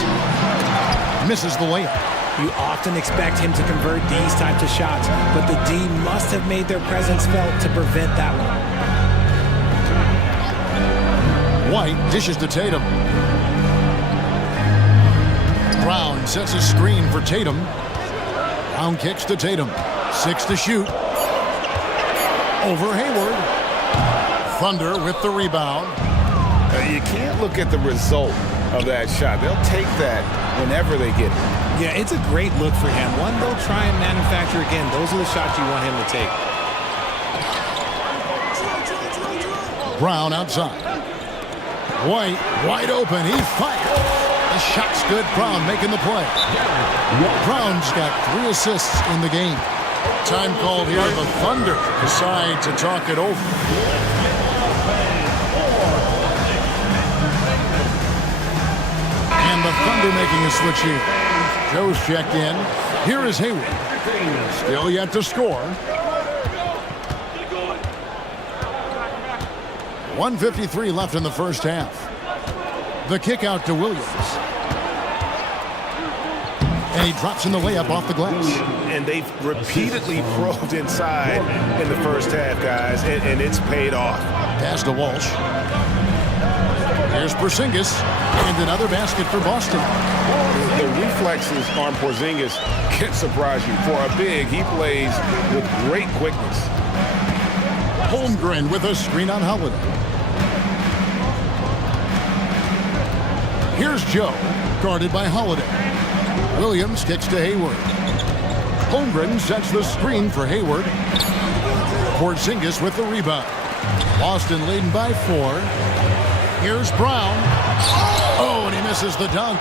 Misses the layup. You often expect him to convert these types of shots, but the D must have made their presence felt to prevent that one. White dishes to Tatum. Brown sets a screen for Tatum. Brown kicks to Tatum. 6 to shoot. Over Hayward. Thunder with the rebound. You can't look at the result of that shot. They'll take that whenever they get it. Yeah, it's a great look for him. One they'll try and manufacture again. Those are the shots you want him to take. Brown outside. White wide open. He fired. The shot's good. Brown making the play. Brown's got 3 assists in the game. Time called here. The Thunder decide to talk it over. And the Thunder making a switch here. Joe's checked in. Here is Hayward. Still yet to score. 1:53 left in the first half. The kick out to Williams. And he drops in the layup off the glass. And they've repeatedly probed inside in the first half, guys, and it's paid off. Pass to Walsh. Here's Porzingis, and another basket for Boston. The reflexes on Porzingis can surprise you. For a big, he plays with great quickness. Holmgren with a screen on Holiday. Here's Joe, guarded by Holiday. Williams kicks to Hayward. Holmgren sets the screen for Hayward. Porzingis with the rebound. Boston leading by 4. Here's Brown. Oh, and he misses the dunk.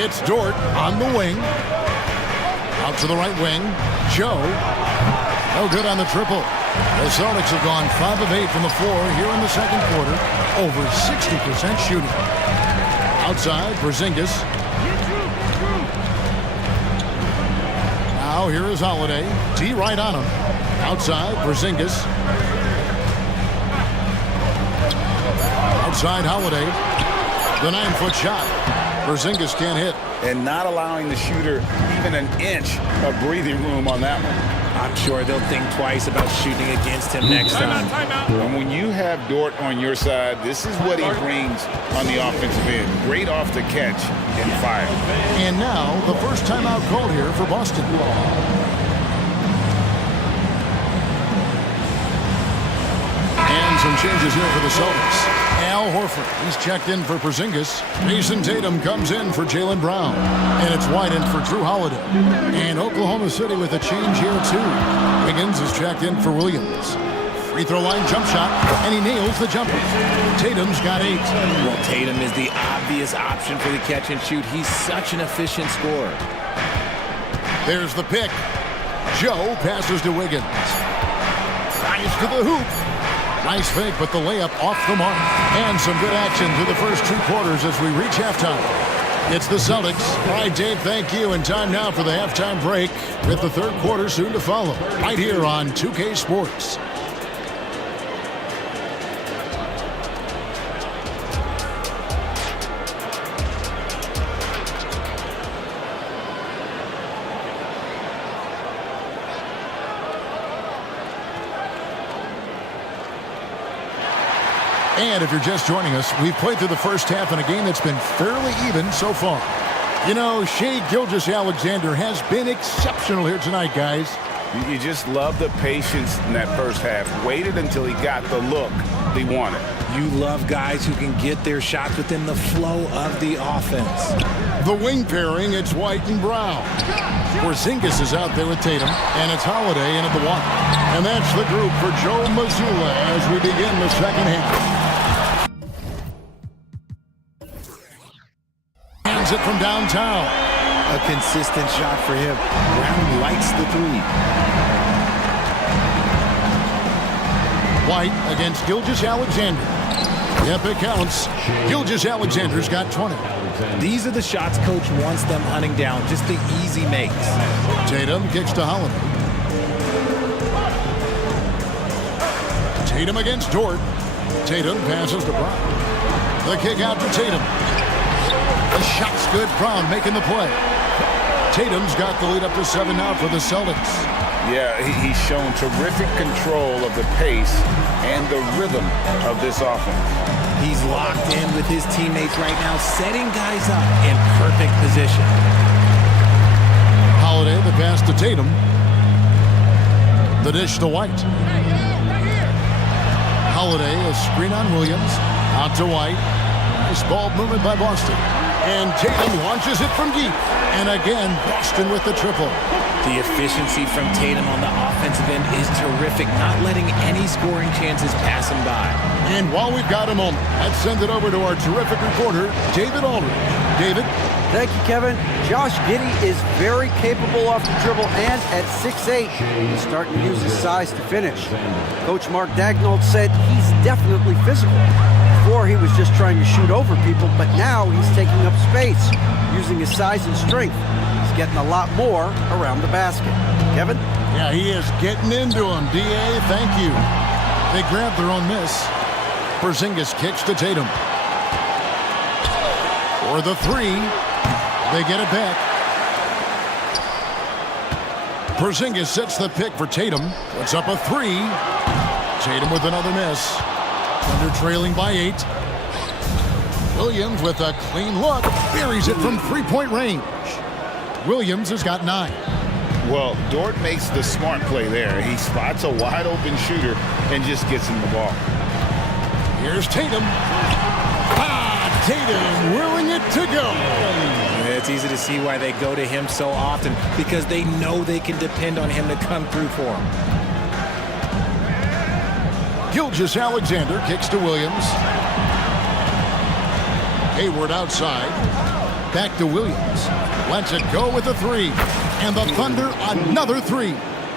It's Dort on the wing. Out to the right wing. Joe. No good on the triple. The Celtics have gone 5 of 8 from the floor here in the second quarter. Over 60% shooting. Outside, Porzingis. Now here is Holiday. T right on him. Outside, Porzingis. Outside, Holiday. The 9-foot shot. Porzingis can't hit. And not allowing the shooter even an inch of breathing room on that one. I'm sure they'll think twice about shooting against him next time. And when you have Dort on your side, this is what he brings on the offensive end. Great off the catch and fire. And now the first timeout called here for Boston. And some changes here for the Celtics. Al Horford, he's checked in for Porzingis. Jason Tatum comes in for Jaylen Brown. And it's White in for Drew Holiday. And Oklahoma City with a change here too. Wiggins is checked in for Williams. Free throw line jump shot, and he nails the jumper. Tatum's got 8. Well, Tatum is the obvious option for the catch and shoot. He's such an efficient scorer. There's the pick. Joe passes to Wiggins. Drives to the hoop. Nice fake, but the layup off the mark. And some good action through the first 2 quarters as we reach halftime. It's the Celtics. All right, Dave, thank you. And time now for the halftime break with the third quarter soon to follow. Right here on 2K Sports. And if you're just joining us, we've played through the first half in a game that's been fairly even so far. You know, Shai Gilgeous-Alexander has been exceptional here tonight, guys. You just love the patience in that first half. Waited until he got the look he wanted. You love guys who can get their shots within the flow of the offense. The wing pairing, it's White and Brown. Porzingis is out there with Tatum, and it's Holiday in at the 1. And that's the group for Joe Mazzulla as we begin the second half. Hands it from downtown. A consistent shot for him. Brown lights the 3. White against Gilgeous-Alexander. Yep, it counts. Gilgeous-Alexander's got 20. These are the shots coach wants them hunting down, just the easy makes. Tatum kicks to Holiday. Tatum against Dort. Tatum passes to Brown. The kick out to Tatum. The shot's good. Brown making the play. Tatum's got the lead up to 7 now for the Celtics. Yeah, he's shown terrific control of the pace and the rhythm of this offense. He's locked in with his teammates right now, setting guys up in perfect position. Holiday, the pass to Tatum. The dish to White. Holiday, a screen on Williams. Out to White. Nice ball movement by Boston. And Tatum launches it from deep. And again, Boston with the triple. The efficiency from Tatum on the offensive end is terrific, not letting any scoring chances pass him by. And while we've got a moment, let's send it over to our terrific reporter, David Aldridge. David? Thank you, Kevin. Josh Giddey is very capable off the dribble, and at 6'8", he's starting to use his size to finish. Coach Mark Daignault said he's definitely physical. Before, he was just trying to shoot over people, but now he's taking up space, using his size and strength. He's getting a lot more around the basket. Kevin? Yeah, he is getting into him. D.A., thank you. They grab their own miss. Porzingis kicks to Tatum. For the three. They get it back. Porzingis sets the pick for Tatum. Puts up a three. Tatum with another miss. Thunder trailing by 8. Williams with a clean look. Buries it from three-point range. Williams has got 9. Well, Dort makes the smart play there. He spots a wide-open shooter and just gets him the ball. Here's Tatum. Tatum willing it to go. It's easy to see why they go to him so often, because they know they can depend on him to come through for them. Gilgeous-Alexander kicks to Williams. Hayward outside. Back to Williams. Lets it go with a three. And the Thunder, another three.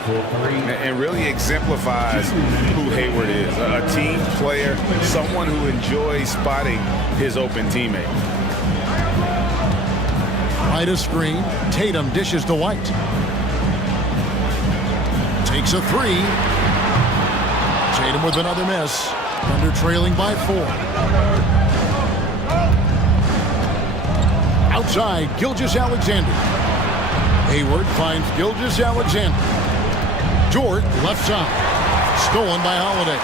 And really exemplifies who Hayward is. A team player, someone who enjoys spotting his open teammate. Right a screen. Tatum dishes to White. Takes a three. Tatum with another miss. Thunder trailing by 4. Outside, Gilgeous-Alexander. Hayward finds Gilgeous-Alexander. Dort left side. Stolen by Holiday.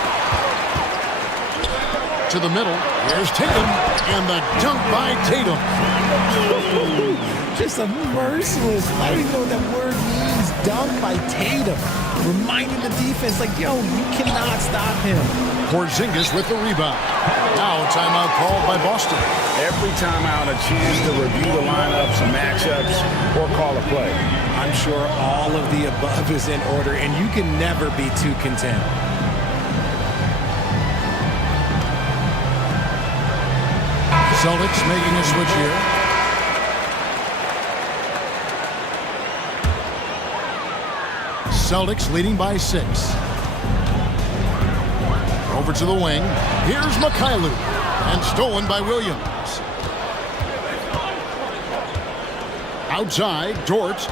To the middle. Here's Tatum. And the dunk by Tatum. Just a merciless, I don't even know what that word means, dunk by Tatum. Reminding the defense, like, yo, you cannot stop him. Porzingis with the rebound. Now a timeout called by Boston. Every timeout a chance to review the lineups, matchups, or call a play. I'm sure all of the above is in order, and you can never be too content. Celtics making a switch here. Celtics leading by 6. Over to the wing. Here's Mikhailuk. And stolen by Williams. Outside, Dort.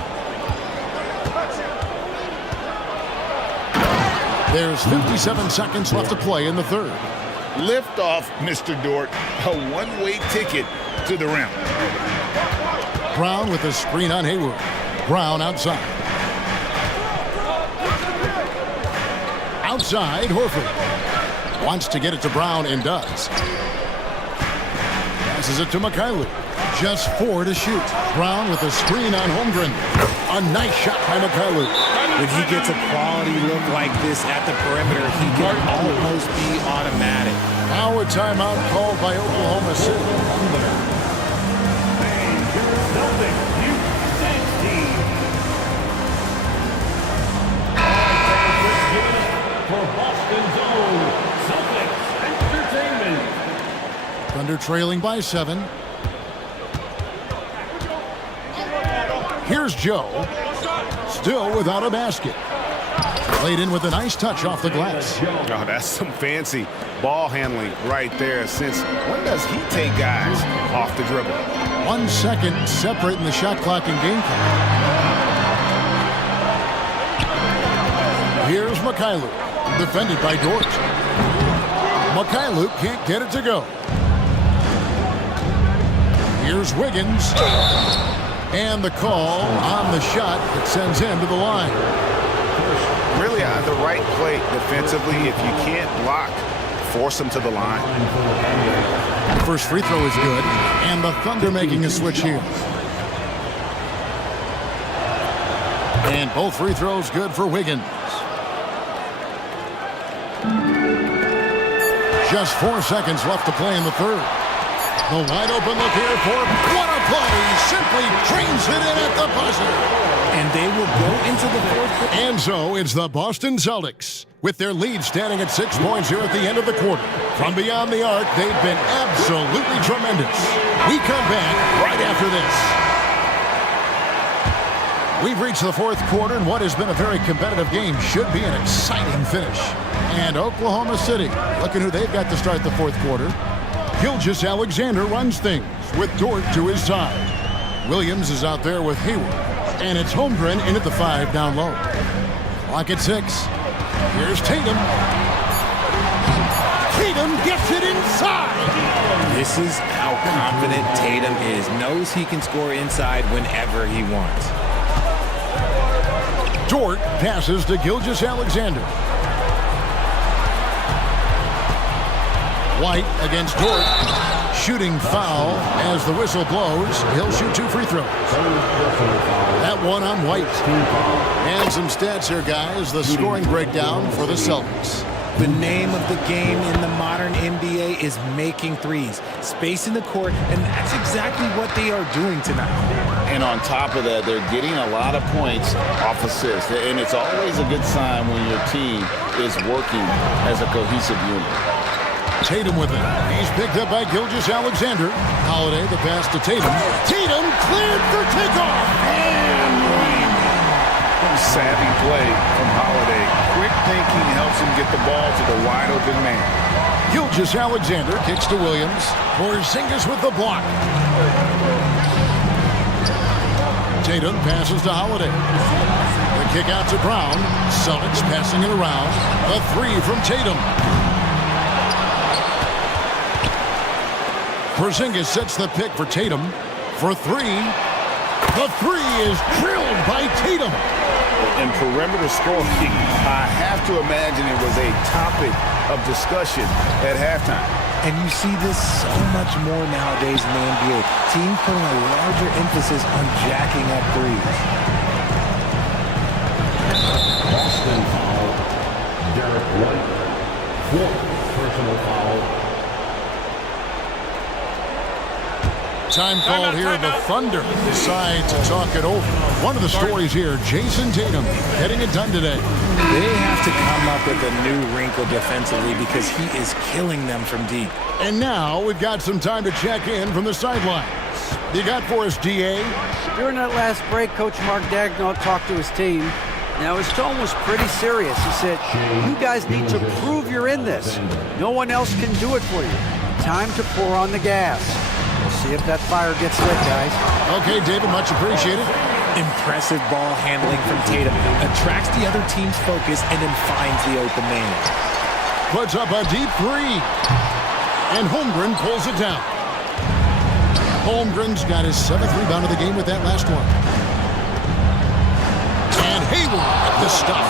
There's 57 seconds left to play in the third. Lift off, Mr. Dort. A one-way ticket to the rim. Brown with a screen on Hayward. Brown outside. Outside, Horford. Wants to get it to Brown and does. Passes it to Mikhailuk. Just 4 to shoot. Brown with a screen on Holmgren. A nice shot by Mikhailuk. When he gets a quality look like this at the perimeter, he can almost be automatic. Now a timeout called by Oklahoma City. Thunder trailing by 7. Here's Joe. Still without a basket. Laid in with a nice touch off the glass. Oh, that's some fancy ball handling right there. Since when does he take guys off the dribble? 1 second separating the shot clock and game clock. Here's Mikhailuk. Defended by Dort. Mikhailuk can't get it to go. Here's Wiggins. And the call on the shot that sends him to the line. Really the right play defensively. If you can't block, force him to the line. The first free throw is good, and the Thunder making a switch here. And both free throws good for Wiggins. Just 4 seconds left to play in the third. The wide open look here for what a play. Simply trains it in at the buzzer. And they will go into the fourth quarter. And so it's the Boston Celtics with their lead standing at 6 points here at the end of the quarter. From beyond the arc, they've been absolutely tremendous. We come back right after this. We've reached the fourth quarter, and what has been a very competitive game should be an exciting finish. And Oklahoma City, looking who they've got to start the fourth quarter. Gilgeous-Alexander runs things with Dort to his side. Williams is out there with Hayward. And it's Holmgren in at the 5 down low. Clock at 6. Here's Tatum. Tatum gets it inside. This is how confident Tatum is. Knows he can score inside whenever he wants. Dort passes to Gilgeous-Alexander. White against Dort. Shooting foul as the whistle blows. He'll shoot 2 free throws. That one on White. And some stats here, guys. The scoring breakdown for the Celtics. The name of the game in the modern NBA is making threes. Space in the court, and that's exactly what they are doing tonight. And on top of that, they're getting a lot of points off assists. And it's always a good sign when your team is working as a cohesive unit. Tatum with it. He's picked up by Gilgeous-Alexander. Holiday, the pass to Tatum. Tatum cleared for takeoff. And Savvy play from Holiday. Quick thinking helps him get the ball to the wide open man. Gilgeous-Alexander kicks to Williams. Porzingis with the block. Tatum passes to Holiday. The kick out to Brown. Celtics passing it around. A 3 from Tatum. Porzingis sets the pick for Tatum for 3. The 3 is drilled by Tatum. In perimeter scoring, I have to imagine it was a topic of discussion at halftime. And you see this so much more nowadays in the NBA. Teams putting a larger emphasis on jacking up threes. Boston foul. Derek White. 4th personal foul. Time called here. The Thunder decide to talk it over. One of the stories here, Jason Tatum getting it done today. They have to come up with a new wrinkle defensively because he is killing them from deep. And now we've got some time to check in from the sidelines. You got for us, DA? During that last break, Coach Mark Daigneault talked to his team. Now, his tone was pretty serious. He said, you guys need to prove you're in this. No one else can do it for you. Time to pour on the gas. We'll see if that fire gets lit, guys. Okay, David, much appreciated. Impressive ball handling from Tatum. Attracts the other team's focus and then finds the open man. Puts up a deep 3. And Holmgren pulls it down. Holmgren's got his 7th rebound of the game with that last one. And Hayward at the stuff.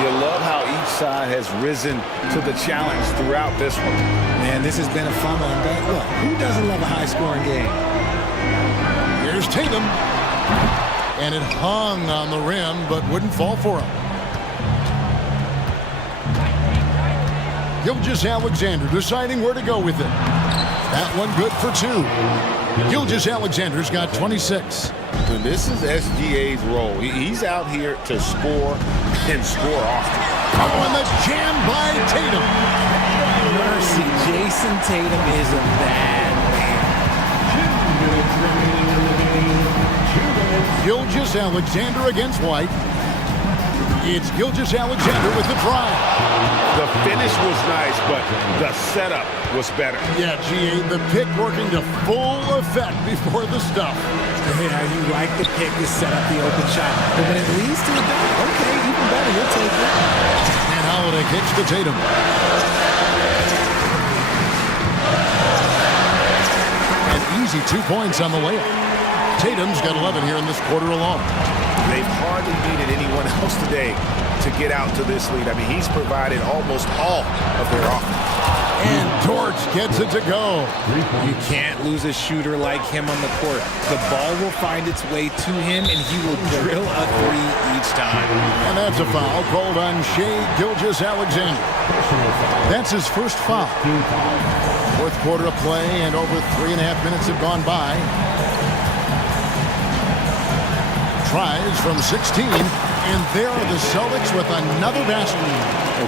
You love how each side has risen to the challenge throughout this one. Man, this has been a fun one, but look, who doesn't love a high-scoring game? Here's Tatum. And it hung on the rim, but wouldn't fall for him. Gilgeous-Alexander deciding where to go with it. That one good for 2. Gilgeous-Alexander's got 26. And this is SGA's role. He's out here to score and score often. Oh, and the jam by Tatum. Mercy, Jason Tatum is a bad man. Gilgeous-Alexander against White. It's Gilgeous-Alexander with the drive. The finish was nice, but the setup was better. Yeah, GA, the pick working to full effect before the stuff. Yeah, you like the pick to set up the open shot. But when it leads to the dunk, okay, even better, you'll take it. And Holiday kicks to Tatum. An easy 2 points on the layup. Tatum's got 11 here in this quarter alone. They've hardly needed anyone else today to get out to this lead. I mean, he's provided almost all of their offense. And Dort gets it to go. You can't lose a shooter like him on the court. The ball will find its way to him, and he will drill a three each time. And that's a foul called on Shai Gilgeous-Alexander. That's his first foul. Fourth quarter of play, and over 3.5 minutes have gone by. Tries from 16, and there are the Celtics with another basket.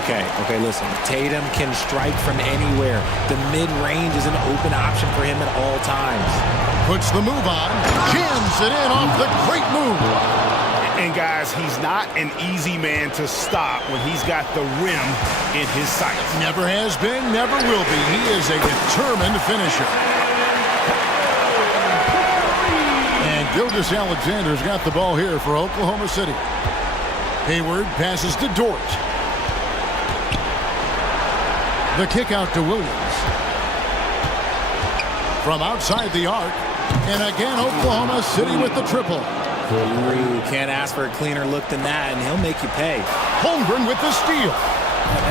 Okay, listen. Tatum can strike from anywhere. The mid-range is an open option for him at all times. Puts the move on, jams it in off the great move. And guys, he's not an easy man to stop when he's got the rim in his sights. Never has been, never will be. He is a determined finisher. And Gilgeous-Alexander's got the ball here for Oklahoma City. Hayward passes to Dort. The kick out to Williams. From outside the arc. And again, Oklahoma City with the triple. Ooh, can't ask for a cleaner look than that, and he'll make you pay. Holmgren with the steal.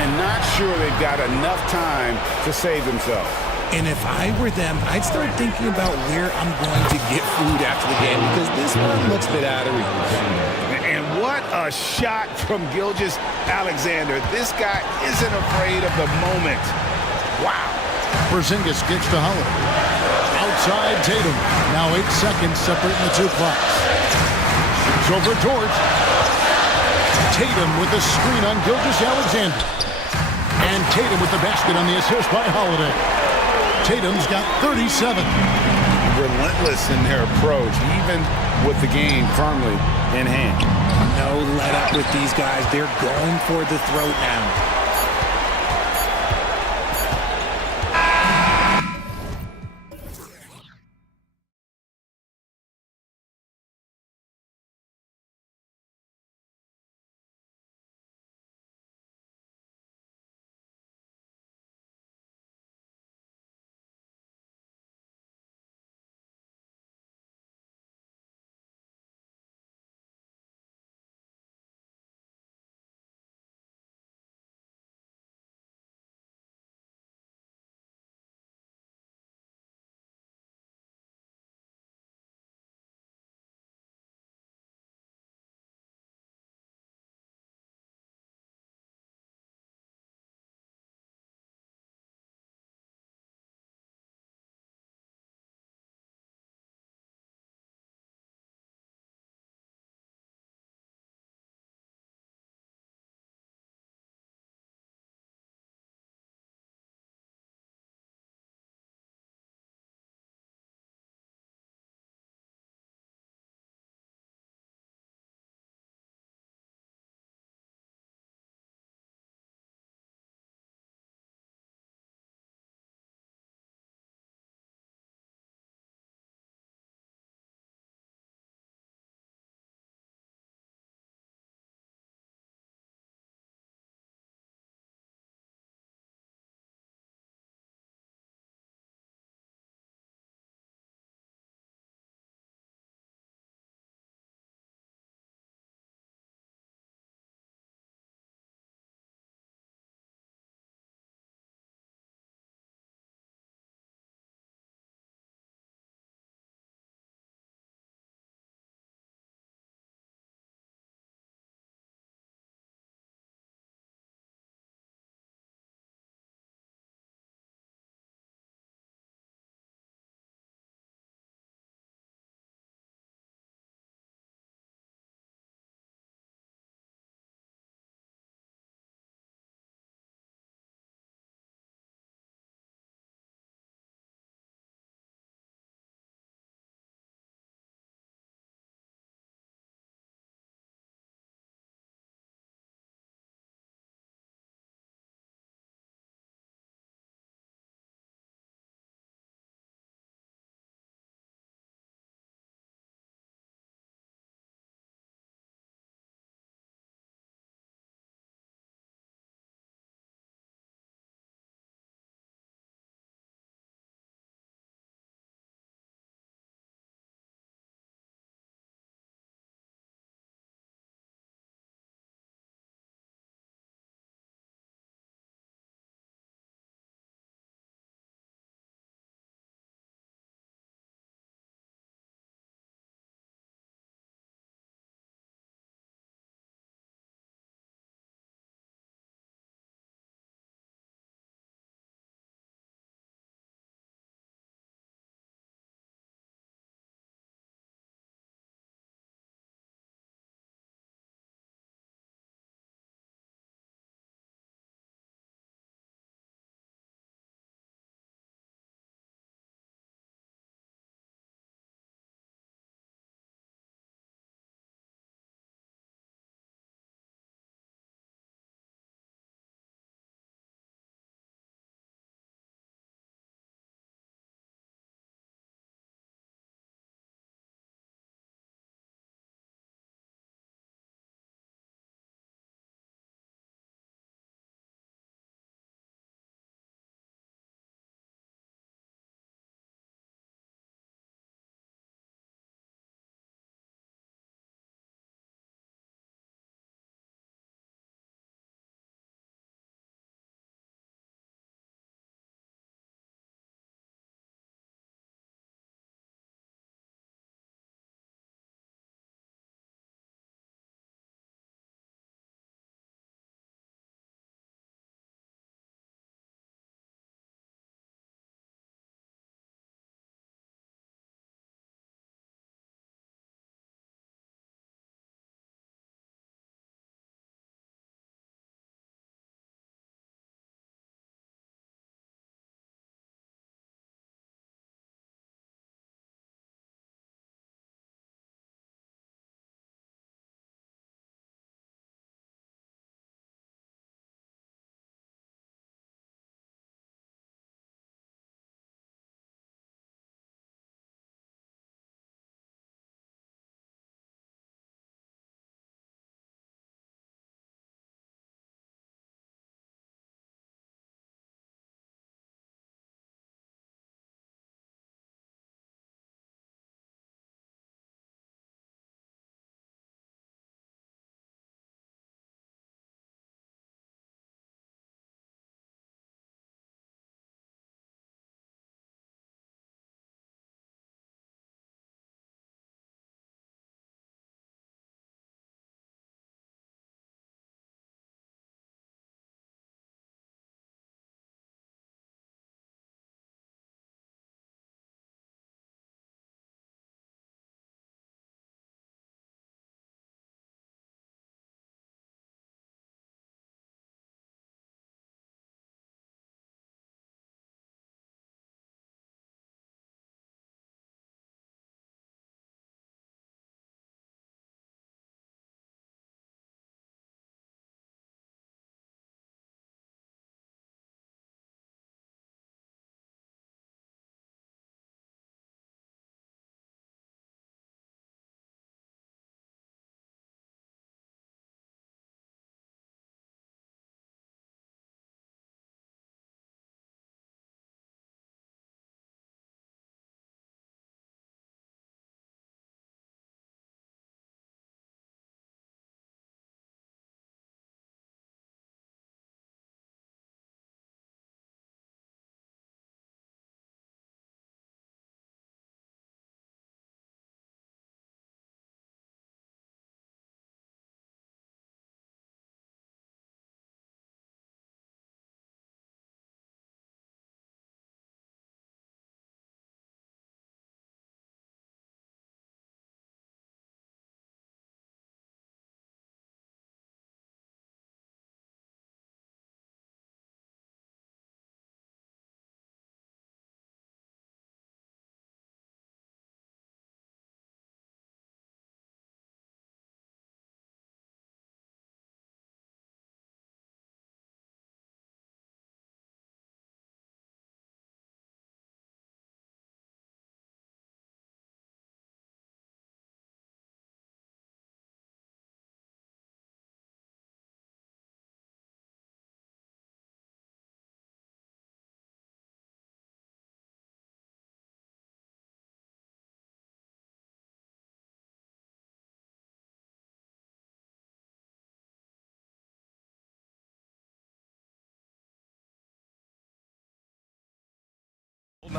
And not sure they've got enough time to save themselves. And if I were them, I'd start thinking about where I'm going to get food after the game, because this one looks a bit out of reach. And what a shot from Gilgeous-Alexander. This guy isn't afraid of the moment. Wow. Porzingis kicks to Holiday. Outside Tatum. Now 8 seconds separating the two clocks. Shoots over Dort. Tatum with the screen on Gilgeous-Alexander. And Tatum with the basket on the assist by Holiday. Tatum's got 37. Relentless in their approach, even with the game firmly in hand. No let up with these guys. They're going for the throat now.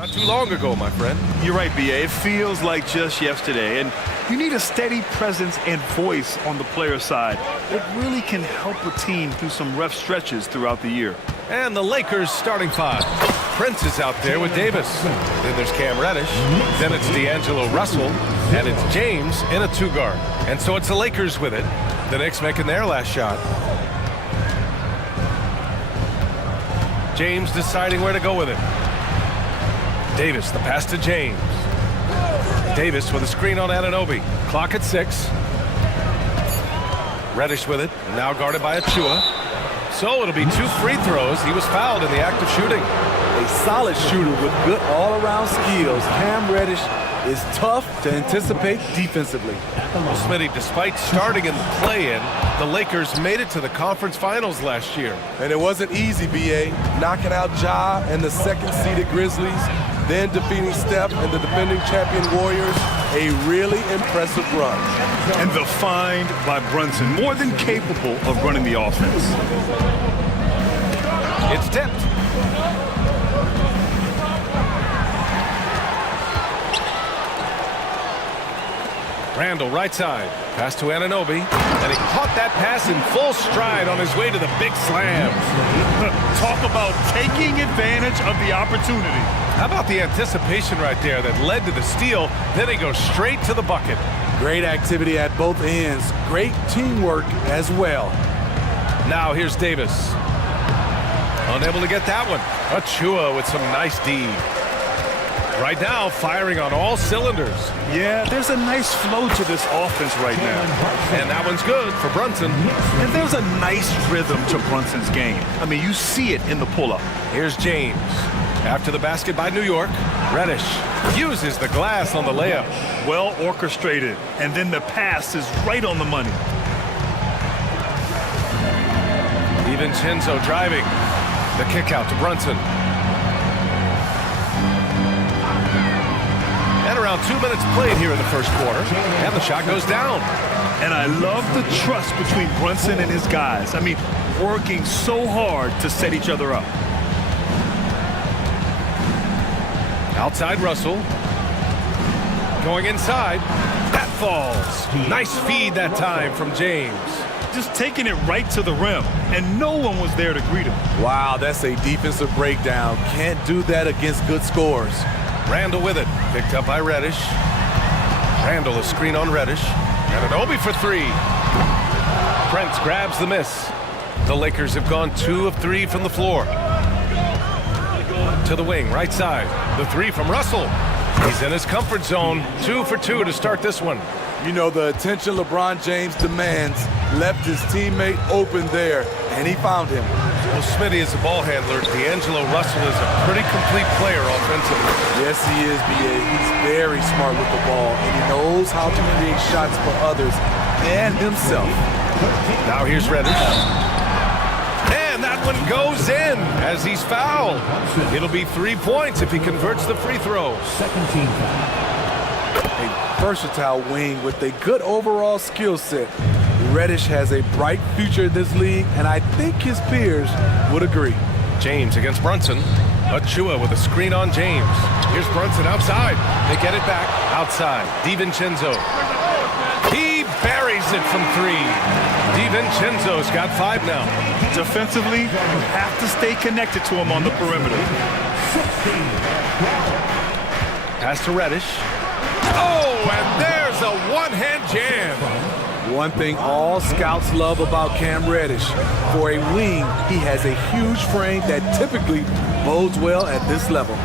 Not too long ago, my friend. You're right, BA. It feels like just yesterday. And you need a steady presence and voice on the player side. It really can help a team through some rough stretches throughout the year. And the Lakers starting five. Prince is out there with Davis. Then there's Cam Reddish. Then it's D'Angelo Russell. And it's James in a two-guard. And so it's the Lakers with it. The Knicks making their last shot. James deciding where to go with it. Davis, the pass to James. Davis with a screen on Anunoby. Clock at 6. Reddish with it, now guarded by Achua. So it'll be 2 free throws. He was fouled in the act of shooting. A solid shooter with good all-around skills. Cam Reddish is tough to anticipate defensively. Well, Smitty, despite starting in the play-in, the Lakers made it to the conference finals last year. And it wasn't easy, BA. Knocking out Ja and the second-seeded Grizzlies, then defeating Steph and the defending champion Warriors. A really impressive run. And the find by Brunson, more than capable of running the offense. It's tipped. Randall, right side. Pass to Anunoby. And he caught that pass in full stride on his way to the big slam. Talk about taking advantage of the opportunity. How about the anticipation right there that led to the steal? Then he goes straight to the bucket. Great activity at both ends. Great teamwork as well. Now here's Davis. Unable to get that one. Achua with some nice D. Right now, firing on all cylinders. Yeah, there's a nice flow to this offense right now. And that one's good for Brunson. And there's a nice rhythm to Brunson's game. I mean, you see it in the pull-up. Here's James. After the basket by New York, Reddish uses the glass on the layup. Well orchestrated. And then the pass is right on the money. DiVincenzo driving. The kick out to Brunson. And around 2 minutes played here in the first quarter. And the shot goes down. And I love the trust between Brunson and his guys. I mean, working so hard to set each other up. Outside Russell. Going inside. That falls. Nice feed that time from James. Just taking it right to the rim. And no one was there to greet him. Wow, that's a defensive breakdown. Can't do that against good scores. Randall with it. Picked up by Reddish. Randall a screen on Reddish. And an Obi for 3. Prince grabs the miss. The Lakers have gone 2 of 3 from the floor. To the wing, right side. The 3 from Russell. He's in his comfort zone. 2 for 2 to start this one. You know, the attention LeBron James demands left his teammate open there, and he found him. Well, Smitty is a ball handler. D'Angelo Russell is a pretty complete player offensively. Yes, he is, BA. He's very smart with the ball, and he knows how to create shots for others and himself. Now here's Reddish. And that one goes in as he's fouled. It'll be 3 points if he converts the free throw. Second team foul. A versatile wing with a good overall skill set. Reddish has a bright future in this league, and I think his peers would agree. James against Brunson. Achua with a screen on James. Here's Brunson outside. They get it back. Outside. DiVincenzo. He buries it from 3. DiVincenzo's got 5 now. Defensively, you have to stay connected to him on the perimeter. Pass to Reddish. Oh, and there's a one-hand jam. One thing all scouts love about Cam Reddish, for a wing, he has a huge frame that typically bodes well at this level.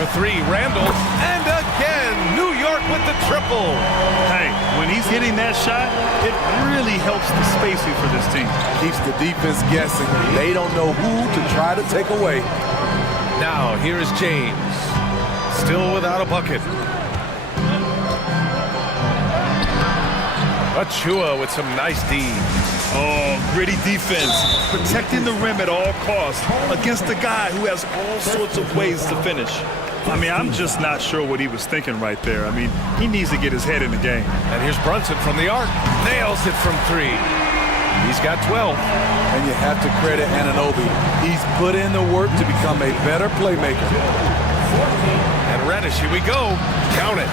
For 3, Randall, and again, New York with the triple. Hey, when he's hitting that shot, it really helps the spacing for this team. Keeps the defense guessing. They don't know who to try to take away. Now, here is James, still without a bucket. Achua with some nice D. Oh, gritty defense. Protecting the rim at all costs against a guy who has all sorts of ways to finish. I mean, I'm just not sure what he was thinking right there. I mean, he needs to get his head in the game. And here's Brunson from the arc. Nails it from 3. He's got 12. And you have to credit Anunoby. He's put in the work to become a better playmaker. And Reddish, here we go. Count it.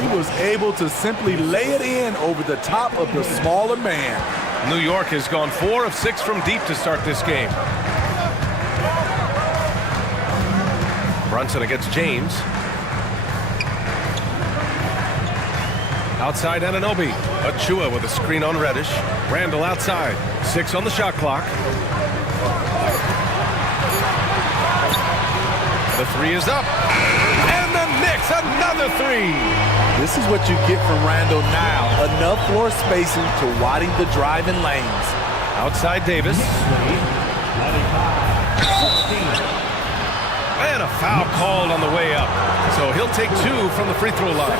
He was able to simply lay it in over the top of the smaller man. New York has gone 4 of 6 from deep to start this game. Brunson against James. Outside Anunoby. Achua with a screen on Reddish. Randall outside. 6 on the shot clock. The 3 is up. And the Knicks, another 3. This is what you get from Randall now. Enough floor spacing to widen the driving lanes. Outside Davis. And a foul called on the way up. So he'll take 2 from the free throw line.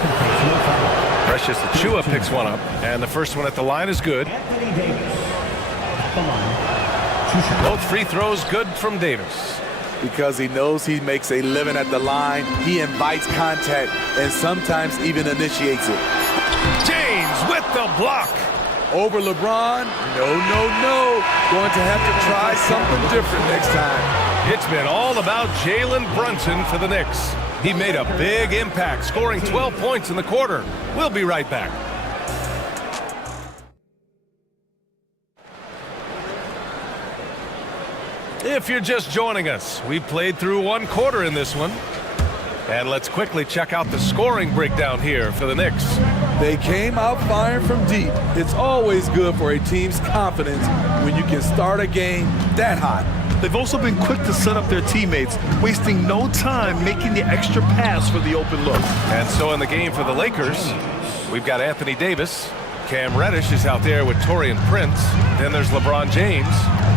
Precious Achua picks one up. And the first one at the line is good. Both free throws good from Davis. Because he knows he makes a living at the line, he invites contact and sometimes even initiates it. James with the block. Over LeBron? No. Going to have to try something different next time. It's been all about Jalen Brunson for the Knicks. He made a big impact, scoring 12 points in the quarter. We'll be right back. If you're just joining us, we played through 1 quarter in this one. And let's quickly check out the scoring breakdown here for the Knicks. They came out firing from deep. It's always good for a team's confidence when you can start a game that hot. They've also been quick to set up their teammates, wasting no time making the extra pass for the open look. And so in the game for the Lakers, we've got Anthony Davis. Cam Reddish is out there with Taurean Prince. Then there's LeBron James.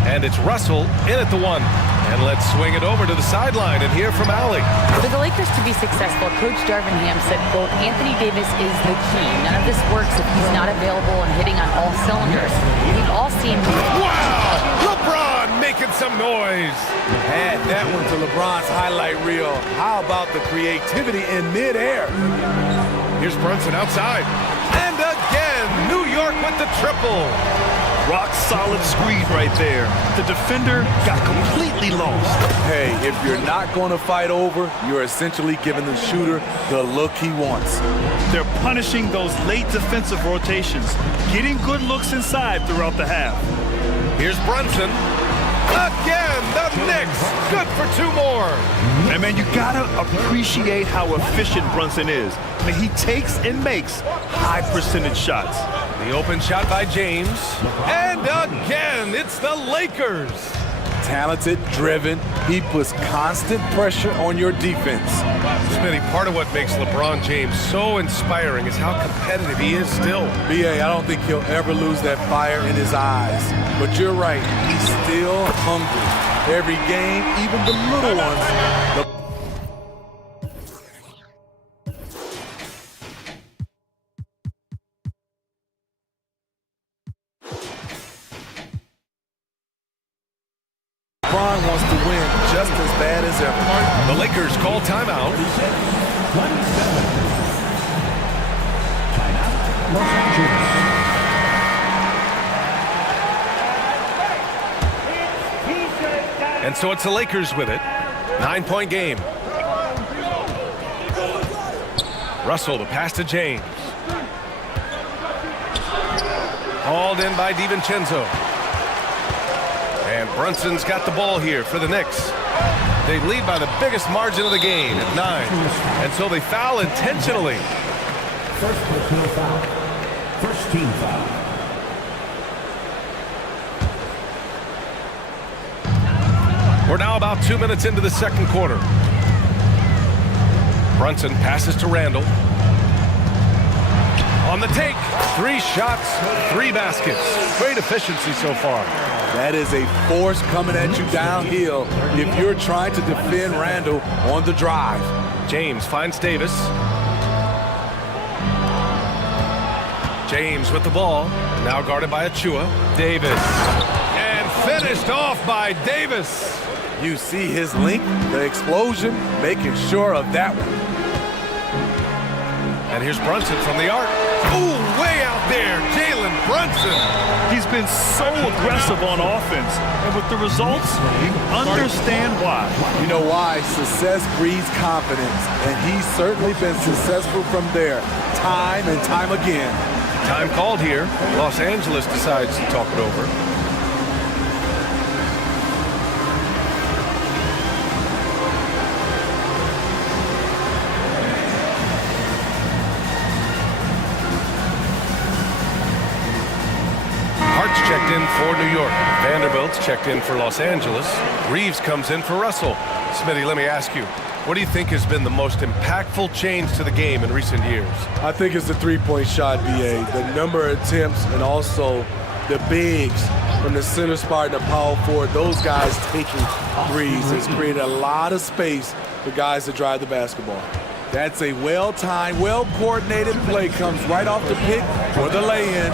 And it's Russell in at the 1. And let's swing it over to the sideline and hear from Allie. For the Lakers to be successful, Coach Darvin Ham said, quote, Anthony Davis is the key. None of this works if he's not available and hitting on all cylinders. We've all seen... Wow! LeBron making some noise. Add that one to LeBron's highlight reel. How about the creativity in midair? Here's Brunson outside. And again, New York with the triple. Rock solid screen right there. The defender got completely lost. Hey, if you're not going to fight over, you're essentially giving the shooter the look he wants. They're punishing those late defensive rotations, getting good looks inside throughout the half. Here's Brunson. Again, the Knicks. Good for 2 more. And man, you gotta appreciate how efficient Brunson is. I mean, he takes and makes high percentage shots. The open shot by James. And again, it's the Lakers. Talented, driven, he puts constant pressure on your defense. Smitty, part of what makes LeBron James so inspiring is how competitive he is still. B.A., I don't think he'll ever lose that fire in his eyes. But you're right, he's still hungry. Every game, even the little ones. LeBron wants to win just as bad as ever. The Lakers call timeout. And so it's the Lakers with it. 9-point game. Russell, the pass to James. Hauled in by DiVincenzo. And Brunson's got the ball here for the Knicks. They lead by the biggest margin of the game at 9. And so they foul intentionally. First personal foul. First team foul. We're now about 2 minutes into the second quarter. Brunson passes to Randall. On the take, 3 shots, 3 baskets. Great efficiency so far. That is a force coming at you downhill if you're trying to defend Randall on the drive. James finds Davis. James with the ball, now guarded by Achua. Davis. And finished off by Davis. You see his length, the explosion, making sure of that one. And here's Brunson from the arc. Ooh, way out there, Jalen Brunson. He's been so aggressive on offense, and with the results, you understand why. You know why? Success breeds confidence, and he's certainly been successful from there, time and time again. Time called here. Los Angeles decides to talk it over. Hart's checked in for New York. Vanderbilt's checked in for Los Angeles. Reeves comes in for Russell. Smitty, let me ask you, what do you think has been the most impactful change to the game in recent years? I think it's the three-point shot, BA. The number of attempts and also the bigs from the center spot and the power forward, those guys taking threes has created a lot of space for guys to drive the basketball. That's a well-timed, well-coordinated play, comes right off the pick for the lay-in.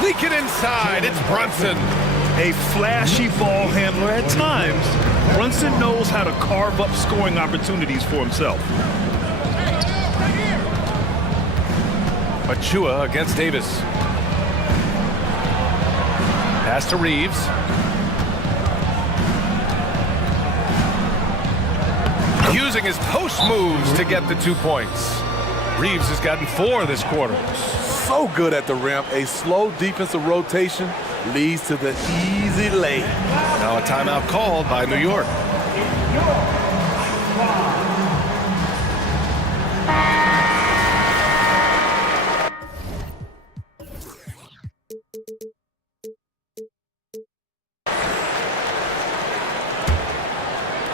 Sneaking inside, it's Brunson. A flashy ball handler at times, Brunson knows how to carve up scoring opportunities for himself. Achua against Davis. Pass to Reeves. Using his post moves to get the 2 points. Reeves has gotten 4 this quarter. So good at the rim. A slow defensive rotation leads to the easy lay. Now a timeout called by New York.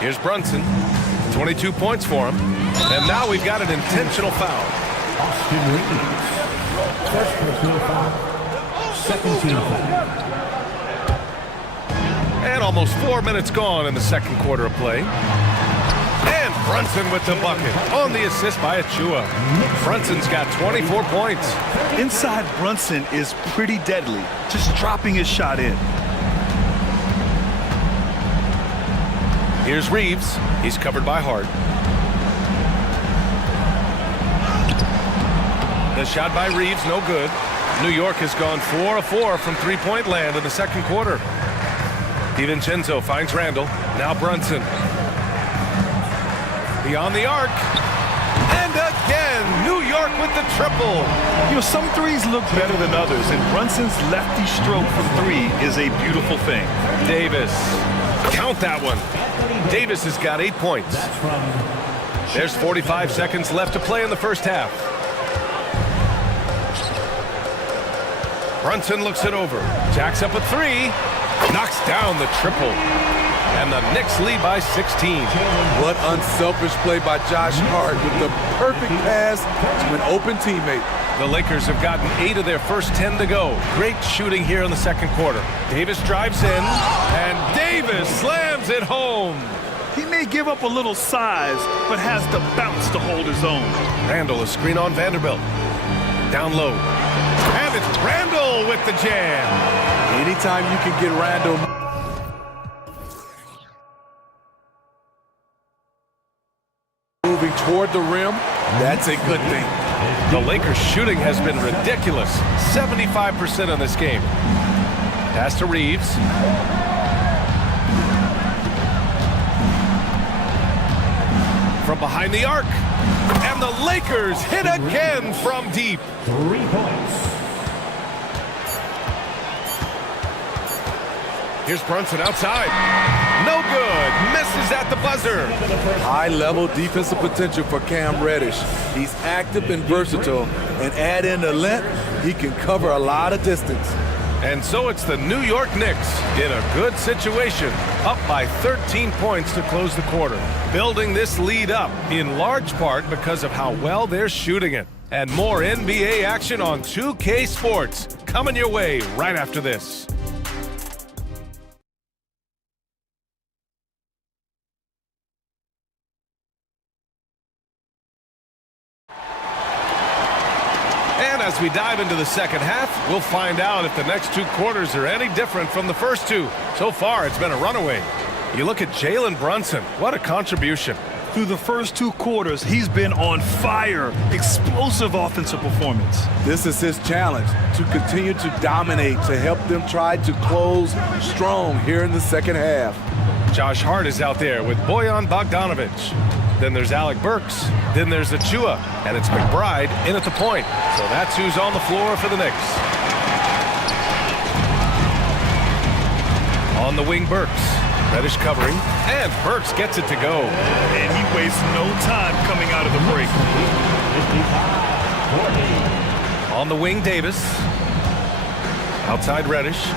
Here's Brunson. 22 points for him. And now we've got an intentional foul. Austin Reeves. First personal foul. Second team foul. And almost 4 minutes gone in the second quarter of play. And Brunson with the bucket on the assist by Achua. Brunson's got 24 points. Inside Brunson is pretty deadly, just dropping his shot in. Here's Reeves. He's covered by Hart. The shot by Reeves, no good. New York has gone 4 of 4 from three-point land in the second quarter. DiVincenzo finds Randall. Now Brunson. Beyond the arc. And again, New York with the triple. You know, some threes look better than others, and Brunson's lefty stroke from 3 is a beautiful thing. Davis. Count that one. Davis has got 8 points. There's 45 seconds left to play in the first half. Brunson looks it over. Jacks up a 3. Knocks down the triple. And the Knicks lead by 16. What unselfish play by Josh Hart with the perfect pass to an open teammate. The Lakers have gotten 8 of their first 10 to go. Great shooting here in the second quarter. Davis drives in, and Davis slams it home. He may give up a little size, but has the bounce to hold his own. Randall is screen on Vanderbilt. Down low. And it's Randall with the jam. Anytime you can get Randall moving toward the rim, that's a good thing. The Lakers' shooting has been ridiculous. 75% in this game. Pass to Reeves. From behind the arc. And the Lakers hit again from deep. 3 points. Here's Brunson outside. No good. Misses at the buzzer. High-level defensive potential for Cam Reddish. He's active and versatile, and add in the length, he can cover a lot of distance. And so it's the New York Knicks in a good situation, up by 13 points to close the quarter. Building this lead up in large part because of how well they're shooting it. And more NBA action on 2K Sports coming your way right after this. As we dive into the second half, we'll find out if the next 2 quarters are any different from the first 2. So far, it's been a runaway. You look at Jalen Brunson. What a contribution. Through the first 2 quarters, he's been on fire. Explosive offensive performance. This is his challenge, to continue to dominate, to help them try to close strong here in the second half. Josh Hart is out there with Bojan Bogdanovic. Then there's Alec Burks. Then there's Achua. And it's McBride in at the point. So that's who's on the floor for the Knicks. On the wing, Burks. Reddish covering. And Burks gets it to go. And he wastes no time coming out of the break. On the wing, Davis. Outside Reddish.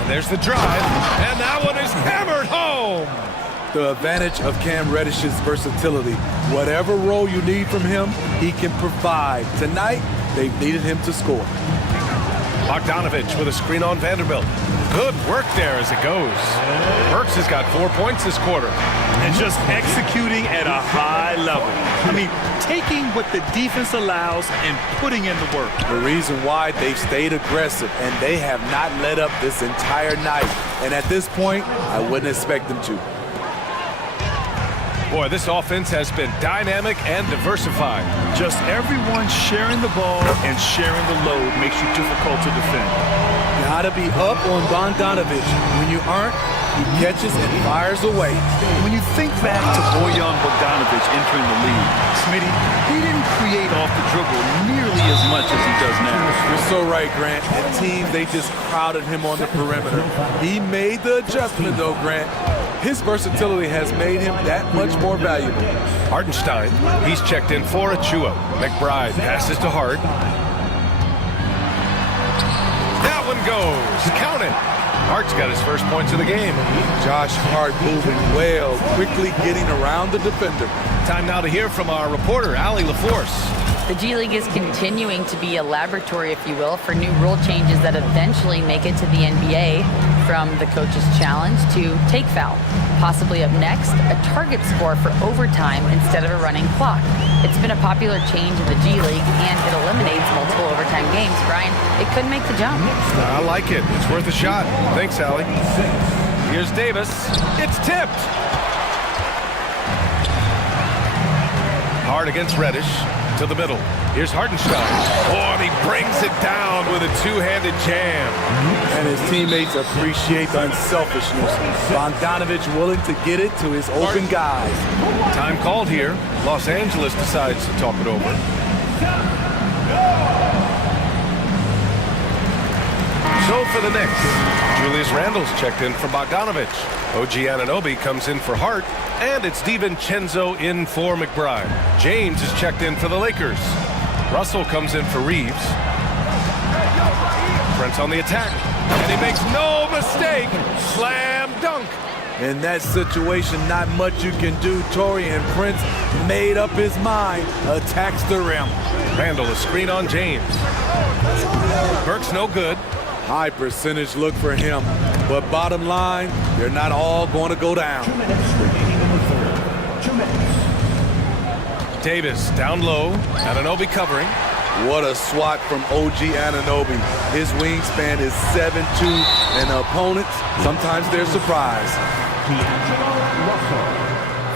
And there's the drive. And that one is hammered home. The advantage of Cam Reddish's versatility. Whatever role you need from him, he can provide. Tonight, they've needed him to score. Bogdanovic with a screen on Vanderbilt. Good work there as it goes. Burks has got 4 points this quarter. And just executing at a high level. I mean, taking what the defense allows and putting in the work. The reason why they've stayed aggressive and they have not let up this entire night. And at this point, I wouldn't expect them to. Boy, this offense has been dynamic and diversified. Just everyone sharing the ball and sharing the load makes you difficult to defend. Gotta be up on Bogdanovic. When you aren't, he catches and fires away. When you think back to Bojan Bogdanovic entering the league, Smitty, he didn't create off the dribble nearly as much as he does now. You're so right, Grant. And teams, they just crowded him on the perimeter. He made the adjustment, though, Grant. His versatility has made him that much more valuable. Hartenstein, he's checked in for Achua. McBride passes to Hart. That one goes. Count it. Hart's got his first points of the game. Josh Hart moving well, quickly getting around the defender. Time now to hear from our reporter, Allie LaForce. The G League is continuing to be a laboratory, if you will, for new rule changes that eventually make it to the NBA, from the coach's challenge to take foul. Possibly up next, a target score for overtime instead of a running clock. It's been a popular change in the G League, and it eliminates multiple overtime games. Brian, it could make the jump. I like it. It's worth a shot. Thanks, Allie. Here's Davis. It's tipped. Hard against Reddish. To the middle. Here's Hartenstein. Oh, and he brings it down with a two-handed jam. And his teammates appreciate the unselfishness. Bogdanovic willing to get it to his open guys. Time called here. Los Angeles decides to talk it over. So for the Knicks, Julius Randle's checked in for Bogdanovic. OG Anunoby comes in for Hart, and it's DiVincenzo in for McBride. James is checked in for the Lakers. Russell comes in for Reeves. Prince on the attack, and he makes no mistake. Slam dunk. In that situation, not much you can do. Taurean Prince made up his mind, attacks the rim. Randle a screen on James. Burke's no good. High percentage look for him. But bottom line, they're not all going to go down. 2 minutes remaining in the third. 2 minutes. Davis down low. Anunoby covering. What a swat from OG Anunoby. His wingspan is 7'2", and opponents, sometimes they're surprised.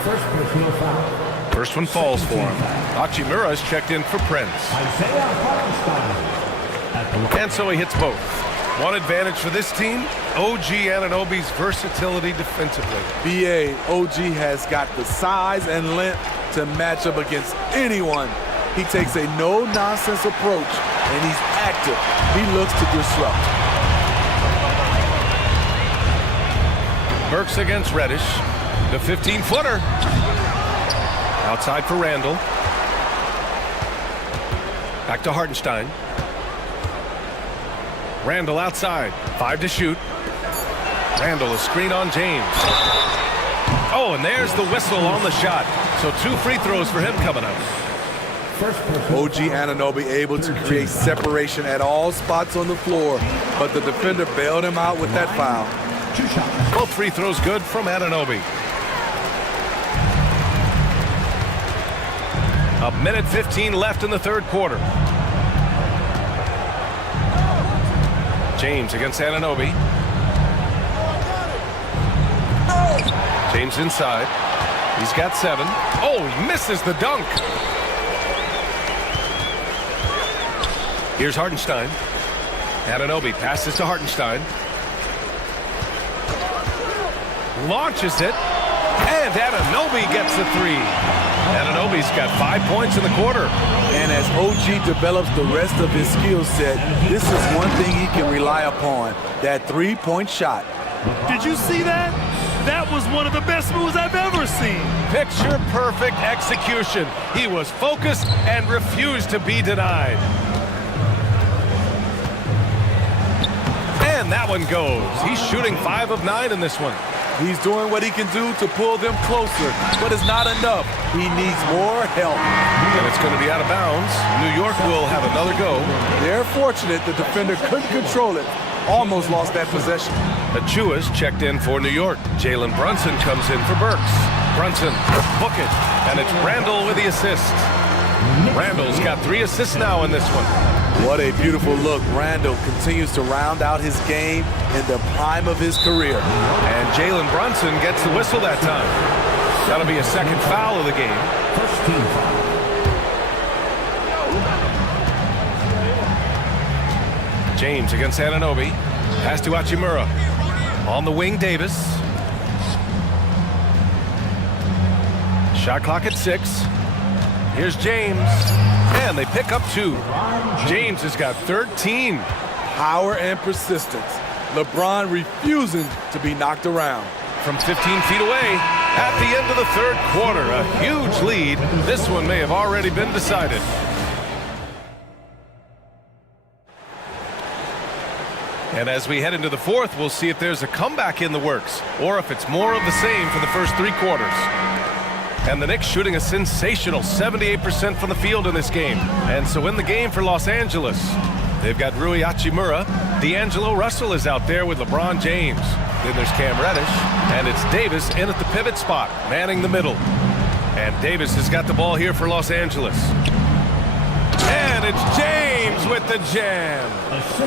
First personal foul. First one falls for him. Hachimura is checked in for Prince. And so he hits both. One advantage for this team, OG Anunoby's versatility defensively. BA, OG has got the size and length to match up against anyone. He takes a no-nonsense approach, and he's active. He looks to disrupt. Burks against Reddish. The 15-footer. Outside for Randle. Back to Hartenstein. Randle outside. 5 to shoot. Randle a screen on James. Oh, and there's the whistle on the shot. So 2 free throws for him coming up. OG Anunoby able to create separation at all spots on the floor, but the defender bailed him out with that foul. Both free throws good from Anunoby. A minute 15 left in the third quarter. James against Anunoby. James inside. He's got 7. Oh, he misses the dunk. Here's Hartenstein. Anunoby passes to Hartenstein. Launches it. And Anunoby gets the 3. Anunoby's got 5 points in the quarter. And as OG develops the rest of his skill set, this is one thing he can rely upon, that three-point shot. Did you see that? That was one of the best moves I've ever seen. Picture perfect execution. He was focused and refused to be denied. And that one goes. He's shooting 5 of 9 in this one. He's doing what he can do to pull them closer, but it's not enough. He needs more help. And it's going to be out of bounds. New York will have another go. They're fortunate the defender couldn't control it. Almost lost that possession. Achua's checked in for New York. Jalen Brunson comes in for Burks. Brunson, book it. And it's Randall with the assist. Randall's got 3 assists now in this one. What a beautiful look. Randall continues to round out his game in the prime of his career. And Jalen Brunson gets the whistle that time. That'll be a second foul of the game. First team foul. James against Anunoby. Pass to Hachimura. On the wing, Davis. Shot clock at 6. Here's James. And they pick up 2. James has got 13. Power and persistence. LeBron refusing to be knocked around. From 15 feet away at the end of the third quarter. A huge lead. This one may have already been decided. And as we head into the fourth, we'll see if there's a comeback in the works or if it's more of the same for the first 3 quarters. And the Knicks shooting a sensational 78% from the field in this game. And so in the game for Los Angeles, they've got Rui Hachimura. D'Angelo Russell is out there with LeBron James. Then there's Cam Reddish. And it's Davis in at the pivot spot, manning the middle. And Davis has got the ball here for Los Angeles. And it's James with the jam.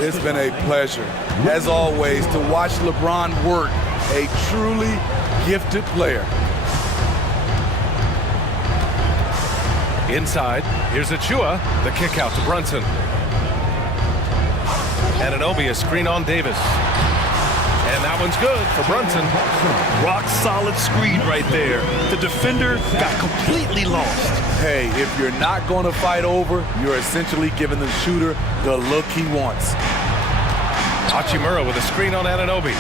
It's been a pleasure, as always, to watch LeBron work. A truly gifted player. Inside, here's Achua, the kick out to Brunson. Anunoby, a screen on Davis. And that one's good for Brunson. Rock solid screen right there. The defender got completely lost. Hey, if you're not going to fight over, you're essentially giving the shooter the look he wants. Hachimura with a screen on Anunoby.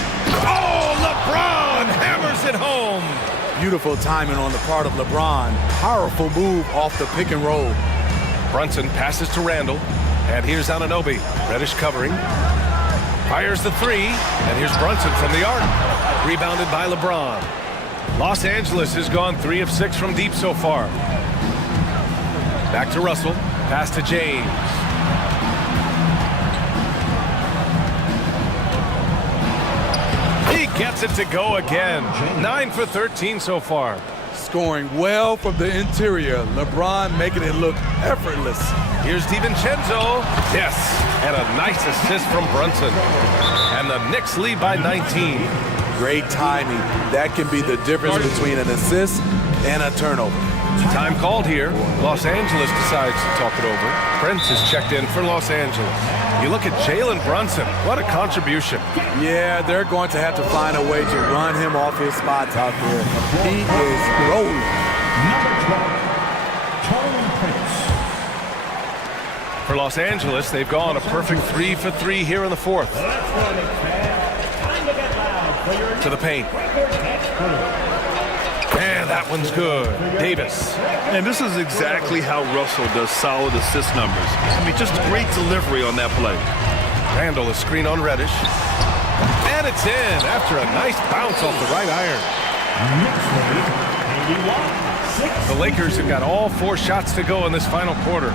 Oh, LeBron hammers it home. Beautiful timing on the part of LeBron. Powerful move off the pick and roll. Brunson passes to Randall. And here's Anunoby. Reddish covering. Fires the 3. And here's Brunson from the arc. Rebounded by LeBron. Los Angeles has gone 3 of 6 from deep so far. Back to Russell. Pass to James. He gets it to go again. 9 for 13 so far. Scoring well from the interior. LeBron making it look effortless. Here's DiVincenzo. Yes, and a nice assist from Brunson. And the Knicks lead by 19. Great timing. That can be the difference between an assist and a turnover. Time called here. Los Angeles decides to talk it over. Prince is checked in for Los Angeles. You look at Jalen Brunson. What a contribution. Yeah, they're going to have to find a way to run him off his spots out there. He is rolling. For Los Angeles, they've gone a perfect 3 for 3 here in the fourth. To the paint. And that one's good. Davis. And this is exactly how Russell does solid assist numbers. I mean, just great delivery on that play. Randall, a screen on Reddish. And it's in after a nice bounce off the right iron. The Lakers have got all 4 shots to go in this final quarter.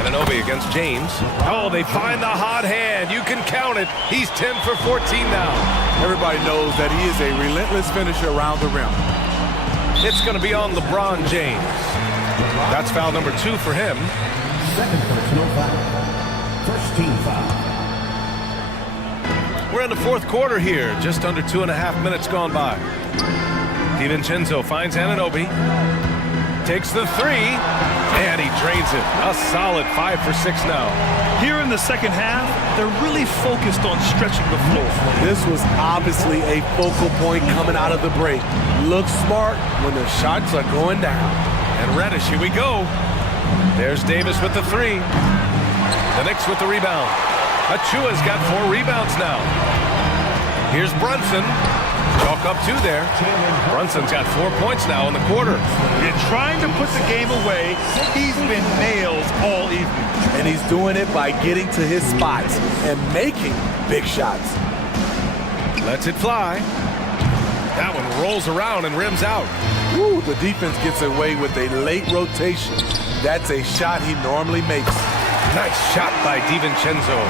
Anunoby against James. Oh, they find the hot hand. You can count it. He's 10 for 14 now. Everybody knows that he is a relentless finisher around the rim. It's going to be on LeBron James. That's foul number 2 for him. Second personal foul. First team foul. we're in the fourth quarter here. Just under 2.5 minutes gone by. DiVincenzo finds Anunoby. Takes the three, and he drains it. A solid 5 for 6 now. Here in the second half, they're really focused on stretching the floor. This was obviously a focal point coming out of the break. Look smart when the shots are going down. And Reddish, here we go. There's Davis with the three. The Knicks with the rebound. Achua's got 4 rebounds now. Here's Brunson. Chalk up 2 there. Brunson's got 4 points now in the quarter. And trying to put the game away, he's been nails all evening. And he's doing it by getting to his spots and making big shots. Lets it fly. That one rolls around and rims out. Ooh, the defense gets away with a late rotation. That's a shot he normally makes. Nice shot by DiVincenzo.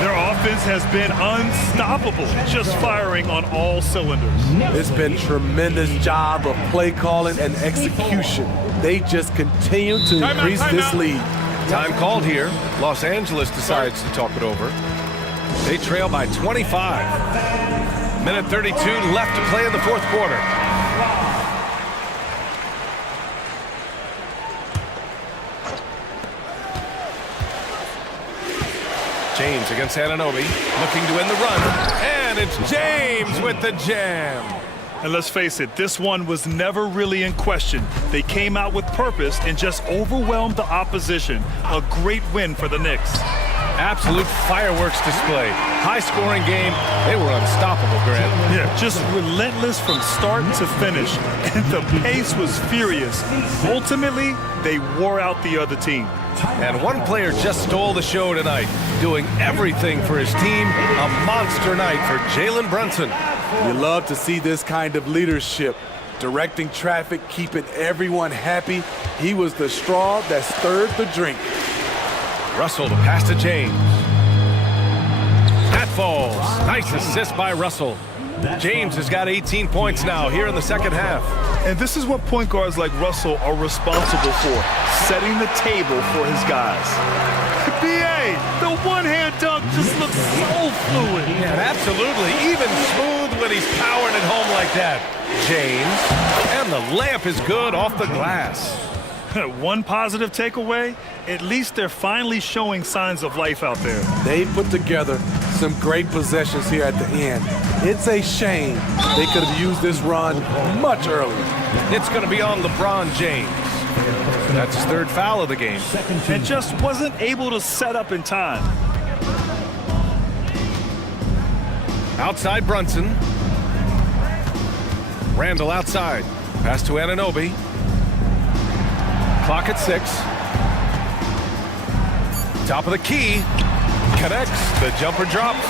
Their offense has been unstoppable, just firing on all cylinders. It's been tremendous job of play calling and execution. They just continue to increase this lead. Time called here. Los Angeles decides to talk it over. They trail by 25. Minute 32 left to play in the fourth quarter. James against Anunoby, looking to end the run, and it's James with the jam. And let's face it, this one was never really in question. They came out with purpose and just overwhelmed the opposition. A great win for the Knicks. Absolute fireworks display. High-scoring game. They were unstoppable, Grant. Yeah, just relentless from start to finish. And the pace was furious. Ultimately, they wore out the other team. And one player just stole the show tonight, doing everything for his team. A monster night for Jalen Brunson. You love to see this kind of leadership. Directing traffic, keeping everyone happy. He was the straw that stirred the drink. Russell to pass to James. That falls. Nice assist by Russell. James has got 18 points now here in the second half. And this is what point guards like Russell are responsible for, setting the table for his guys. B.A., the one-hand dunk just looks so fluid. Yeah, absolutely. Even smooth when he's powering it home like that. James. And the layup is good off the glass. One positive takeaway, at least they're finally showing signs of life out there. They put together some great possessions here at the end. It's a shame they could have used this run much earlier. It's going to be on LeBron James. That's his 3rd foul of the game. And just wasn't able to set up in time. Outside Brunson. Randall outside. Pass to Anunoby. Clock at 6. Top of the key. Connects. The jumper drops.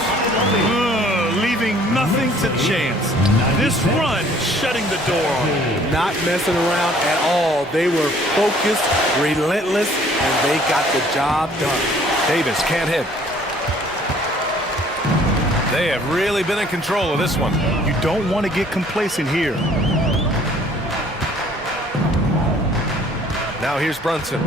Leaving nothing to chance. This run shutting the door on him. Not messing around at all. They were focused, relentless, and they got the job done. Davis can't hit. They have really been in control of this one. You don't want to get complacent here. Now here's Brunson.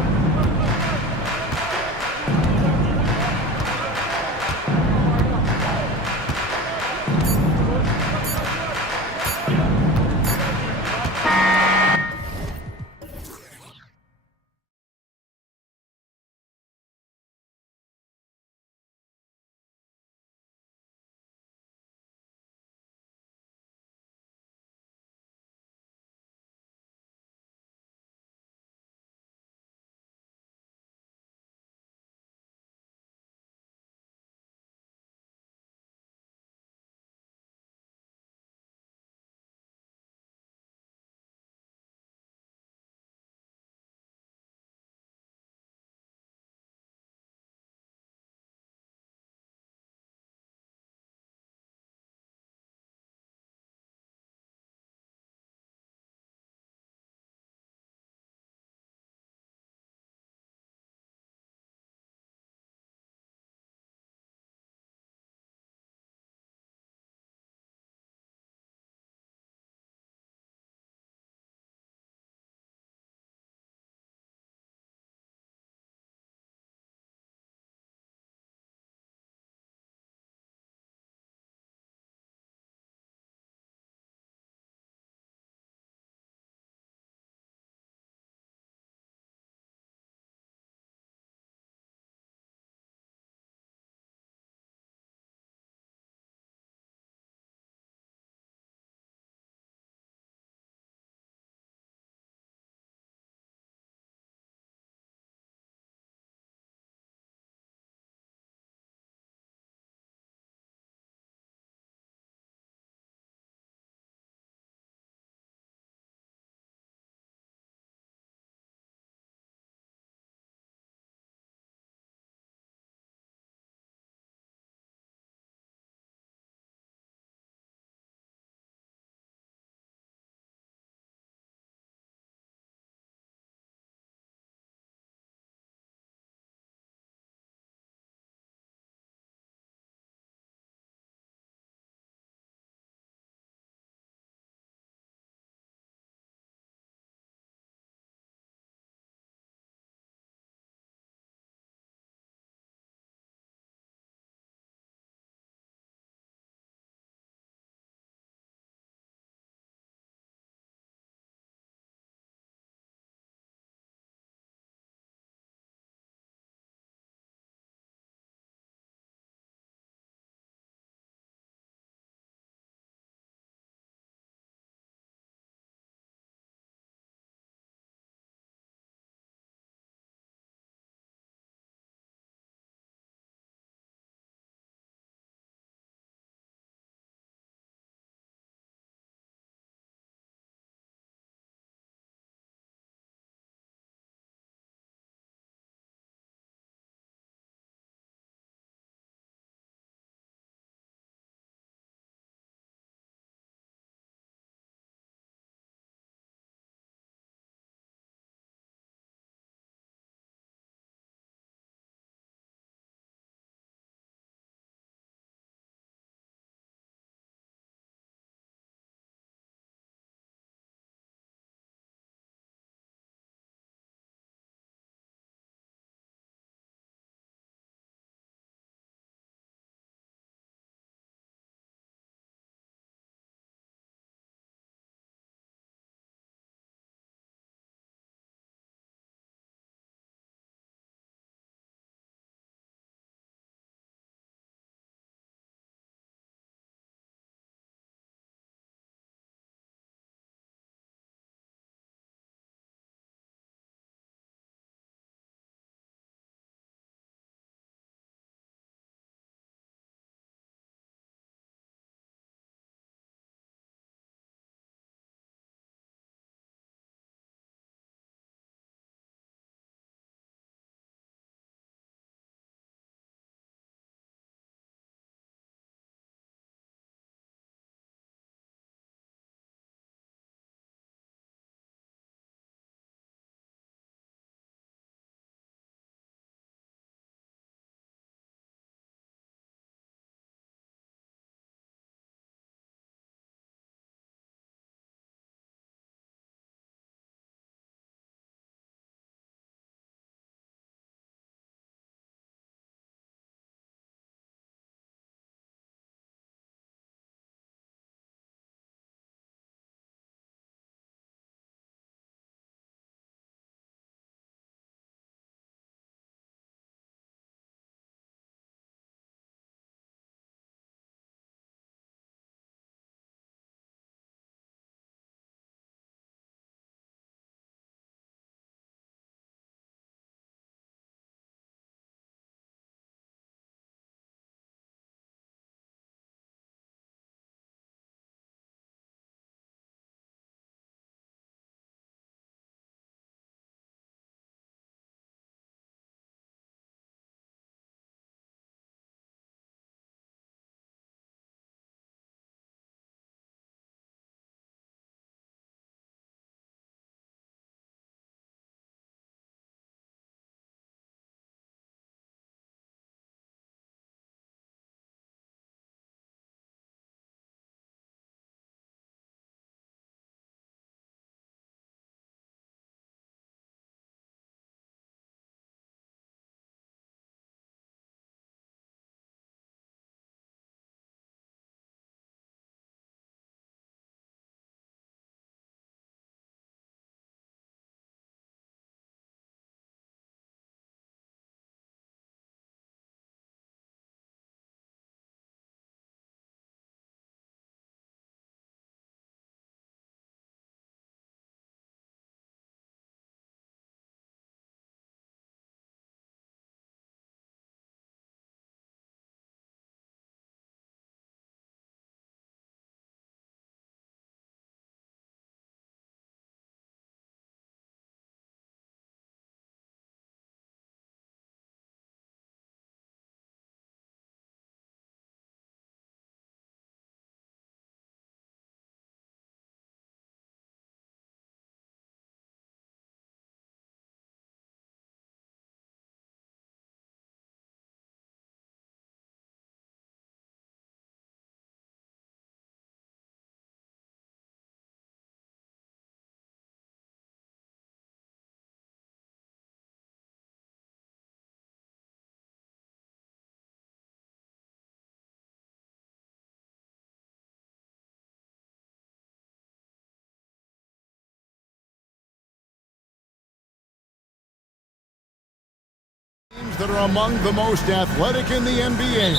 that are among the most athletic in the NBA.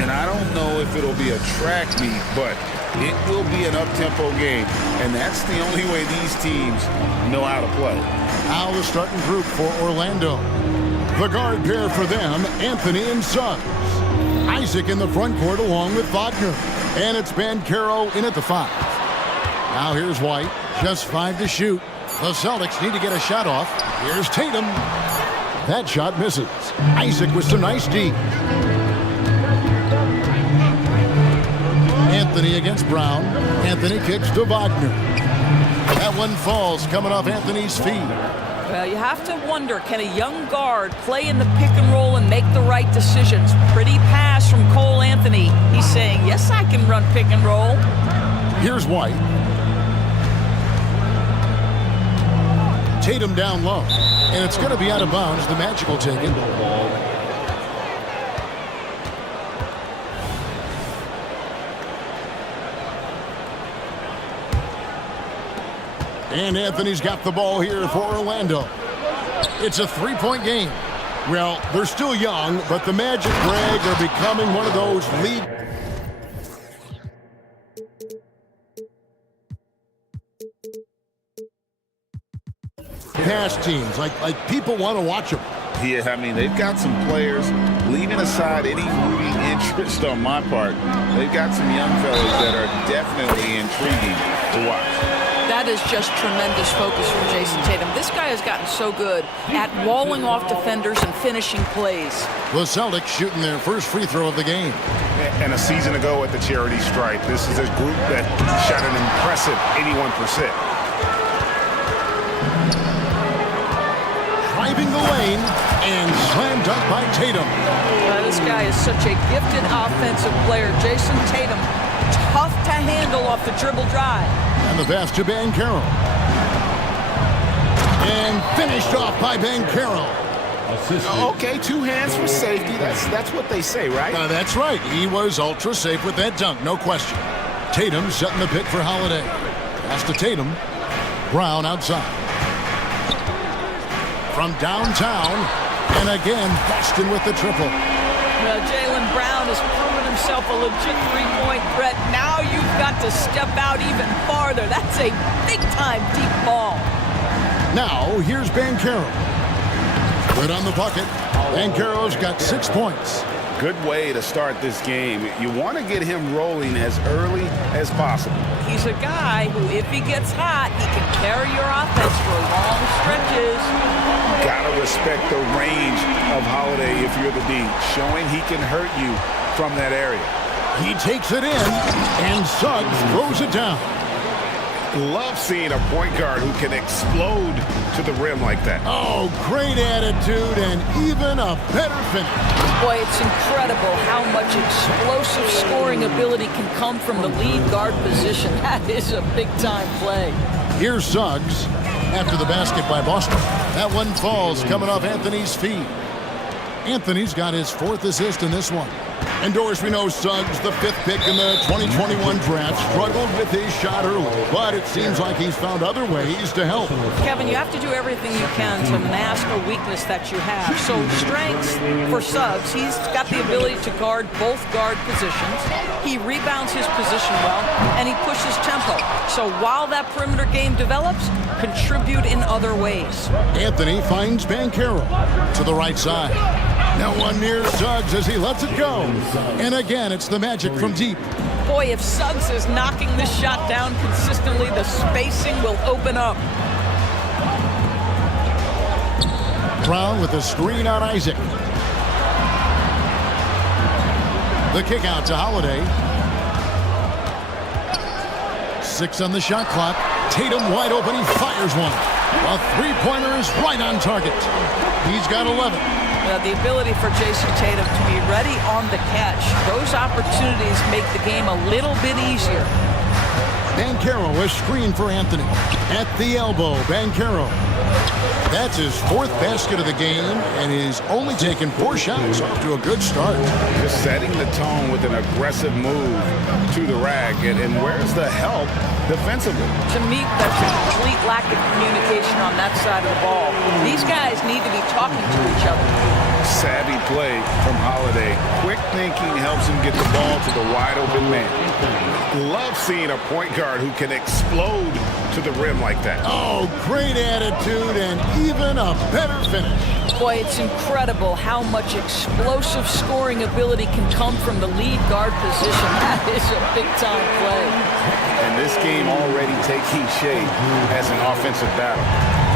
And I don't know if it'll be a track meet, but it will be an up-tempo game. And that's the only way these teams know how to play. Now the starting group for Orlando. The guard pair for them, Anthony and Suggs. Isaac in the front court along with Wagner. And it's Banchero in at the 5. Now here's White, just 5 to shoot. The Celtics need to get a shot off. Here's Tatum. That shot misses. Isaac with some nice D. Anthony against Brown. Anthony kicks to Wagner. That one falls, coming off Anthony's feet. Well, you have to wonder, can a young guard play in the pick and roll and make the right decisions? Pretty pass from Cole Anthony. He's saying, yes, I can run pick and roll. Here's White. Tatum down low. And it's going to be out of bounds. The Magic will take it. And Anthony's got the ball here for Orlando. It's a 3-point game. Well, they're still young, but the Magic, Greg, are becoming one of those league. Pass teams, like people want to watch them. Yeah, I mean, they've got some players, leaving aside any rooting interest on my part, they've got some young fellas that are definitely intriguing to watch. That is just tremendous focus from Jason Tatum. This guy has gotten so good at walling off defenders and finishing plays. The Celtics shooting their first free throw of the game. And a season ago at the charity stripe, this is a group that shot an impressive 81%. Driving the lane and slam dunk by Tatum. This guy is such a gifted offensive player. Jason Tatum, tough to handle off the dribble drive. And the pass to Banchero. And finished off by Banchero. Okay, 2 hands for safety. That's what they say, right? That's right. He was ultra safe with that dunk, no question. Tatum setting the pick for Holiday. Pass to Tatum. Brown outside. From downtown, and again, Boston with the triple. Well, Jaylen Brown has proven himself a legit three-point threat. Now you've got to step out even farther. That's a big-time deep ball. Now, here's Banchero. Good on the bucket. Banchero's got 6 points. Good way to start this game. You want to get him rolling as early as possible. He's a guy who, if he gets hot, he can carry your offense for long stretches. Gotta respect the range of Holiday if you're the D, showing he can hurt you from that area. He takes it in, and Suggs throws it down. Love seeing a point guard who can explode to the rim like that. Oh, great attitude and even a better finish. Boy, it's incredible how much explosive scoring ability can come from the lead guard position. That is a big-time play. Here's Suggs after the basket by Boston. That one falls, coming off Anthony's feet. Anthony's got his 4th assist in this one. And Doris, we know Suggs, the 5th pick in the 2021 draft, struggled with his shot early, but it seems like he's found other ways to help. Kevin, you have to do everything you can to mask a weakness that you have. So strengths for Suggs, he's got the ability to guard both guard positions. He rebounds his position well, and he pushes tempo. So while that perimeter game develops, contribute in other ways. Anthony finds Banchero to the right side. Now one near Suggs as he lets it go. And again, it's the Magic from deep. Boy, if Suggs is knocking this shot down consistently, the spacing will open up. Brown with a screen on Isaac. The kick out to Holiday. 6 on the shot clock. Tatum wide open, he fires one. A three-pointer is right on target. He's got 11. The ability for Jason Tatum to be ready on the catch. Those opportunities make the game a little bit easier. Banchero, a screen for Anthony. At the elbow, Banchero. That's his 4th basket of the game, and he's only taken 4 shots. Off to a good start. Just setting the tone with an aggressive move to the rack. And where's the help defensively? To me, that's a complete lack of communication on that side of the ball. These guys need to be talking to each other. Sad play from Holiday. Quick thinking helps him get the ball to the wide open man. Love seeing a point guard who can explode to the rim like that. Oh, great attitude and even a better finish. Boy, it's incredible how much explosive scoring ability can come from the lead guard position. That is a big-time play. And this game already taking shape as an offensive battle.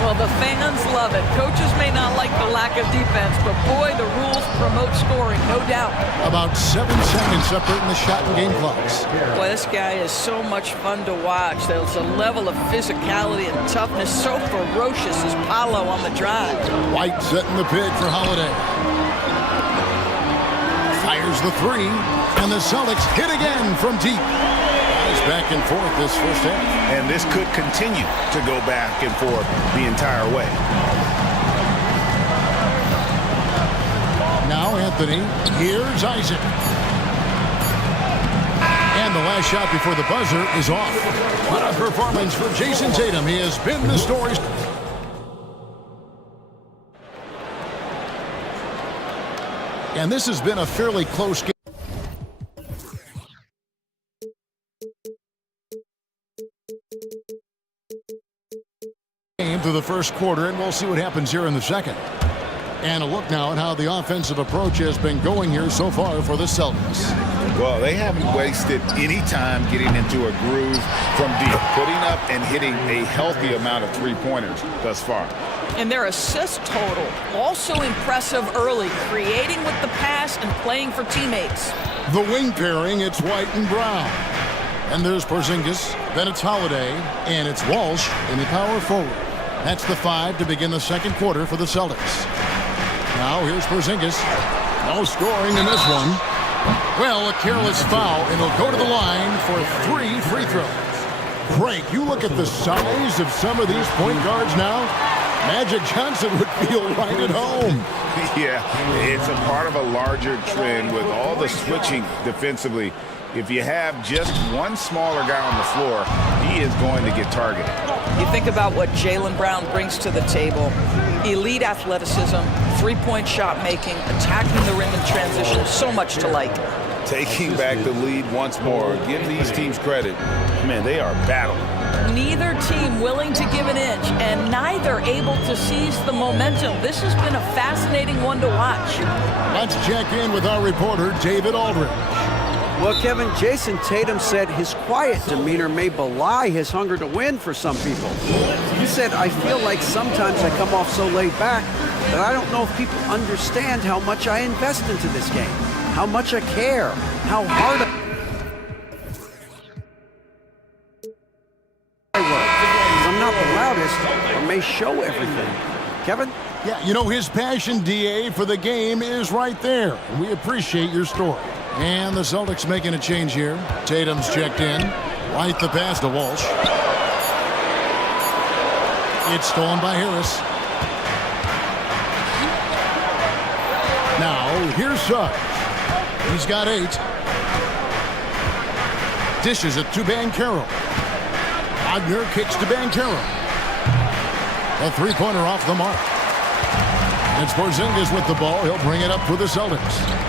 Well, the fans love it. Coaches may not like the lack of defense, but boy, the rules promote scoring, no doubt. About 7 seconds separating the shot and game clocks. Boy, this guy is so much fun to watch. There's a level of physicality and toughness so ferocious as Paolo on the drive. White setting the pick for Holiday. Fires the three, and the Celtics hit again from deep. It's back and forth this first half. And this could continue to go back and forth the entire way. Now Anthony, here's Isaac. And the last shot before the buzzer is off. What a performance for Jason Tatum. He has been the story. And this has been a fairly close game. Through the first quarter, and we'll see what happens here in the second. And a look now at how the offensive approach has been going here so far for the Celtics. Well, they haven't wasted any time getting into a groove from deep, putting up and hitting a healthy amount of three-pointers thus far. And their assist total, also impressive early, creating with the pass and playing for teammates. The wing pairing, it's White and Brown. And there's Porzingis, then it's Holiday, and it's Walsh in the power forward. That's the 5 to begin the second quarter for the Celtics. Now here's Porzingis. No scoring in this one. Well, a careless foul, and he'll go to the line for 3 free throws. Greg, you look at the size of some of these point guards now. Magic Johnson would feel right at home. Yeah, it's a part of a larger trend with all the switching defensively. If you have just one smaller guy on the floor, he is going to get targeted. You think about what Jaylen Brown brings to the table. Elite athleticism, three-point shot making, attacking the rim in transition, so much to like. Taking back the lead once more. Give these teams credit. Man, they are battling. Neither team willing to give an inch, and neither able to seize the momentum. This has been a fascinating one to watch. Let's check in with our reporter, David Aldridge. Well, Kevin, Jason Tatum said his quiet demeanor may belie his hunger to win for some people. He said, I feel like sometimes I come off so laid back that I don't know if people understand how much I invest into this game, how much I care, how hard I work. I'm not the loudest or may show everything. Kevin? Yeah, you know, his passion, DA, for the game is right there. We appreciate your story. And the Celtics making a change here. Tatum's checked in. White the pass to Walsh. It's stolen by Harris. Now, here's Suggs. He's got 8. Dishes it to Banchero. Wagner kicks to Banchero. A three-pointer off the mark. It's Porzingis with the ball. He'll bring it up for the Celtics.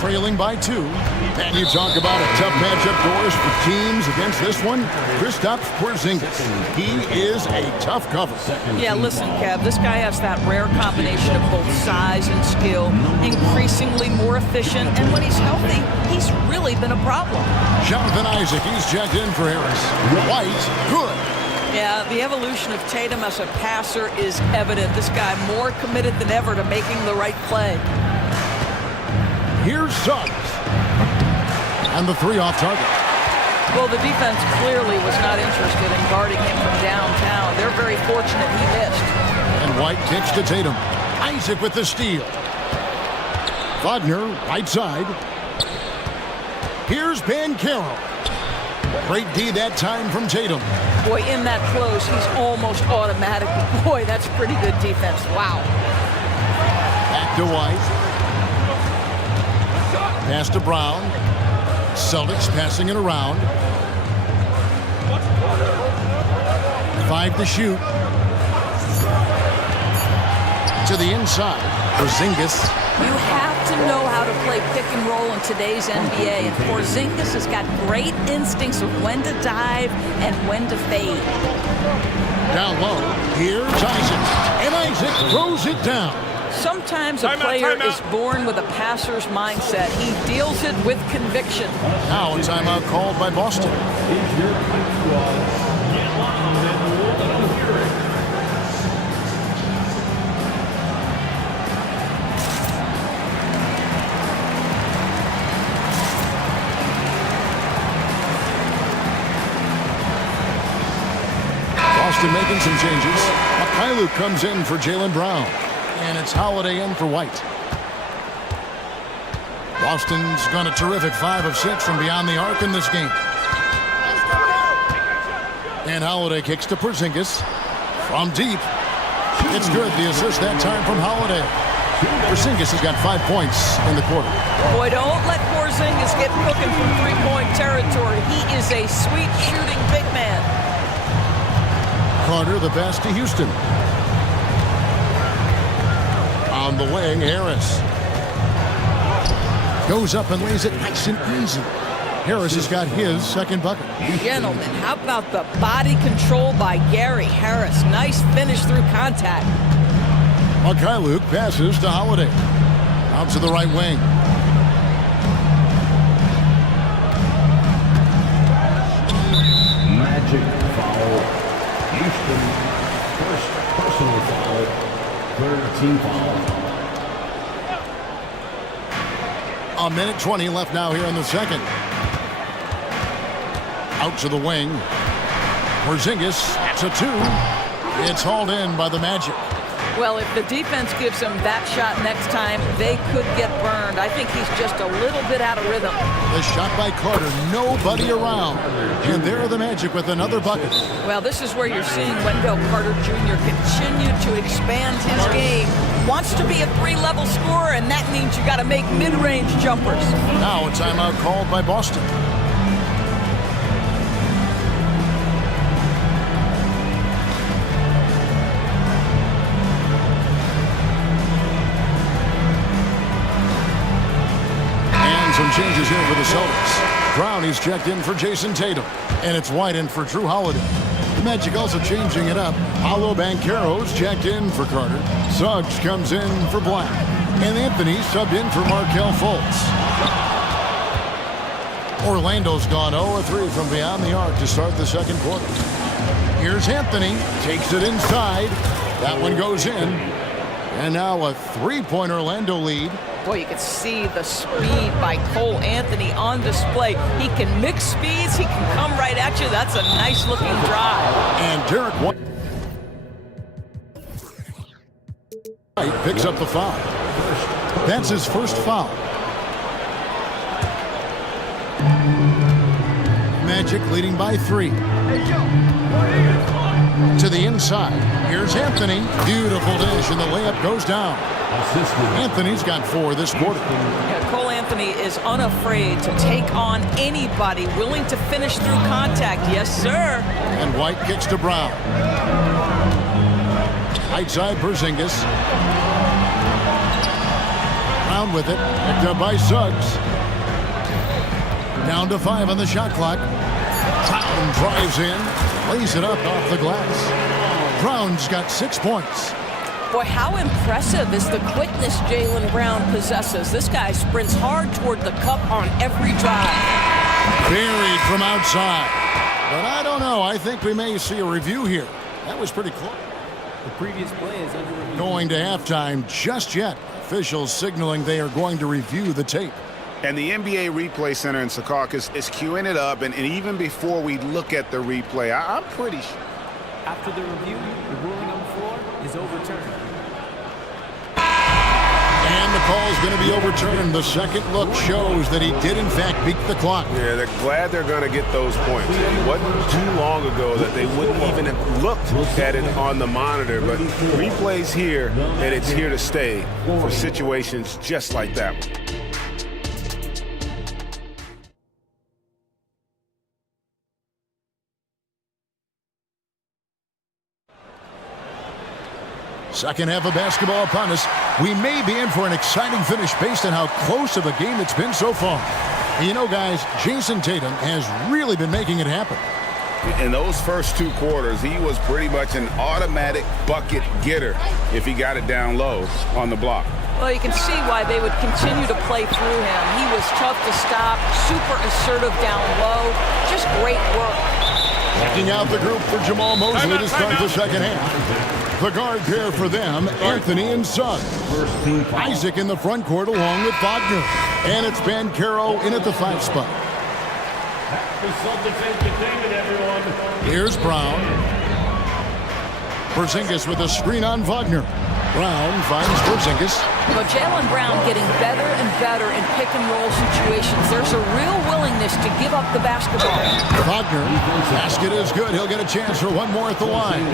Trailing by 2. And you talk about a tough matchup for us for teams against this one. Kristaps Porzingis. He is a tough cover. Yeah, listen, Kev, this guy has that rare combination of both size and skill, increasingly more efficient, and when he's healthy, he's really been a problem. Jonathan Isaac, he's checked in for Harris. White, good. Yeah, the evolution of Tatum as a passer is evident. This guy more committed than ever to making the right play. Here's Suggs. And the 3 off target. Well, the defense clearly was not interested in guarding him from downtown. They're very fortunate he missed. And White kicks to Tatum. Isaac with the steal. Wagner, right side. Here's Banchero. Great D that time from Tatum. Boy, in that close, he's almost automatic. Boy, that's pretty good defense. Wow. Back to White. Pass to Brown. Celtics passing it around. 5 to shoot. To the inside. Porzingis You have to know how to play pick and roll in today's NBA, and Porzingis has got great instincts of when to dive and when to fade. Down low, here's Isaac, and Isaac throws it down. Sometimes a player is born with a passer's mindset. He deals it with conviction. Now a timeout called by Boston. Boston making some changes. Mikhailuk comes in for Jaylen Brown. And it's Holiday in for White. Boston's gone a terrific 5 of 6 from beyond the arc in this game. And Holiday kicks to Porzingis from deep. It's good. The assist that time from Holiday. Porzingis has got 5 points in the quarter. Boy, don't let Porzingis get cooking from three-point territory. He is a sweet shooting big man. Carter the best to Houston. On the wing, Harris goes up and lays it nice and easy. Harris has got his second bucket. Gentlemen, how about the body control by Gary Harris? Nice finish through contact. Mikhailuk passes to Holiday. Out to the right wing. Magic foul. Houston, first personal foul. Third team foul. A minute 20 left now here in the second. Out to the wing. Porzingis to 2. It's hauled in by the Magic. Well, if the defense gives him that shot next time, they could get burned. I think he's just a little bit out of rhythm. The shot by Carter, nobody around. And there are the Magic with another bucket. Well, this is where you're seeing Wendell Carter Jr. continue to expand his game. Wants to be a 3-level scorer, and that means you got to make mid-range jumpers. Now a timeout called by Boston. Some changes here for the Celtics. Brown is checked in for Jason Tatum. And it's White in for Drew Holiday. The Magic also changing it up. Paolo Banchero's checked in for Carter. Suggs comes in for Black. And Anthony subbed in for Markelle Fultz. Orlando's gone 0-3 from beyond the arc to start the second quarter. Here's Anthony. Takes it inside. That one goes in. And now a 3-point Orlando lead. Boy, you can see the speed by Cole Anthony on display. He can mix speeds. He can come right at you. That's a nice-looking drive. And Derek White picks up the foul. That's his first foul. Magic leading by 3. To the inside. Here's Anthony. Beautiful dish, and the layup goes down. Anthony's got 4 this quarter. Yeah, Cole Anthony is unafraid to take on anybody, willing to finish through contact. Yes, sir. And White kicks to Brown. Right side, Porzingis. Brown with it. Picked up by Suggs. Down to 5 on the shot clock. Brown drives in. Lays it up off the glass. Brown's got 6 points. Boy, how impressive is the quickness Jaylen Brown possesses. This guy sprints hard toward the cup on every drive. Buried from outside. But I don't know. I think we may see a review here. That was pretty close. The previous play is under review. Going to halftime just yet. Officials signaling they are going to review the tape. And the NBA Replay Center in Secaucus is queuing it up. And even before we look at the replay, I'm pretty sure. After the review, the ruling on the floor is overturned. And the call is going to be overturned. The second look shows that he did, in fact, beat the clock. Yeah, they're glad they're going to get those points. It wasn't too long ago that they wouldn't even have looked at it on the monitor. But replay's here, and it's here to stay for situations just like that one. Second half of basketball upon us. We may be in for an exciting finish based on how close of a game it's been so far. You know, guys, Jason Tatum has really been making it happen. In those first 2 quarters, he was pretty much an automatic bucket getter if he got it down low on the block. Well, you can see why they would continue to play through him. He was tough to stop, super assertive down low, just great work. Checking out the group for Jamal Mosley to start the second half. The guard pair for them, Anthony and Suggs. Isaac in the front court along with Wagner. And it's Banchero in at the 5 spot. Here's Brown. Porzingis with a screen on Wagner. Brown finds Porzingis. But Jaylen Brown getting better and better in pick-and-roll situations. There's a real willingness to give up the basketball. Wagner, basket is good. He'll get a chance for one more at the line.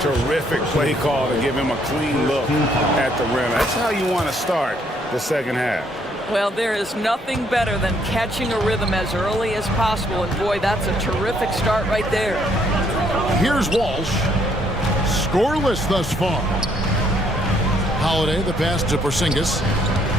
Terrific play call to give him a clean look at the rim. That's how you want to start the second half. Well, there is nothing better than catching a rhythm as early as possible. And boy, that's a terrific start right there. Here's Walsh. Scoreless thus far. Holiday, the pass to Porzingis.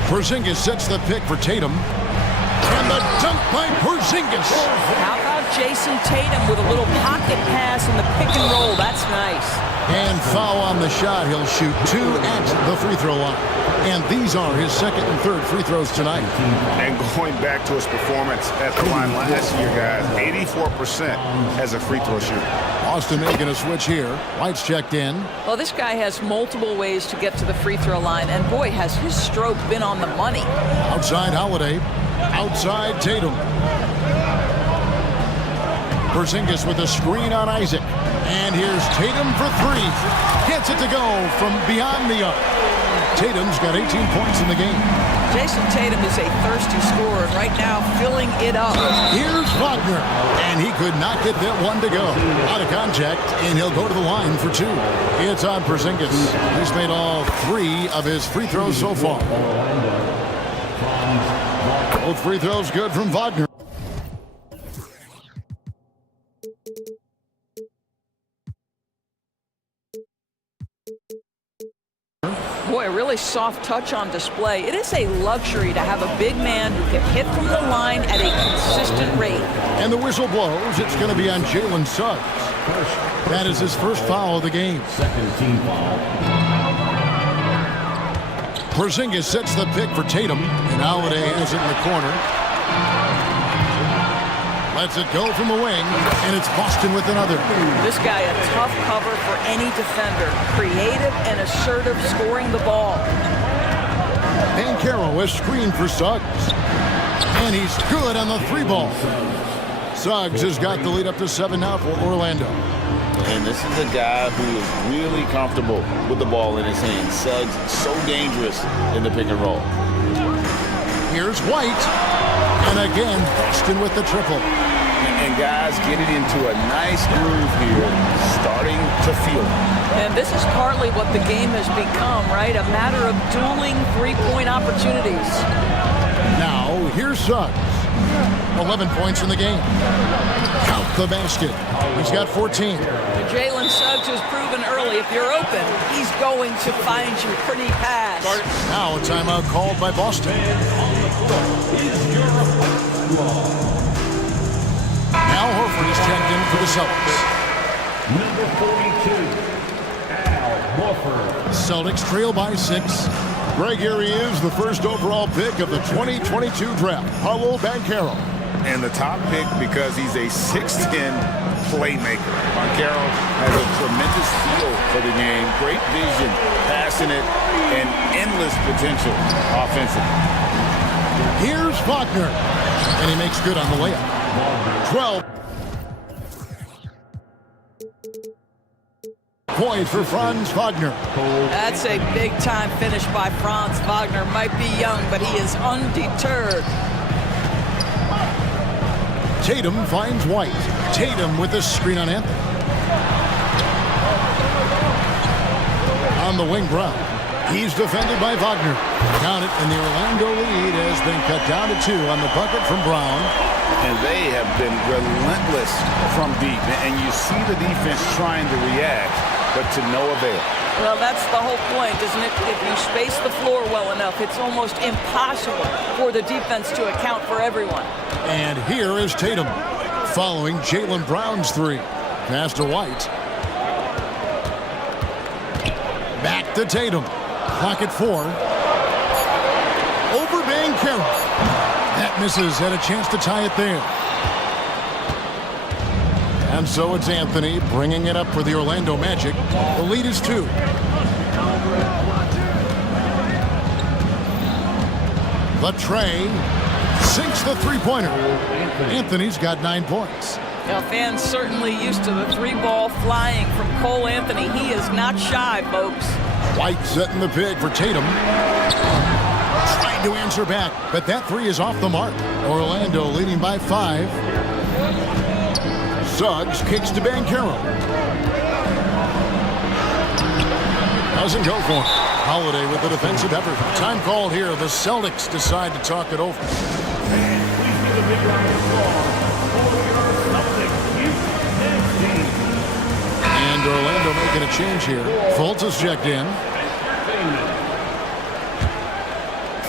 Porzingis sets the pick for Tatum. And the dunk by Porzingis. How about Jason Tatum with a little pocket pass in the pick and roll? That's nice. And foul on the shot. He'll shoot 2 at the free throw line. And these are his second and third free throws tonight. And going back to his performance at the line last year, guys, 84% as a free throw shooter. Austin making a switch here. White's checked in. Well, this guy has multiple ways to get to the free throw line. And boy, has his stroke been on the money. Outside Holiday. Outside Tatum. Porzingis with a screen on Isaac. And here's Tatum for 3. Gets it to go from beyond the arc. Tatum's got 18 points in the game. Jason Tatum is a thirsty scorer, and right now filling it up. Here's Wagner, and he could not get that one to go. Out of contact, and he'll go to the line for 2. It's on Porzingis. He's made all 3 of his free throws so far. Both free throws good from Wagner. Boy, a really soft touch on display. It is a luxury to have a big man who can hit from the line at a consistent rate. And the whistle blows. It's going to be on Jalen Suggs. That is his first foul of the game. Second team foul. Porzingis sets the pick for Tatum, and Holiday has it in the corner. Lets it go from the wing, and it's Boston with another. This guy a tough cover for any defender. Creative and assertive scoring the ball. Banchero is screened for Suggs. And he's good on the 3 ball. Suggs has got the lead up to 7 now for Orlando. And this is a guy who is really comfortable with the ball in his hands. Suggs so dangerous in the pick and roll. Here's White. And again, Boston with the triple. And guys getting into a nice groove here, starting to feel it. And this is partly what the game has become, right? A matter of dueling 3-point opportunities. Now, here's Suggs. 11 points in the game. Count the basket. He's got 14. Jalen Suggs has proven early, if you're open, he's going to find you pretty fast. Now a timeout called by Boston. Al Horford is checked in for the Celtics. Number 42, Al Horford. Celtics trail by 6. Greg, here he is, the first overall pick of the 2022 draft, Paolo Banchero. And the top pick because he's a 6'10 playmaker. Banchero has a tremendous feel for the game, great vision, passing it, and endless potential offensively. Here's Wagner, and he makes good on the layup. 12 points for Franz Wagner. That's a big-time finish by Franz Wagner. Might be young, but he is undeterred. Tatum finds White. Tatum with the screen on Anthony. On the wing, Brown. He's defended by Wagner. Count it, and the Orlando lead has been cut down to 2 on the bucket from Brown. And they have been relentless from deep. And you see the defense trying to react, but to no avail. Well, that's the whole point, isn't it? If you space the floor well enough, it's almost impossible for the defense to account for everyone. And here is Tatum following Jaylen Brown's three. Pass to White. Back to Tatum. Clock at 4. Over Banchero. That misses. Had a chance to tie it there. And so it's Anthony bringing it up for the Orlando Magic. The lead is 2. The tray sinks the three-pointer. Anthony's got 9 points. Now, fans certainly used to the 3-ball flying from Cole Anthony. He is not shy, folks. White setting the pick for Tatum. Trying to answer back, but that 3 is off the mark. Orlando leading by 5. Suggs kicks to Banchero. Doesn't go for it. Holiday with the defensive effort. Time called here. The Celtics decide to talk it over. And Orlando making a change here. Fultz is checked in.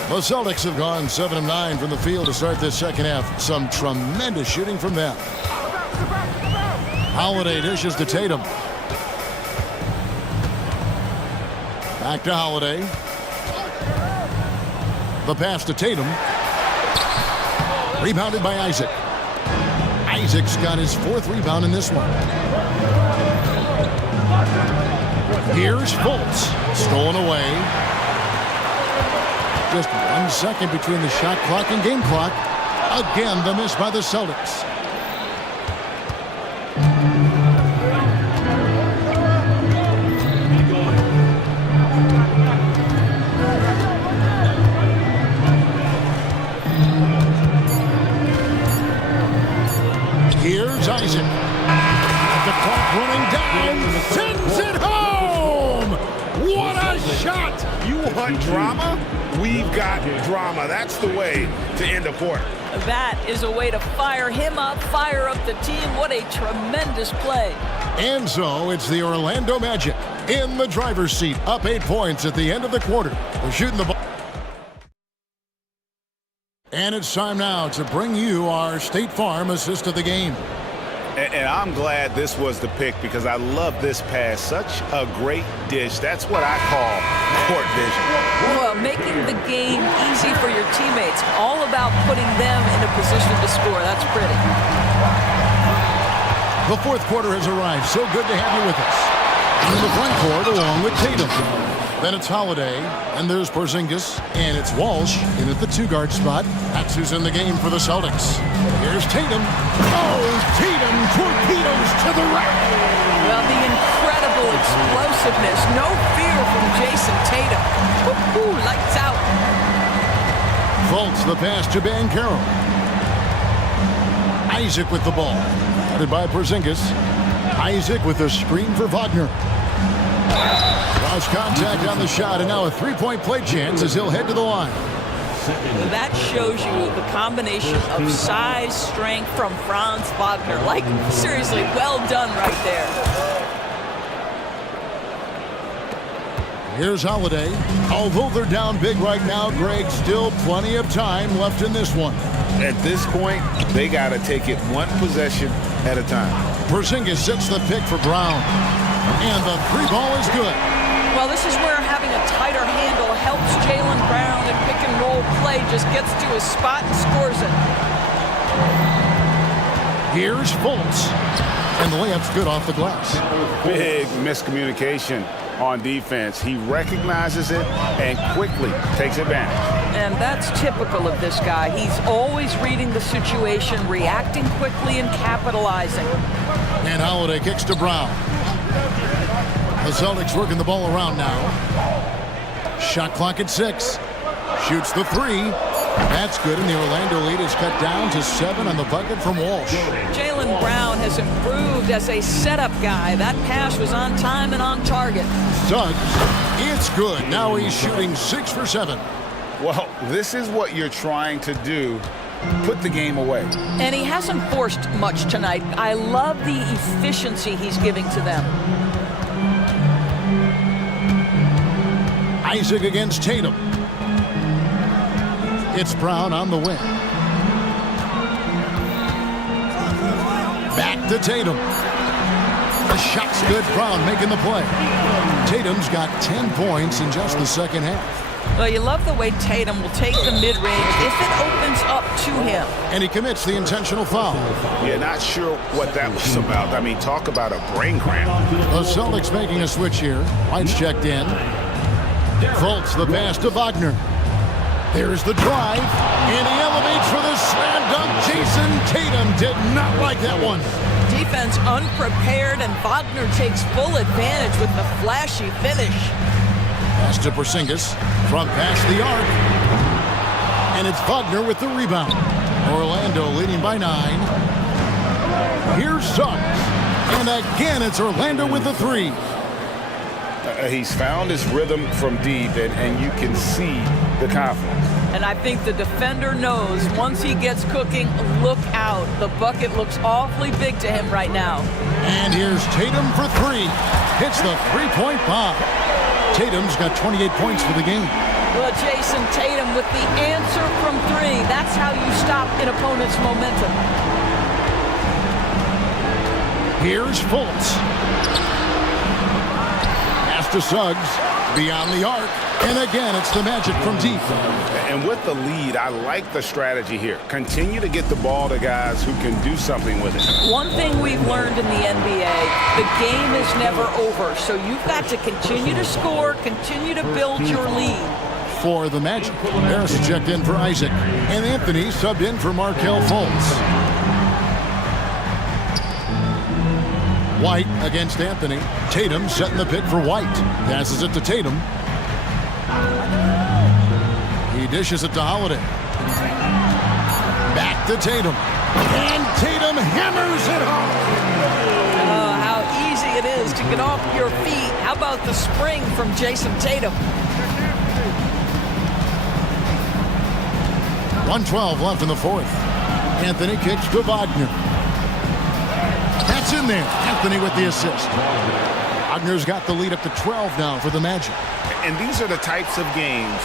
The Celtics have gone 7 of 9 from the field to start this second half. Some tremendous shooting from them. Holiday dishes to Tatum. Back to Holiday. The pass to Tatum. Rebounded by Isaac. Isaac's got his 4th rebound in this one. Here's Fultz. Stolen away. Just 1 second between the shot clock and game clock. Again, the miss by the Celtics. Here's Isaac. The clock running down. Sends it home. What a shot. You want drama? We've got drama. That's the way to end a quarter. That is a way to fire him up, fire up the team. What a tremendous play. And so it's the Orlando Magic in the driver's seat, up 8 points at the end of the quarter. They're shooting the ball. And it's time now to bring you our State Farm assist of the game. And I'm glad this was the pick because I love this pass. Such a great dish. That's what I call court vision. Well, making the game easy for your teammates. All about putting them in a position to score. That's pretty. The 4th quarter has arrived. So good to have you with us. In the front court along with Tatum. Then it's Holiday, and there's Porzingis, and it's Walsh in at the 2-guard spot. That's who's in the game for the Celtics. Here's Tatum. Oh, Tatum torpedoes to the rack. Well, the incredible explosiveness. No fear from Jason Tatum. Woo-hoo, lights out. Fultz the pass to Banchero. Isaac with the ball. Headed by Porzingis. Isaac with a screen for Wagner. Lost contact on the shot, and now a 3-point play chance as he'll head to the line. That shows you the combination of size, strength from Franz Wagner. Like, seriously, well done right there. Here's Holiday. Although they're down big right now, Greg, still plenty of time left in this one. At this point, they got to take it 1 possession at a time. Porzingis sets the pick for Brown. And the 3-ball is good. Well, this is where having a tighter handle helps Jaylen Brown in pick-and-roll play. Just gets to his spot and scores it. Here's Fultz. And the layup's good off the glass. Big miscommunication on defense. He recognizes it and quickly takes advantage. And that's typical of this guy. He's always reading the situation, reacting quickly and capitalizing. And Holiday kicks to Brown. The Celtics working the ball around now. Shot clock at 6. Shoots the 3. That's good, and the Orlando lead is cut down to 7 on the bucket from Walsh. Jaylen Brown has improved as a setup guy. That pass was on time and on target. Suggs, it's good. Now he's shooting 6 for 7. Well, this is what you're trying to do. Put the game away. And he hasn't forced much tonight. I love the efficiency he's giving to them. Isaac against Tatum. It's Brown on the wing. Back to Tatum. The shot's good. Brown making the play. Tatum's got 10 points in just the second half. Well, you love the way Tatum will take the mid-range if it opens up to him. And he commits the intentional foul. Yeah, not sure what that was about. I mean, talk about a brain cramp. The Celtics making a switch here. White's checked in. Fultz the pass to Wagner. There's the drive, and he elevates for the slam dunk. Jason Tatum did not like that one. Defense unprepared, and Wagner takes full advantage with the flashy finish. Pass to Porzingis from past the arc. And it's Wagner with the rebound. Orlando leading by 9. Here's Suggs. And again, it's Orlando with the 3. He's found his rhythm from deep, and you can see the confidence. And I think the defender knows once he gets cooking, look out. The bucket looks awfully big to him right now. And here's Tatum for 3. Hits the three-point bomb. Tatum's got 28 points for the game. Well, Jason Tatum with the answer from 3. That's how you stop an opponent's momentum. Here's Fultz. Pass to Suggs. Beyond the arc. And again, it's the Magic from deep. And with the lead, I like the strategy here. Continue to get the ball to guys who can do something with it. One thing we've learned in the NBA, the game is never over. So you've got to continue to score, continue to build your lead. For the Magic, Harris checked in for Isaac. And Anthony subbed in for Markelle Fultz. White against Anthony. Tatum setting the pick for White. Passes it to Tatum. He dishes it to Holiday. Back to Tatum. And Tatum hammers it home. Oh, how easy it is to get off your feet. How about the spring from Jason Tatum? 1:12 left in the fourth. Anthony kicks to Wagner. That's in there. Anthony with the assist. Wagner's got the lead up to 12 now for the Magic. And these are the types of games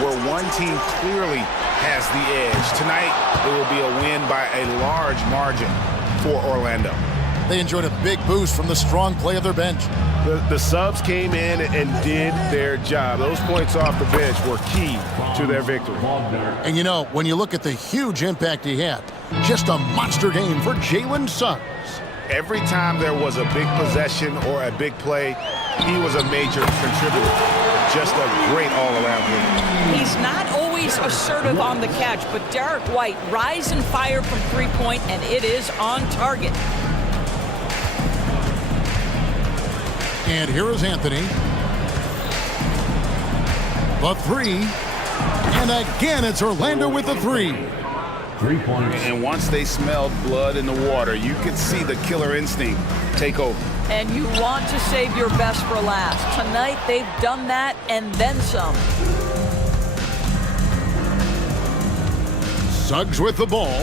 where one team clearly has the edge. Tonight, it will be a win by a large margin for Orlando. They enjoyed a big boost from the strong play of their bench. The subs came in and did their job. Those points off the bench were key to their victory. And you know, when you look at the huge impact he had, just a monster game for Jalen Suggs. Every time there was a big possession or a big play, he was a major contributor. Just a great all-around game. He's not always assertive on the catch, but Derek White rise and fire from three-point, and it is on target. And here is Anthony. The 3. And again, it's Orlando with the 3. 3 points. And once they smelled blood in the water, you could see the killer instinct take over. And you want to save your best for last. Tonight, they've done that and then some. Suggs with the ball.